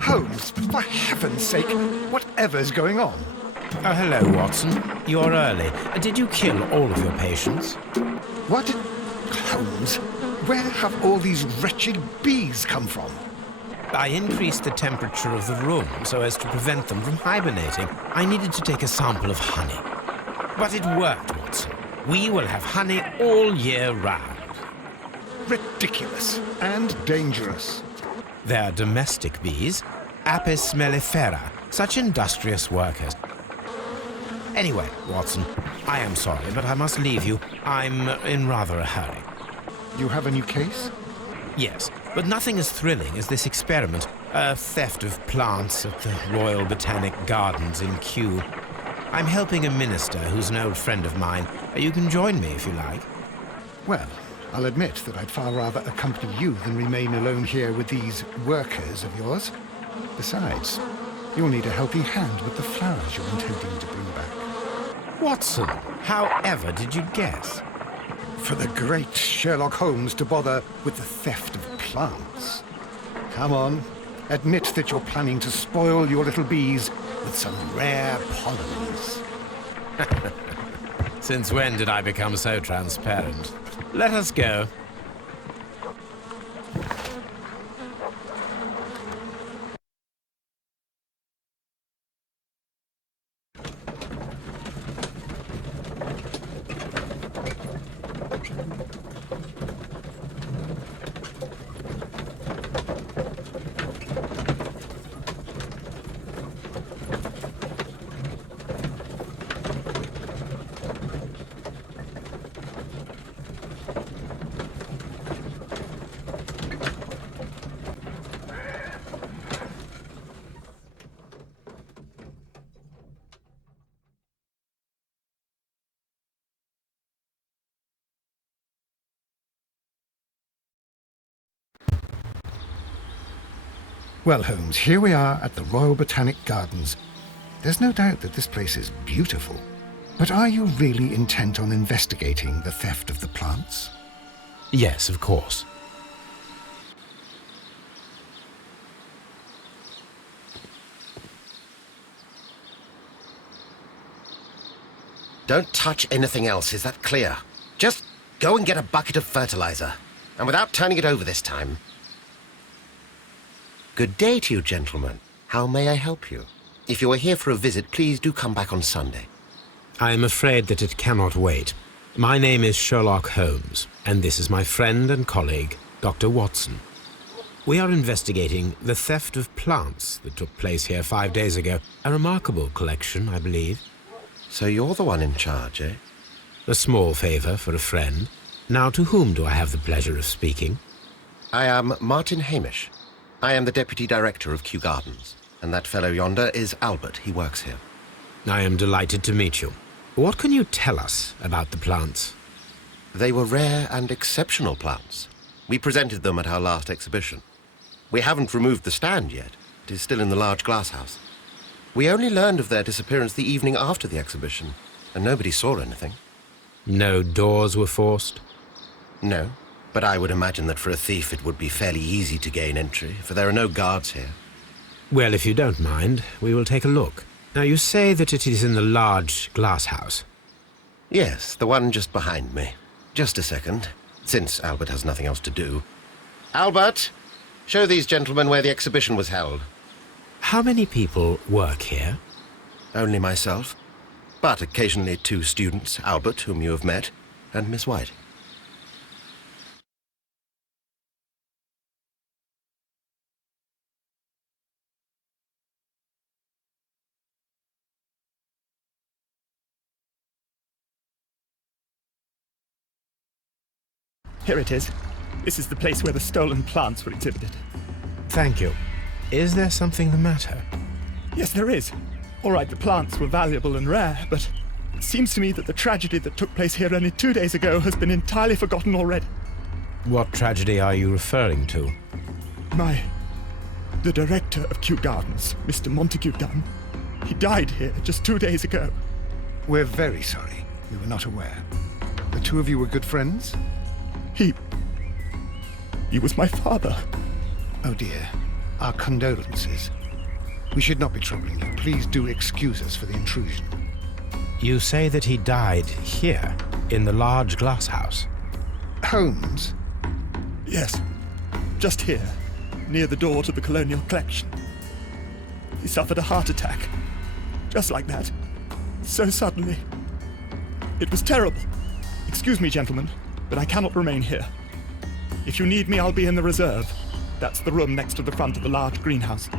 Holmes, for heaven's sake, whatever's going on? Oh, hello, Watson. You're early. Did you kill all of your patients? What? Holmes, where have all these wretched bees come from? I increased the temperature of the room so as to prevent them from hibernating. I needed to take a sample of honey. But it worked, Watson. We will have honey all year round. Ridiculous and dangerous. They're domestic bees, Apis mellifera, such industrious workers. Anyway, Watson, I am sorry, but I must leave you. I'm in rather a hurry. You have a new case? Yes, but nothing as thrilling as this experiment. A theft of plants at the Royal Botanic Gardens in Kew. I'm helping a minister who's an old friend of mine. You can join me if you like. Well, I'll admit that I'd far rather accompany you than remain alone here with these workers of yours. Besides, you'll need a helping hand with the flowers you're intending to bring back. Watson, however did you guess? For the great Sherlock Holmes to bother with the theft of plants. Come on, admit that you're planning to spoil your little bees with some rare pollens. Since when did I become so transparent? Let us go. Well, Holmes, here we are at the Royal Botanic Gardens. There's no doubt that this place is beautiful. But are you really intent on investigating the theft of the plants? Yes, of course. Don't touch anything else, is that clear? Just go and get a bucket of fertilizer. And without turning it over this time. Good day to you, gentlemen. How may I help you? If you are here for a visit, please do come back on Sunday. I am afraid that it cannot wait. My name is Sherlock Holmes, and this is my friend and colleague, Dr. Watson. We are investigating the theft of plants that took place here 5 days ago. A remarkable collection, I believe. So you're the one in charge, eh? A small favour for a friend. Now, to whom do I have the pleasure of speaking? I am Martin Hamish. I am the Deputy Director of Kew Gardens, and that fellow yonder is Albert. He works here. I am delighted to meet you. What can you tell us about the plants? They were rare and exceptional plants. We presented them at our last exhibition. We haven't removed the stand yet. It is still in the large glass house. We only learned of their disappearance the evening after the exhibition, and nobody saw anything. No doors were forced? No, but I would imagine that for a thief it would be fairly easy to gain entry, for there are no guards here. Well, if you don't mind, we will take a look. Now, you say that it is in the large glass house. Yes, the one just behind me. Just a second, since Albert has nothing else to do. Albert! Show these gentlemen where the exhibition was held. How many people work here? Only myself. But occasionally 2 students, Albert, whom you have met, and Miss White. Here it is. This is the place where the stolen plants were exhibited. Thank you. Is there something the matter? Yes, there is. All right, the plants were valuable and rare, but it seems to me that the tragedy that took place here only 2 days ago has been entirely forgotten already. What tragedy are you referring to? The director of Kew Gardens, Mr. Montague Dunn, he died here just 2 days ago. We're very sorry. We were not aware. The two of you were good friends? He was my father. Oh dear. Our condolences. We should not be troubling you. Please do excuse us for the intrusion. You say that he died here, in the large glass house? Holmes? Yes. Just here, near the door to the colonial collection. He suffered a heart attack. Just like that. So suddenly. It was terrible. Excuse me, gentlemen, but I cannot remain here. If you need me, I'll be in the reserve. That's the room next to the front of the large greenhouse.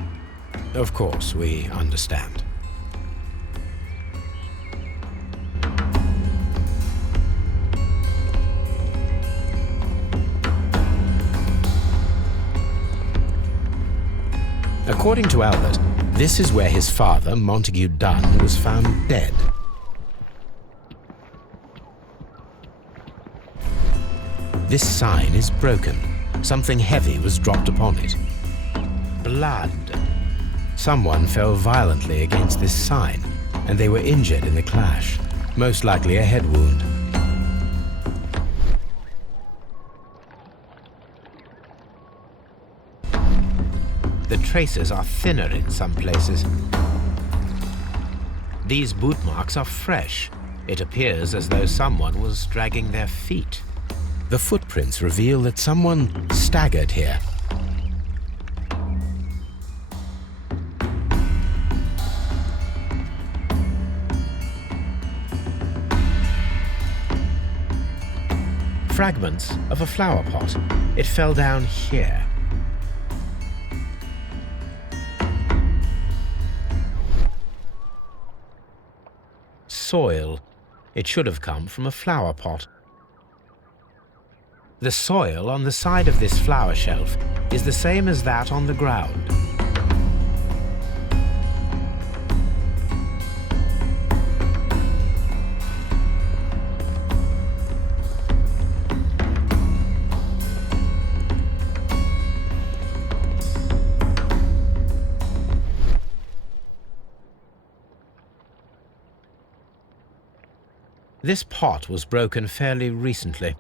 Of course, we understand. According to Albert, this is where his father, Montague Dunn, was found dead. This sign is broken. Something heavy was dropped upon it. Blood. Someone fell violently against this sign, and they were injured in the clash, most likely a head wound. The traces are thinner in some places. These boot marks are fresh. It appears as though someone was dragging their feet. The footprints reveal that someone staggered here. Fragments of a flower pot. It fell down here. Soil. It should have come from a flower pot. The soil on the side of this flower shelf is the same as that on the ground. This pot was broken fairly recently.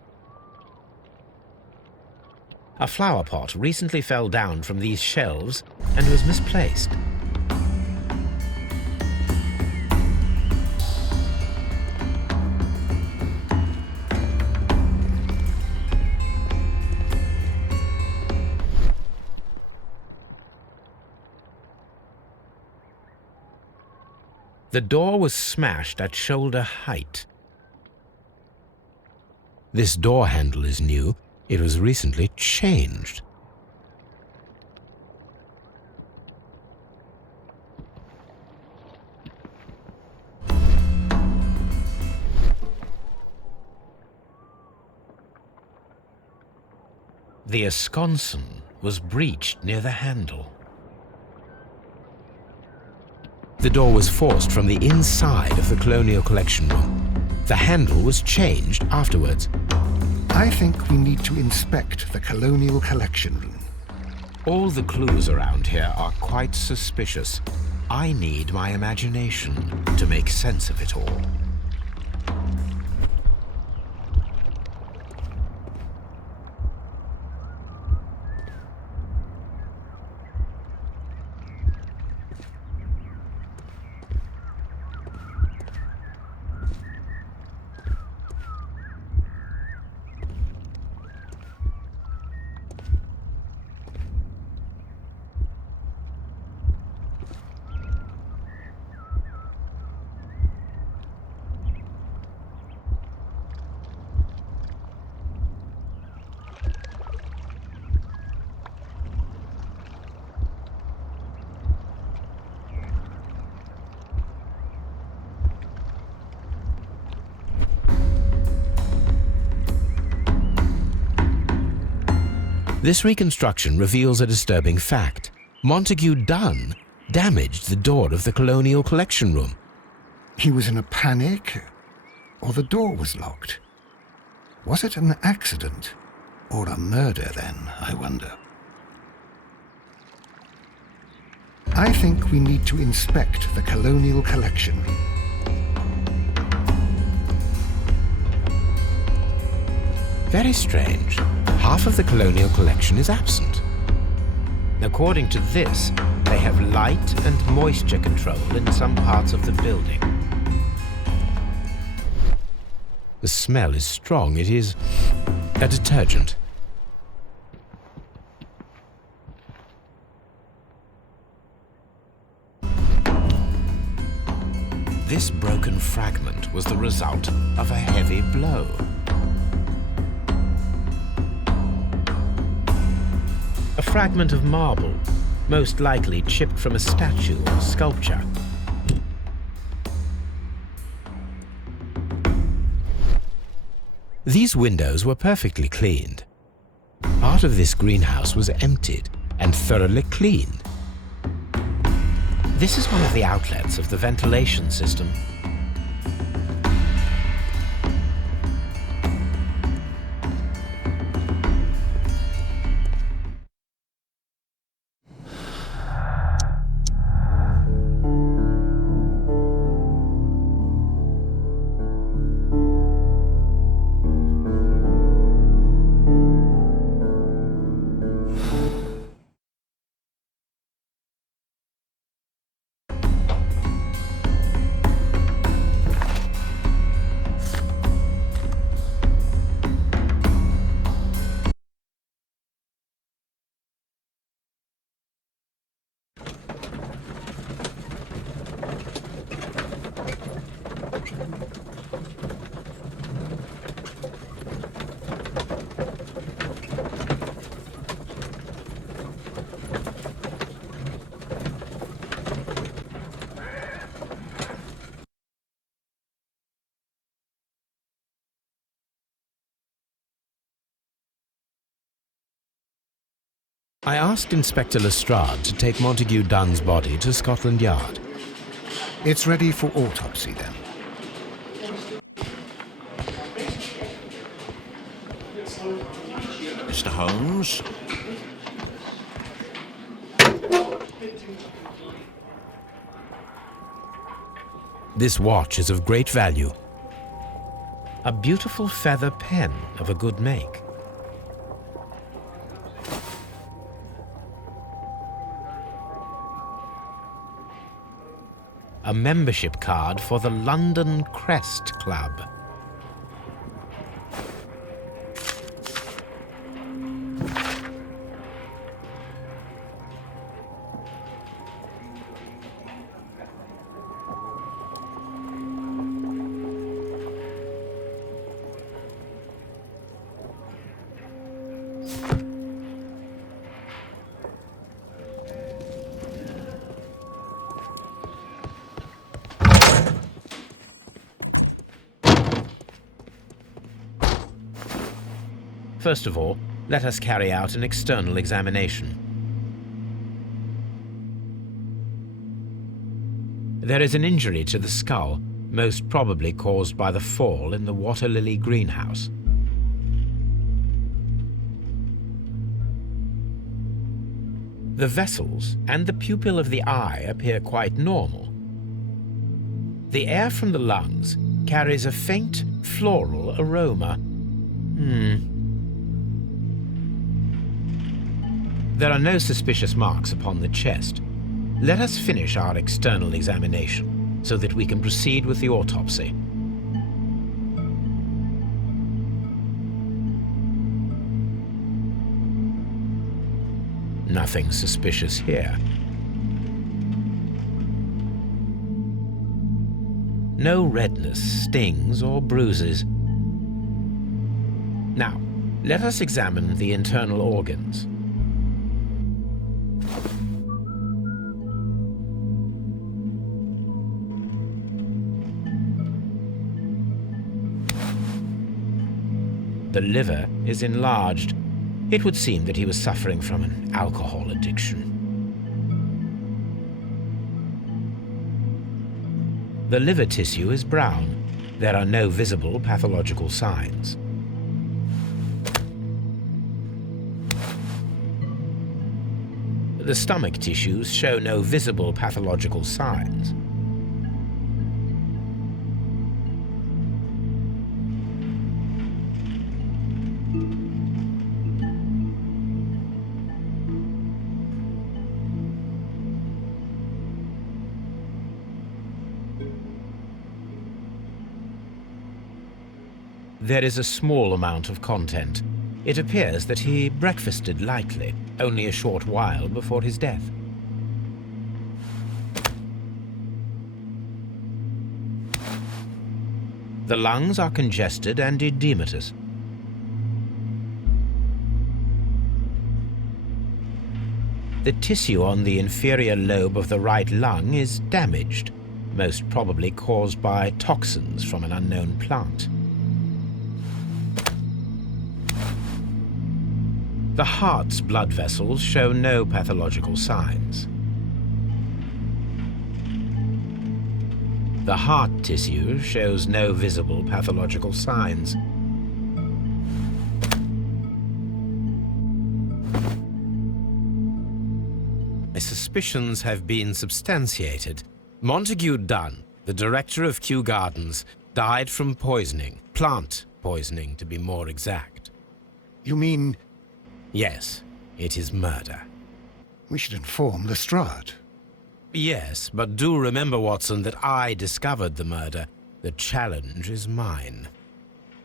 A flower pot recently fell down from these shelves and was misplaced. The door was smashed at shoulder height. This door handle is new. It was recently changed. The esconson was breached near the handle. The door was forced from the inside of the Colonial Collection room. The handle was changed afterwards. I think we need to inspect the Colonial Collection room. All the clues around here are quite suspicious. I need my imagination to make sense of it all. This reconstruction reveals a disturbing fact. Montague Dunn damaged the door of the Colonial Collection room. He was in a panic, or the door was locked. Was it an accident, or a murder then, I wonder? I think we need to inspect the Colonial Collection room. Very strange. Half of the Colonial Collection is absent. According to this, they have light and moisture control in some parts of the building. The smell is strong. It is a detergent. This broken fragment was the result of a heavy blow. A fragment of marble, most likely chipped from a statue or sculpture. These windows were perfectly cleaned. Part of this greenhouse was emptied and thoroughly cleaned. This is one of the outlets of the ventilation system. I asked Inspector Lestrade to take Montague Dunn's body to Scotland Yard. It's ready for autopsy then. Mr. Holmes? This watch is of great value. A beautiful feather pen of a good make. A membership card for the London Crest Club. First of all, Let us carry out an external examination. There is an injury to the skull, most probably caused by the fall in the water lily greenhouse. The vessels and the pupil of the eye appear quite normal. The air from the lungs carries a faint floral aroma. There are no suspicious marks upon the chest. Let us finish our external examination so that we can proceed with the autopsy. Nothing suspicious here. No redness, stings, or bruises. Now, let us examine the internal organs. The liver is enlarged. It would seem that he was suffering from an alcohol addiction. The liver tissue is brown. There are no visible pathological signs. The stomach tissues show no visible pathological signs. There is a small amount of content. It appears that he breakfasted lightly, only a short while before his death. The lungs are congested and edematous. The tissue on the inferior lobe of the right lung is damaged, most probably caused by toxins from an unknown plant. The heart's blood vessels show no pathological signs. The heart tissue shows no visible pathological signs. My suspicions have been substantiated. Montague Dunn, the director of Kew Gardens, died from poisoning. Plant poisoning, to be more exact. You mean... Yes, it is murder. We should inform Lestrade. Yes, but do remember, Watson, that I discovered the murder. The challenge is mine.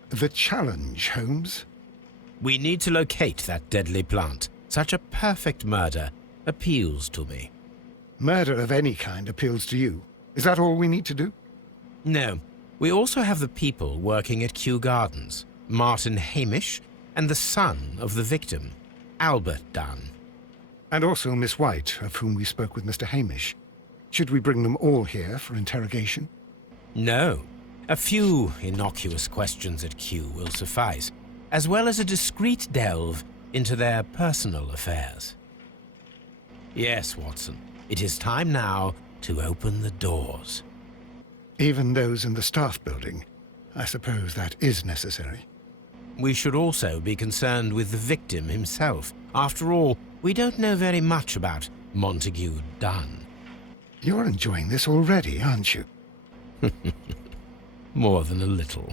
The challenge, Holmes? We need to locate that deadly plant. Such a perfect murder appeals to me. Murder of any kind appeals to you. Is that all we need to do? No. We also have the people working at Kew Gardens. Martin Hamish and the son of the victim, Albert Dunn. And also Miss White, of whom we spoke with Mr. Hamish. Should we bring them all here for interrogation? No. A few innocuous questions at Kew will suffice, as well as a discreet delve into their personal affairs. Yes, Watson, it is time now to open the doors. Even those in the staff building? I suppose that is necessary. We should also be concerned with the victim himself. After all, we don't know very much about Montague Dunn. You're enjoying this already, aren't you? More than a little.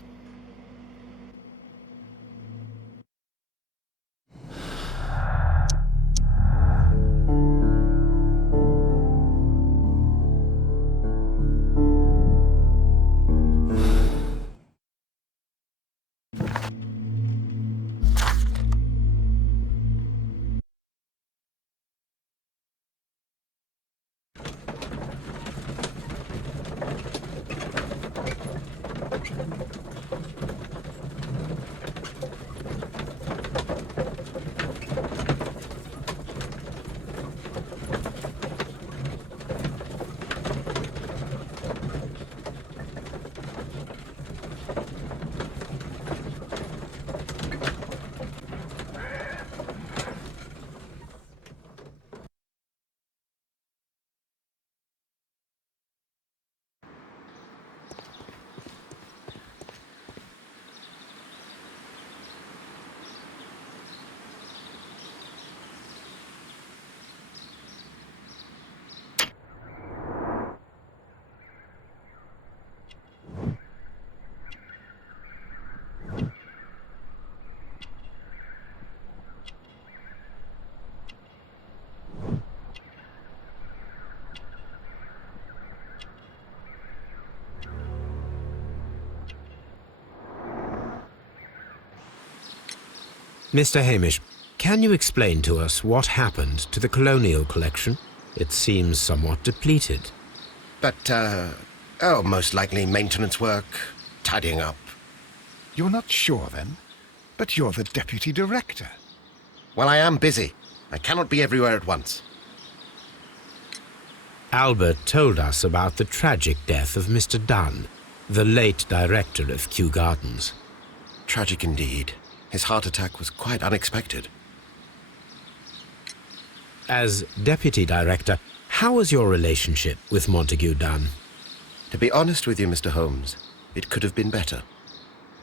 Mr. Hamish, can you explain to us what happened to the colonial collection? It seems somewhat depleted. But, most likely maintenance work, tidying up. You're not sure, then? But you're the deputy director. Well, I am busy. I cannot be everywhere at once. Albert told us about the tragic death of Mr. Dunn, the late director of Kew Gardens. Tragic indeed. His heart attack was quite unexpected. As deputy director, how was your relationship with Montague Dunn? To be honest with you, Mr. Holmes, it could have been better.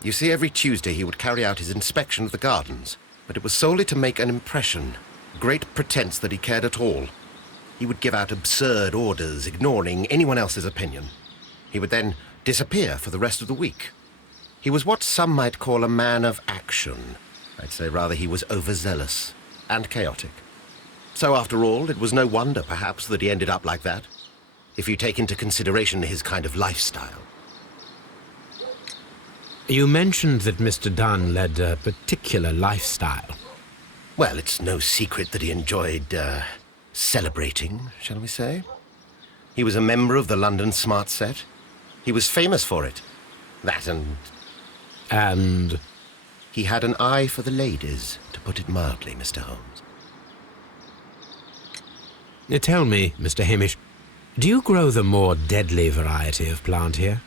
You see, every Tuesday he would carry out his inspection of the gardens, but it was solely to make an impression, great pretense that he cared at all. He would give out absurd orders, ignoring anyone else's opinion. He would then disappear for the rest of the week. He was what some might call a man of action. I'd say rather he was overzealous and chaotic. So after all, it was no wonder, perhaps, that he ended up like that, if you take into consideration his kind of lifestyle. You mentioned that Mr. Dunn led a particular lifestyle. Well, it's no secret that he enjoyed, celebrating, shall we say. He was a member of the London Smart Set. He was famous for it. That and... And? He had an eye for the ladies, to put it mildly, Mr. Holmes. Tell me, Mr. Hamish, do you grow the more deadly variety of plant here?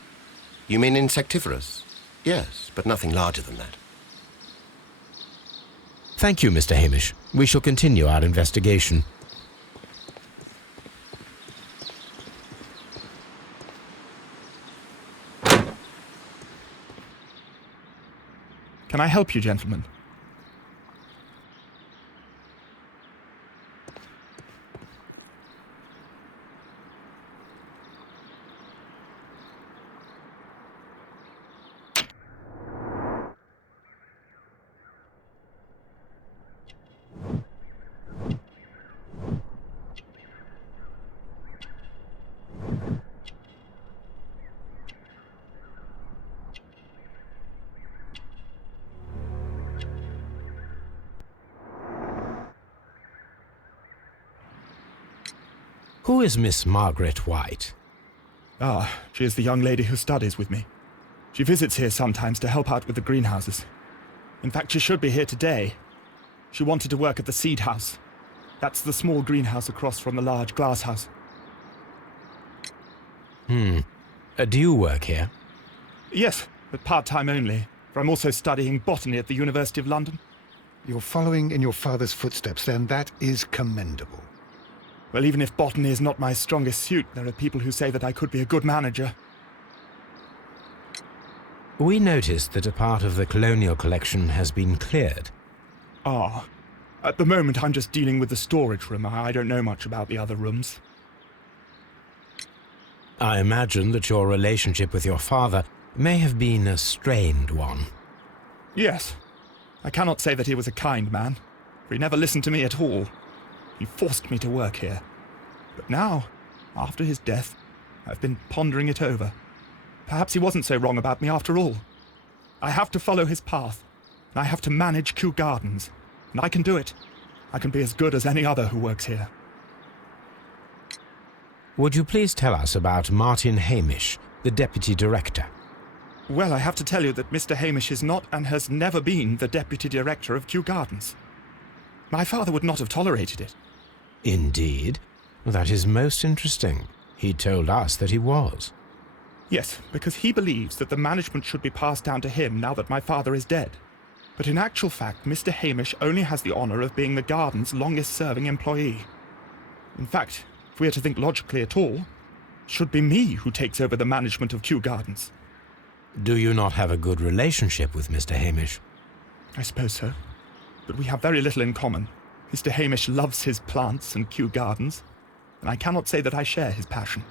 You mean insectivorous? Yes, but nothing larger than that. Thank you, Mr. Hamish. We shall continue our investigation. Can I help you, gentlemen? Who is Miss Margaret White? Ah, she is the young lady who studies with me. She visits here sometimes to help out with the greenhouses. In fact, she should be here today. She wanted to work at the seed house. That's the small greenhouse across from the large glass house. Do you work here? Yes, but part-time only, for I'm also studying botany at the University of London. You're following in your father's footsteps, then. That is commendable. Well, even if botany is not my strongest suit, there are people who say that I could be a good manager. We noticed that a part of the colonial collection has been cleared. Ah. At the moment, I'm just dealing with the storage room. I don't know much about the other rooms. I imagine that your relationship with your father may have been a strained one. Yes. I cannot say that he was a kind man, for he never listened to me at all. He forced me to work here. But now, after his death, I've been pondering it over. Perhaps he wasn't so wrong about me after all. I have to follow his path, and I have to manage Kew Gardens. And I can do it. I can be as good as any other who works here. Would you please tell us about Martin Hamish, the deputy director? Well, I have to tell you that Mr. Hamish is not and has never been the deputy director of Kew Gardens. My father would not have tolerated it. Indeed? That is most interesting. He told us that he was. Yes, because he believes that the management should be passed down to him now that my father is dead. But in actual fact, Mr. Hamish only has the honour of being the garden's longest-serving employee. In fact, if we are to think logically at all, it should be me who takes over the management of Kew Gardens. Do you not have a good relationship with Mr. Hamish? I suppose so. But we have very little in common. Mr. Hamish loves his plants and Kew Gardens, and I cannot say that I share his passion.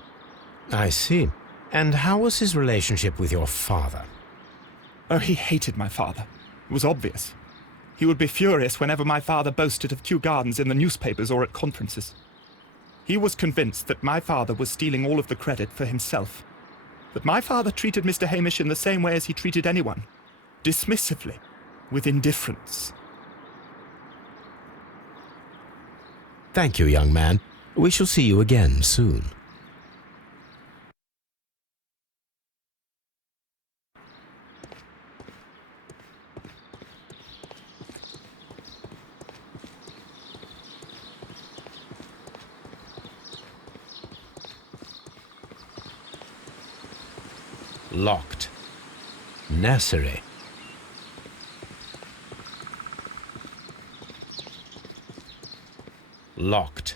I see. And how was his relationship with your father? Oh, he hated my father. It was obvious. He would be furious whenever my father boasted of Kew Gardens in the newspapers or at conferences. He was convinced that my father was stealing all of the credit for himself. But my father treated Mr. Hamish in the same way as he treated anyone, dismissively, with indifference. Thank you, young man. We shall see you again soon. Locked. Nursery. Locked.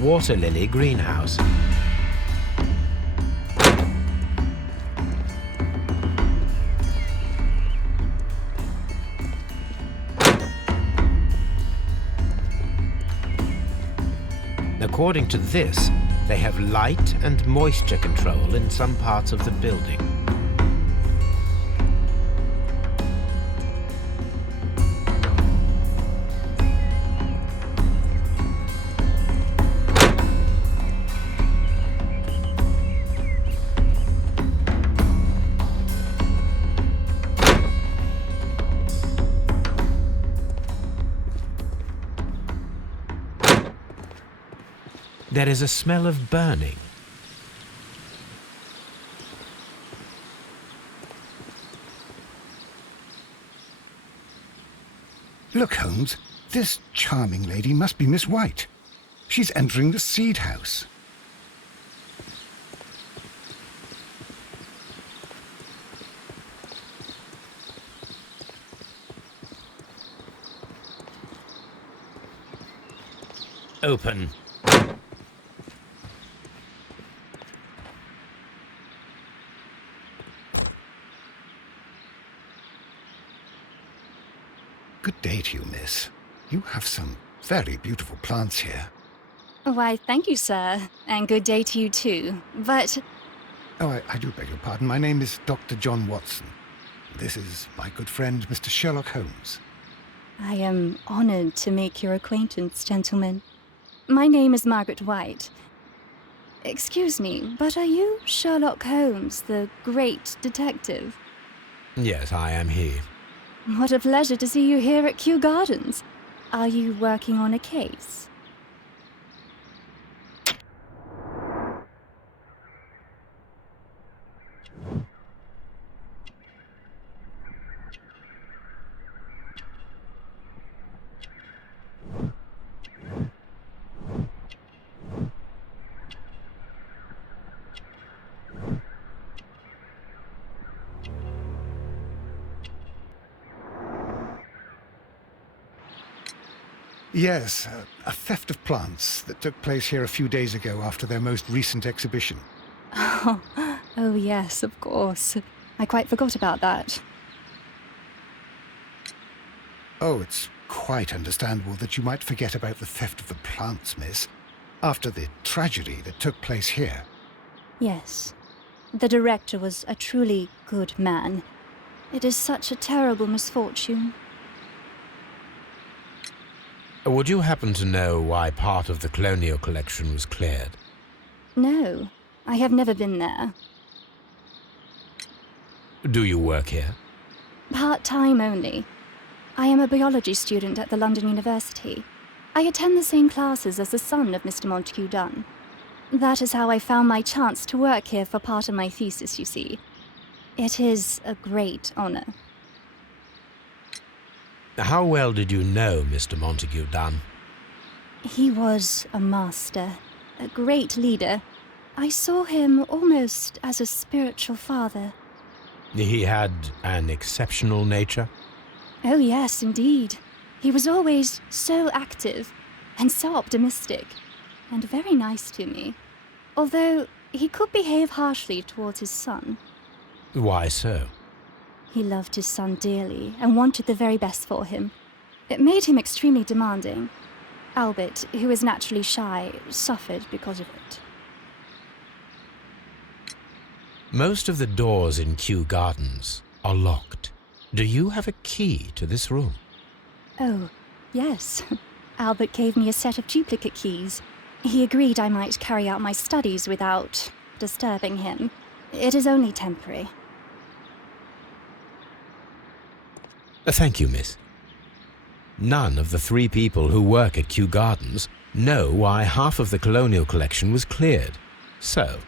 Water lily greenhouse. According to this, they have light and moisture control in some parts of the building. There is a smell of burning. Look, Holmes, this charming lady must be Miss White. She's entering the seed house. Open. Good day to you, miss. You have some very beautiful plants here. Why, thank you, sir. And good day to you too. But... Oh, I do beg your pardon. My name is Dr. John Watson. This is my good friend, Mr. Sherlock Holmes. I am honored to make your acquaintance, gentlemen. My name is Margaret White. Excuse me, but are you Sherlock Holmes, the great detective? Yes, I am he. What a pleasure to see you here at Kew Gardens. Are you working on a case? Yes, a theft of plants that took place here a few days ago after their most recent exhibition. Oh yes, of course. I quite forgot about that. Oh, it's quite understandable that you might forget about the theft of the plants, miss, after the tragedy that took place here. Yes. The director was a truly good man. It is such a terrible misfortune. Would you happen to know why part of the colonial collection was cleared? No, I have never been there. Do you work here? Part-time only. I am a biology student at the London University. I attend the same classes as the son of Mr. Montague Dunn. That is how I found my chance to work here for part of my thesis, you see. It is a great honor. How well did you know Mr. Montague Dunn? He was a master, a great leader. I saw him almost as a spiritual father. He had an exceptional nature? Oh yes, indeed. He was always so active and so optimistic, and very nice to me. Although he could behave harshly towards his son. Why so? He loved his son dearly and wanted the very best for him. It made him extremely demanding. Albert, who is naturally shy, suffered because of it. Most of the doors in Kew Gardens are locked. Do you have a key to this room? Oh, yes. Albert gave me a set of duplicate keys. He agreed I might carry out my studies without disturbing him. It is only temporary. Thank you, miss. None of the 3 people who work at Kew Gardens know why half of the colonial collection was cleared. So,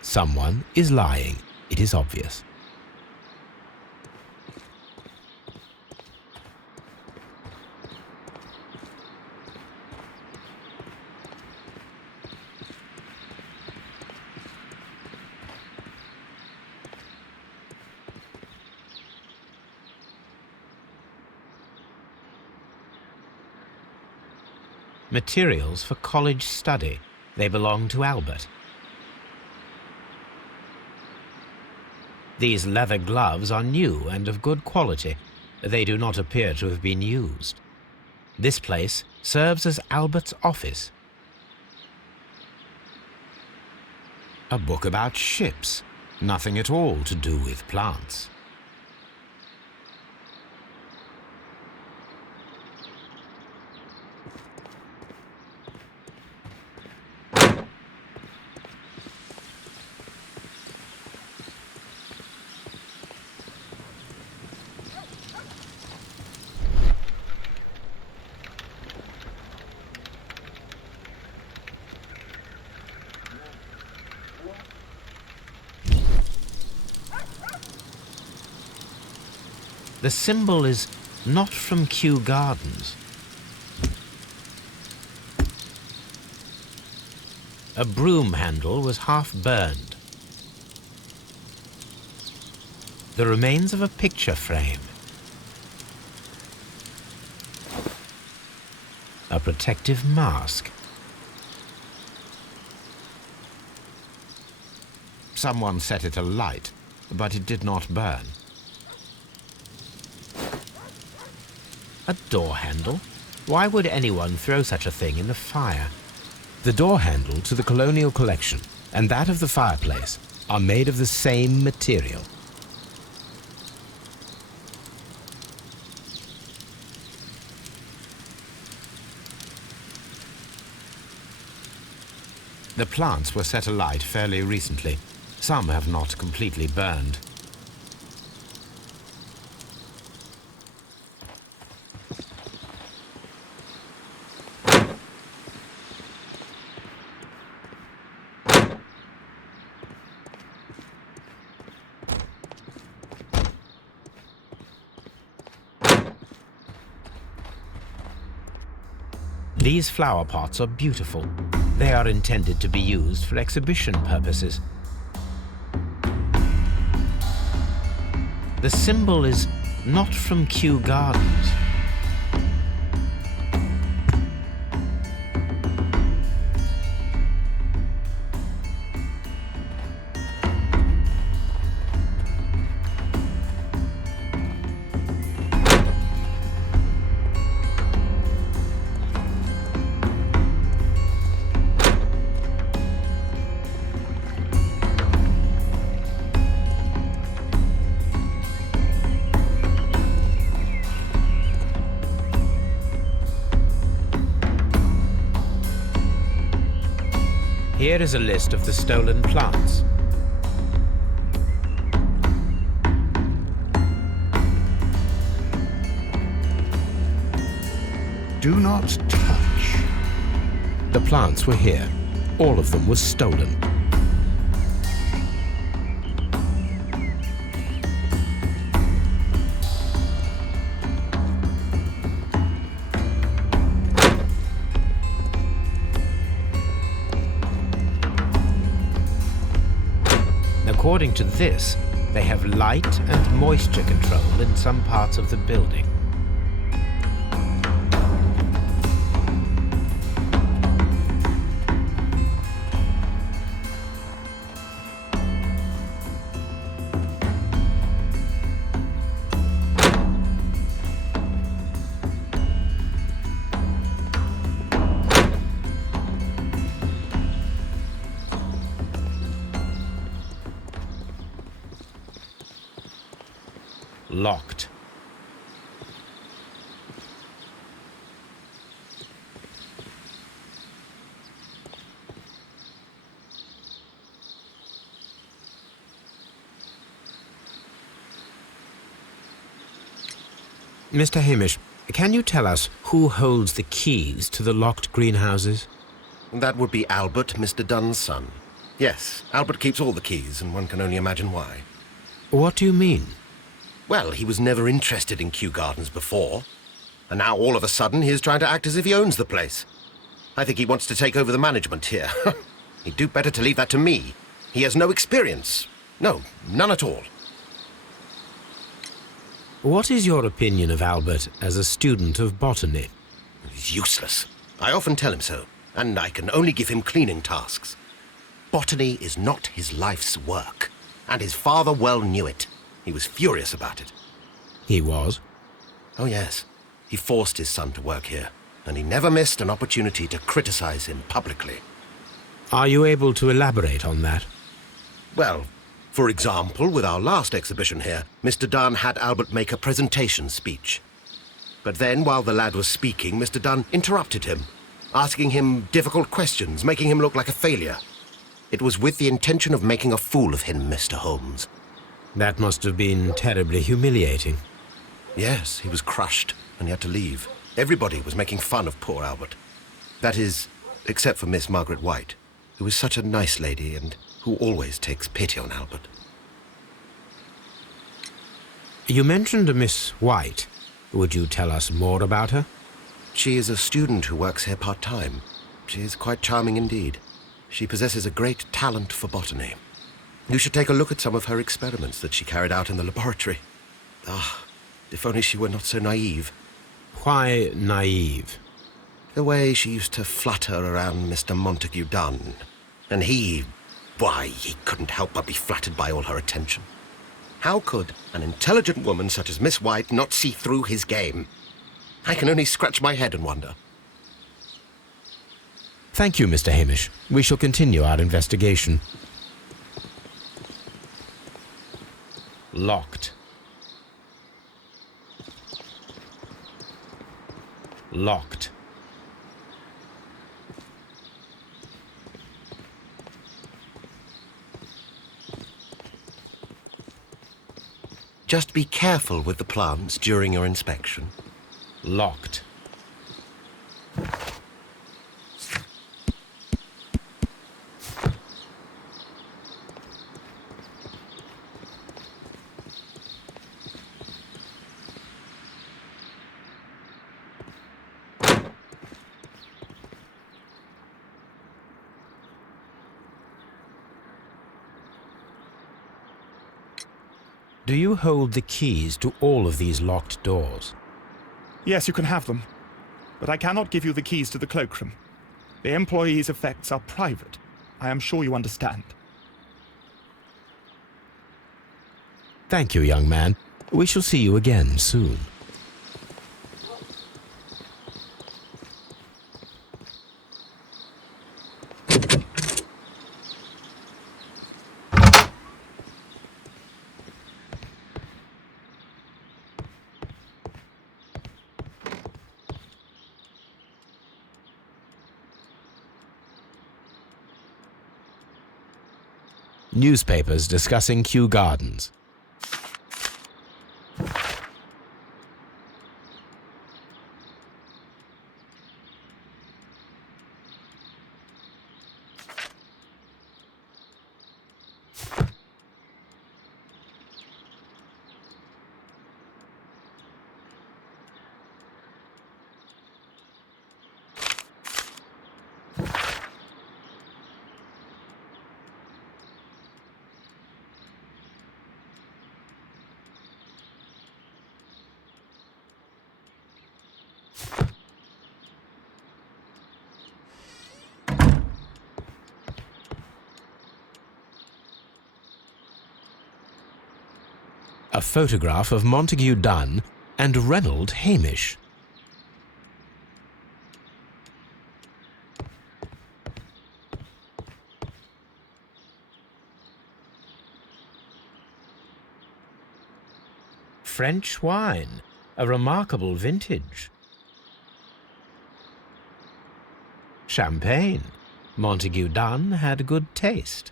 someone is lying. It is obvious. Materials for college study. They belong to Albert. These leather gloves are new and of good quality. They do not appear to have been used. This place serves as Albert's office. A book about ships. Nothing at all to do with plants. The symbol is not from Kew Gardens. A broom handle was half burned. The remains of a picture frame. A protective mask. Someone set it alight, but it did not burn. A door handle? Why would anyone throw such a thing in the fire? The door handle to the colonial collection and that of the fireplace are made of the same material. The plants were set alight fairly recently. Some have not completely burned. These flower pots are beautiful. They are intended to be used for exhibition purposes. The symbol is not from Kew Gardens. Here is a list of the stolen plants. Do not touch. The plants were here. All of them were stolen. According to this, they have light and moisture control in some parts of the building. Locked. Mr. Hamish, can you tell us who holds the keys to the locked greenhouses? That would be Albert, Mr. Dunn's son. Yes, Albert keeps all the keys, and one can only imagine why. What do you mean? Well, he was never interested in Kew Gardens before, and now all of a sudden he is trying to act as if he owns the place. I think he wants to take over the management here. He'd do better to leave that to me. He has no experience. No, none at all. What is your opinion of Albert as a student of botany? He's useless. I often tell him so, and I can only give him cleaning tasks. Botany is not his life's work, and his father well knew it. He was furious about it. He was? Oh, yes. He forced his son to work here, and he never missed an opportunity to criticize him publicly. Are you able to elaborate on that? Well, for example, with our last exhibition here, Mr. Dunn had Albert make a presentation speech. But then, while the lad was speaking, Mr. Dunn interrupted him, asking him difficult questions, making him look like a failure. It was with the intention of making a fool of him, Mr. Holmes. That must have been terribly humiliating. Yes, he was crushed, and he had to leave. Everybody was making fun of poor Albert. That is, except for Miss Margaret White, who is such a nice lady and who always takes pity on Albert. You mentioned a Miss White. Would you tell us more about her? She is a student who works here part-time. She is quite charming indeed. She possesses a great talent for botany. You should take a look at some of her experiments that she carried out in the laboratory. Ah, if only she were not so naive. Why naive? The way she used to flutter around Mr. Montague Dunn. And why, he couldn't help but be flattered by all her attention. How could an intelligent woman such as Miss White not see through his game? I can only scratch my head and wonder. Thank you, Mr. Hamish. We shall continue our investigation. Locked. Locked. Just be careful with the plants during your inspection. Locked. Do you hold the keys to all of these locked doors? Yes, you can have them. But I cannot give you the keys to the cloakroom. The employees' effects are private. I am sure you understand. Thank you, young man. We shall see you again soon. Newspapers discussing Kew Gardens. A photograph of Montague Dunn and Reynold Hamish. French wine, a remarkable vintage. Champagne. Montague Dunn had good taste.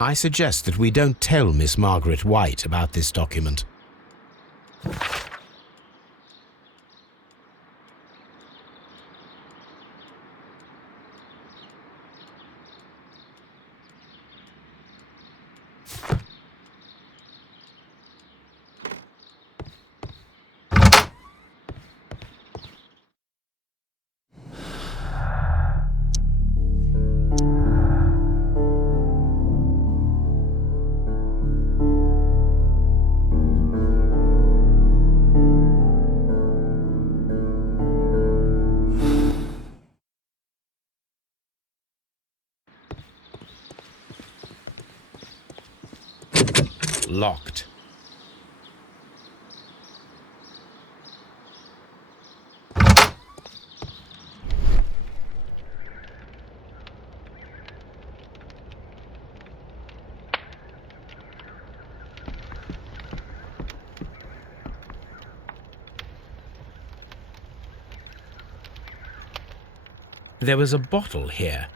I suggest that we don't tell Miss Margaret White about this document. Locked. There was a bottle here.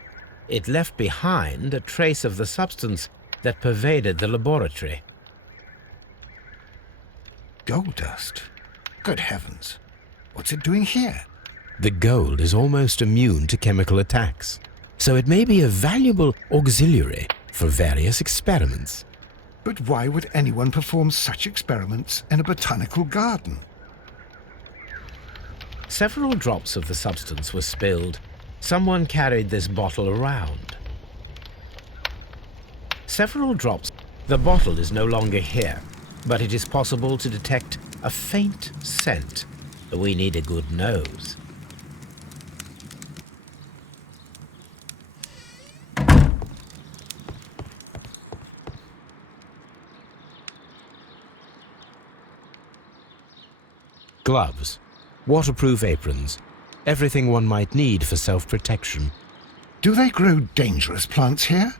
It left behind a trace of the substance that pervaded the laboratory. Gold dust? Good heavens. What's it doing here? The gold is almost immune to chemical attacks, so it may be a valuable auxiliary for various experiments. But why would anyone perform such experiments in a botanical garden? Several drops of the substance were spilled. Someone carried this bottle around. Several drops. The bottle is no longer here, but it is possible to detect a faint scent. We need a good nose. Gloves, waterproof aprons, everything one might need for self-protection. Do they grow dangerous plants here?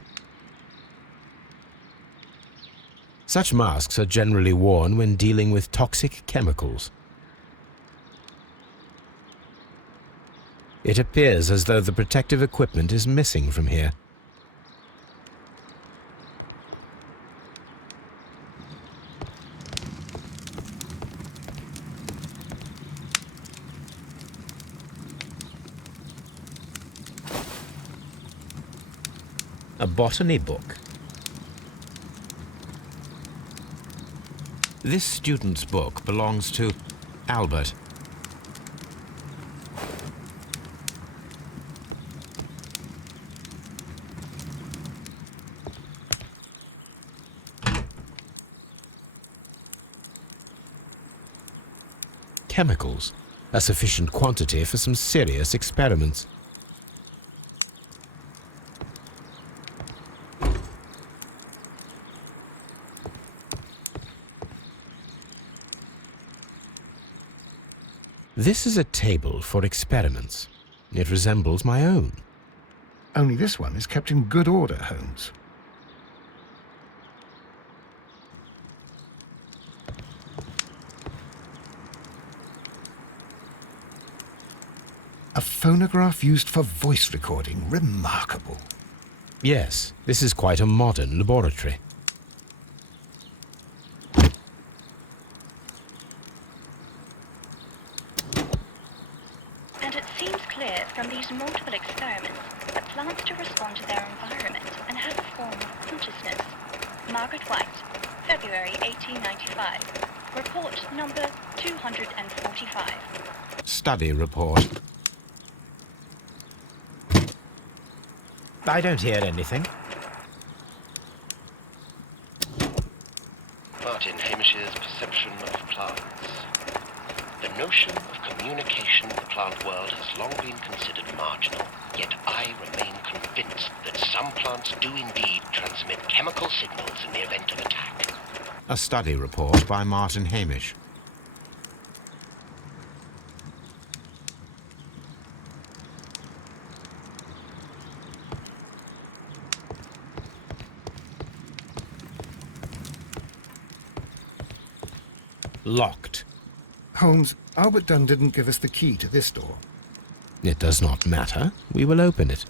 Such masks are generally worn when dealing with toxic chemicals. It appears as though the protective equipment is missing from here. A botany book. This student's book belongs to Albert. Chemicals, a sufficient quantity for some serious experiments. This is a table for experiments. It resembles my own. Only this one is kept in good order, Holmes. A phonograph used for voice recording. Remarkable. Yes, this is quite a modern laboratory. And it seems clear from these multiple experiments that plants do respond to their environment and have a form of consciousness. Margaret White, February 1895. Report number 245. Study report. I don't hear anything. Martin Hamish's perception of plants. The notion of communication in the plant world has long been considered marginal, yet I remain convinced that some plants do indeed transmit chemical signals in the event of attack. A study report by Martin Hamish. Locked. Holmes, Albert Dunn didn't give us the key to this door. It does not matter. We will open it.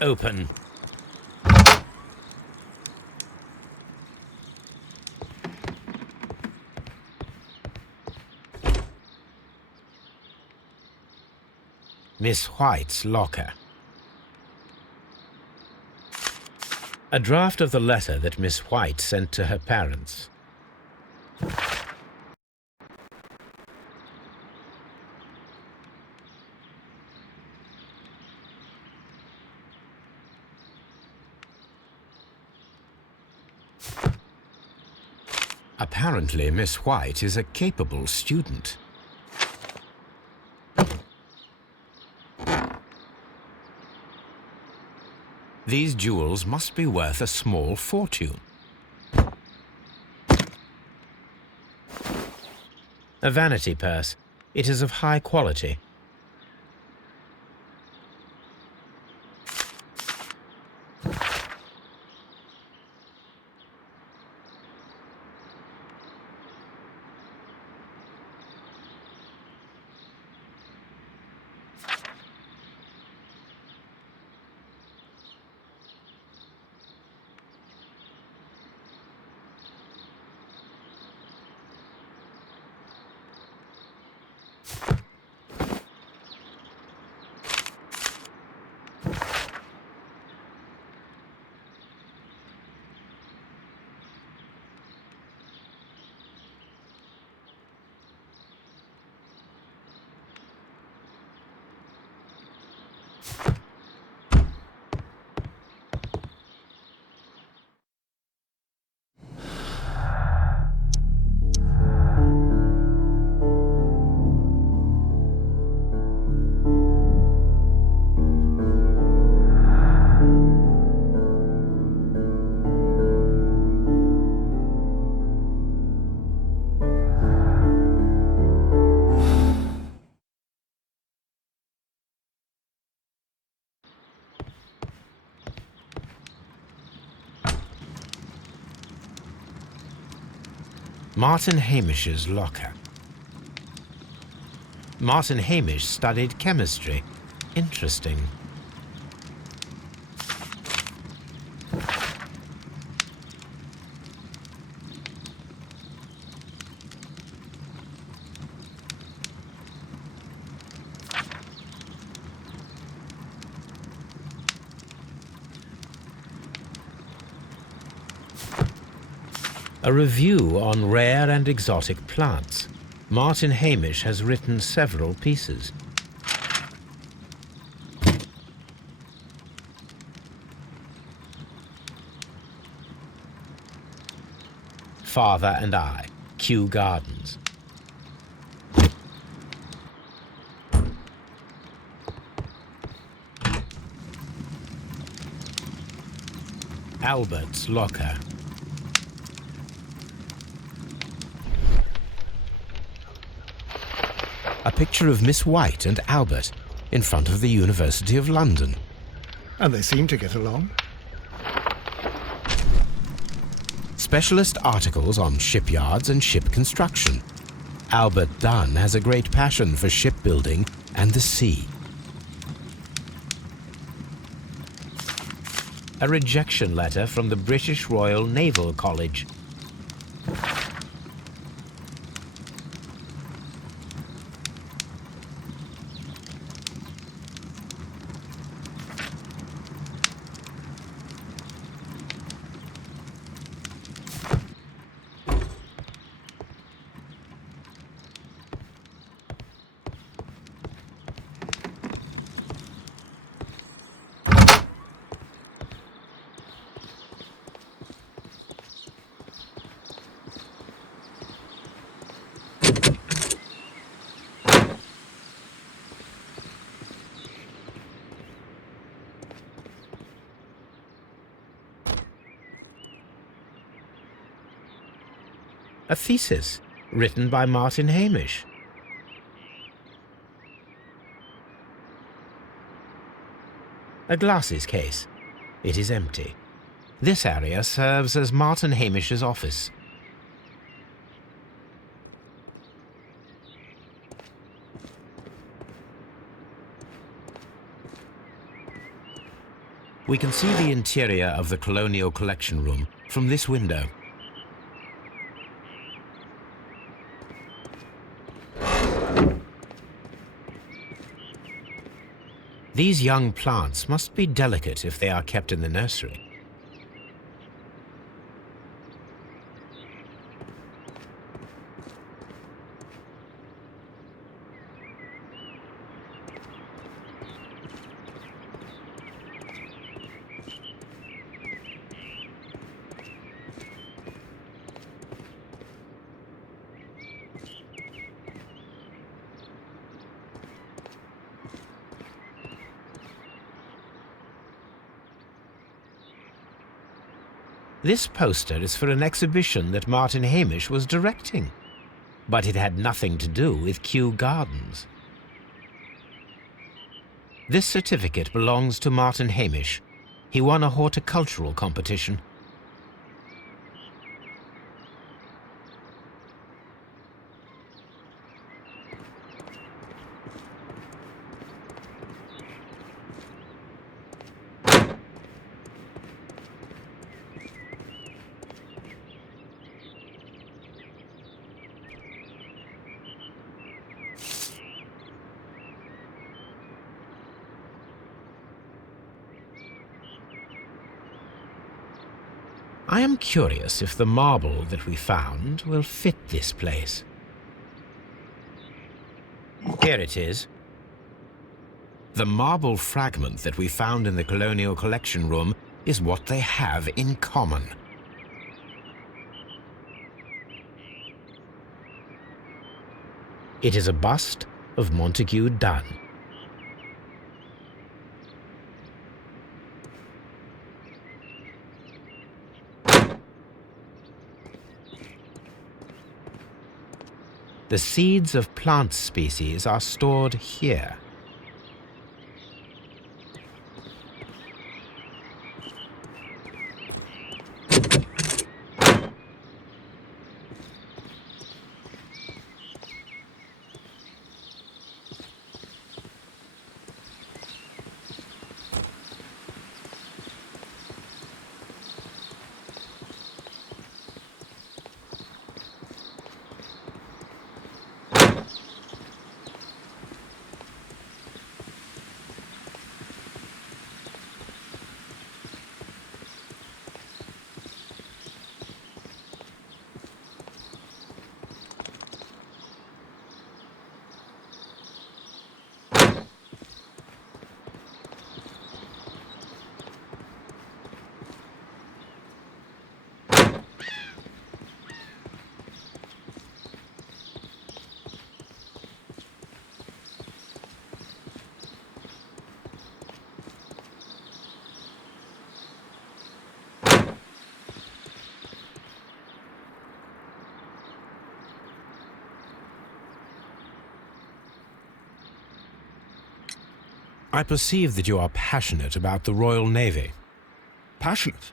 Open. Miss White's locker. A draft of the letter that Miss White sent to her parents. Apparently, Miss White is a capable student. These jewels must be worth a small fortune. A vanity purse. It is of high quality. Martin Hamish's locker. Martin Hamish studied chemistry. Interesting. A review on rare and exotic plants. Martin Hamish has written several pieces. Father and I, Kew Gardens. Albert's locker. A picture of Miss White and Albert in front of the University of London. And they seem to get along. Specialist articles on shipyards and ship construction. Albert Dunn has a great passion for shipbuilding and the sea. A rejection letter from the British Royal Naval College. A thesis written by Martin Hamish. A glasses case. It is empty. This area serves as Martin Hamish's office. We can see the interior of the Colonial Collection Room from this window. These young plants must be delicate if they are kept in the nursery. This poster is for an exhibition that Martin Hamish was directing, but it had nothing to do with Kew Gardens. This certificate belongs to Martin Hamish. He won a horticultural competition. I am curious if the marble that we found will fit this place. Here it is. The marble fragment that we found in the Colonial Collection Room is what they have in common. It is a bust of Montague Dunn. The seeds of plant species are stored here. I perceive that you are passionate about the Royal Navy. Passionate?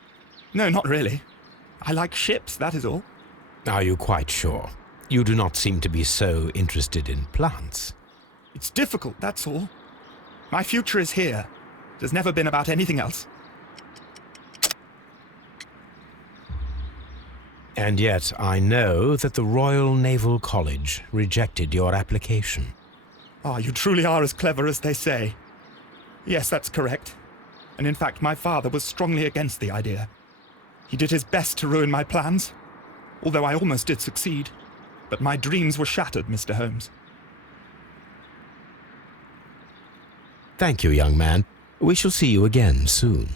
No, not really. I like ships, that is all. Are you quite sure? You do not seem to be so interested in plants. It's difficult, that's all. My future is here. It has never been about anything else. And yet I know that the Royal Naval College rejected your application. Ah, you truly are as clever as they say. Yes, that's correct. And in fact, my father was strongly against the idea. He did his best to ruin my plans, although I almost did succeed. But my dreams were shattered, Mr. Holmes. Thank you, young man. We shall see you again soon.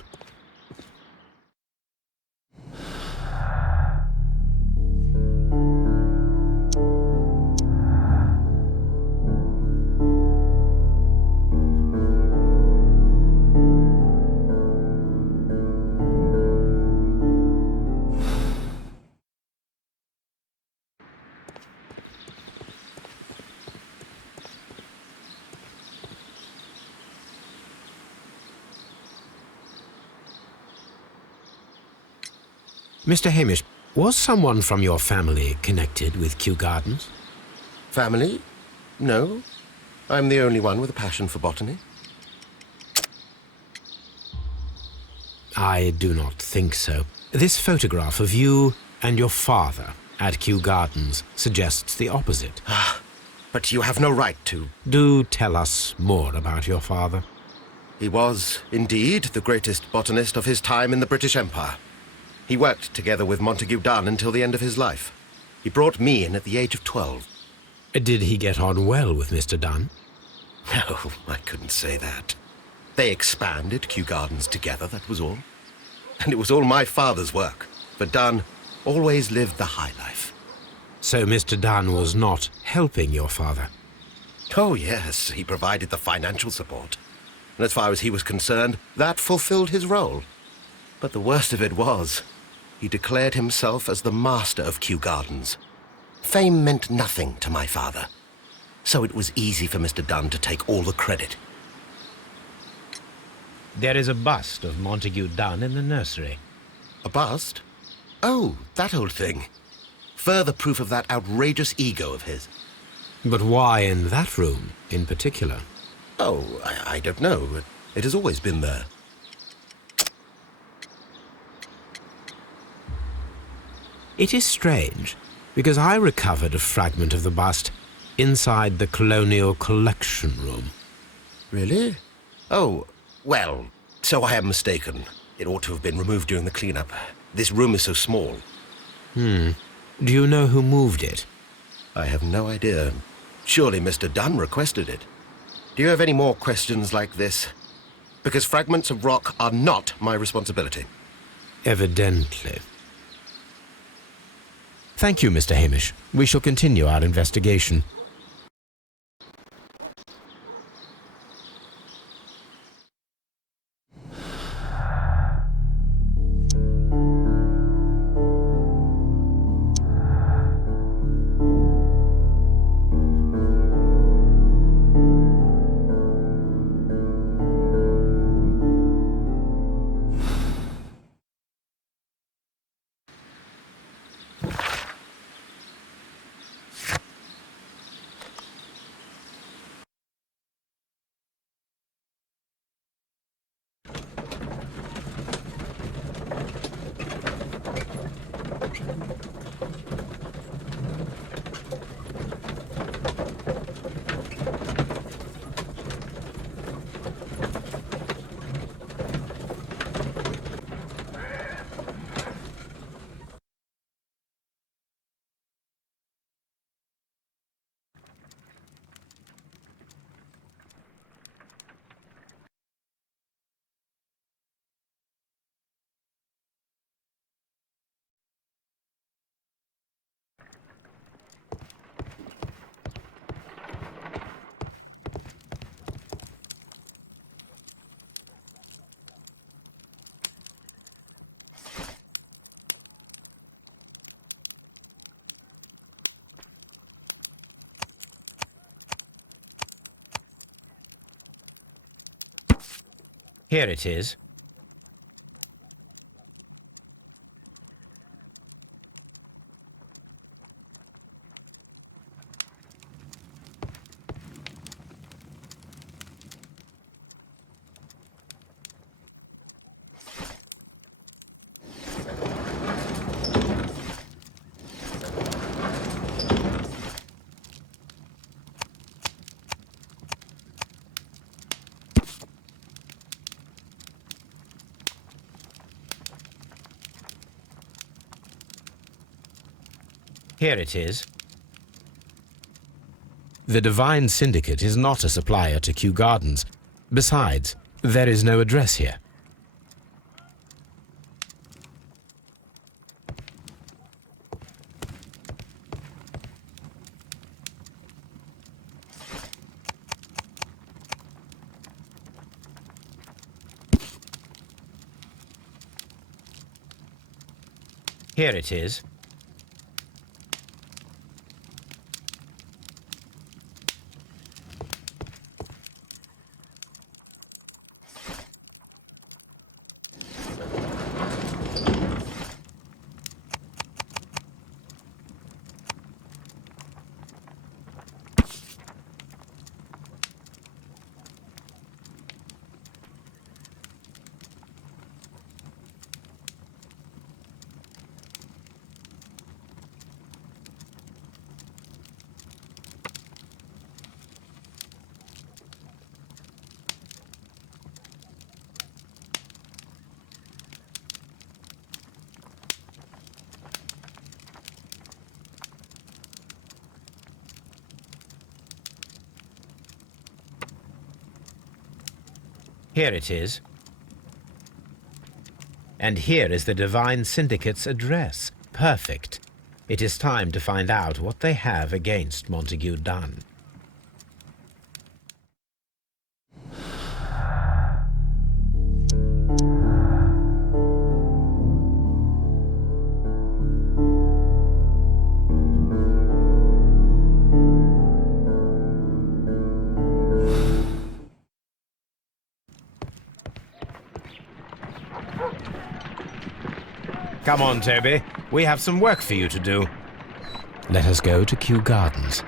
Mr. Hamish, was someone from your family connected with Kew Gardens? Family? No. I'm the only one with a passion for botany. I do not think so. This photograph of you and your father at Kew Gardens suggests the opposite. But you have no right to. Do tell us more about your father. He was, indeed, the greatest botanist of his time in the British Empire. He worked together with Montague Dunn until the end of his life. He brought me in at the age of 12. Did he get on well with Mr. Dunn? No, I couldn't say that. They expanded Kew Gardens together, that was all. And it was all my father's work. But Dunn always lived the high life. So Mr. Dunn was not helping your father? Oh, yes, he provided the financial support. And as far as he was concerned, that fulfilled his role. But the worst of it was, he declared himself as the master of Kew Gardens. Fame meant nothing to my father. So it was easy for Mr. Dunn to take all the credit. There is a bust of Montague Dunn in the nursery. A bust? Oh, that old thing. Further proof of that outrageous ego of his. But why in that room, in particular? Oh, I don't know. It has always been there. It is strange, because I recovered a fragment of the bust inside the Colonial Collection Room. Really? Oh, well, so I am mistaken. It ought to have been removed during the cleanup. This room is so small. Do you know who moved it? I have no idea. Surely Mr. Dunn requested it. Do you have any more questions like this? Because fragments of rock are not my responsibility. Evidently. Thank you, Mr. Hamish. We shall continue our investigation. Here it is. Here it is. The Divine Syndicate is not a supplier to Kew Gardens. Besides, there is no address here. Here it is. Here it is. And here is the Divine Syndicate's address. Perfect. It is time to find out what they have against Montague Dunn. Come on, Toby. We have some work for you to do. Let us go to Kew Gardens.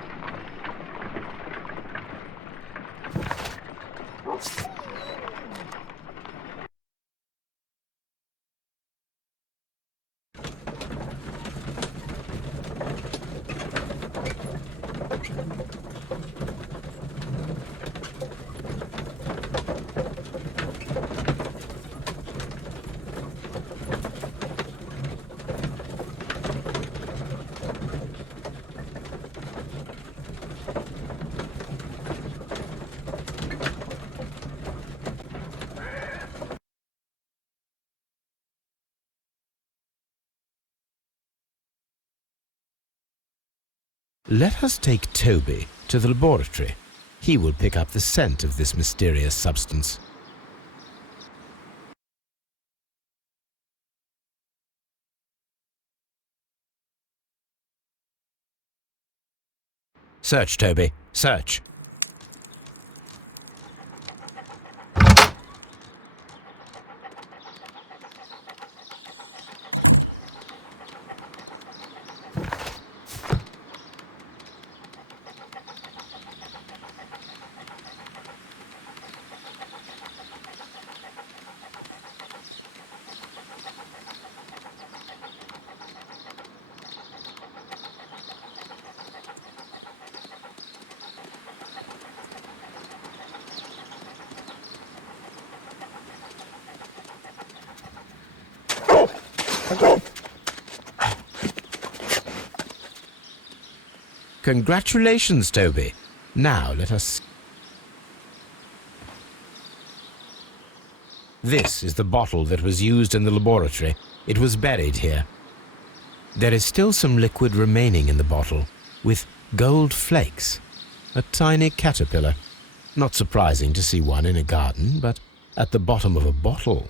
Let us take Toby to the laboratory. He will pick up the scent of this mysterious substance. Search, Toby. Search. Congratulations, Toby. Now let us... This is the bottle that was used in the laboratory. It was buried here. There is still some liquid remaining in the bottle, with gold flakes. A tiny caterpillar. Not surprising to see one in a garden, but at the bottom of a bottle.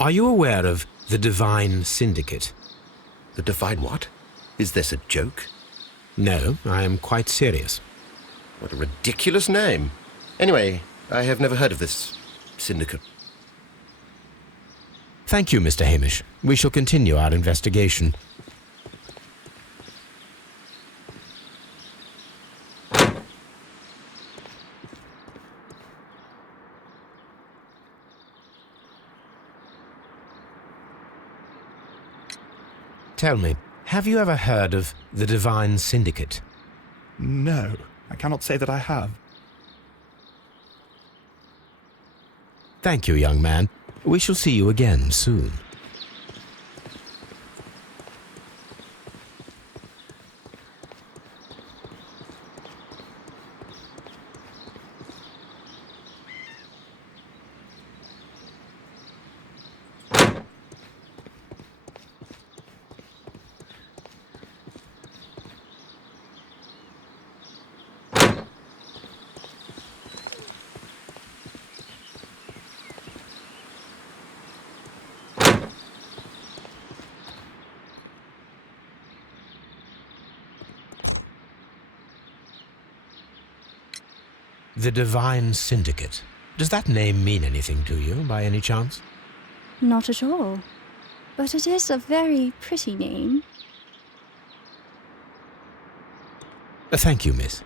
Are you aware of the Divine Syndicate? The Divine what? Is this a joke? No, I am quite serious. What a ridiculous name. Anyway, I have never heard of this syndicate. Thank you, Mr. Hamish. We shall continue our investigation. Tell me, have you ever heard of the Divine Syndicate? No, I cannot say that I have. Thank you, young man. We shall see you again soon. The Divine Syndicate. Does that name mean anything to you, by any chance? Not at all. But it is a very pretty name. Thank you, miss.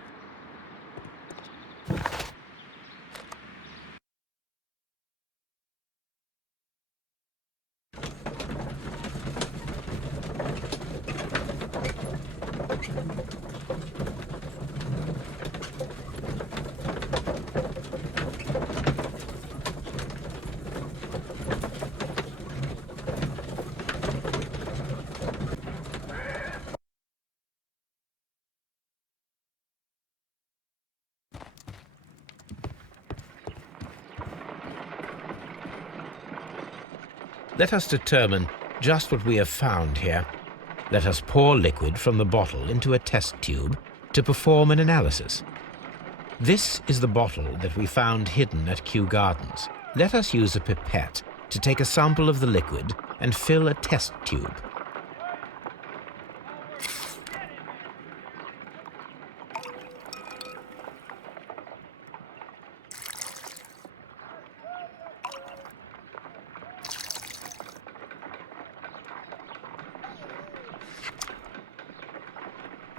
Let us determine just what we have found here. Let us pour liquid from the bottle into a test tube to perform an analysis. This is the bottle that we found hidden at Kew Gardens. Let us use a pipette to take a sample of the liquid and fill a test tube.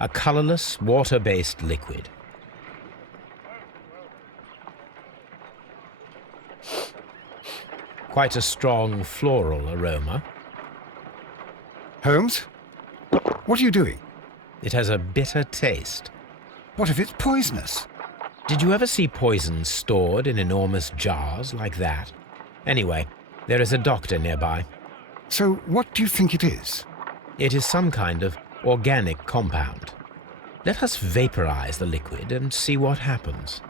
A colorless, water-based liquid. Quite a strong floral aroma. Holmes? What are you doing? It has a bitter taste. What if it's poisonous? Did you ever see poison stored in enormous jars like that? Anyway, there is a doctor nearby. So what do you think it is? It is some kind of organic compound. Let us vaporize the liquid and see what happens.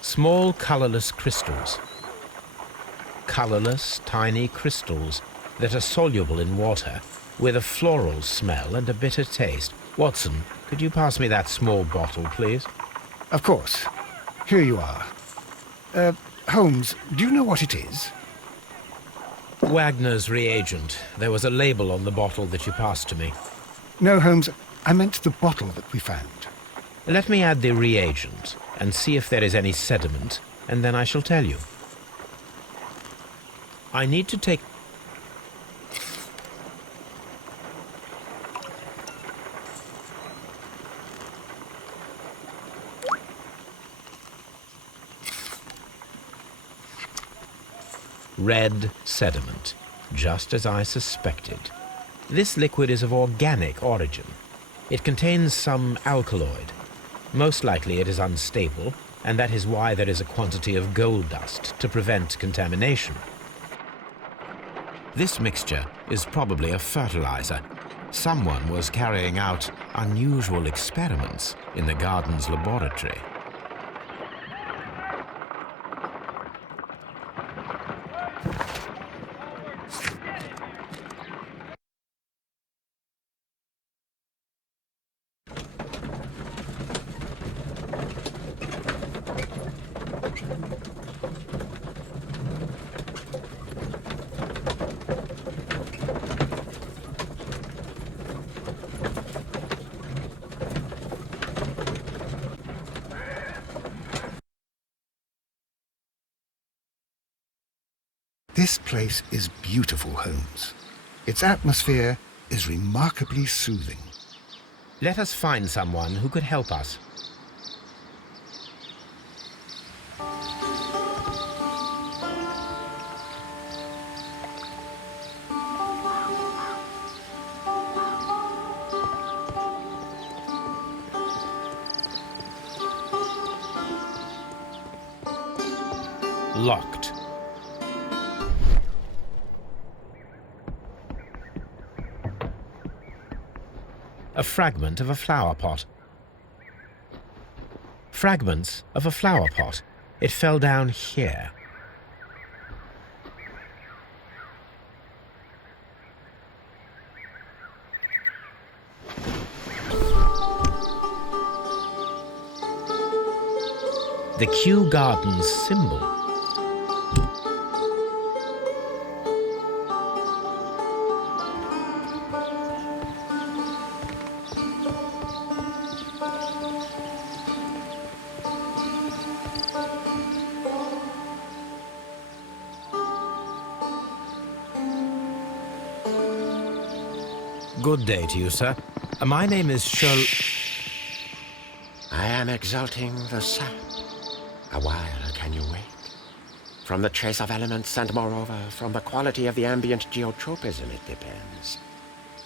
Small colorless crystals. Colorless, tiny crystals that are soluble in water with a floral smell and a bitter taste. Watson, could you pass me that small bottle, please? Of course. Here you are. Holmes, do you know what it is? Wagner's reagent. There was a label on the bottle that you passed to me. No, Holmes, I meant the bottle that we found. Let me add the reagent and see if there is any sediment, and then I shall tell you. I need to take... Red sediment, just as I suspected. This liquid is of organic origin. It contains some alkaloid. Most likely it is unstable, and that is why there is a quantity of gold dust to prevent contamination. This mixture is probably a fertilizer. Someone was carrying out unusual experiments in the garden's laboratory. This place is beautiful, Holmes. Its atmosphere is remarkably soothing. Let us find someone who could help us. Locked. A fragment of a flower pot. Fragments of a flower pot. It fell down here. The Kew Gardens symbol. Good day to you, sir. My name is Sherlock... I am exalting the sap. A while can you wait? From the trace of elements and moreover from the quality of the ambient geotropism it depends.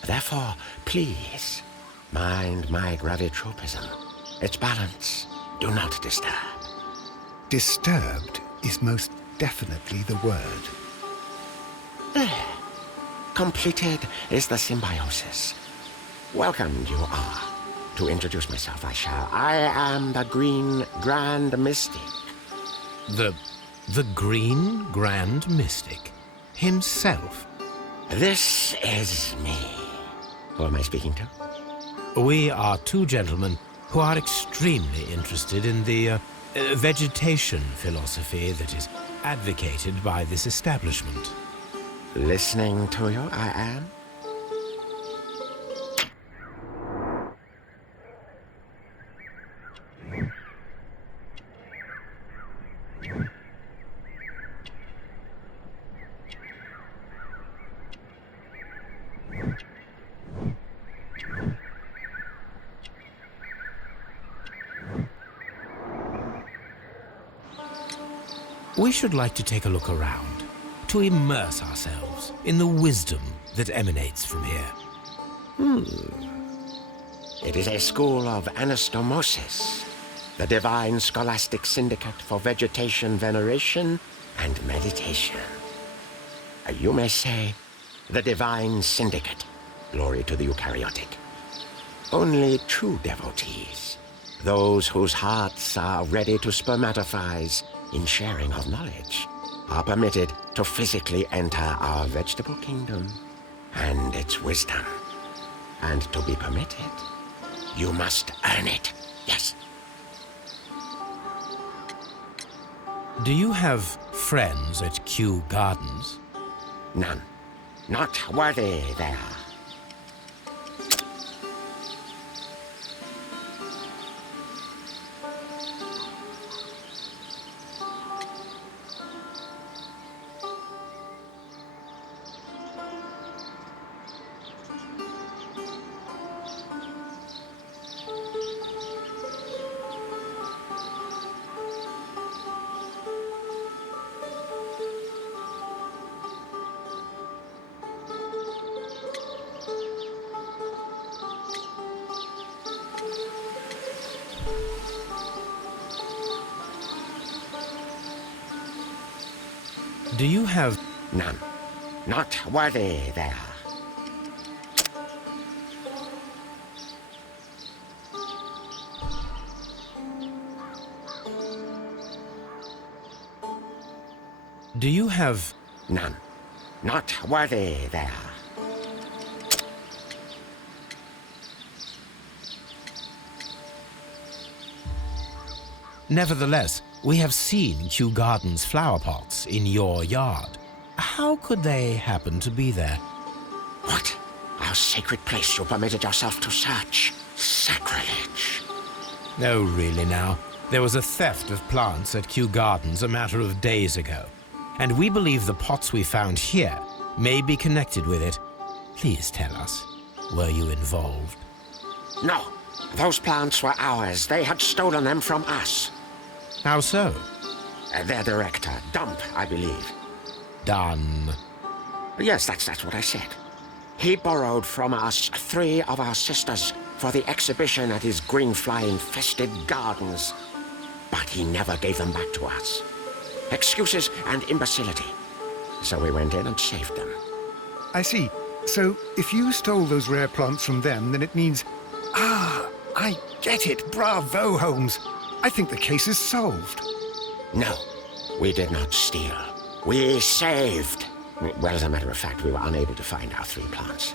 Therefore, please, mind my gravitropism. Its balance, do not disturb. Disturbed is most definitely the word. There. completed is the symbiosis. Welcome you are. To introduce myself, I am the Green Grand Mystic. The Green Grand Mystic? Himself? This is me. Who am I speaking to? We are two gentlemen who are extremely interested in the vegetation philosophy that is advocated by this establishment. Listening to you, I am. We should like to take a look around, to immerse ourselves in the wisdom that emanates from here. It is a school of anastomosis, the divine scholastic syndicate for vegetation veneration and meditation. You may say, the divine syndicate, glory to the eukaryotic. Only true devotees, those whose hearts are ready to spermatophize in sharing of knowledge, are permitted to physically enter our vegetable kingdom and its wisdom. And to be permitted, you must earn it, yes. Do you have friends at Kew Gardens? None. Not worthy they are. Do you have... None. Not worthy they are. Do you have... None. Not worthy they are. Nevertheless, we have seen Kew Gardens flower pots in your yard. How could they happen to be there? What? Our sacred place you permitted yourself to search? Sacrilege. No, really now. There was a theft of plants at Kew Gardens a matter of days ago, and we believe the pots we found here may be connected with it. Please tell us, were you involved? No. Those plants were ours. They had stolen them from us. How so? Their director, Dump, I believe. Done. Yes, that's what I said. He borrowed from us 3 of our sisters for the exhibition at his green fly-infested gardens. But he never gave them back to us. Excuses and imbecility. So we went in and saved them. I see. So if you stole those rare plants from them, then it means... Ah, I get it. Bravo, Holmes. I think the case is solved. No, we did not steal. We saved. Well, as a matter of fact, we were unable to find our 3 plants.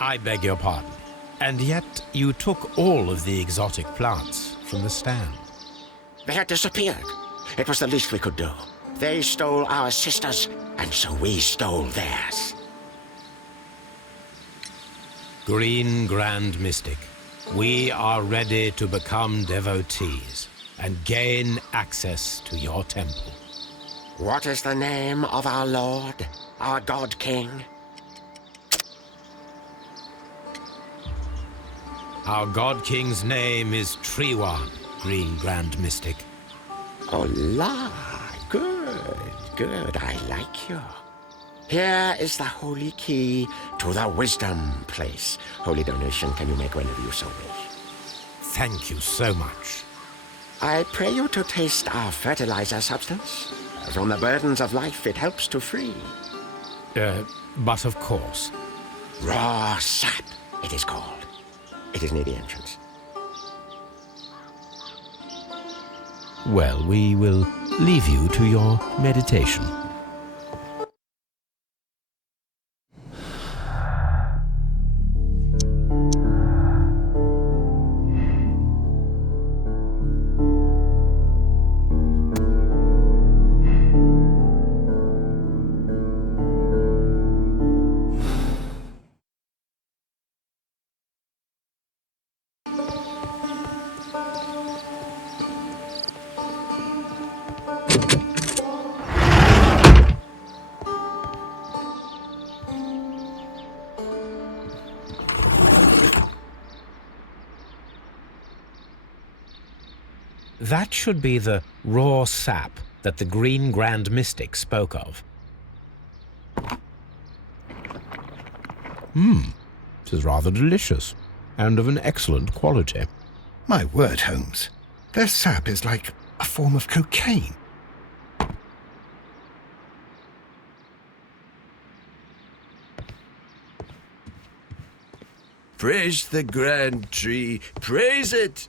I beg your pardon. And yet you took all of the exotic plants from the stand. They had disappeared. It was the least we could do. They stole our sisters, and so we stole theirs. Green Grand Mystic, we are ready to become devotees and gain access to your temple. What is the name of our Lord, our God King? Our God King's name is Treewan, Green Grand Mystic. Oh, la! Good, I like you. Here is the holy key to the wisdom place. Holy donation can you make whenever you so wish. Thank you so much. I pray you to taste our fertilizer substance. From the burdens of life it helps to free. But of course. Raw sap, it is called. It is near the entrance. Well, we will leave you to your meditation. That should be the raw sap that the Green Grand Mystic spoke of. It is rather delicious, and of an excellent quality. My word, Holmes. Their sap is like a form of cocaine. Praise the grand tree, praise it!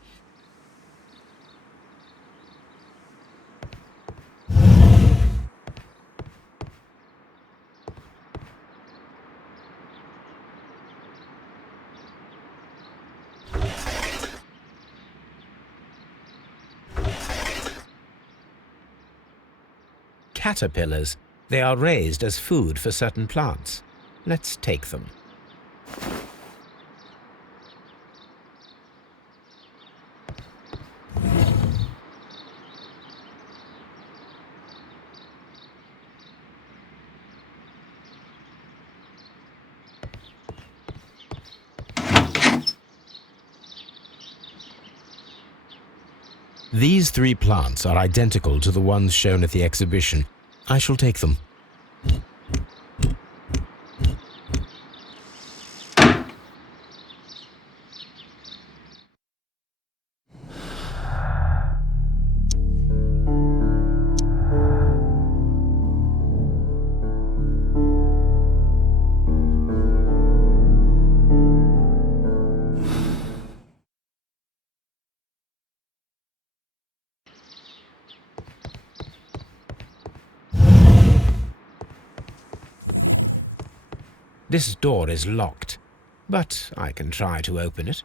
Caterpillars. They are raised as food for certain plants. Let's take them. These 3 plants are identical to the ones shown at the exhibition. I shall take them. This door is locked, but I can try to open it.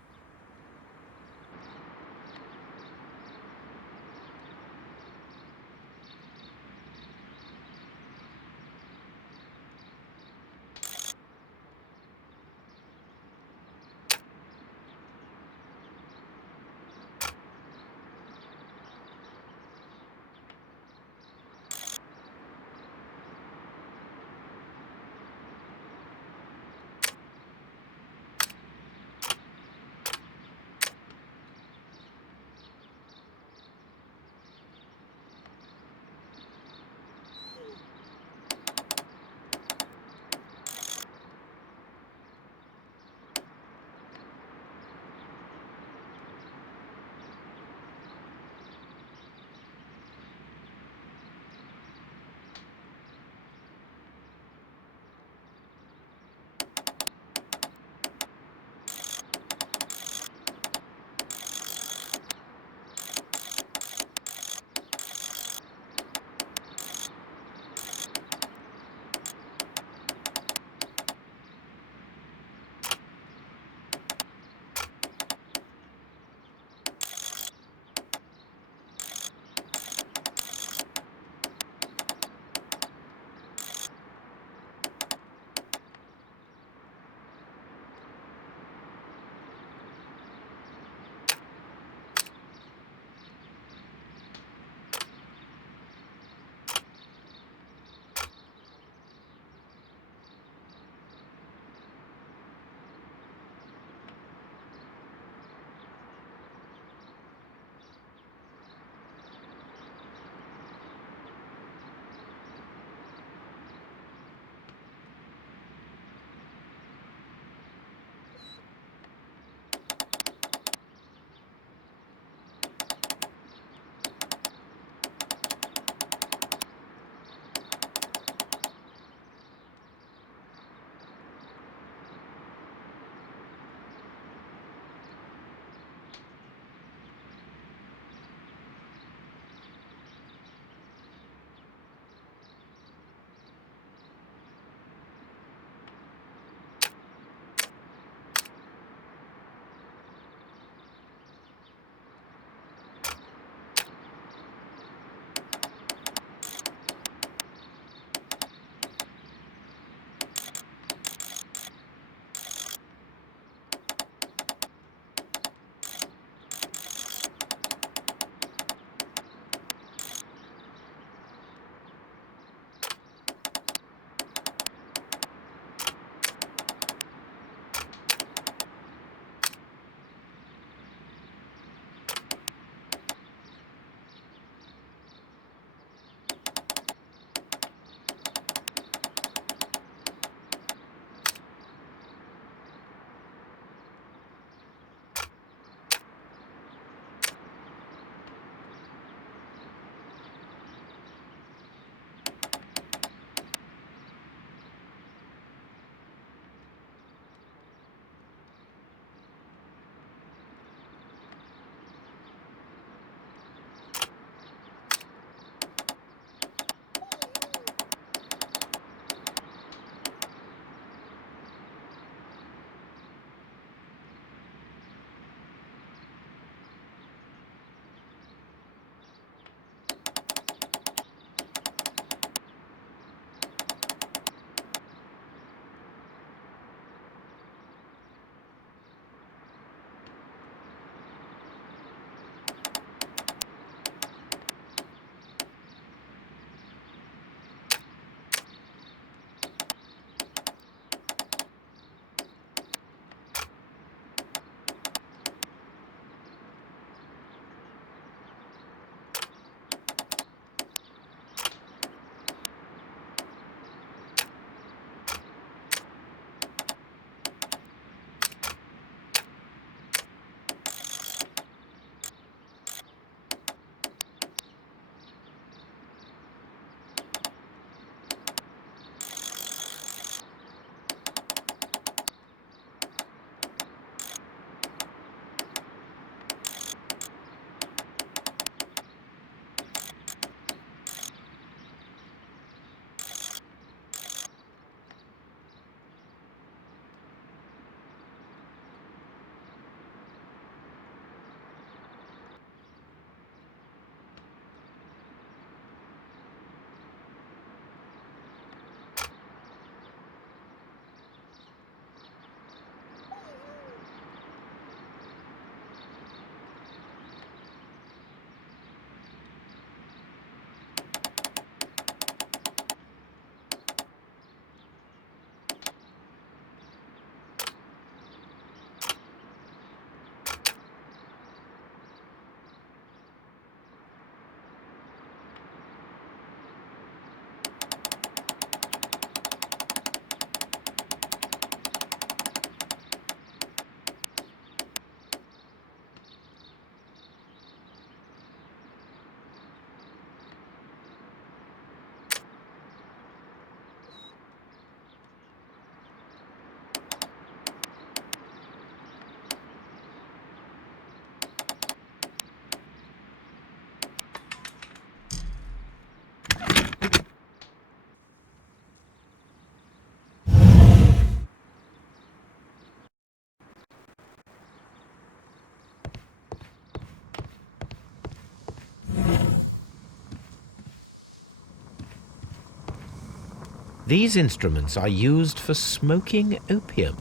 These instruments are used for smoking opium.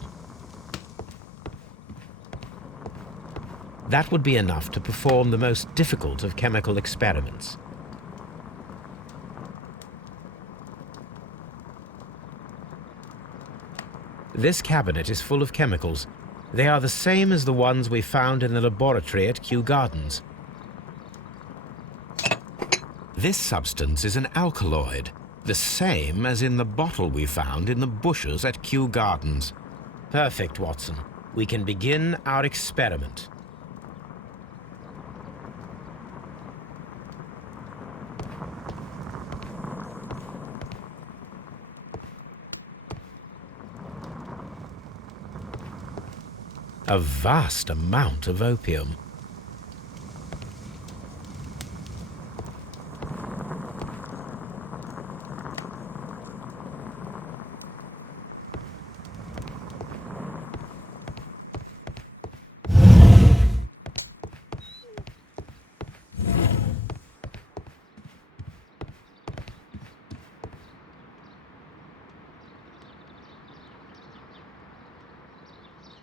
That would be enough to perform the most difficult of chemical experiments. This cabinet is full of chemicals. They are the same as the ones we found in the laboratory at Kew Gardens. This substance is an alkaloid, the same as in the bottle we found in the bushes at Kew Gardens. Perfect, Watson. We can begin our experiment. A vast amount of opium.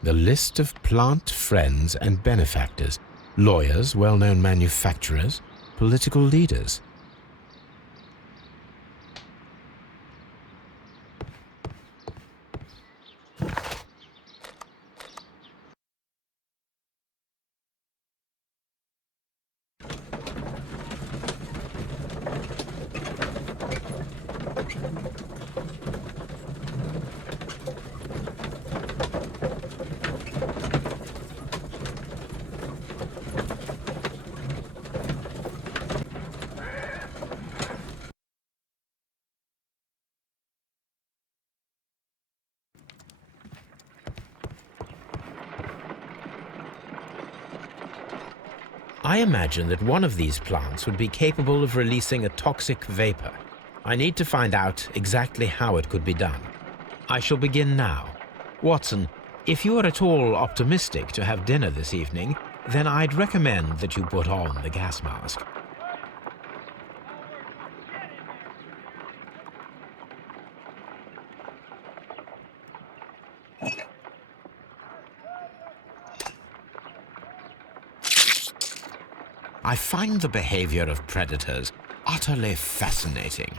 The list of plant friends and benefactors, lawyers, well-known manufacturers, political leaders. I imagine that one of these plants would be capable of releasing a toxic vapor. I need to find out exactly how it could be done. I shall begin now. Watson, if you are at all optimistic to have dinner this evening, then I'd recommend that you put on the gas mask. I find the behavior of predators utterly fascinating.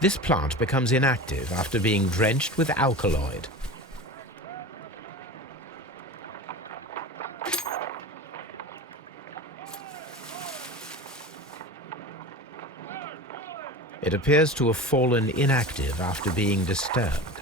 This plant becomes inactive after being drenched with alkaloid. It appears to have fallen inactive after being disturbed.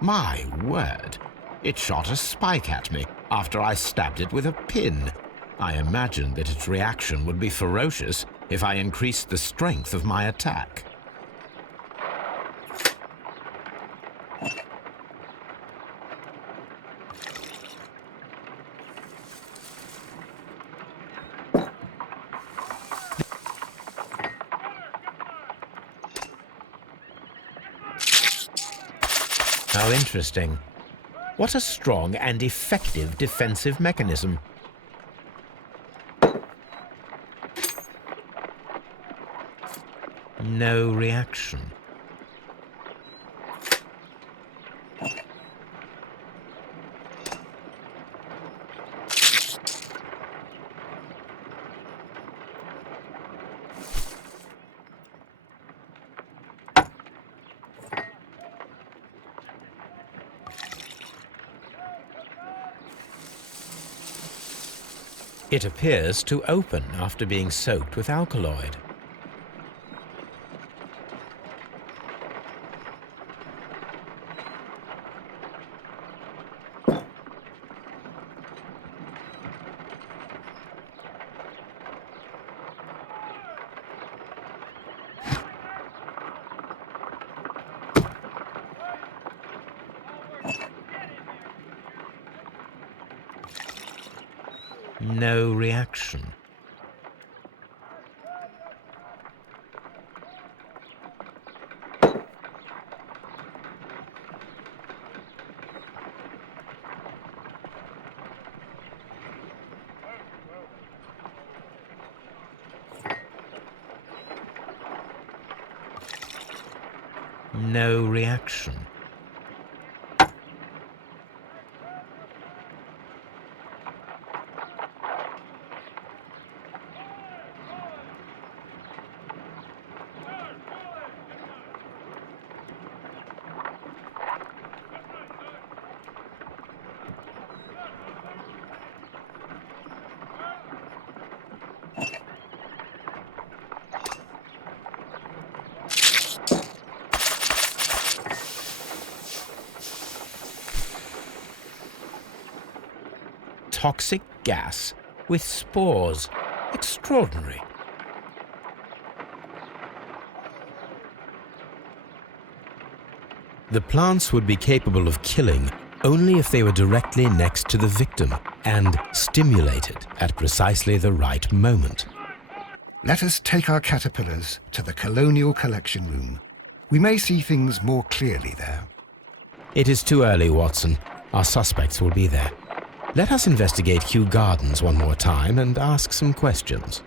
My word! It shot a spike at me after I stabbed it with a pin. I imagined that its reaction would be ferocious if I increased the strength of my attack. How interesting. What a strong and effective defensive mechanism. No reaction. It appears to open after being soaked with alkaloid. No reaction. No reaction. Toxic gas with spores. Extraordinary. The plants would be capable of killing only if they were directly next to the victim and stimulated at precisely the right moment. Let us take our caterpillars to the Colonial Collection Room. We may see things more clearly there. It is too early, Watson. Our suspects will be there. Let us investigate Kew Gardens one more time and ask some questions.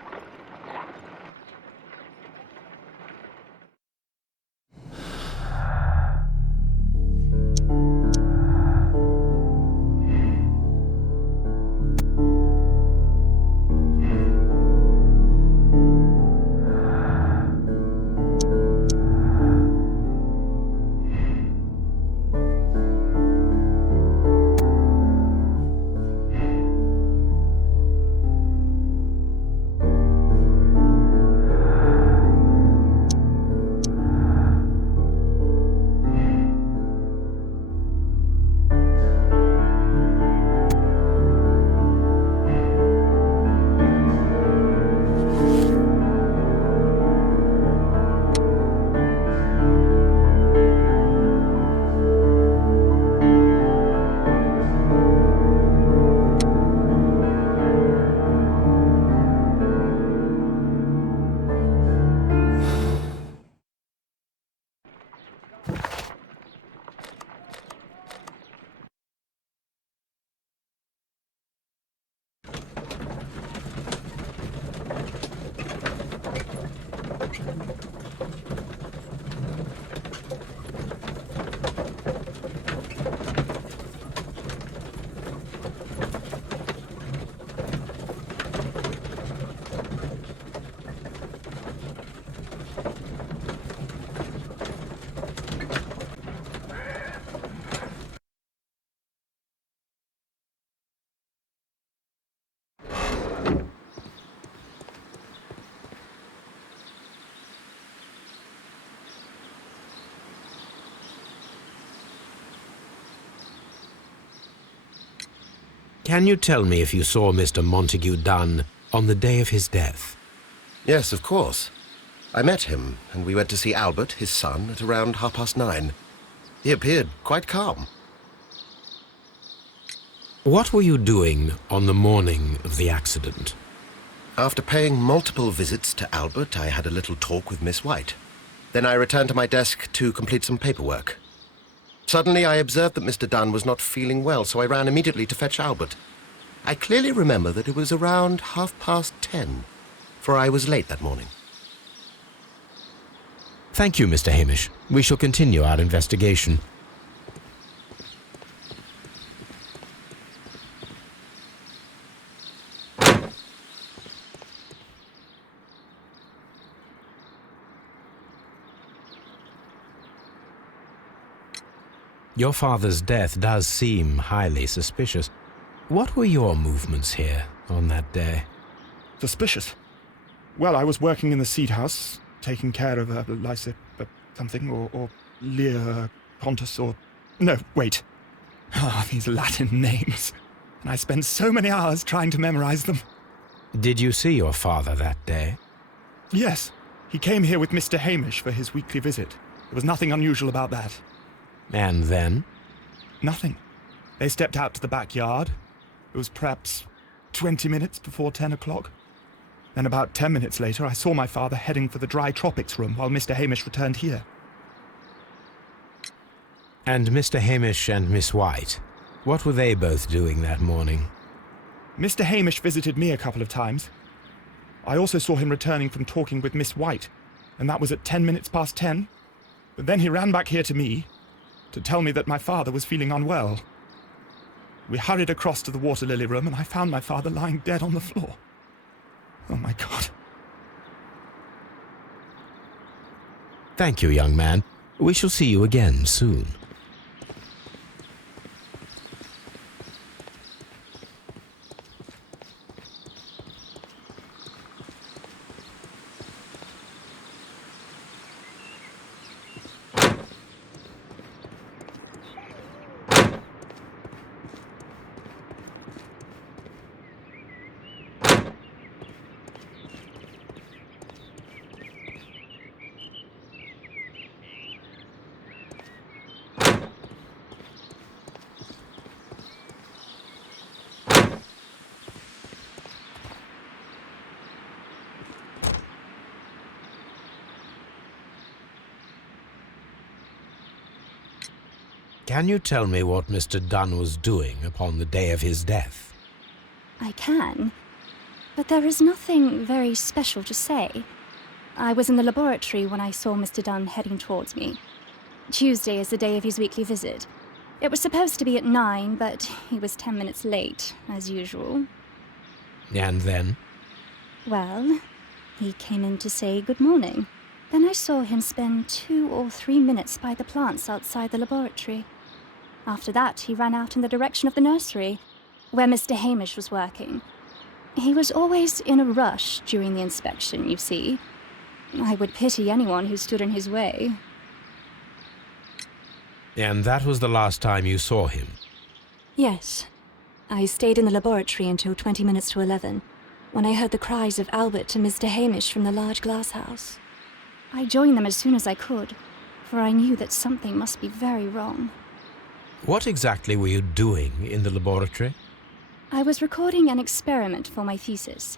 Can you tell me if you saw Mr. Montague Dunn on the day of his death? Yes, of course. I met him, and we went to see Albert, his son, at around 9:30. He appeared quite calm. What were you doing on the morning of the accident? After paying multiple visits to Albert, I had a little talk with Miss White. Then I returned to my desk to complete some paperwork. Suddenly, I observed that Mr. Dunn was not feeling well, so I ran immediately to fetch Albert. I clearly remember that it was around 10:30, for I was late that morning. Thank you, Mr. Hamish. We shall continue our investigation. Your father's death does seem highly suspicious. What were your movements here on that day? Suspicious? Well, I was working in the seed house, taking care of Lysa something, or Lear Pontus, or... No, wait. Ah, these Latin names. And I spent so many hours trying to memorize them. Did you see your father that day? Yes. He came here with Mr. Hamish for his weekly visit. There was nothing unusual about that. And then? Nothing. They stepped out to the backyard. It was perhaps 20 minutes before 10 o'clock. Then about 10 minutes later, I saw my father heading for the dry tropics room while Mr. Hamish returned here. And Mr. Hamish and Miss White, what were they both doing that morning? Mr. Hamish visited me a couple of times. I also saw him returning from talking with Miss White, and that was at 10 minutes past 10. But then he ran back here to me to tell me that my father was feeling unwell. We hurried across to the water lily room, and I found my father lying dead on the floor. Oh, my God. Thank you, young man. We shall see you again soon. Can you tell me what Mr. Dunn was doing upon the day of his death? I can, but there is nothing very special to say. I was in the laboratory when I saw Mr. Dunn heading towards me. Tuesday is the day of his weekly visit. It was supposed to be at 9, but he was 10 minutes late, as usual. And then? Well, he came in to say good morning. Then I saw him spend 2 or 3 minutes by the plants outside the laboratory. After that, he ran out in the direction of the nursery, where Mr. Hamish was working. He was always in a rush during the inspection, you see. I would pity anyone who stood in his way. And that was the last time you saw him? Yes. I stayed in the laboratory until 20 minutes to 11, when I heard the cries of Albert and Mr. Hamish from the large glass house. I joined them as soon as I could, for I knew that something must be very wrong. What exactly were you doing in the laboratory? I was recording an experiment for my thesis.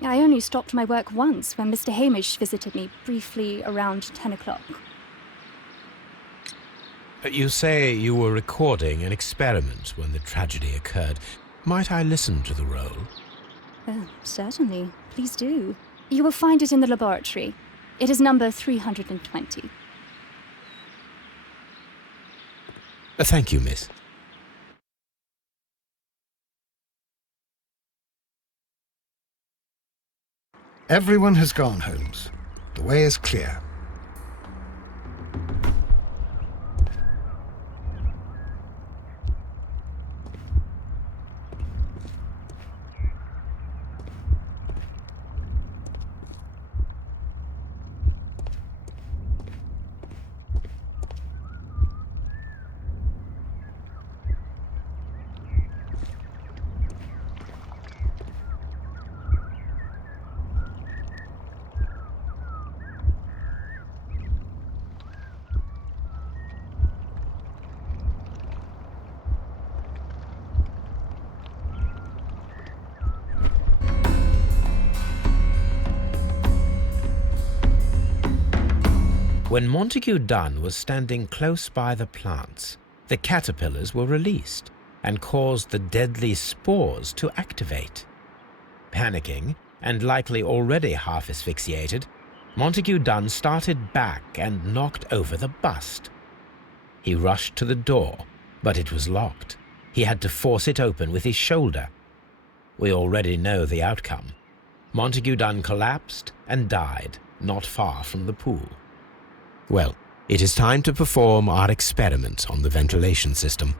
I only stopped my work once when Mr. Hamish visited me briefly around 10 o'clock. You say you were recording an experiment when the tragedy occurred. Might I listen to the roll? Certainly. Please do. You will find it in the laboratory. It is number 320. Thank you, miss. Everyone has gone, Holmes. The way is clear. When Montague Dunn was standing close by the plants, the caterpillars were released and caused the deadly spores to activate. Panicking, and likely already half asphyxiated, Montague Dunn started back and knocked over the bust. He rushed to the door, but it was locked. He had to force it open with his shoulder. We already know the outcome. Montague Dunn collapsed and died not far from the pool. Well, it is time to perform our experiment on the ventilation system.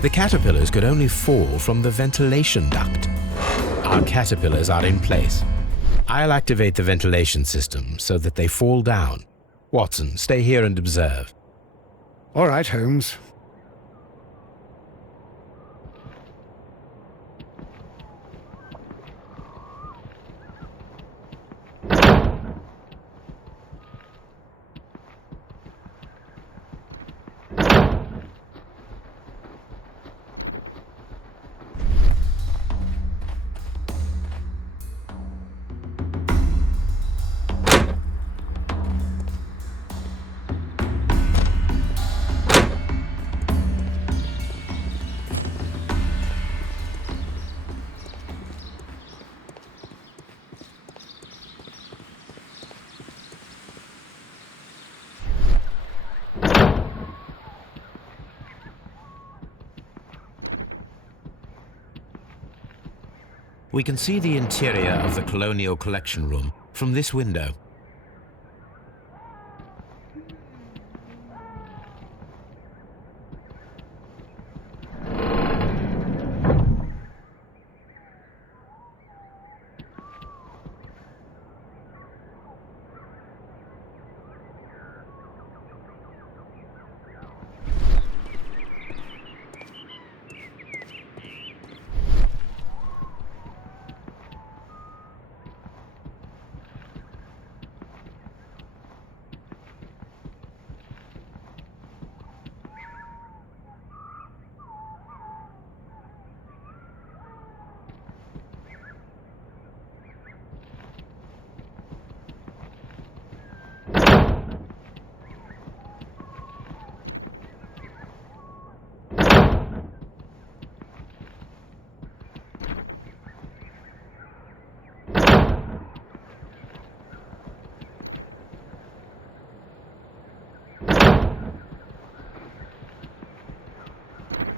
The caterpillars could only fall from the ventilation duct. Our caterpillars are in place. I'll activate the ventilation system so that they fall down. Watson, stay here and observe. All right, Holmes. We can see the interior of the Colonial Collection Room from this window.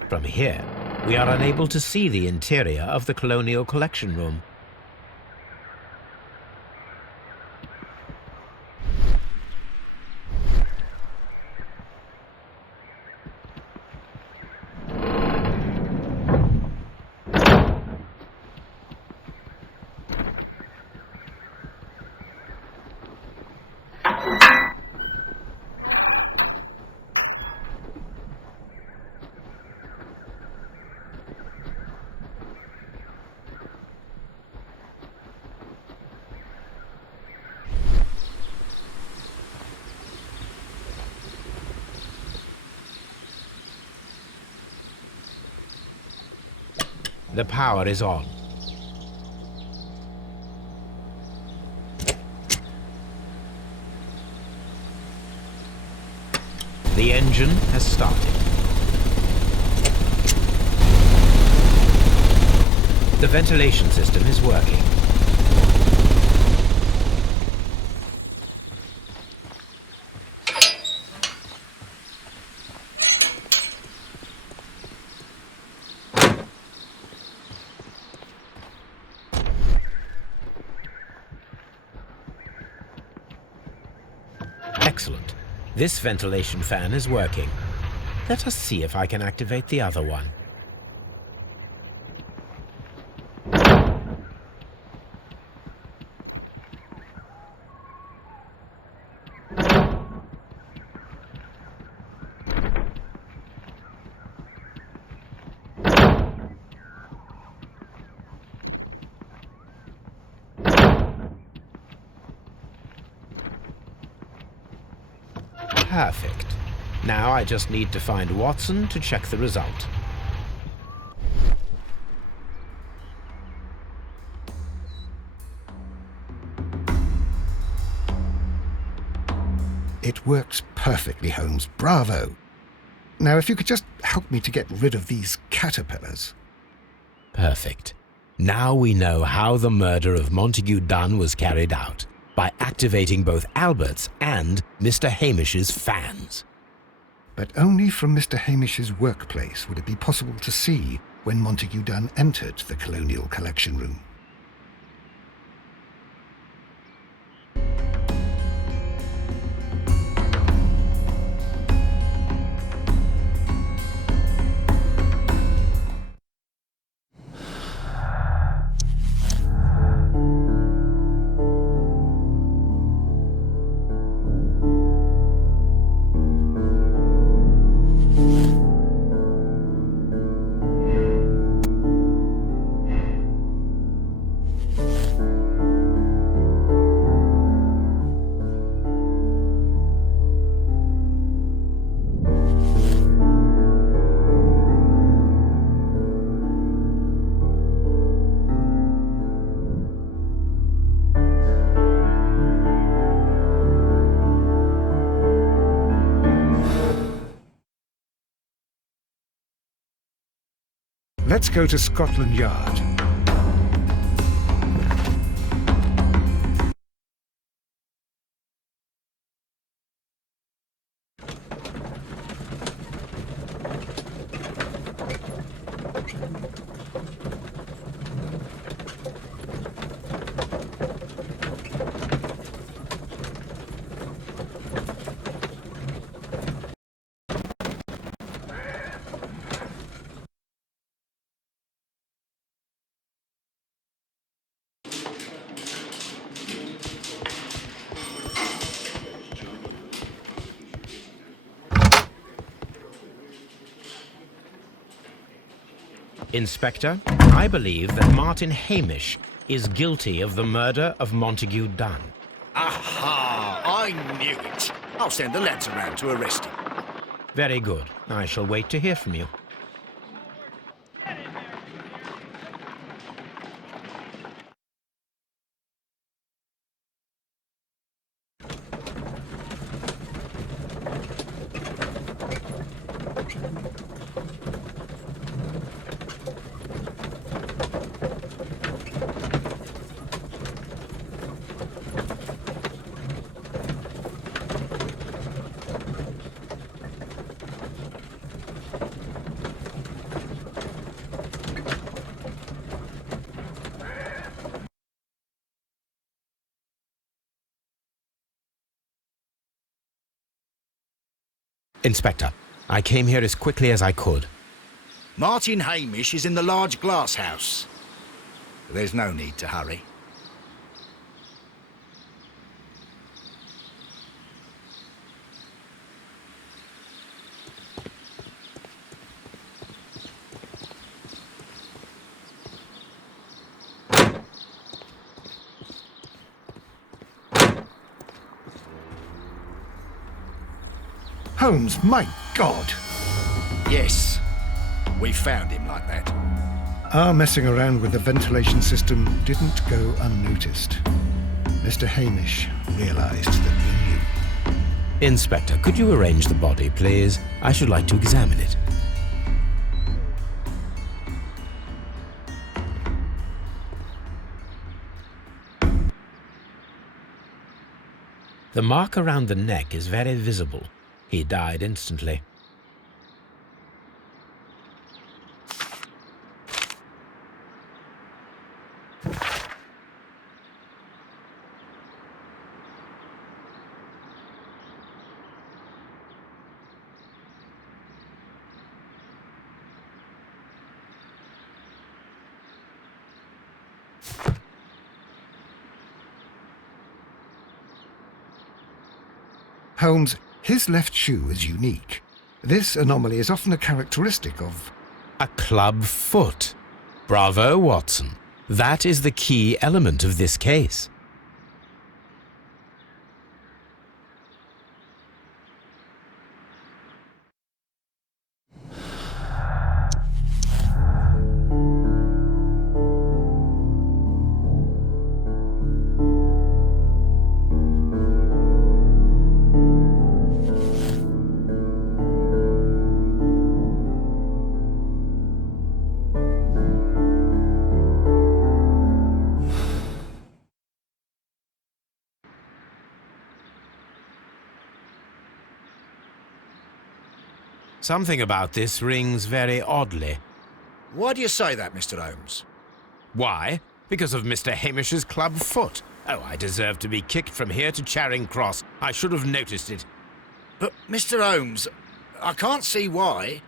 From here, we are unable to see the interior of the Colonial Collection Room. The power is on. The engine has started. The ventilation system is working. Excellent. This ventilation fan is working. Let us see if I can activate the other one. Perfect. Now I just need to find Watson to check the result. It works perfectly, Holmes. Bravo. Now, if you could just help me to get rid of these caterpillars. Perfect. Now we know how the murder of Montague Dunn was carried out, by activating both Albert's and Mr. Hamish's fans. But only from Mr. Hamish's workplace would it be possible to see when Montague Dunn entered the Colonial Collection Room. Let's go to Scotland Yard. Inspector, I believe that Martin Hamish is guilty of the murder of Montague Dunn. Aha! I knew it. I'll send the lads around to arrest him. Very good. I shall wait to hear from you. Inspector, I came here as quickly as I could. Martin Hamish is in the large glass house. There's no need to hurry. Holmes, my God! Yes, we found him like that. Our messing around with the ventilation system didn't go unnoticed. Mr. Hamish realized that we knew. Inspector, could you arrange the body, please? I should like to examine it. The mark around the neck is very visible. He died instantly. Holmes, his left shoe is unique. This anomaly is often a characteristic of... A club foot. Bravo, Watson. That is the key element of this case. Something about this rings very oddly. Why do you say that, Mr. Holmes? Why? Because of Mr. Hamish's club foot. Oh, I deserve to be kicked from here to Charing Cross. I should have noticed it. But, Mr. Holmes, I can't see why.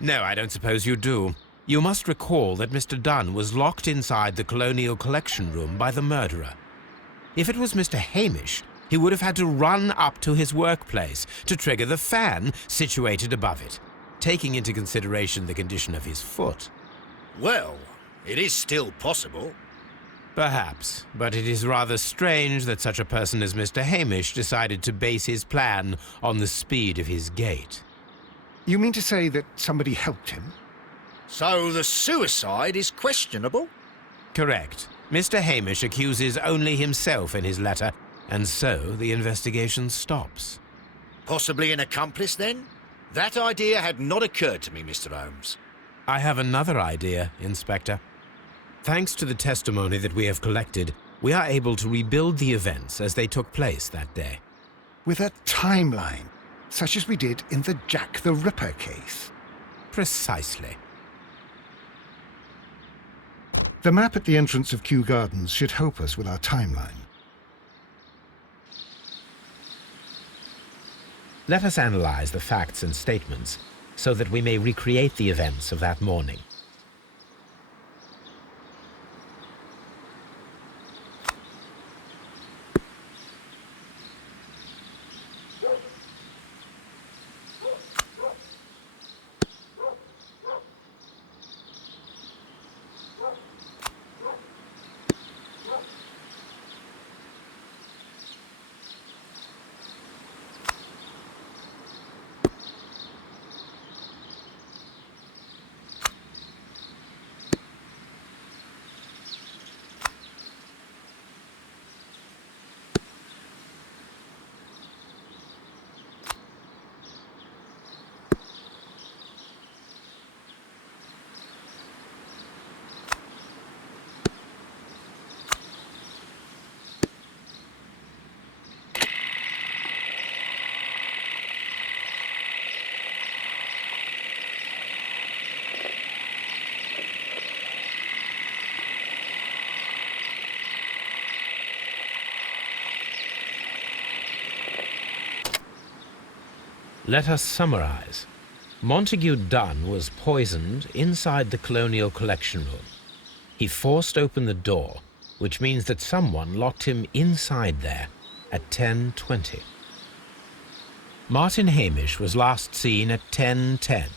No, I don't suppose you do. You must recall that Mr. Dunn was locked inside the Colonial Collection Room by the murderer. If it was Mr. Hamish, he would have had to run up to his workplace to trigger the fan situated above it, taking into consideration the condition of his foot. Well, it is still possible. Perhaps, but it is rather strange that such a person as Mr. Hamish decided to base his plan on the speed of his gait. You mean to say that somebody helped him? So the suicide is questionable? Correct. Mr. Hamish accuses only himself in his letter, and so the investigation stops. Possibly an accomplice, then? That idea had not occurred to me, Mr. Holmes. I have another idea, Inspector. Thanks to the testimony that we have collected, we are able to rebuild the events as they took place that day. With a timeline, such as we did in the Jack the Ripper case. Precisely. The map at the entrance of Kew Gardens should help us with our timeline. Let us analyze the facts and statements so that we may recreate the events of that morning. Let us summarize. Montague Dunn was poisoned inside the Colonial Collection Room. He forced open the door, which means that someone locked him inside there at 10:20. Martin Hamish was last seen at 10:10.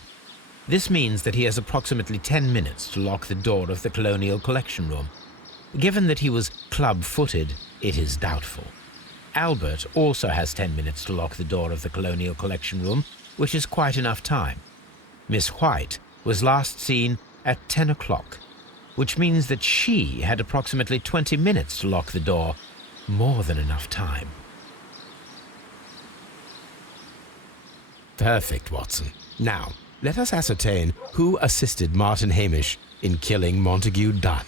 This means that he has approximately 10 minutes to lock the door of the Colonial Collection Room. Given that he was club-footed, it is doubtful. Albert also has 10 minutes to lock the door of the Colonial Collection Room, which is quite enough time. Miss White was last seen at 10 o'clock, which means that she had approximately 20 minutes to lock the door, more than enough time. Perfect, Watson. Now, let us ascertain who assisted Martin Hamish in killing Montague Dunn.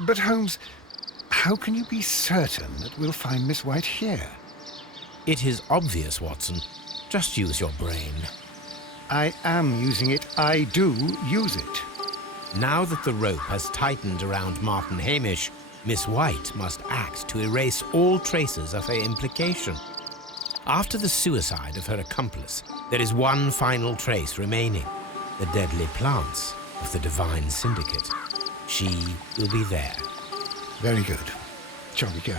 But Holmes, how can you be certain that we'll find Miss White here? It is obvious, Watson. Just use your brain. I am using it. I do use it. Now that the rope has tightened around Martin Hamish, Miss White must act to erase all traces of her implication. After the suicide of her accomplice, there is one final trace remaining: the deadly plants of the Divine Syndicate. She will be there. Very good. Shall we go?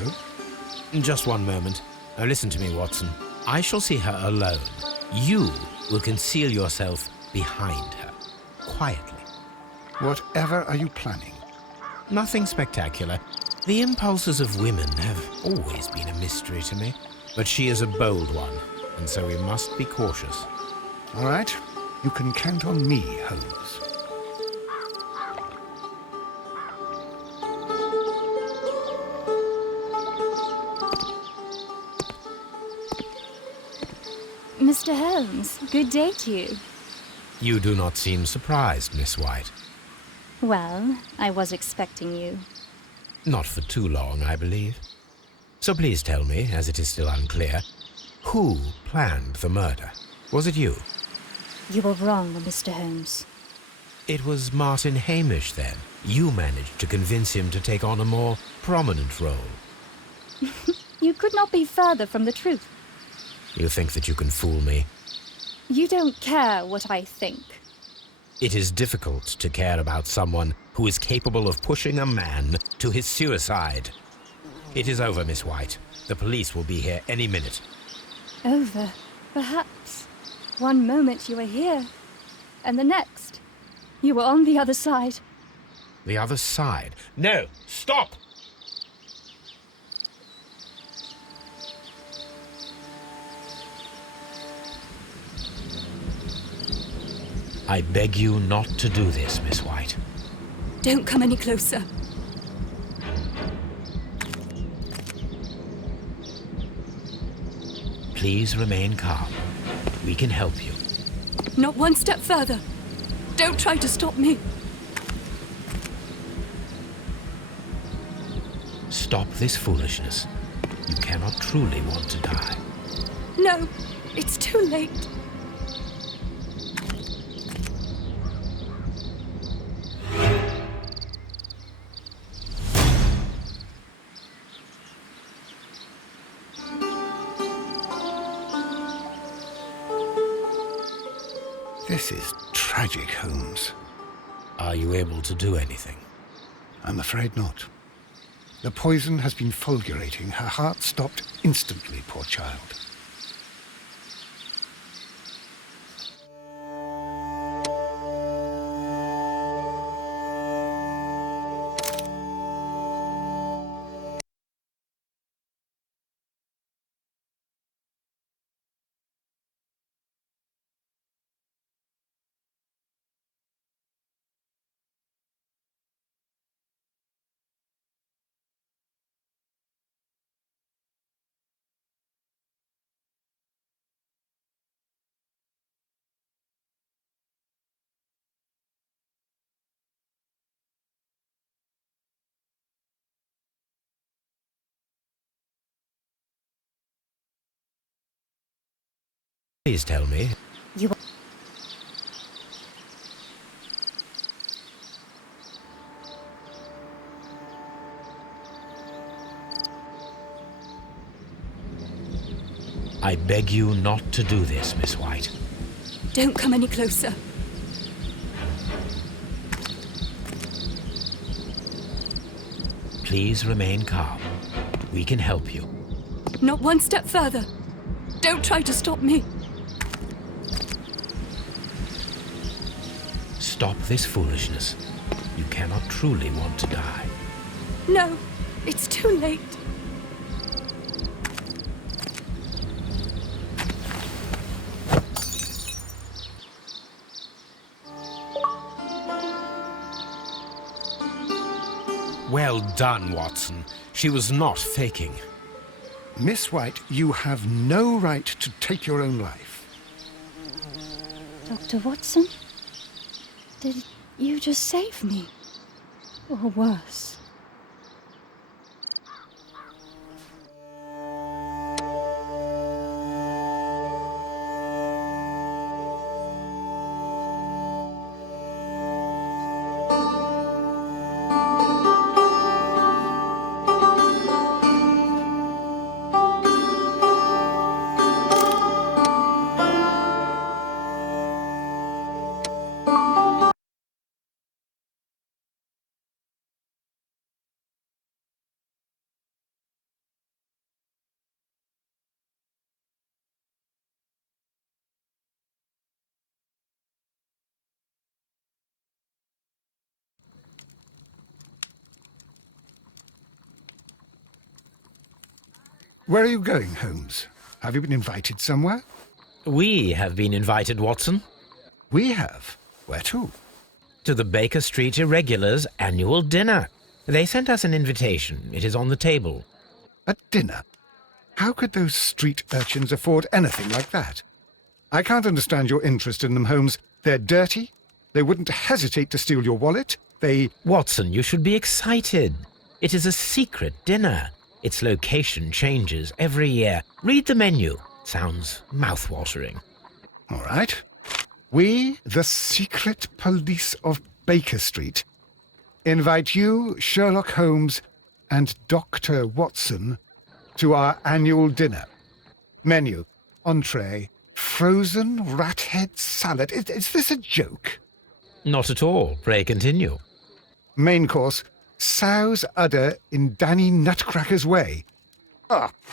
Just one moment. Now listen to me, Watson. I shall see her alone. You will conceal yourself behind her, quietly. Whatever are you planning? Nothing spectacular. The impulses of women have always been a mystery to me. But she is a bold one, and so we must be cautious. All right. You can count on me, Holmes. Mr. Holmes, good day to you. You do not seem surprised, Miss White. Well, I was expecting you. Not for too long, I believe. So please tell me, as it is still unclear, who planned the murder? Was it you? You were wrong, Mr. Holmes. It was Martin Hamish, then. You managed to convince him to take on a more prominent role. You could not be further from the truth. You think that you can fool me? You don't care what I think. It is difficult to care about someone who is capable of pushing a man to his suicide. It is over, Miss White. The police will be here any minute. Over, perhaps. One moment you were here, and the next, you were on the other side. The other side? No! Stop! I beg you not to do this, Miss White. Don't come any closer. Please remain calm. We can help you. Not one step further. Don't try to stop me. Stop this foolishness. You cannot truly want to die. No, it's too late. This is tragic, Holmes. Are you able to do anything? I'm afraid not. The poison has been fulgurating. Her heart stopped instantly, poor child. Please tell me. You... I beg you not to do this, Miss White. Don't come any closer. Please remain calm. We can help you. Not one step further. Don't try to stop me. Stop this foolishness. You cannot truly want to die. No, it's too late. Well done, Watson. She was not faking. Miss White, you have no right to take your own life. Dr. Watson? Did you just save me? Or worse? Where are you going, Holmes? Have you been invited somewhere? We have been invited, Watson. We have? Where to? To the Baker Street Irregulars' annual dinner. They sent us an invitation. It is on the table. A dinner? How could those street urchins afford anything like that? I can't understand your interest in them, Holmes. They're dirty. They wouldn't hesitate to steal your wallet. Watson, you should be excited. It is a secret dinner. Its location changes every year. Read the menu. Sounds mouth-watering. All right. We, the secret police of Baker Street, invite you, Sherlock Holmes, and Dr. Watson to our annual dinner. Menu, entree, frozen rat head salad. Is this a joke? Not at all. Pray continue. Main course, sow's udder in Danny Nutcracker's way.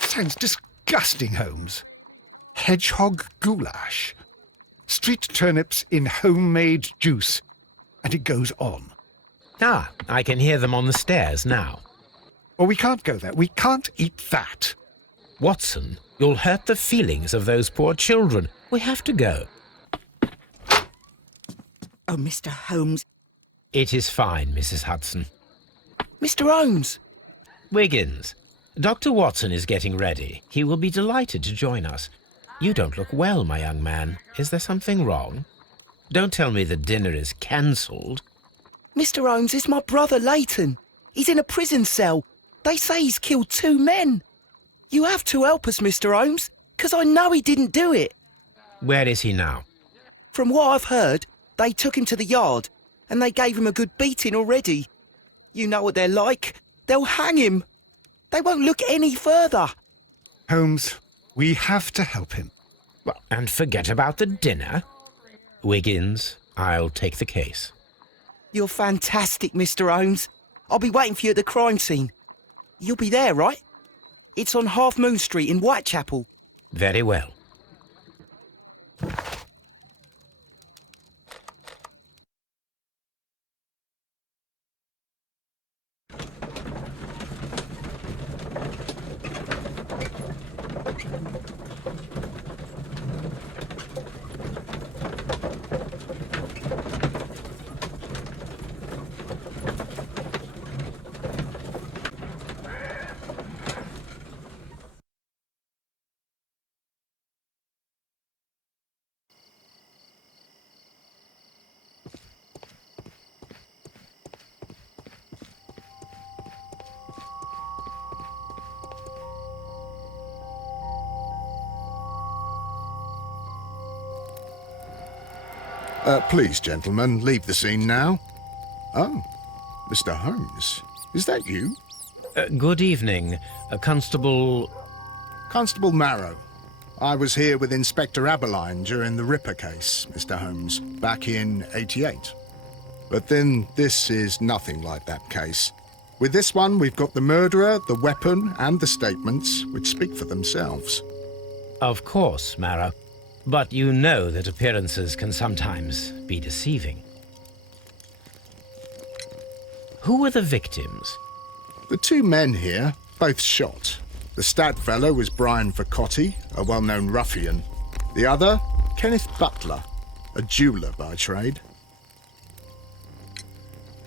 Sounds disgusting, Holmes. Hedgehog goulash. Street turnips in homemade juice. And it goes on. I can hear them on the stairs now. Oh, we can't go there. We can't eat that. Watson, you'll hurt the feelings of those poor children. We have to go. Oh, Mr. Holmes. It is fine, Mrs. Hudson. Mr. Holmes! Wiggins, Dr. Watson is getting ready. He will be delighted to join us. You don't look well, my young man. Is there something wrong? Don't tell me the dinner is cancelled. Mr. Holmes, it's my brother Leighton. He's in a prison cell. They say he's killed 2 men. You have to help us, Mr. Holmes, 'cause I know he didn't do it. Where is he now? From what I've heard, they took him to the yard, and they gave him a good beating already. You know what they're like. They'll hang him. They won't look any further. Holmes, we have to help him. Well, and forget about the dinner. Wiggins, I'll take the case. You're fantastic, Mr. Holmes. I'll be waiting for you at the crime scene. You'll be there, right? It's on Half Moon Street in Whitechapel. Very well. Please, gentlemen, leave the scene now. Oh, Mr. Holmes, is that you? Good evening, Constable... Constable Marrow. I was here with Inspector Abeline during the Ripper case, Mr. Holmes, back in '88. But then this is nothing like that case. With this one, we've got the murderer, the weapon, and the statements, which speak for themselves. Of course, Marrow. But you know that appearances can sometimes be deceiving. Who were the victims? The 2 men here, both shot. The stout fellow was Brian Vercotti, a well-known ruffian. The other, Kenneth Butler, a jeweller by trade.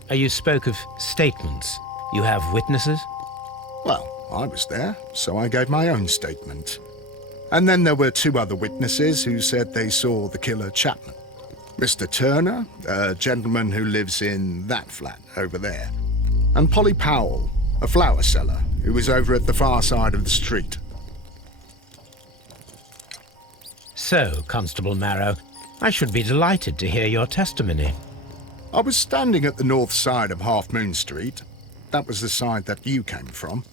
You spoke of statements. You have witnesses? Well, I was there, so I gave my own statement. And then there were 2 other witnesses who said they saw the killer Chapman. Mr. Turner, a gentleman who lives in that flat over there. And Polly Powell, a flower seller, who was over at the far side of the street. So, Constable Marrow, I should be delighted to hear your testimony. I was standing at the north side of Half Moon Street. That was the side that you came from.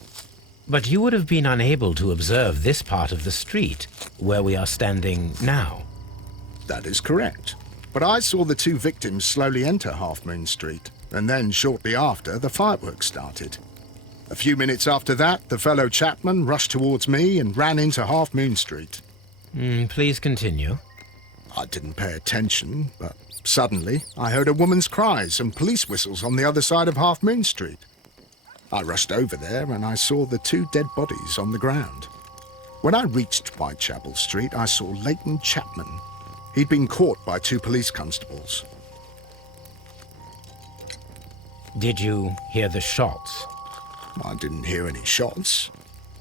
But you would have been unable to observe this part of the street, where we are standing now. That is correct. But I saw the 2 victims slowly enter Half Moon Street, and then shortly after, the fireworks started. A few minutes after that, the fellow Chapman rushed towards me and ran into Half Moon Street. Please continue. I didn't pay attention, but suddenly I heard a woman's cries and police whistles on the other side of Half Moon Street. I rushed over there and I saw the 2 dead bodies on the ground. When I reached Whitechapel Street, I saw Leighton Chapman. He'd been caught by 2 police constables. Did you hear the shots? I didn't hear any shots.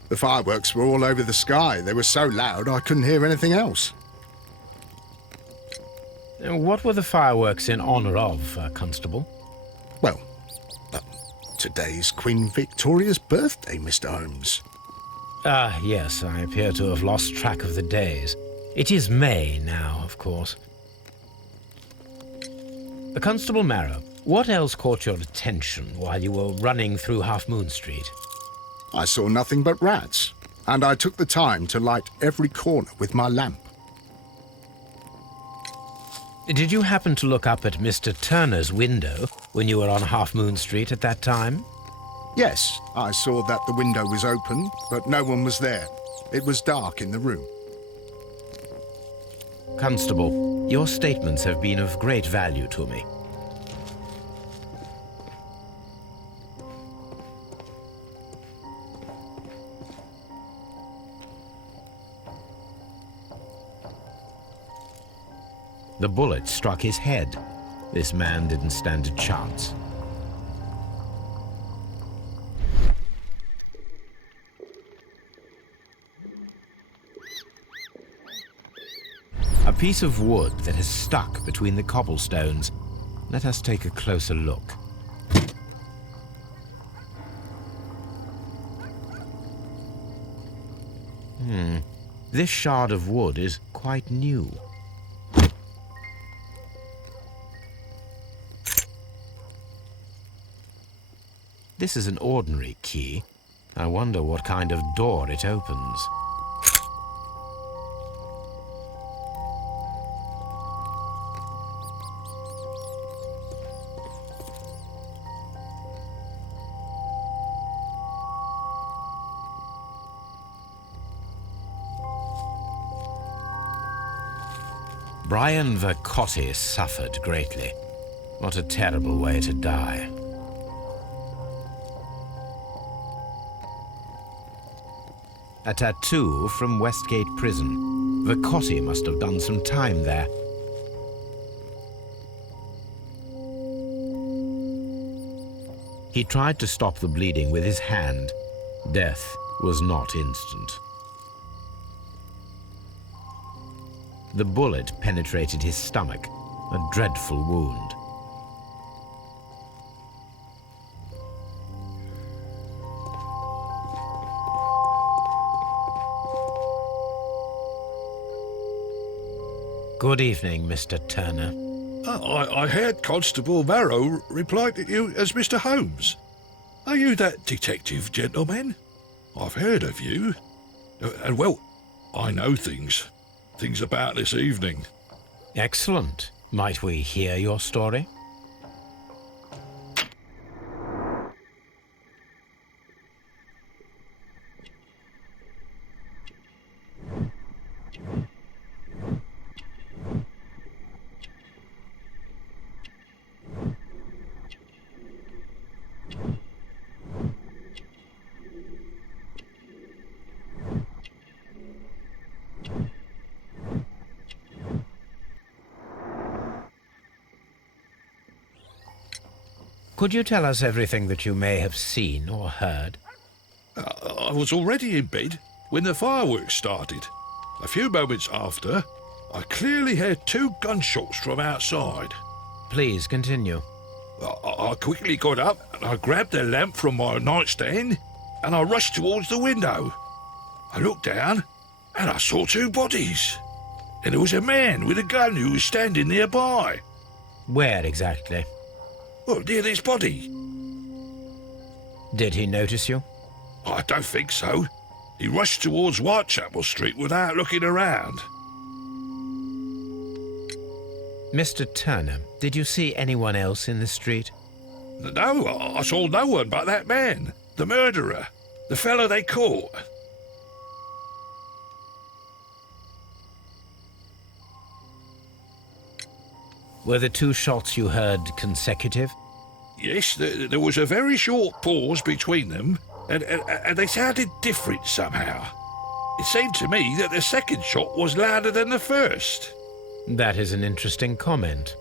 The fireworks were all over the sky. They were so loud I couldn't hear anything else. What were the fireworks in honour of, Constable? Well, today's Queen Victoria's birthday, Mr. Holmes. Ah, yes, I appear to have lost track of the days. It is May now, of course. Constable Marrow, what else caught your attention while you were running through Half Moon Street? I saw nothing but rats, and I took the time to light every corner with my lamp. Did you happen to look up at Mr. Turner's window when you were on Half Moon Street at that time? Yes, I saw that the window was open, but no one was there. It was dark in the room. Constable, your statements have been of great value to me. The bullet struck his head. This man didn't stand a chance. A piece of wood that has stuck between the cobblestones. Let us take a closer look. This shard of wood is quite new. This is an ordinary key. I wonder what kind of door it opens. Brian Vercotti suffered greatly. What a terrible way to die. A tattoo from Westgate Prison. Vercotti must have done some time there. He tried to stop the bleeding with his hand. Death was not instant. The bullet penetrated his stomach, a dreadful wound. Good evening, Mr. Turner. I heard Constable Marrow reply to you as Mr. Holmes. Are you that detective gentleman? I've heard of you. And well, I know things about this evening. Excellent. Might we hear your story? Could you tell us everything that you may have seen or heard? I was already in bed when the fireworks started. A few moments after, I clearly heard 2 gunshots from outside. Please continue. I quickly got up and I grabbed the lamp from my nightstand and I rushed towards the window. I looked down and I saw 2 bodies. And there was a man with a gun who was standing nearby. Where exactly? Well, near this body. Did he notice you? I don't think so. He rushed towards Whitechapel Street without looking around. Mr. Turner, did you see anyone else in the street? No, I saw no one but that man, the murderer, the fellow they caught. Were the 2 shots you heard consecutive? Yes, there was a very short pause between them, and they sounded different somehow. It seemed to me that the second shot was louder than the first. That is an interesting comment.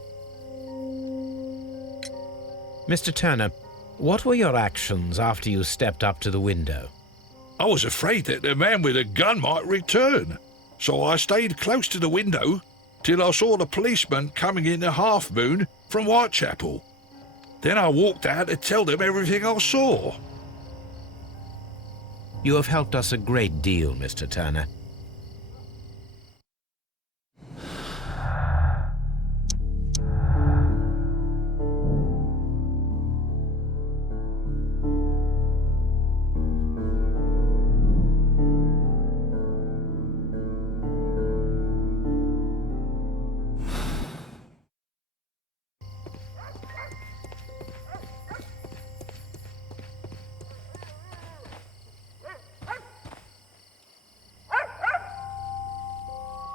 Mr. Turner, what were your actions after you stepped up to the window? I was afraid that the man with a gun might return, so I stayed close to the window till I saw the policeman coming in the Half Moon from Whitechapel. Then I walked out to tell them everything I saw. You have helped us a great deal, Mr. Turner.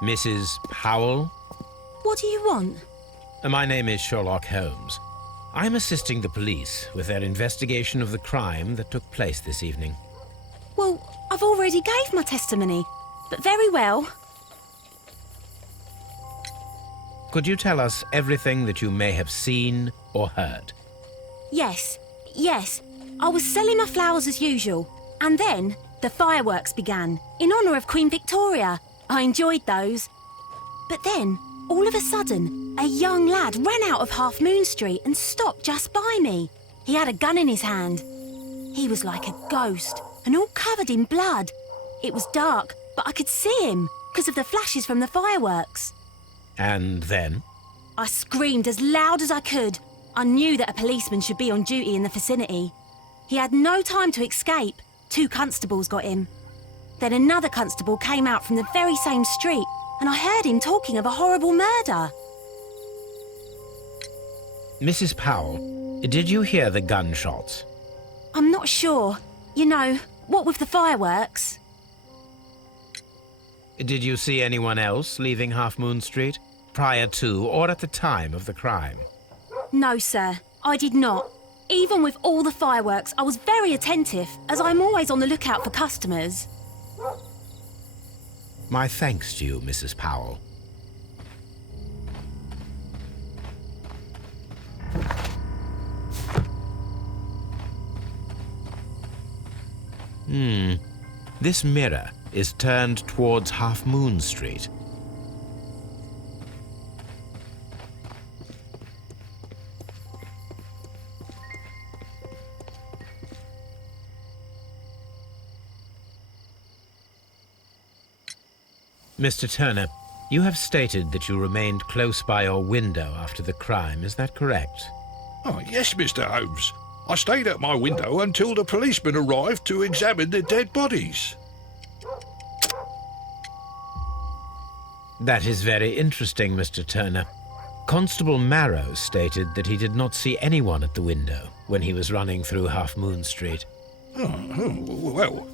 Mrs. Powell? What do you want? My name is Sherlock Holmes. I'm assisting the police with their investigation of the crime that took place this evening. Well, I've already gave my testimony, but very well. Could you tell us everything that you may have seen or heard? Yes. I was selling my flowers as usual, and then the fireworks began, in honour of Queen Victoria. I enjoyed those. But then, all of a sudden, a young lad ran out of Half Moon Street and stopped just by me. He had a gun in his hand. He was like a ghost, and all covered in blood. It was dark, but I could see him, because of the flashes from the fireworks. And then? I screamed as loud as I could. I knew that a policeman should be on duty in the vicinity. He had no time to escape. 2 constables got him. Then another constable came out from the very same street, and I heard him talking of a horrible murder. Mrs. Powell, did you hear the gunshots? I'm not sure. You know, what with the fireworks? Did you see anyone else leaving Half Moon Street, prior to or at the time of the crime? No, sir, I did not. Even with all the fireworks, I was very attentive, as I'm always on the lookout for customers. My thanks to you, Mrs. Powell. This mirror is turned towards Half Moon Street. Mr. Turner, you have stated that you remained close by your window after the crime, is that correct? Oh, yes, Mr. Holmes. I stayed at my window until the policeman arrived to examine the dead bodies. That is very interesting, Mr. Turner. Constable Marrow stated that he did not see anyone at the window when he was running through Half Moon Street. Well,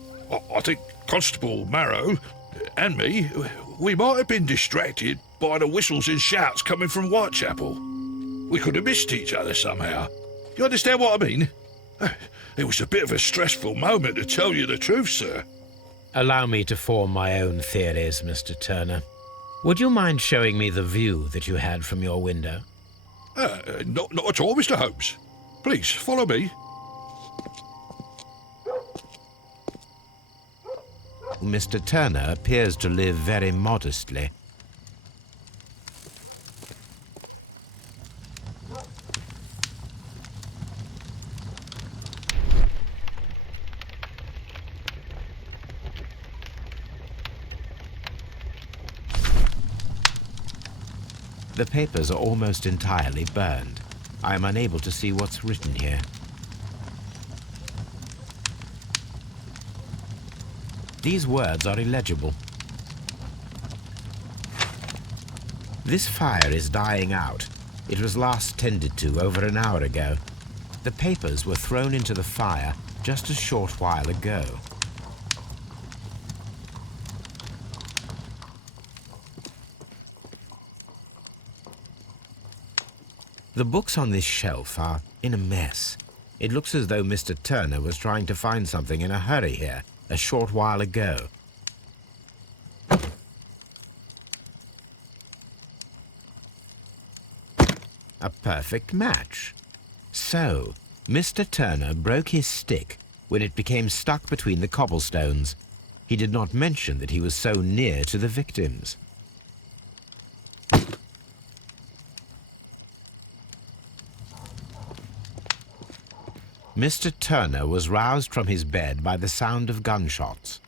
I think Constable Marrow and me, we might have been distracted by the whistles and shouts coming from Whitechapel. We could have missed each other somehow. You understand what I mean? It was a bit of a stressful moment, to tell you the truth, sir. Allow me to form my own theories, Mr. Turner. Would you mind showing me the view that you had from your window? Not at all, Mr. Holmes. Please, follow me. Mr. Turner appears to live very modestly. The papers are almost entirely burned. I am unable to see what's written here. These words are illegible. This fire is dying out. It was last tended to over an hour ago. The papers were thrown into the fire just a short while ago. The books on this shelf are in a mess. It looks as though Mr. Turner was trying to find something in a hurry here a short while ago. A perfect match. So, Mr. Turner broke his stick when it became stuck between the cobblestones. He did not mention that he was so near to the victims. Mr. Turner was roused from his bed by the sound of gunshots.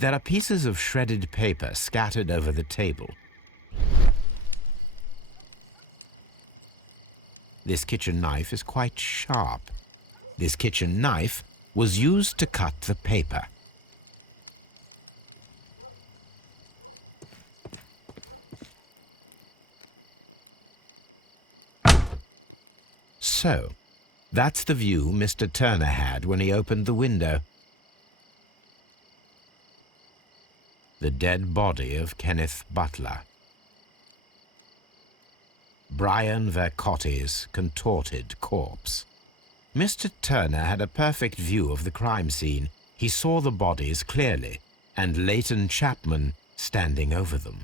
There are pieces of shredded paper scattered over the table. This kitchen knife is quite sharp. This kitchen knife was used to cut the paper. So, that's the view Mr. Turner had when he opened the window. The dead body of Kenneth Butler. Brian Vercotti's contorted corpse. Mr. Turner had a perfect view of the crime scene. He saw the bodies clearly, and Leighton Chapman standing over them.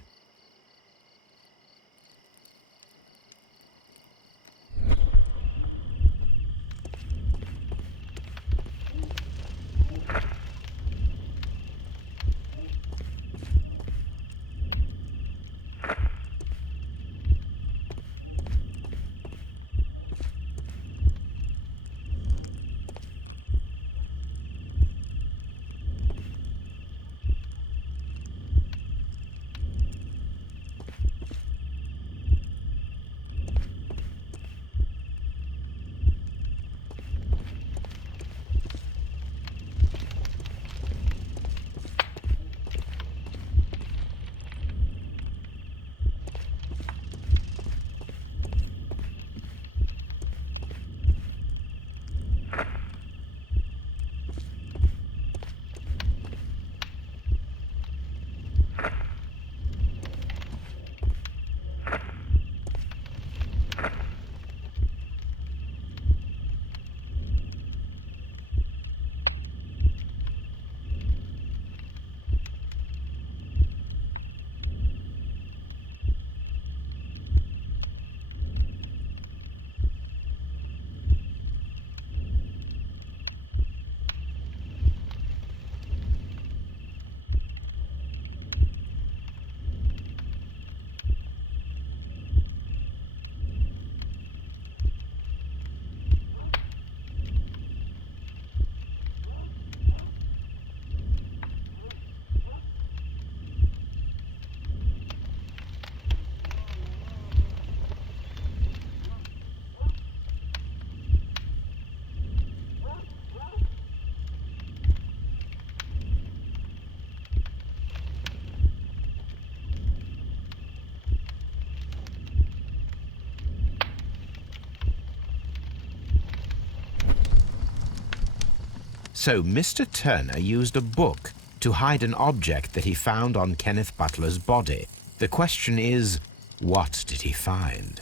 So Mr. Turner used a book to hide an object that he found on Kenneth Butler's body. The question is, what did he find?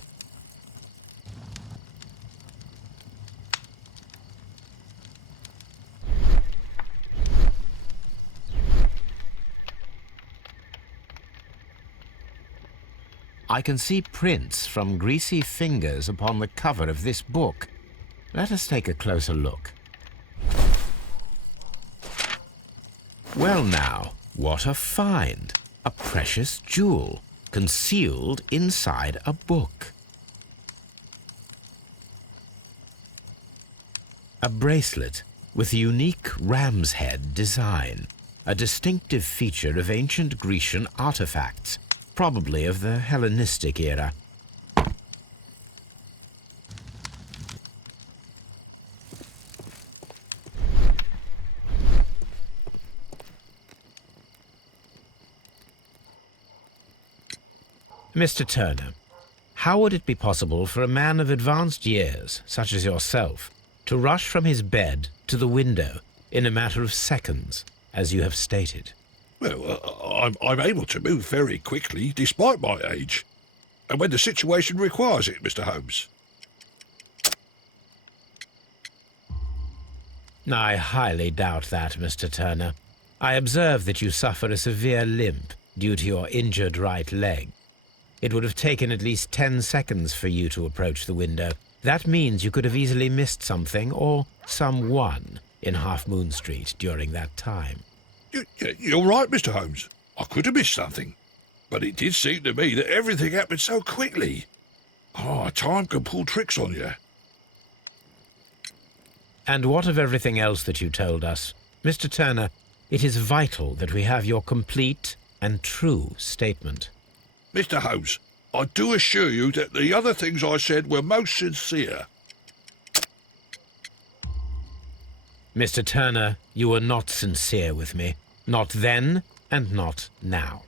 I can see prints from greasy fingers upon the cover of this book. Let us take a closer look. Well now, what a find! A precious jewel, concealed inside a book. A bracelet with a unique ram's head design, a distinctive feature of ancient Grecian artifacts, probably of the Hellenistic era. Mr. Turner, how would it be possible for a man of advanced years, such as yourself, to rush from his bed to the window in a matter of seconds? as you have stated. Well, I'm able to move very quickly, despite my age. And when the situation requires it, Mr. Holmes. I highly doubt that, Mr. Turner. I observe that you suffer a severe limp due to your injured right leg. It would have taken at least 10 seconds for you to approach the window. That means you could have easily missed something or someone in Half Moon Street during that time. You're right, Mr. Holmes. I could have missed something. But it did seem to me that everything happened so quickly. Time can pull tricks on you. And what of everything else that you told us? Mr. Turner, it is vital that we have your complete and true statement. Mr. Holmes, I do assure you that the other things I said were most sincere. Mr. Turner, you were not sincere with me. Not then and not now.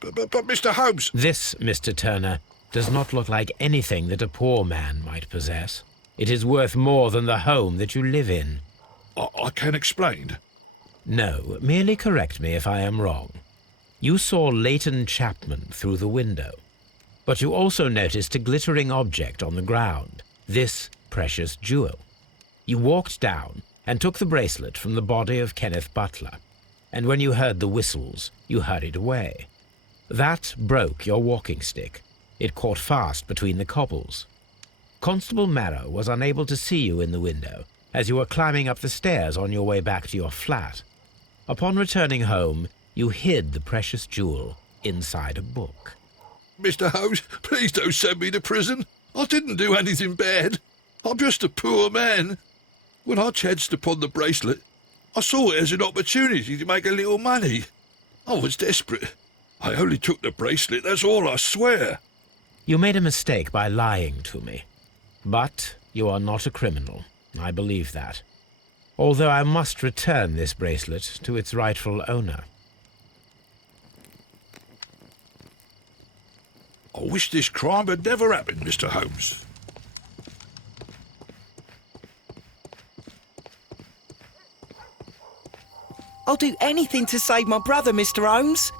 But Mr. Holmes... This, Mr. Turner, does not look like anything that a poor man might possess. It is worth more than the home that you live in. I can explain. No, merely correct me if I am wrong. You saw Leighton Chapman through the window, but you also noticed a glittering object on the ground, this precious jewel. You walked down and took the bracelet from the body of Kenneth Butler, and when you heard the whistles, you hurried away. That broke your walking stick. It caught fast between the cobbles. Constable Marrow was unable to see you in the window as you were climbing up the stairs on your way back to your flat. Upon returning home, you hid the precious jewel inside a book. Mr. Holmes, please don't send me to prison. I didn't do anything bad. I'm just a poor man. When I chanced upon the bracelet, I saw it as an opportunity to make a little money. I was desperate. I only took the bracelet, that's all, I swear. You made a mistake by lying to me. But you are not a criminal. I believe that. Although I must return this bracelet to its rightful owner. I wish this crime had never happened, Mr. Holmes. I'll do anything to save my brother, Mr. Holmes.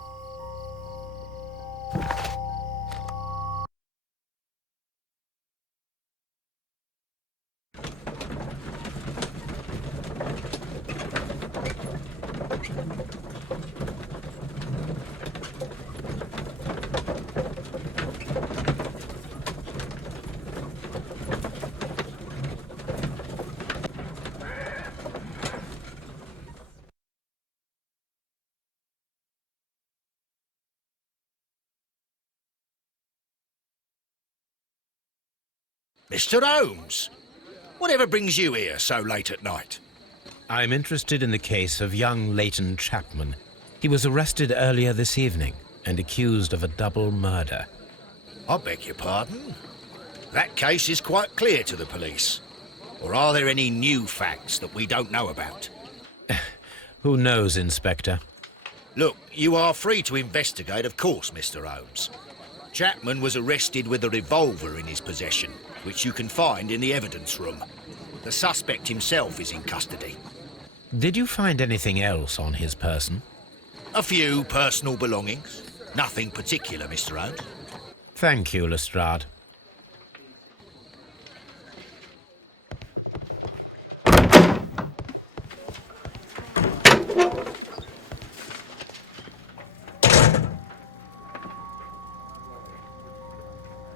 Mr. Holmes, whatever brings you here so late at night? I'm interested in the case of young Leighton Chapman. He was arrested earlier this evening and accused of a double murder. I beg your pardon? That case is quite clear to the police. Or are there any new facts that we don't know about? Who knows, Inspector? Look, you are free to investigate, of course, Mr. Holmes. Chapman was arrested with a revolver in his possession, which you can find in the evidence room. The suspect himself is in custody. Did you find anything else on his person? A few personal belongings. Nothing particular, Mr. Holmes. Thank you, Lestrade.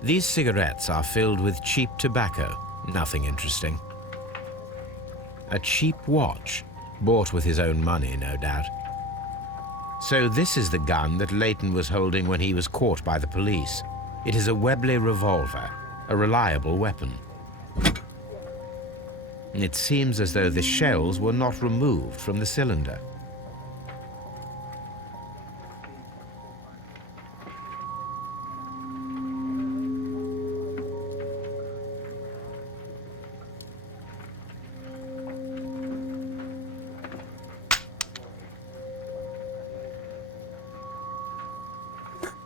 These cigarettes are filled with cheap tobacco. Nothing interesting. A cheap watch, bought with his own money, no doubt. So this is the gun that Leighton was holding when he was caught by the police. It is a Webley revolver, a reliable weapon. It seems as though the shells were not removed from the cylinder.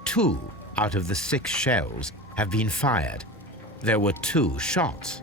Two out of the 6 shells have been fired. There were 2 shots.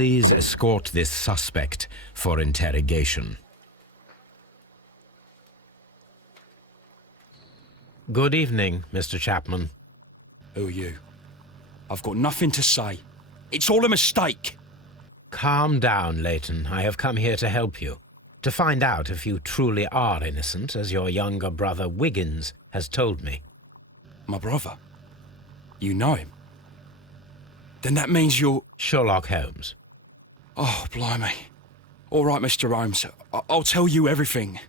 please escort this suspect for interrogation? Good evening, Mr. Chapman. Who are you? I've got nothing to say. It's all a mistake. Calm down, Leighton. I have come here to help you. To find out if you truly are innocent, as your younger brother Wiggins has told me. My brother? You know him? Then that means you're... Sherlock Holmes. Oh, blimey. All right, Mr. Holmes. I'll tell you everything.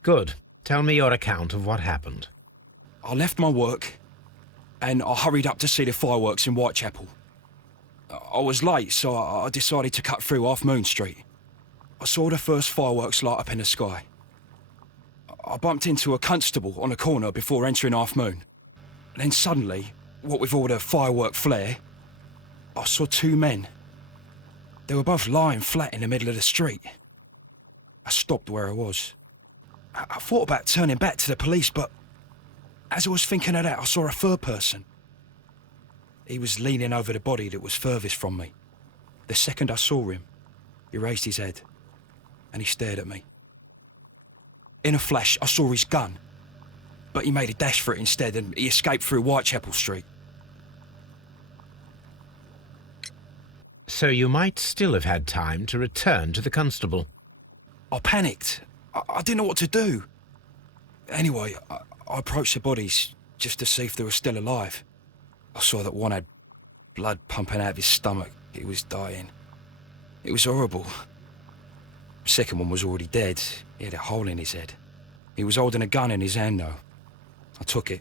Good. Tell me your account of what happened. I left my work, and I hurried up to see the fireworks in Whitechapel. I was late, so I decided to cut through Half Moon Street. I saw the first fireworks light up in the sky. I bumped into a constable on a corner before entering Half Moon. And then suddenly, what with all the firework flare, I saw two men. They were both lying flat in the middle of the street. I stopped where I was. I thought about turning back to the police, but as I was thinking of that, I saw a third person. He was leaning over the body that was furthest from me. The second I saw him, he raised his head and he stared at me. In a flash, I saw his gun, but he made a dash for it instead and he escaped through Whitechapel Street. So you might still have had time to return to the constable. I panicked. I didn't know what to do. Anyway, I approached the bodies just to see if they were still alive. I saw that one had blood pumping out of his stomach. He was dying. It was horrible. The second one was already dead. He had a hole in his head. He was holding a gun in his hand, though. I took it,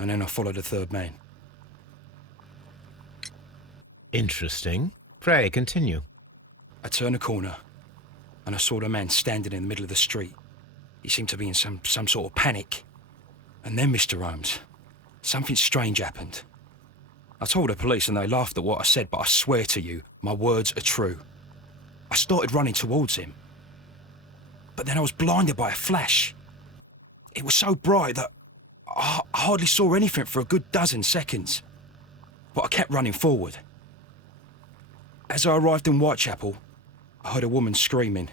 and then I followed the third man. Interesting. Pray, continue. I turned a corner, and I saw the man standing in the middle of the street. He seemed to be in some sort of panic. And then, Mr. Holmes, something strange happened. I told the police and they laughed at what I said, but I swear to you, my words are true. I started running towards him. But then I was blinded by a flash. It was so bright that I hardly saw anything for a good dozen seconds. But I kept running forward. As I arrived in Whitechapel, I heard a woman screaming.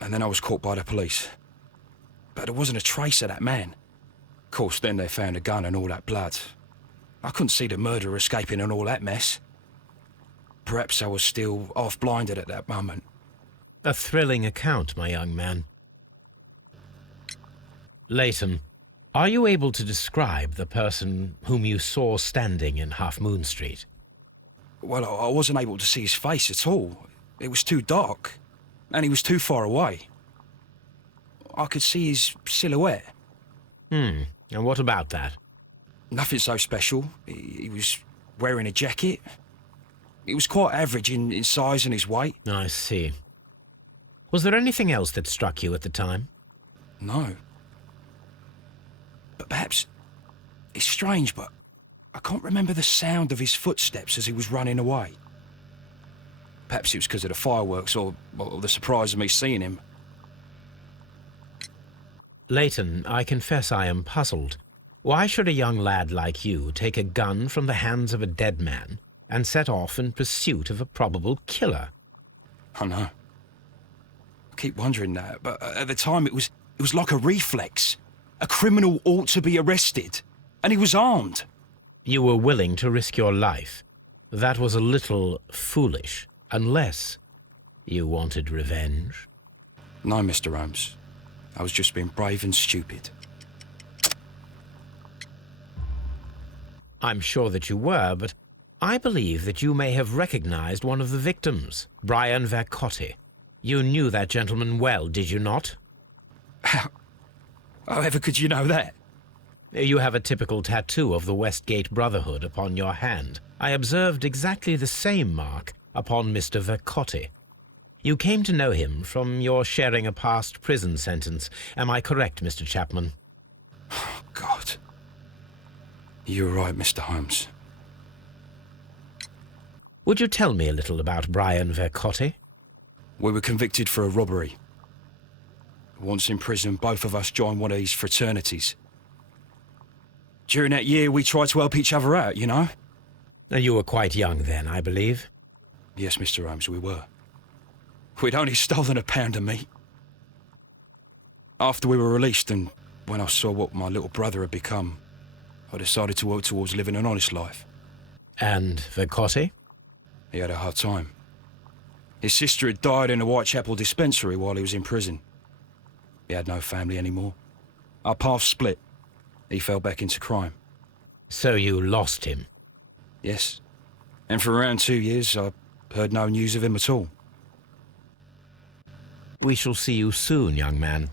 And then I was caught by the police. But there wasn't a trace of that man. Of course, then they found a gun and all that blood. I couldn't see the murderer escaping and all that mess. Perhaps I was still half-blinded at that moment. A thrilling account, my young man. Leighton, are you able to describe the person whom you saw standing in Half Moon Street? Well, I wasn't able to see his face at all. It was too dark, and he was too far away. I could see his silhouette. And what about that? Nothing so special. He was wearing a jacket. He was quite average in size and his weight. I see. Was there anything else that struck you at the time? No. But perhaps... It's strange, but I can't remember the sound of his footsteps as he was running away. Perhaps it was because of the fireworks or the surprise of me seeing him. Leighton, I confess I am puzzled. Why should a young lad like you take a gun from the hands of a dead man and set off in pursuit of a probable killer? I know. I keep wondering that, but at the time it was like a reflex. A criminal ought to be arrested, and he was armed. You were willing to risk your life. That was a little foolish, unless you wanted revenge. No, Mr. Holmes. I was just being brave and stupid. I'm sure that you were, but I believe that you may have recognized one of the victims, Brian Vercotti. You knew that gentleman well, did you not? However could you know that? You have a typical tattoo of the Westgate Brotherhood upon your hand. I observed exactly the same mark upon Mr. Vercotti. You came to know him from your sharing a past prison sentence. Am I correct, Mr. Chapman? Oh, God. You're right, Mr. Holmes. Would you tell me a little about Brian Vercotti? We were convicted for a robbery. Once in prison, both of us joined one of these fraternities. During that year, we tried to help each other out, you know? You were quite young then, I believe. Yes, Mr. Holmes, we were. We'd only stolen a pound of meat. After we were released, and when I saw what my little brother had become, I decided to work towards living an honest life. And Vercotti? He had a hard time. His sister had died in a Whitechapel dispensary while he was in prison. He had no family anymore. Our paths split. He fell back into crime. So you lost him? Yes. And for around 2 years, I heard no news of him at all. We shall see you soon, young man.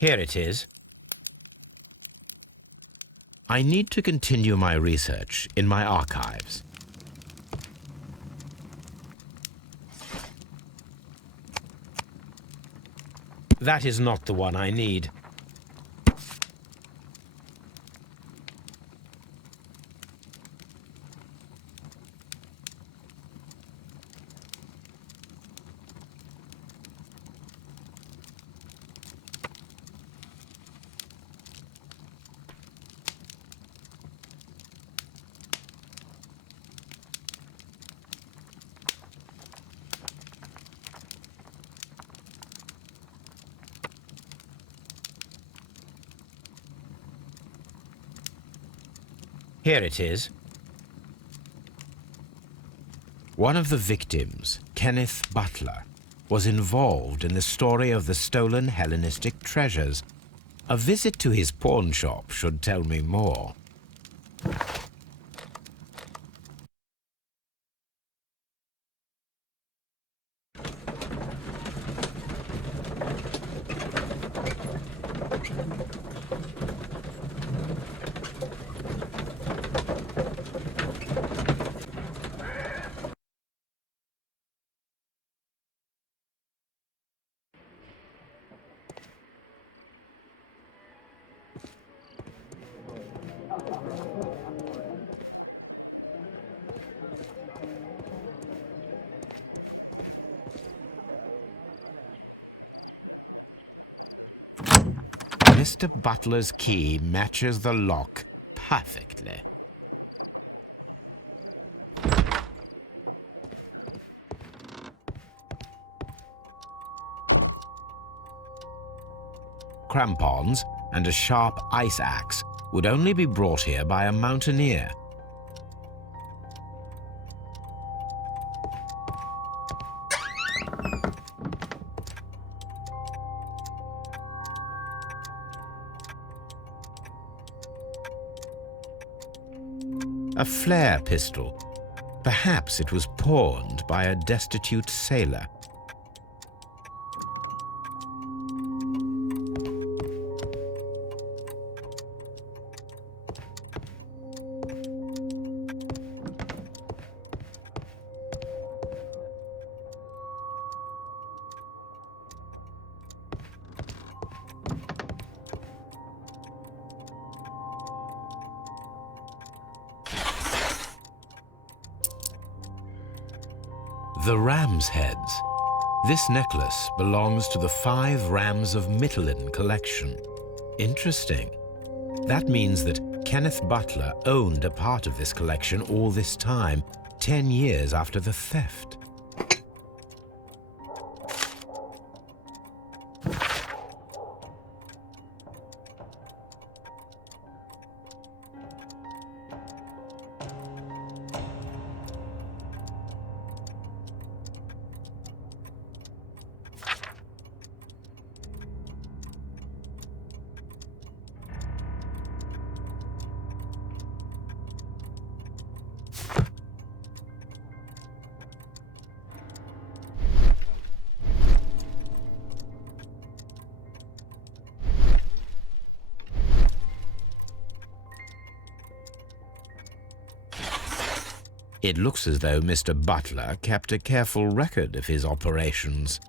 Here it is. I need to continue my research in my archives. That is not the one I need. Here it is. One of the victims, Kenneth Butler, was involved in the story of the stolen Hellenistic treasures. A visit to his pawn shop should tell me more. Mr. Butler's key matches the lock perfectly. crampons, and a sharp ice axe would only be brought here by a mountaineer. A flare pistol. Perhaps it was pawned by a destitute sailor. The ram's heads. This necklace belongs to the 5 rams of Mittelin collection. Interesting. That means that Kenneth Butler owned a part of this collection all this time, 10 years after the theft. It looks as though Mr. Butler kept a careful record of his operations.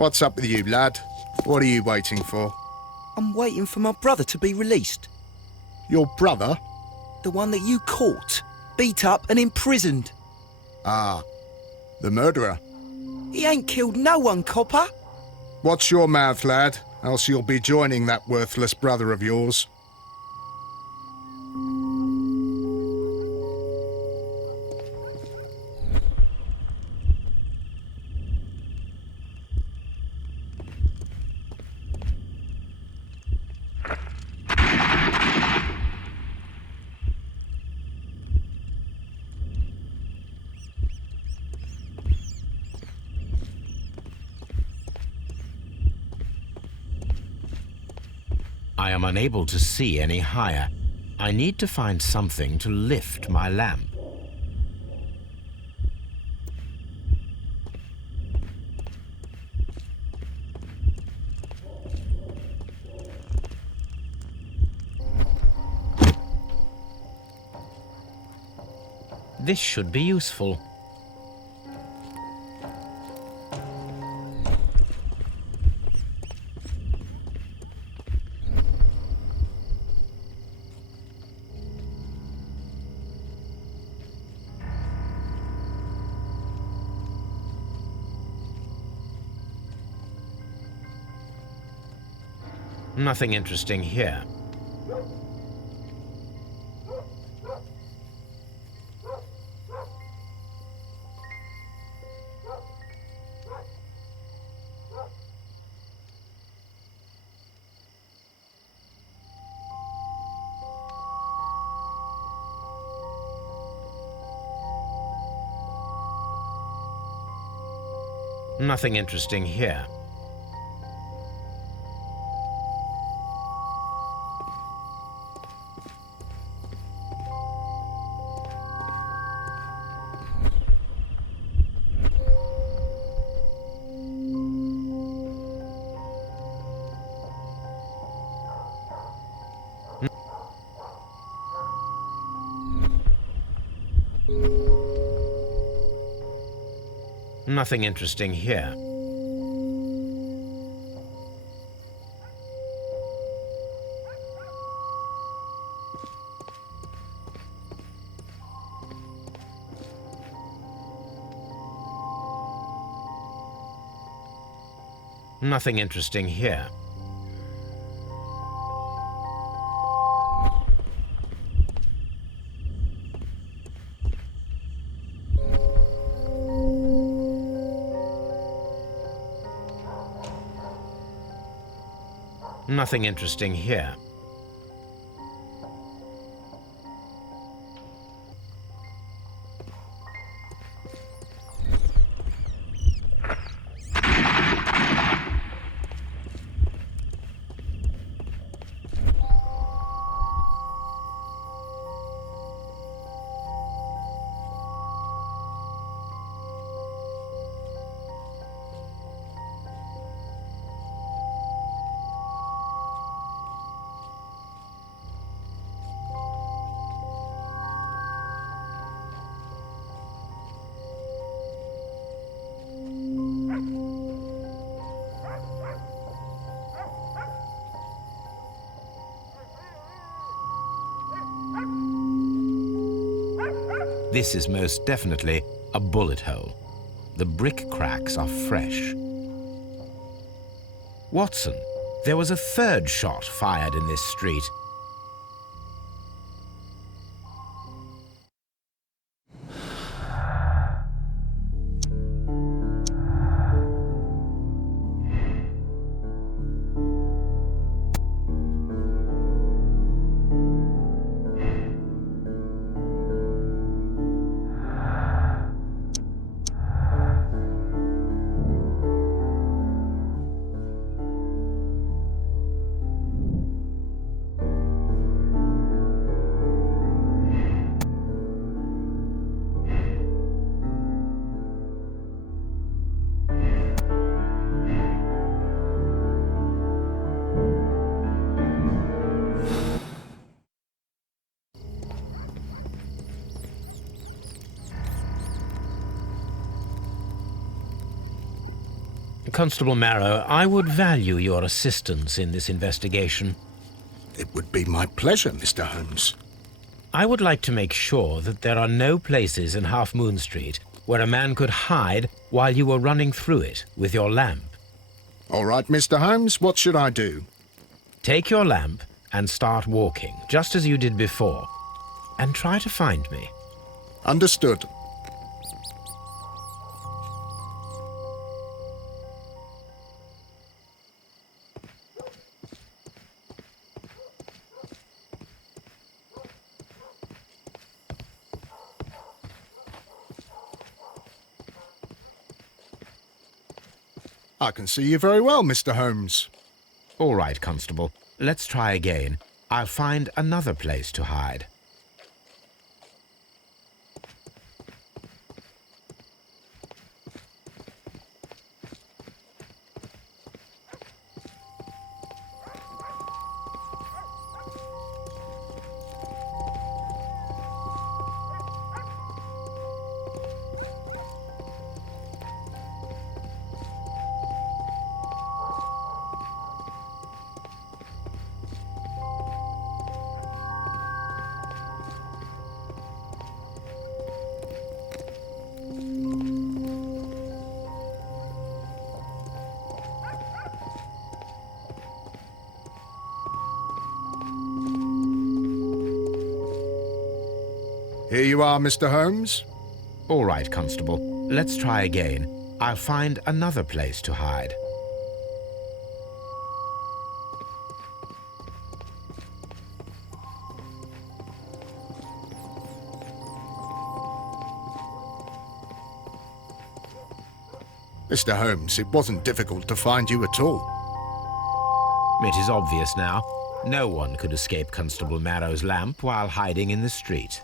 What's up with you, lad? What are you waiting for? I'm waiting for my brother to be released. Your brother? The one that you caught, beat up and imprisoned. Ah, the murderer. He ain't killed no one, copper. Watch your mouth, lad, else you'll be joining that worthless brother of yours. I am unable to see any higher. I need to find something to lift my lamp. This should be useful. Nothing interesting here. Nothing interesting here. Nothing interesting here. Nothing interesting here. Nothing interesting here. This is most definitely a bullet hole. The brick cracks are fresh. Watson, there was a third shot fired in this street. Constable Marrow, I would value your assistance in this investigation. It would be my pleasure, Mr. Holmes. I would like to make sure that there are no places in Half Moon Street where a man could hide while you were running through it with your lamp. All right, Mr. Holmes, what should I do? Take your lamp and start walking, just as you did before, and try to find me. Understood. I can see you very well, Mr. Holmes. All right, Constable. Let's try again. I'll find another place to hide. Here you are, Mr. Holmes. All right, Constable. Let's try again. I'll find another place to hide. Mr. Holmes, it wasn't difficult to find you at all. It is obvious now. No one could escape Constable Marrow's lamp while hiding in the street.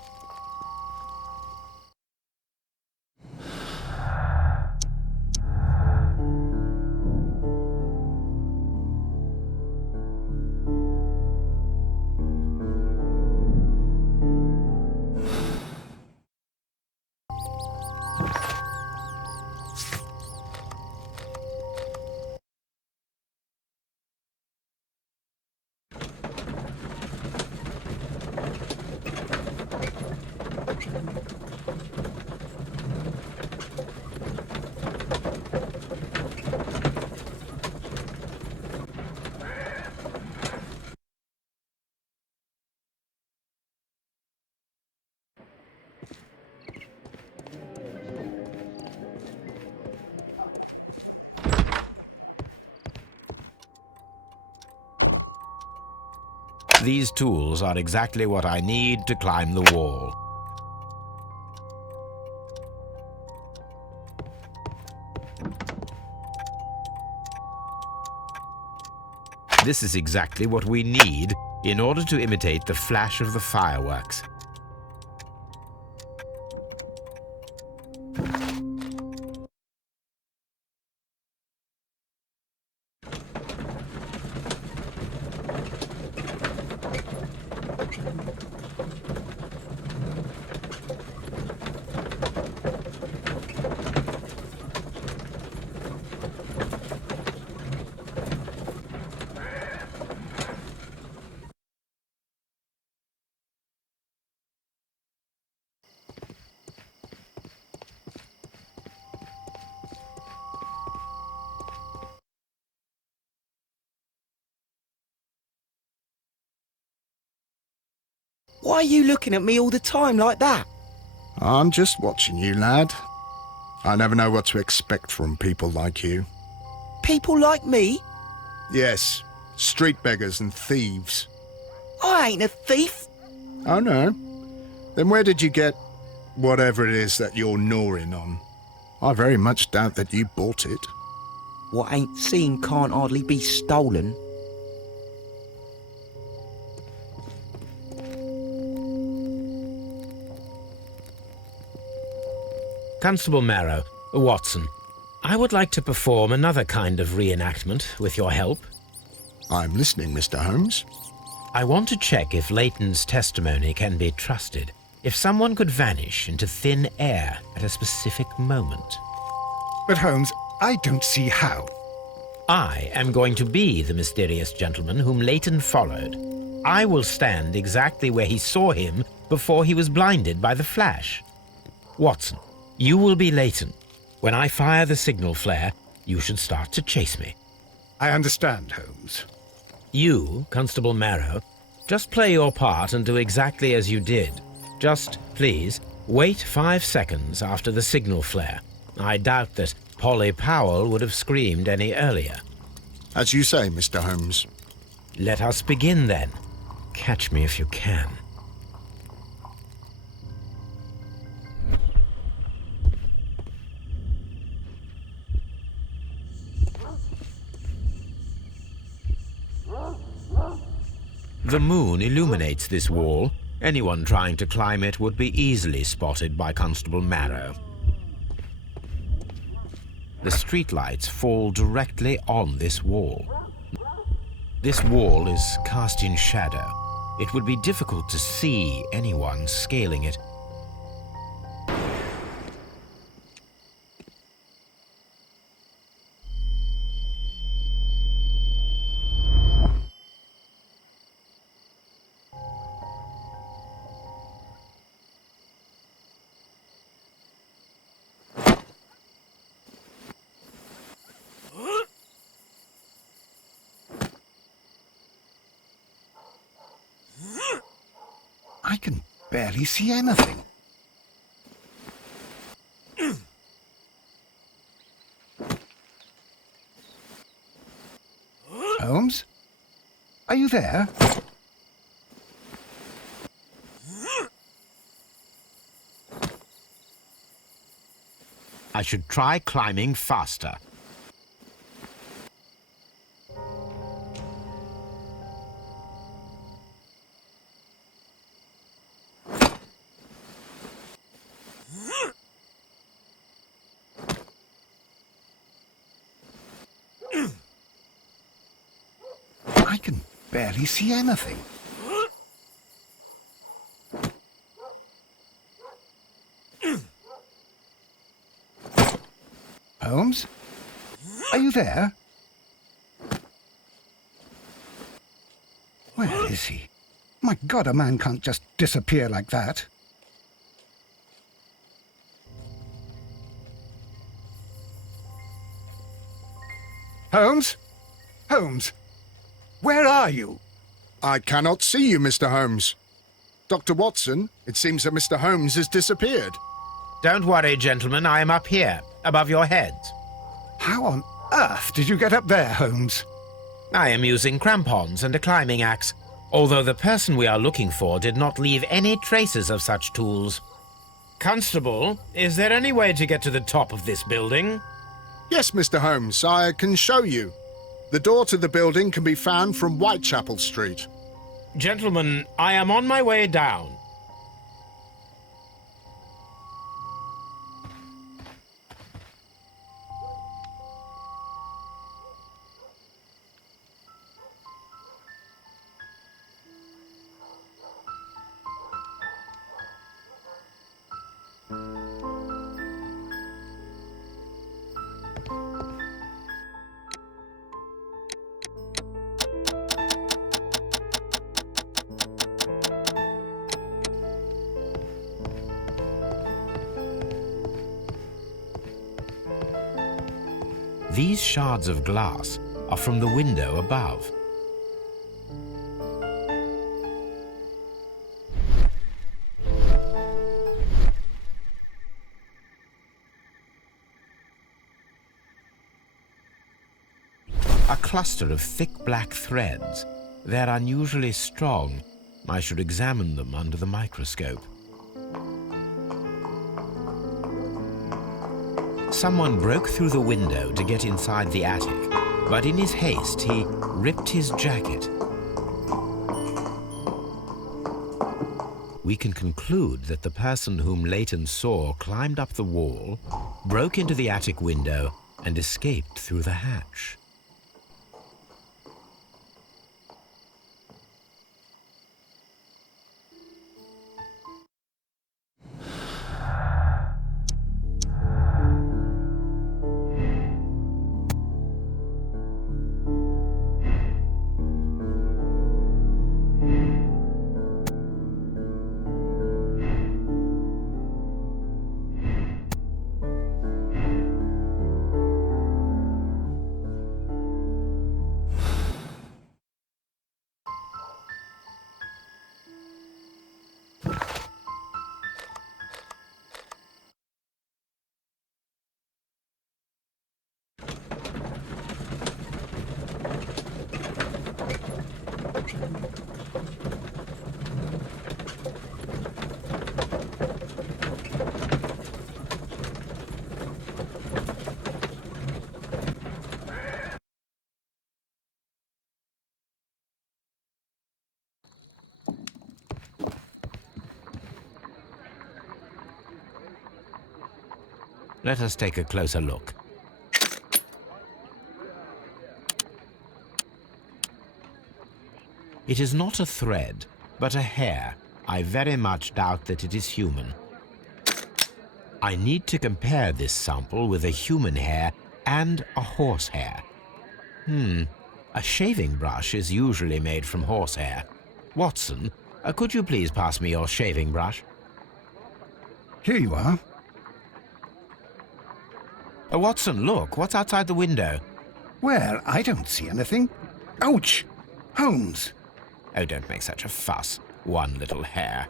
These tools are exactly what I need to climb the wall. This is exactly what we need in order to imitate the flash of the fireworks. Why are you looking at me all the time like that? I'm just watching you, lad. I never know what to expect from people like you. People like me? Yes, street beggars and thieves. I ain't a thief. Oh, no? Then where did you get whatever it is that you're gnawing on? I very much doubt that you bought it. What ain't seen can't hardly be stolen. Constable Marrow, Watson, I would like to perform another kind of reenactment with your help. I'm listening, Mr. Holmes. I want to check if Leighton's testimony can be trusted. If someone could vanish into thin air at a specific moment. But Holmes, I don't see how. I am going to be the mysterious gentleman whom Leighton followed. I will stand exactly where he saw him before he was blinded by the flash. Watson, you will be Leighton. When I fire the signal flare, you should start to chase me. I understand, Holmes. You, Constable Marrow, just play your part and do exactly as you did. Just, please, wait 5 seconds after the signal flare. I doubt that Polly Powell would have screamed any earlier. As you say, Mr. Holmes. Let us begin then. Catch me if you can. The moon illuminates this wall. Anyone trying to climb it would be easily spotted by Constable Marrow. The streetlights fall directly on this wall. This wall is cast in shadow. It would be difficult to see anyone scaling it. I can barely see anything. Are you there? I should try climbing faster. I can barely see anything. Holmes? Are you there? Where is he? My God, a man can't just disappear like that. Holmes? Holmes? Where are you? I cannot see you, Mr. Holmes. Dr. Watson, it seems that Mr. Holmes has disappeared. Don't worry, gentlemen. I am up here, above your heads. How on earth did you get up there, Holmes? I am using crampons and a climbing axe, although the person we are looking for did not leave any traces of such tools. Constable, is there any way to get to the top of this building? Yes, Mr. Holmes, I can show you. The door to the building can be found from Whitechapel Street. Gentlemen, I am on my way down. These shards of glass are from the window above. A cluster of thick black threads. They're unusually strong. I should examine them under the microscope. Someone broke through the window to get inside the attic, but in his haste he ripped his jacket. We can conclude that the person whom Leighton saw climbed up the wall, broke into the attic window, and escaped through the hatch. Let us take a closer look. It is not a thread, but a hair. I very much doubt that it is human. I need to compare this sample with a human hair and a horse hair. A shaving brush is usually made from horsehair. Watson, could you please pass me your shaving brush? Here you are. Watson, look, what's outside the window? Well, I don't see anything. Ouch! Holmes! Oh, don't make such a fuss. One little hair.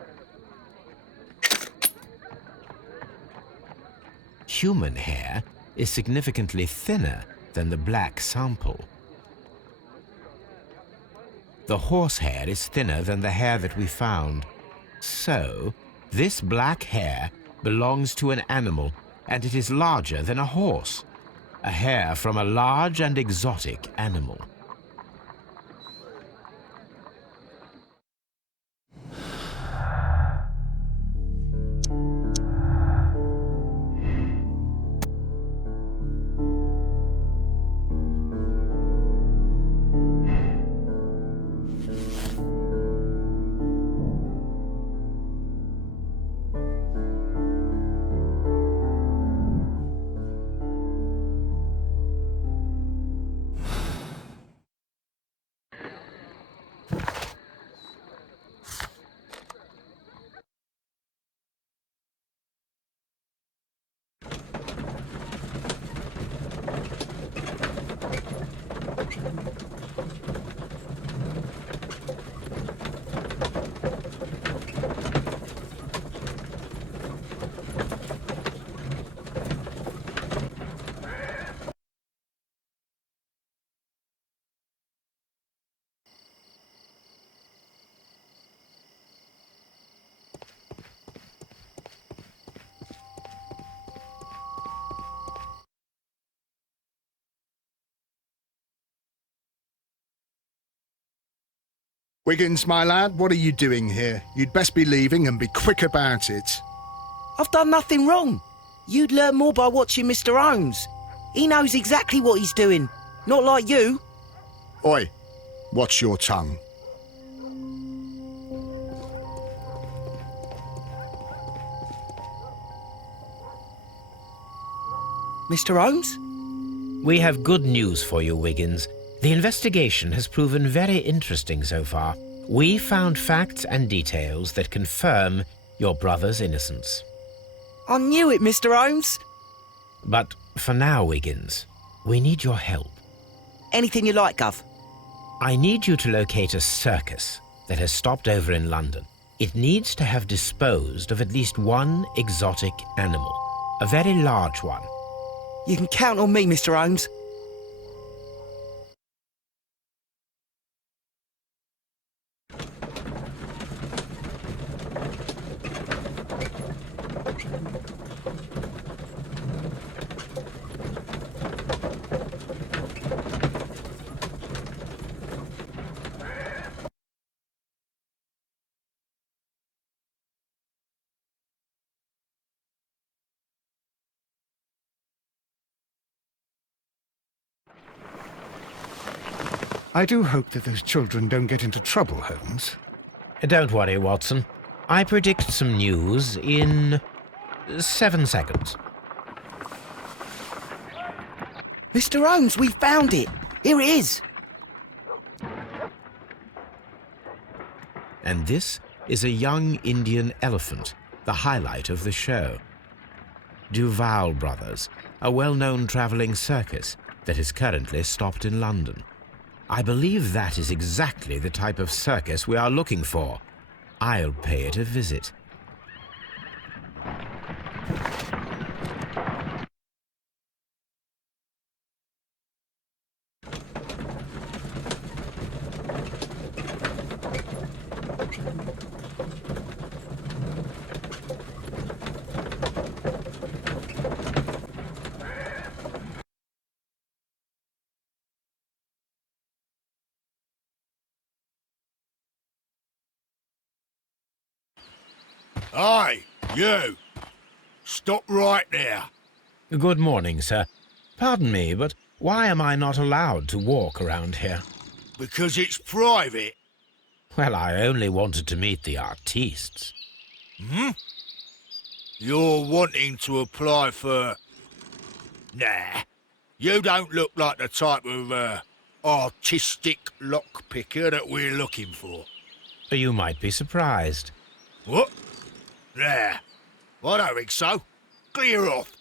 Human hair is significantly thinner than the black sample. The horsehair is thinner than the hair that we found. So, this black hair belongs to an animal, and it is larger than a horse. A hair from a large and exotic animal. Wiggins, my lad, what are you doing here? You'd best be leaving and be quick about it. I've done nothing wrong. You'd learn more by watching Mr. Holmes. He knows exactly what he's doing. Not like you. Oi, watch your tongue. Mr. Holmes? We have good news for you, Wiggins. The investigation has proven very interesting so far. We found facts and details that confirm your brother's innocence. I knew it, Mr. Holmes. But for now, Wiggins, we need your help. Anything you like, Gov. I need you to locate a circus that has stopped over in London. It needs to have disposed of at least one exotic animal, a very large one. You can count on me, Mr. Holmes. I do hope that those children don't get into trouble, Holmes. Don't worry, Watson. I predict some news in 7 seconds. Mr. Holmes, we found it. Here it is. And this is a young Indian elephant, the highlight of the show. Duval Brothers, a well-known travelling circus that is currently stopped in London. I believe that is exactly the type of circus we are looking for. I'll pay it a visit. Aye, you! Stop right there. Good morning, sir. Pardon me, but why am I not allowed to walk around here? Because it's private. Well, I only wanted to meet the artistes. Hmm? You're wanting to apply for... Nah, you don't look like the type of, artistic lockpicker that we're looking for. You might be surprised. What? Nah, I don't think so. Clear off.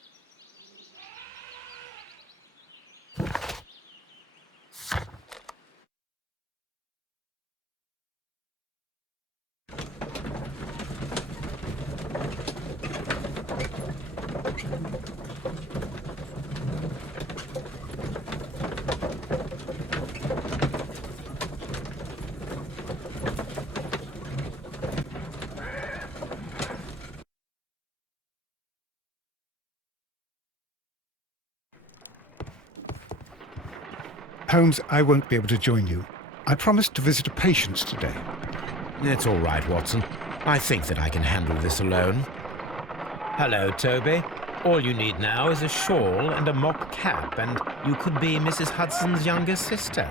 Holmes, I won't be able to join you. I promised to visit a patient today. It's all right, Watson. I think that I can handle this alone. Hello, Toby. All you need now is a shawl and a mock cap, and you could be Mrs. Hudson's younger sister.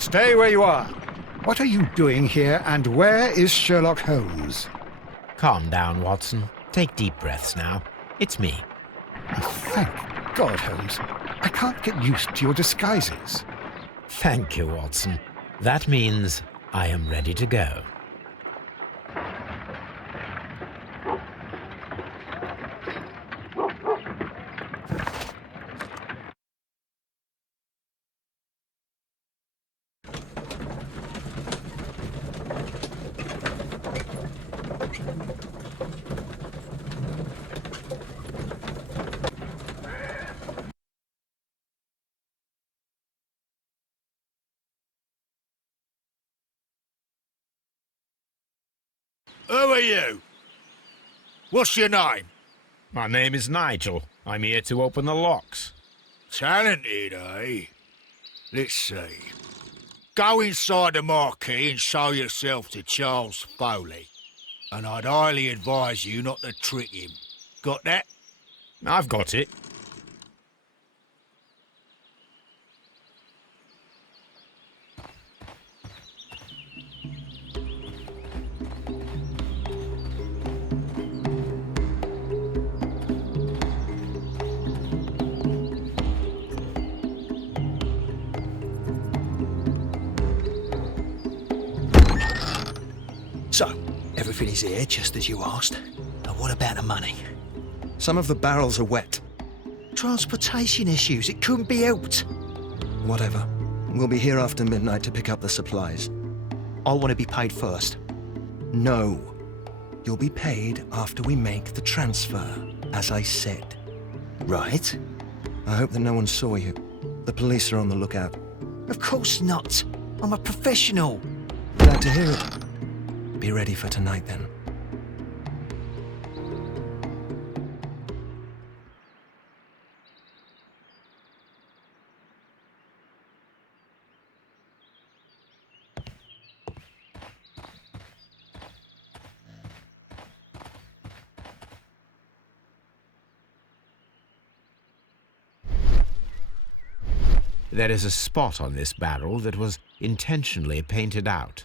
Stay where you are. What are you doing here, and where is Sherlock Holmes? Calm down, Watson. Take deep breaths now. It's me. Thank God, Holmes. I can't get used to your disguises. Thank you, Watson. That means I am ready to go. Who are you? What's your name? My name is Nigel. I'm here to open the locks. Talented, eh? Let's see. Go inside the marquee and show yourself to Charles Foley. And I'd highly advise you not to trick him. Got that? I've got it. So, everything is here, just as you asked. And what about the money? Some of the barrels are wet. Transportation issues, it couldn't be helped. Whatever. We'll be here after midnight to pick up the supplies. I want to be paid first. No. You'll be paid after we make the transfer, as I said. Right. I hope that no one saw you. The police are on the lookout. Of course not. I'm a professional. Glad to hear it. Be ready for tonight, then. There is a spot on this barrel that was intentionally painted out.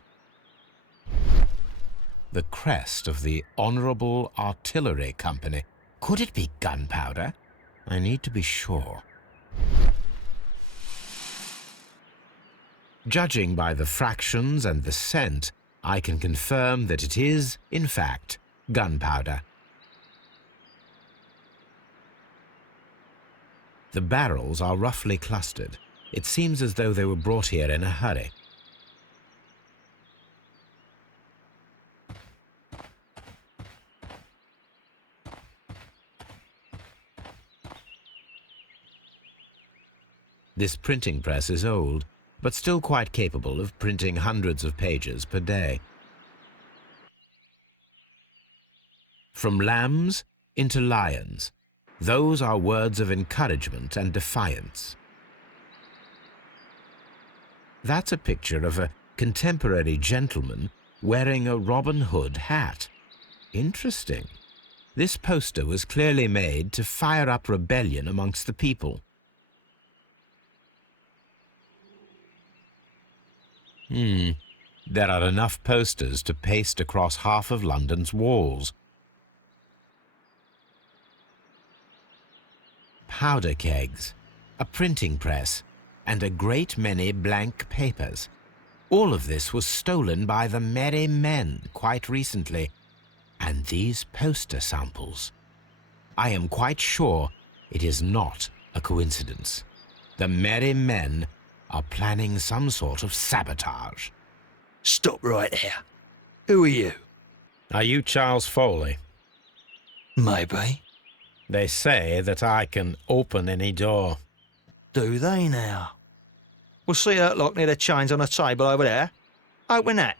The crest of the Honourable Artillery Company. Could it be gunpowder? I need to be sure. Judging by the fractions and the scent, I can confirm that it is, in fact, gunpowder. The barrels are roughly clustered. It seems as though they were brought here in a hurry. This printing press is old, but still quite capable of printing hundreds of pages per day. From lambs into lions, those are words of encouragement and defiance. That's a picture of a contemporary gentleman wearing a Robin Hood hat. Interesting. This poster was clearly made to fire up rebellion amongst the people. There are enough posters to paste across half of London's walls. Powder kegs. a printing press, and a great many blank papers. All of this was stolen by the Merry Men quite recently, and these poster samples. I am quite sure it is not a coincidence. The Merry Men are planning some sort of sabotage. Stop right there. Who are you? Are you Charles Foley? Maybe. They say that I can open any door. Do they now? We'll see that lock near the chains on the table over there. Open that.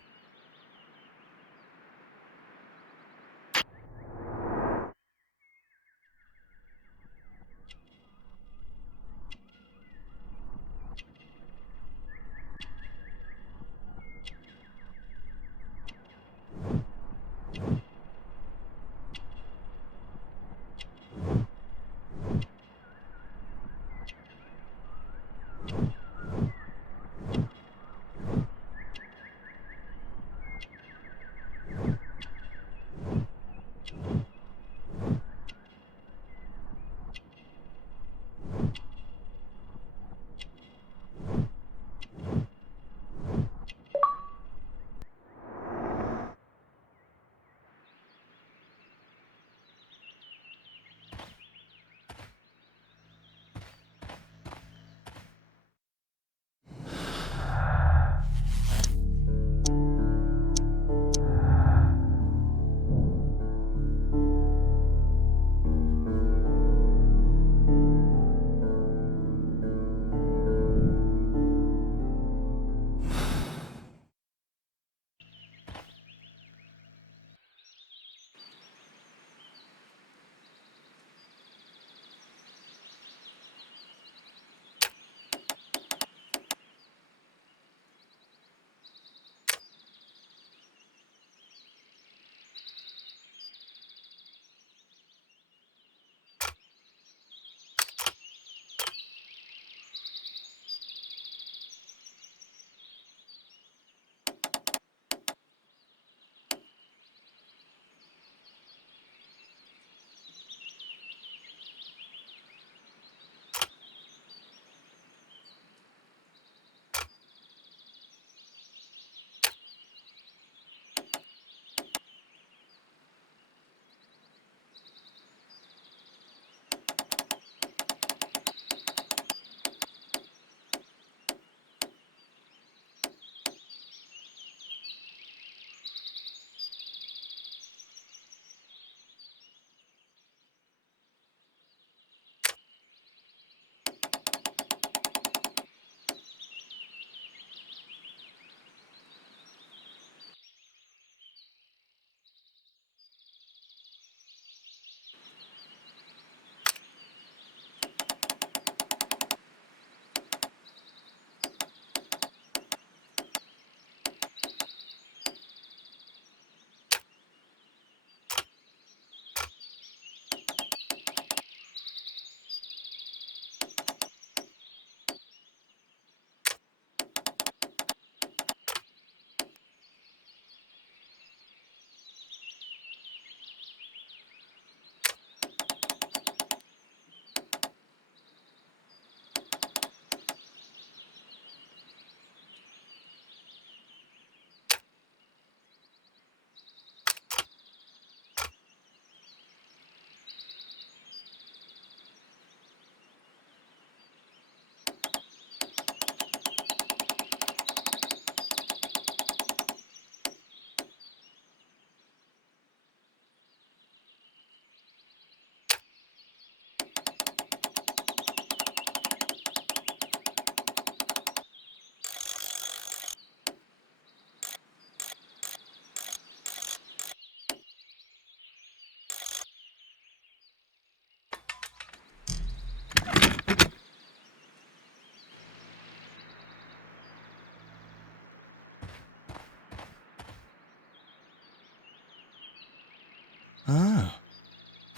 Ah,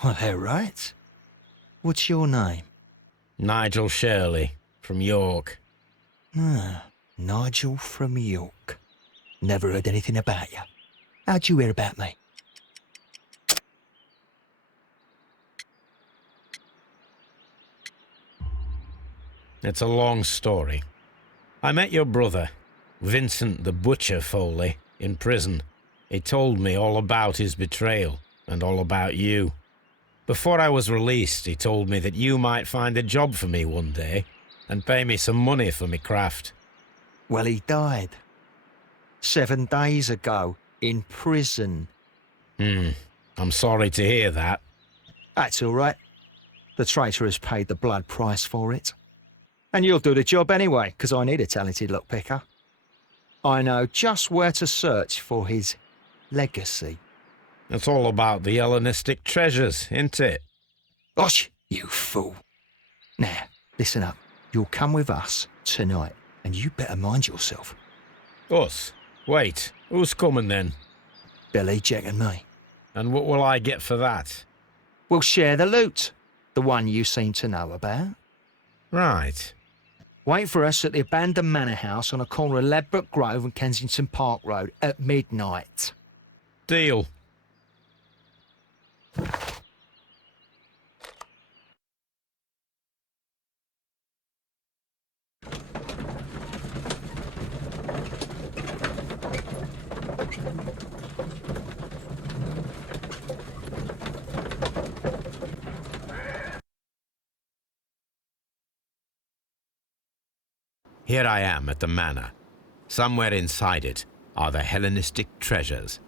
well, they're right. What's your name? Nigel Shirley, from York. Ah, Nigel from York. Never heard anything about you. How'd you hear about me? It's a long story. I met your brother, Vincent the Butcher Foley, in prison. He told me all about his betrayal and all about you. Before I was released, he told me that you might find a job for me one day and pay me some money for me craft. Well, he died 7 days ago in prison. I'm sorry to hear that. That's all right. The traitor has paid the blood price for it. And you'll do the job anyway, because I need a talented lockpicker. I know just where to search for his legacy. It's all about the Hellenistic treasures, isn't it? Gosh, you fool. Now, listen up. You'll come with us tonight, and you better mind yourself. Us? Wait, who's coming then? Billy, Jack and me. And what will I get for that? We'll share the loot. The one you seem to know about. Right. Wait for us at the abandoned manor house on the corner of Ladbroke Grove and Kensington Park Road at midnight. Deal. Here I am at the manor. Somewhere inside it are the Hellenistic treasures.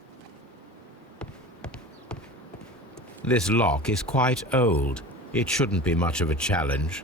This lock is quite old. It shouldn't be much of a challenge.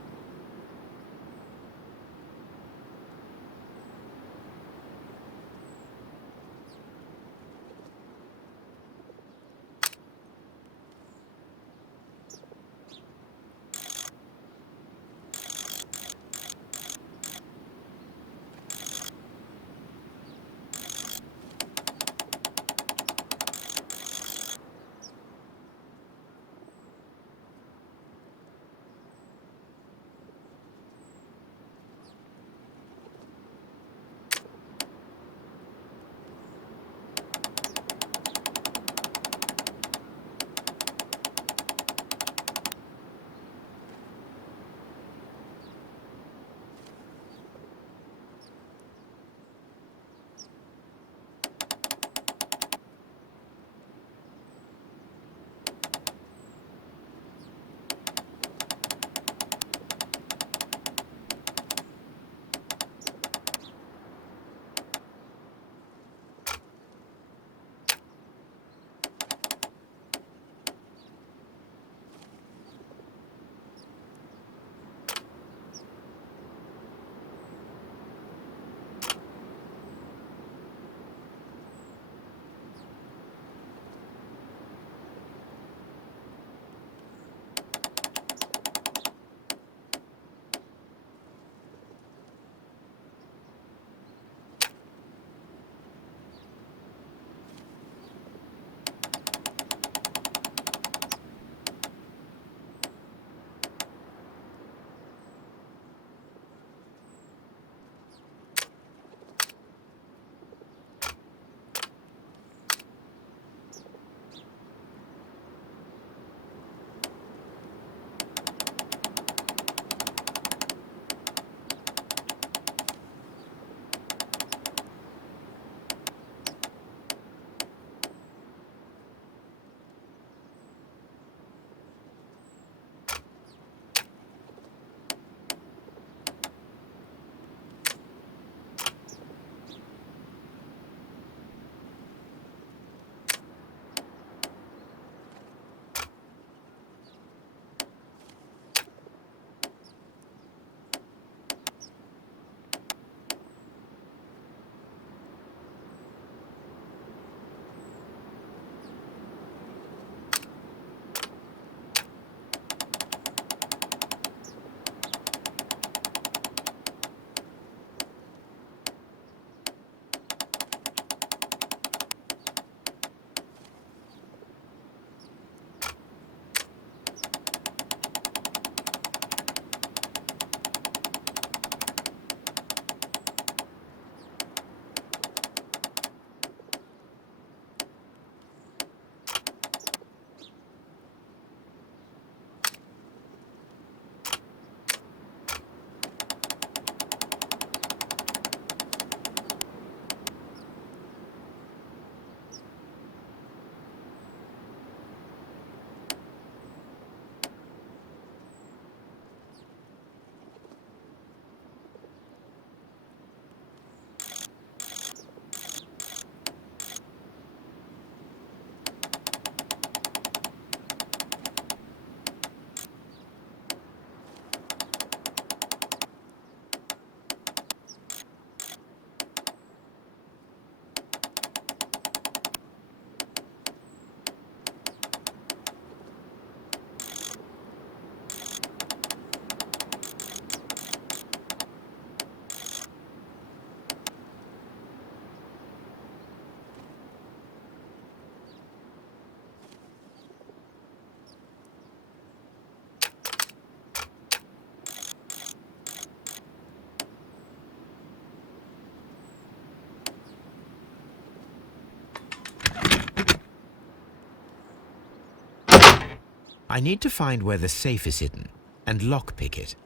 I need to find where the safe is hidden and lockpick it.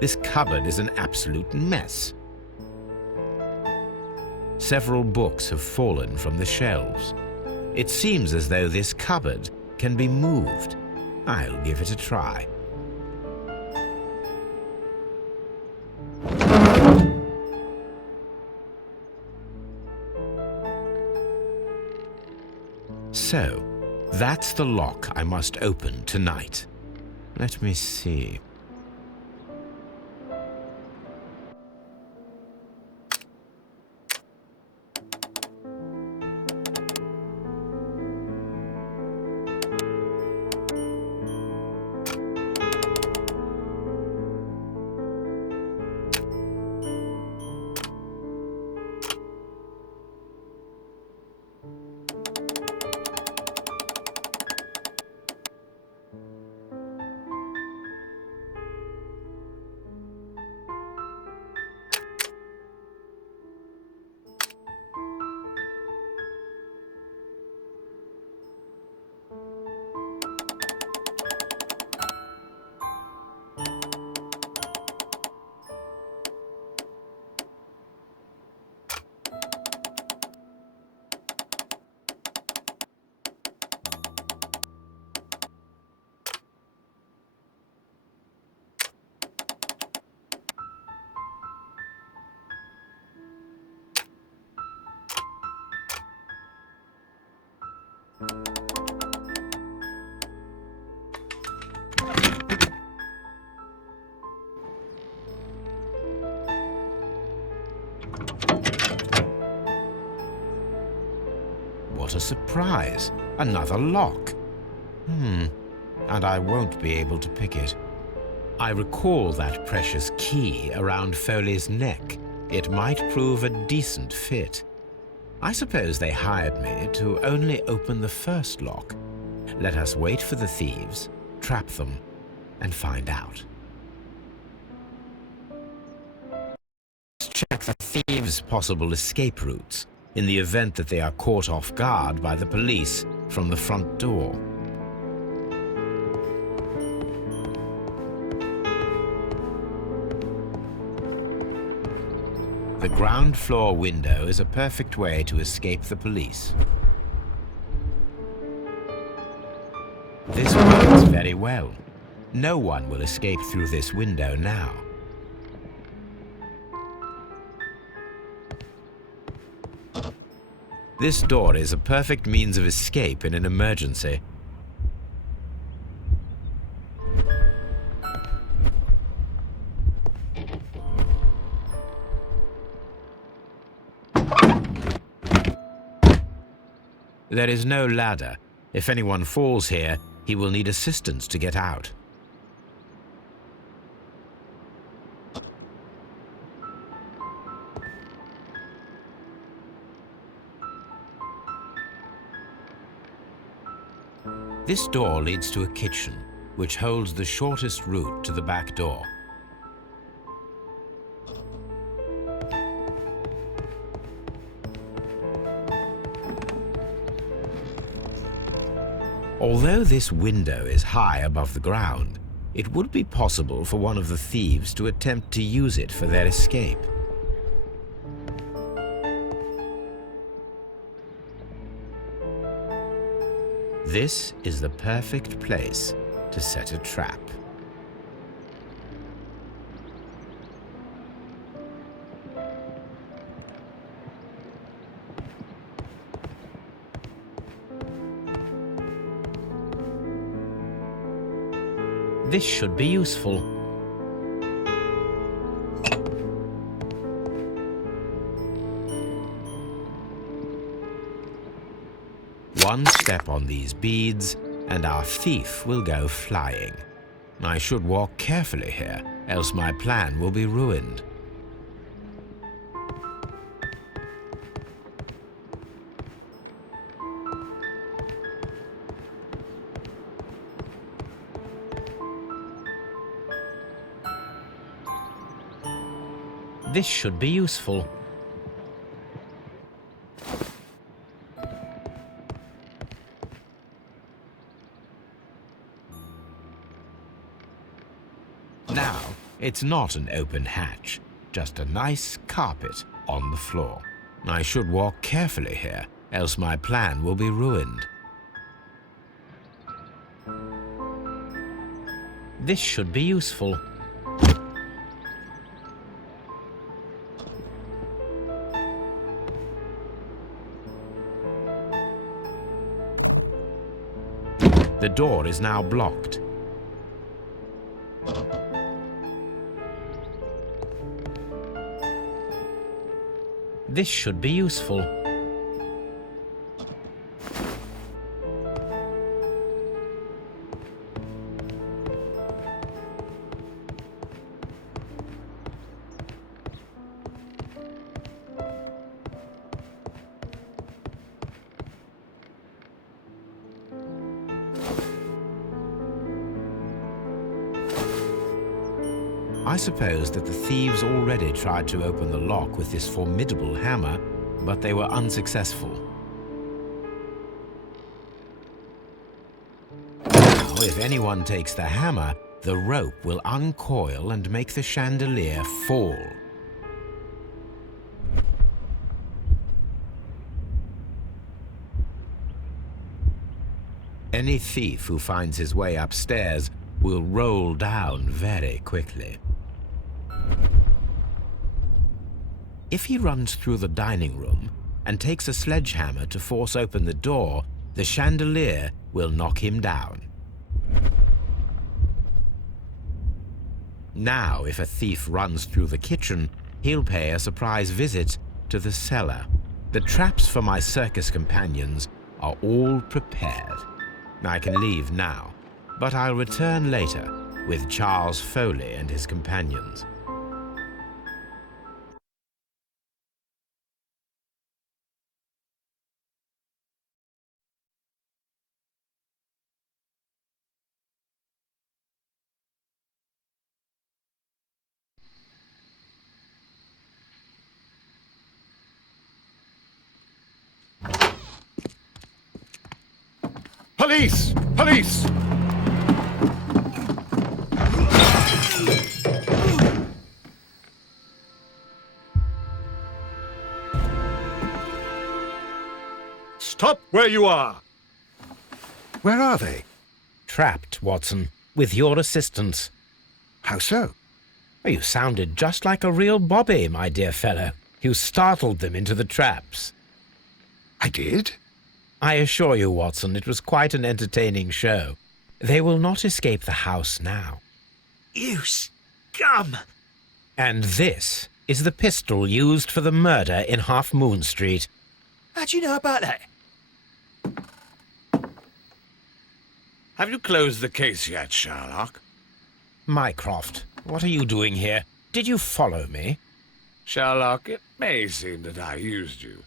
This cupboard is an absolute mess. Several books have fallen from the shelves. It seems as though this cupboard can be moved. I'll give it a try. So, that's the lock I must open tonight. Let me see. What a surprise! Another lock. And I won't be able to pick it. I recall that precious key around Foley's neck. It might prove a decent fit. I suppose they hired me to only open the first lock. Let us wait for the thieves, trap them, and find out. Let's check the thieves' possible escape routes in the event that they are caught off guard by the police from the front door. The ground floor window is a perfect way to escape the police. This works very well. No one will escape through this window now. This door is a perfect means of escape in an emergency. There is no ladder. If anyone falls here, he will need assistance to get out. This door leads to a kitchen, which holds the shortest route to the back door. Although this window is high above the ground, it would be possible for one of the thieves to attempt to use it for their escape. This is the perfect place to set a trap. This should be useful. One step on these beads, and our thief will go flying. I should walk carefully here, else my plan will be ruined. This should be useful. Now, it's not an open hatch, just a nice carpet on the floor. I should walk carefully here, else my plan will be ruined. This should be useful. The door is now blocked. This should be useful. I suppose that the thieves already tried to open the lock with this formidable hammer, but they were unsuccessful. Now, if anyone takes the hammer, the rope will uncoil and make the chandelier fall. Any thief who finds his way upstairs will roll down very quickly. If he runs through the dining room and takes a sledgehammer to force open the door, the chandelier will knock him down. Now, if a thief runs through the kitchen, he'll pay a surprise visit to the cellar. The traps for my circus companions are all prepared. I can leave now, but I'll return later with Charles Foley and his companions. Police! Police! Stop where you are! Where are they? Trapped, Watson, with your assistance. How so? You sounded just like a real Bobby, my dear fellow. You startled them into the traps. I did? I assure you, Watson, it was quite an entertaining show. They will not escape the house now. You scum! And this is the pistol used for the murder in Half Moon Street. How do you know about that? Have you closed the case yet, Sherlock? Mycroft, what are you doing here? Did you follow me? Sherlock, it may seem that I used you,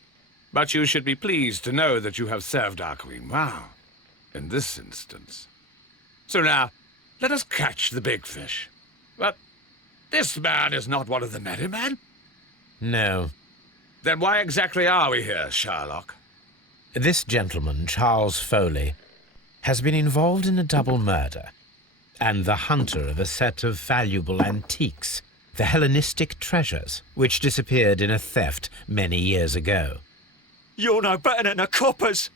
but you should be pleased to know that you have served our queen well, in this instance. So now, let us catch the big fish. But this man is not one of the merry men? No. Then why exactly are we here, Sherlock? This gentleman, Charles Foley, has been involved in a double murder, and the hunter of a set of valuable antiques, the Hellenistic treasures, which disappeared in a theft many years ago. You're no better than the coppers!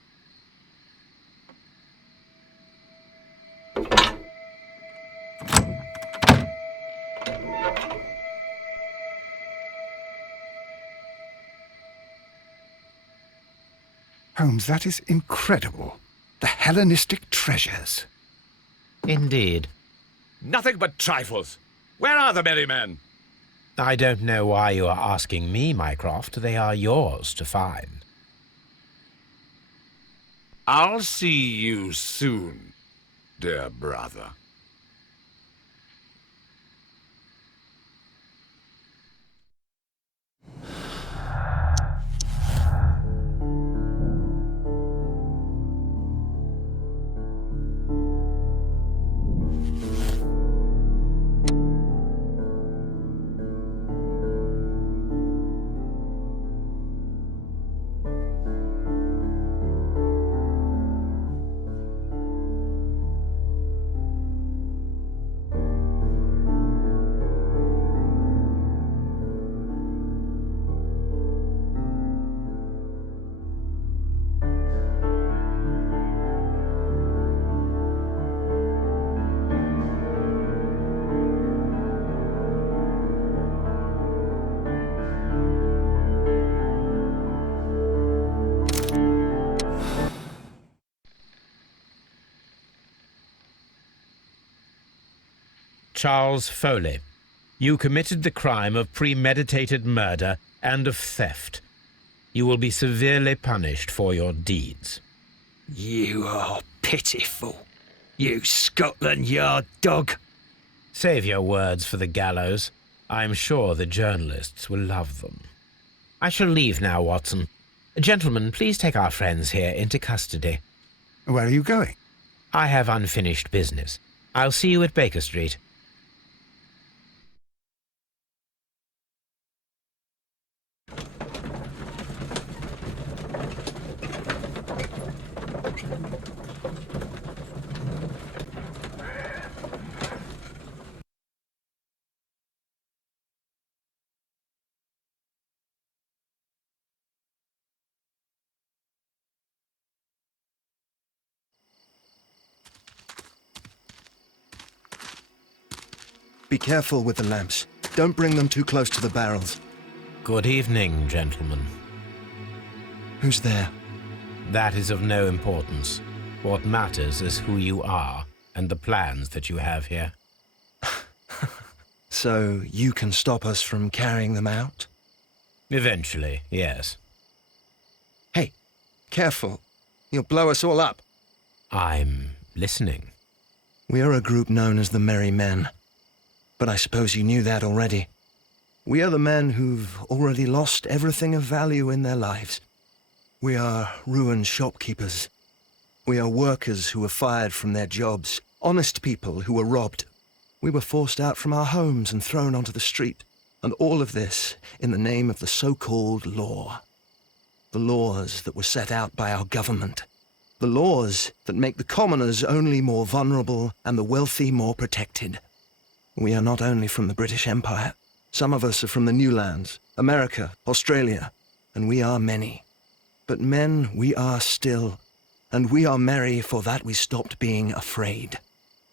Holmes, that is incredible. The Hellenistic treasures. Indeed. Nothing but trifles. Where are the merry men? I don't know why you are asking me, Mycroft. They are yours to find. I'll see you soon, dear brother. Charles Foley, you committed the crime of premeditated murder and of theft. You will be severely punished for your deeds. You are pitiful, you Scotland Yard dog. Save your words for the gallows. I'm sure the journalists will love them. I shall leave now, Watson. Gentlemen, please take our friends here into custody. Where are you going? I have unfinished business. I'll see you at Baker Street. Be careful with the lamps. Don't bring them too close to the barrels. Good evening, gentlemen. Who's there? That is of no importance. What matters is who you are and the plans that you have here. So you can stop us from carrying them out? Eventually, yes. Hey, careful. You'll blow us all up. I'm listening. We are a group known as the Merry Men. But I suppose you knew that already. We are the men who've already lost everything of value in their lives. We are ruined shopkeepers. We are workers who were fired from their jobs, honest people who were robbed. We were forced out from our homes and thrown onto the street, and all of this in the name of the so-called law. The laws that were set out by our government. The laws that make the commoners only more vulnerable and the wealthy more protected. We are not only from the British Empire. Some of us are from the New Lands, America, Australia, and we are many. But men we are still, and we are merry for that we stopped being afraid.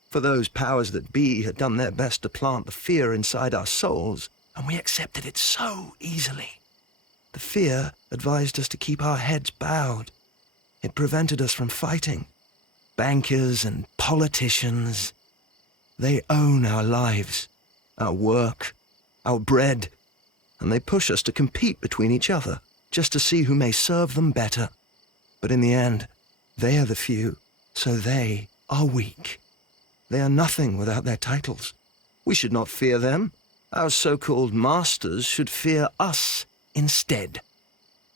For those powers that be had done their best to plant the fear inside our souls, and we accepted it so easily. The fear advised us to keep our heads bowed. It prevented us from fighting. Bankers and politicians, they own our lives, our work, our bread, and they push us to compete between each other, just to see who may serve them better. But in the end, they are the few, so they are weak. They are nothing without their titles. We should not fear them. Our so-called masters should fear us instead.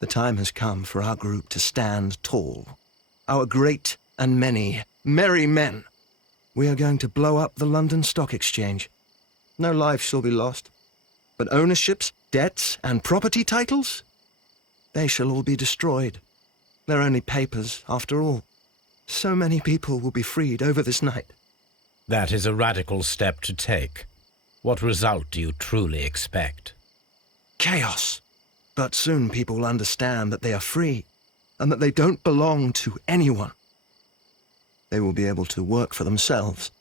The time has come for our group to stand tall. Our great and many merry men. We are going to blow up the London Stock Exchange. No life shall be lost. But ownerships, debts, and property titles? They shall all be destroyed. They're only papers, after all. So many people will be freed over this night. That is a radical step to take. What result do you truly expect? Chaos. But soon people will understand that they are free, and that they don't belong to anyone. They will be able to work for themselves,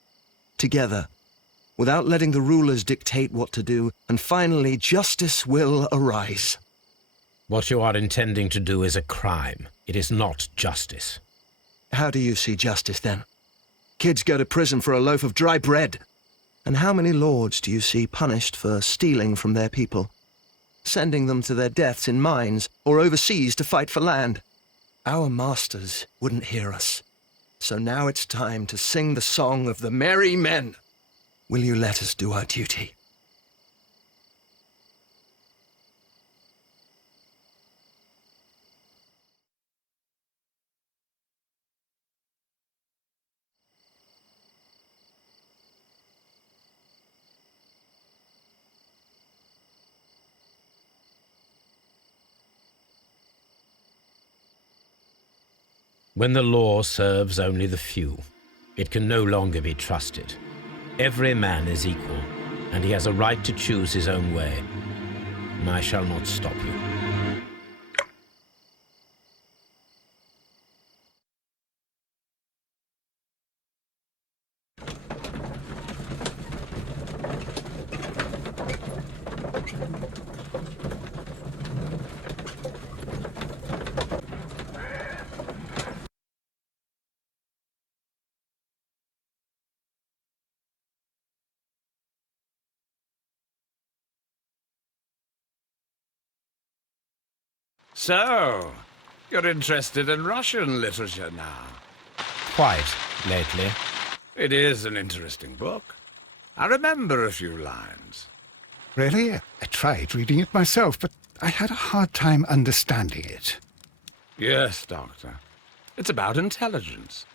together, without letting the rulers dictate what to do, and finally justice will arise. What you are intending to do is a crime. It is not justice. How do you see justice, then? Kids go to prison for a loaf of dry bread. And how many lords do you see punished for stealing from their people, sending them to their deaths in mines or overseas to fight for land? Our masters wouldn't hear us. So now it's time to sing the song of the merry men. Will you let us do our duty? When the law serves only the few, it can no longer be trusted. Every man is equal, and he has a right to choose his own way. And I shall not stop you. So, you're interested in Russian literature now? Quite, lately. It is an interesting book. I remember a few lines. Really? I tried reading it myself, but I had a hard time understanding it. Yes, Doctor. It's about intelligence.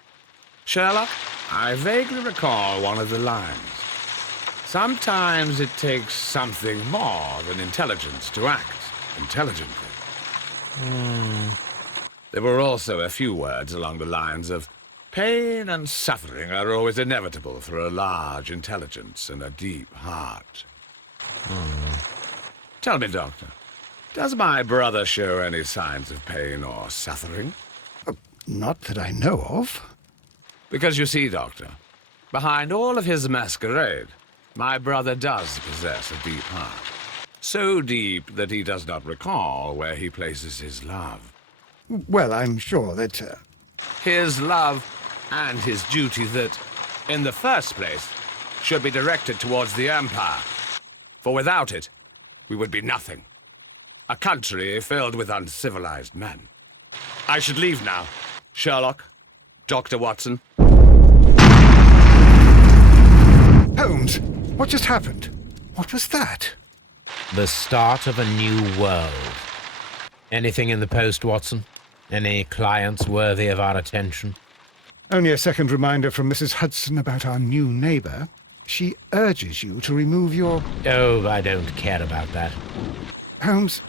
Sherlock, I vaguely recall one of the lines. Sometimes it takes something more than intelligence to act intelligently. There were also a few words along the lines of, pain and suffering are always inevitable for a large intelligence and a deep heart. Tell me, Doctor, does my brother show any signs of pain or suffering? Not that I know of. Because you see, Doctor, behind all of his masquerade, my brother does possess a deep heart. So deep that he does not recall where he places his love. Well, I'm sure that... His love and his duty that, in the first place, should be directed towards the Empire. For without it, we would be nothing. A country filled with uncivilized men. I should leave now. Sherlock, Dr. Watson. Holmes, what just happened? What was that? The start of a new world. Anything in the post, Watson? Any clients worthy of our attention? Only a second reminder from Mrs. Hudson about our new neighbour. She urges you to remove your... Oh, I don't care about that. Holmes,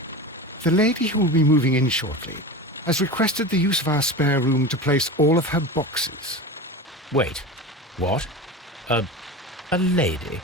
the lady who will be moving in shortly has requested the use of our spare room to place all of her boxes. Wait, what? A lady?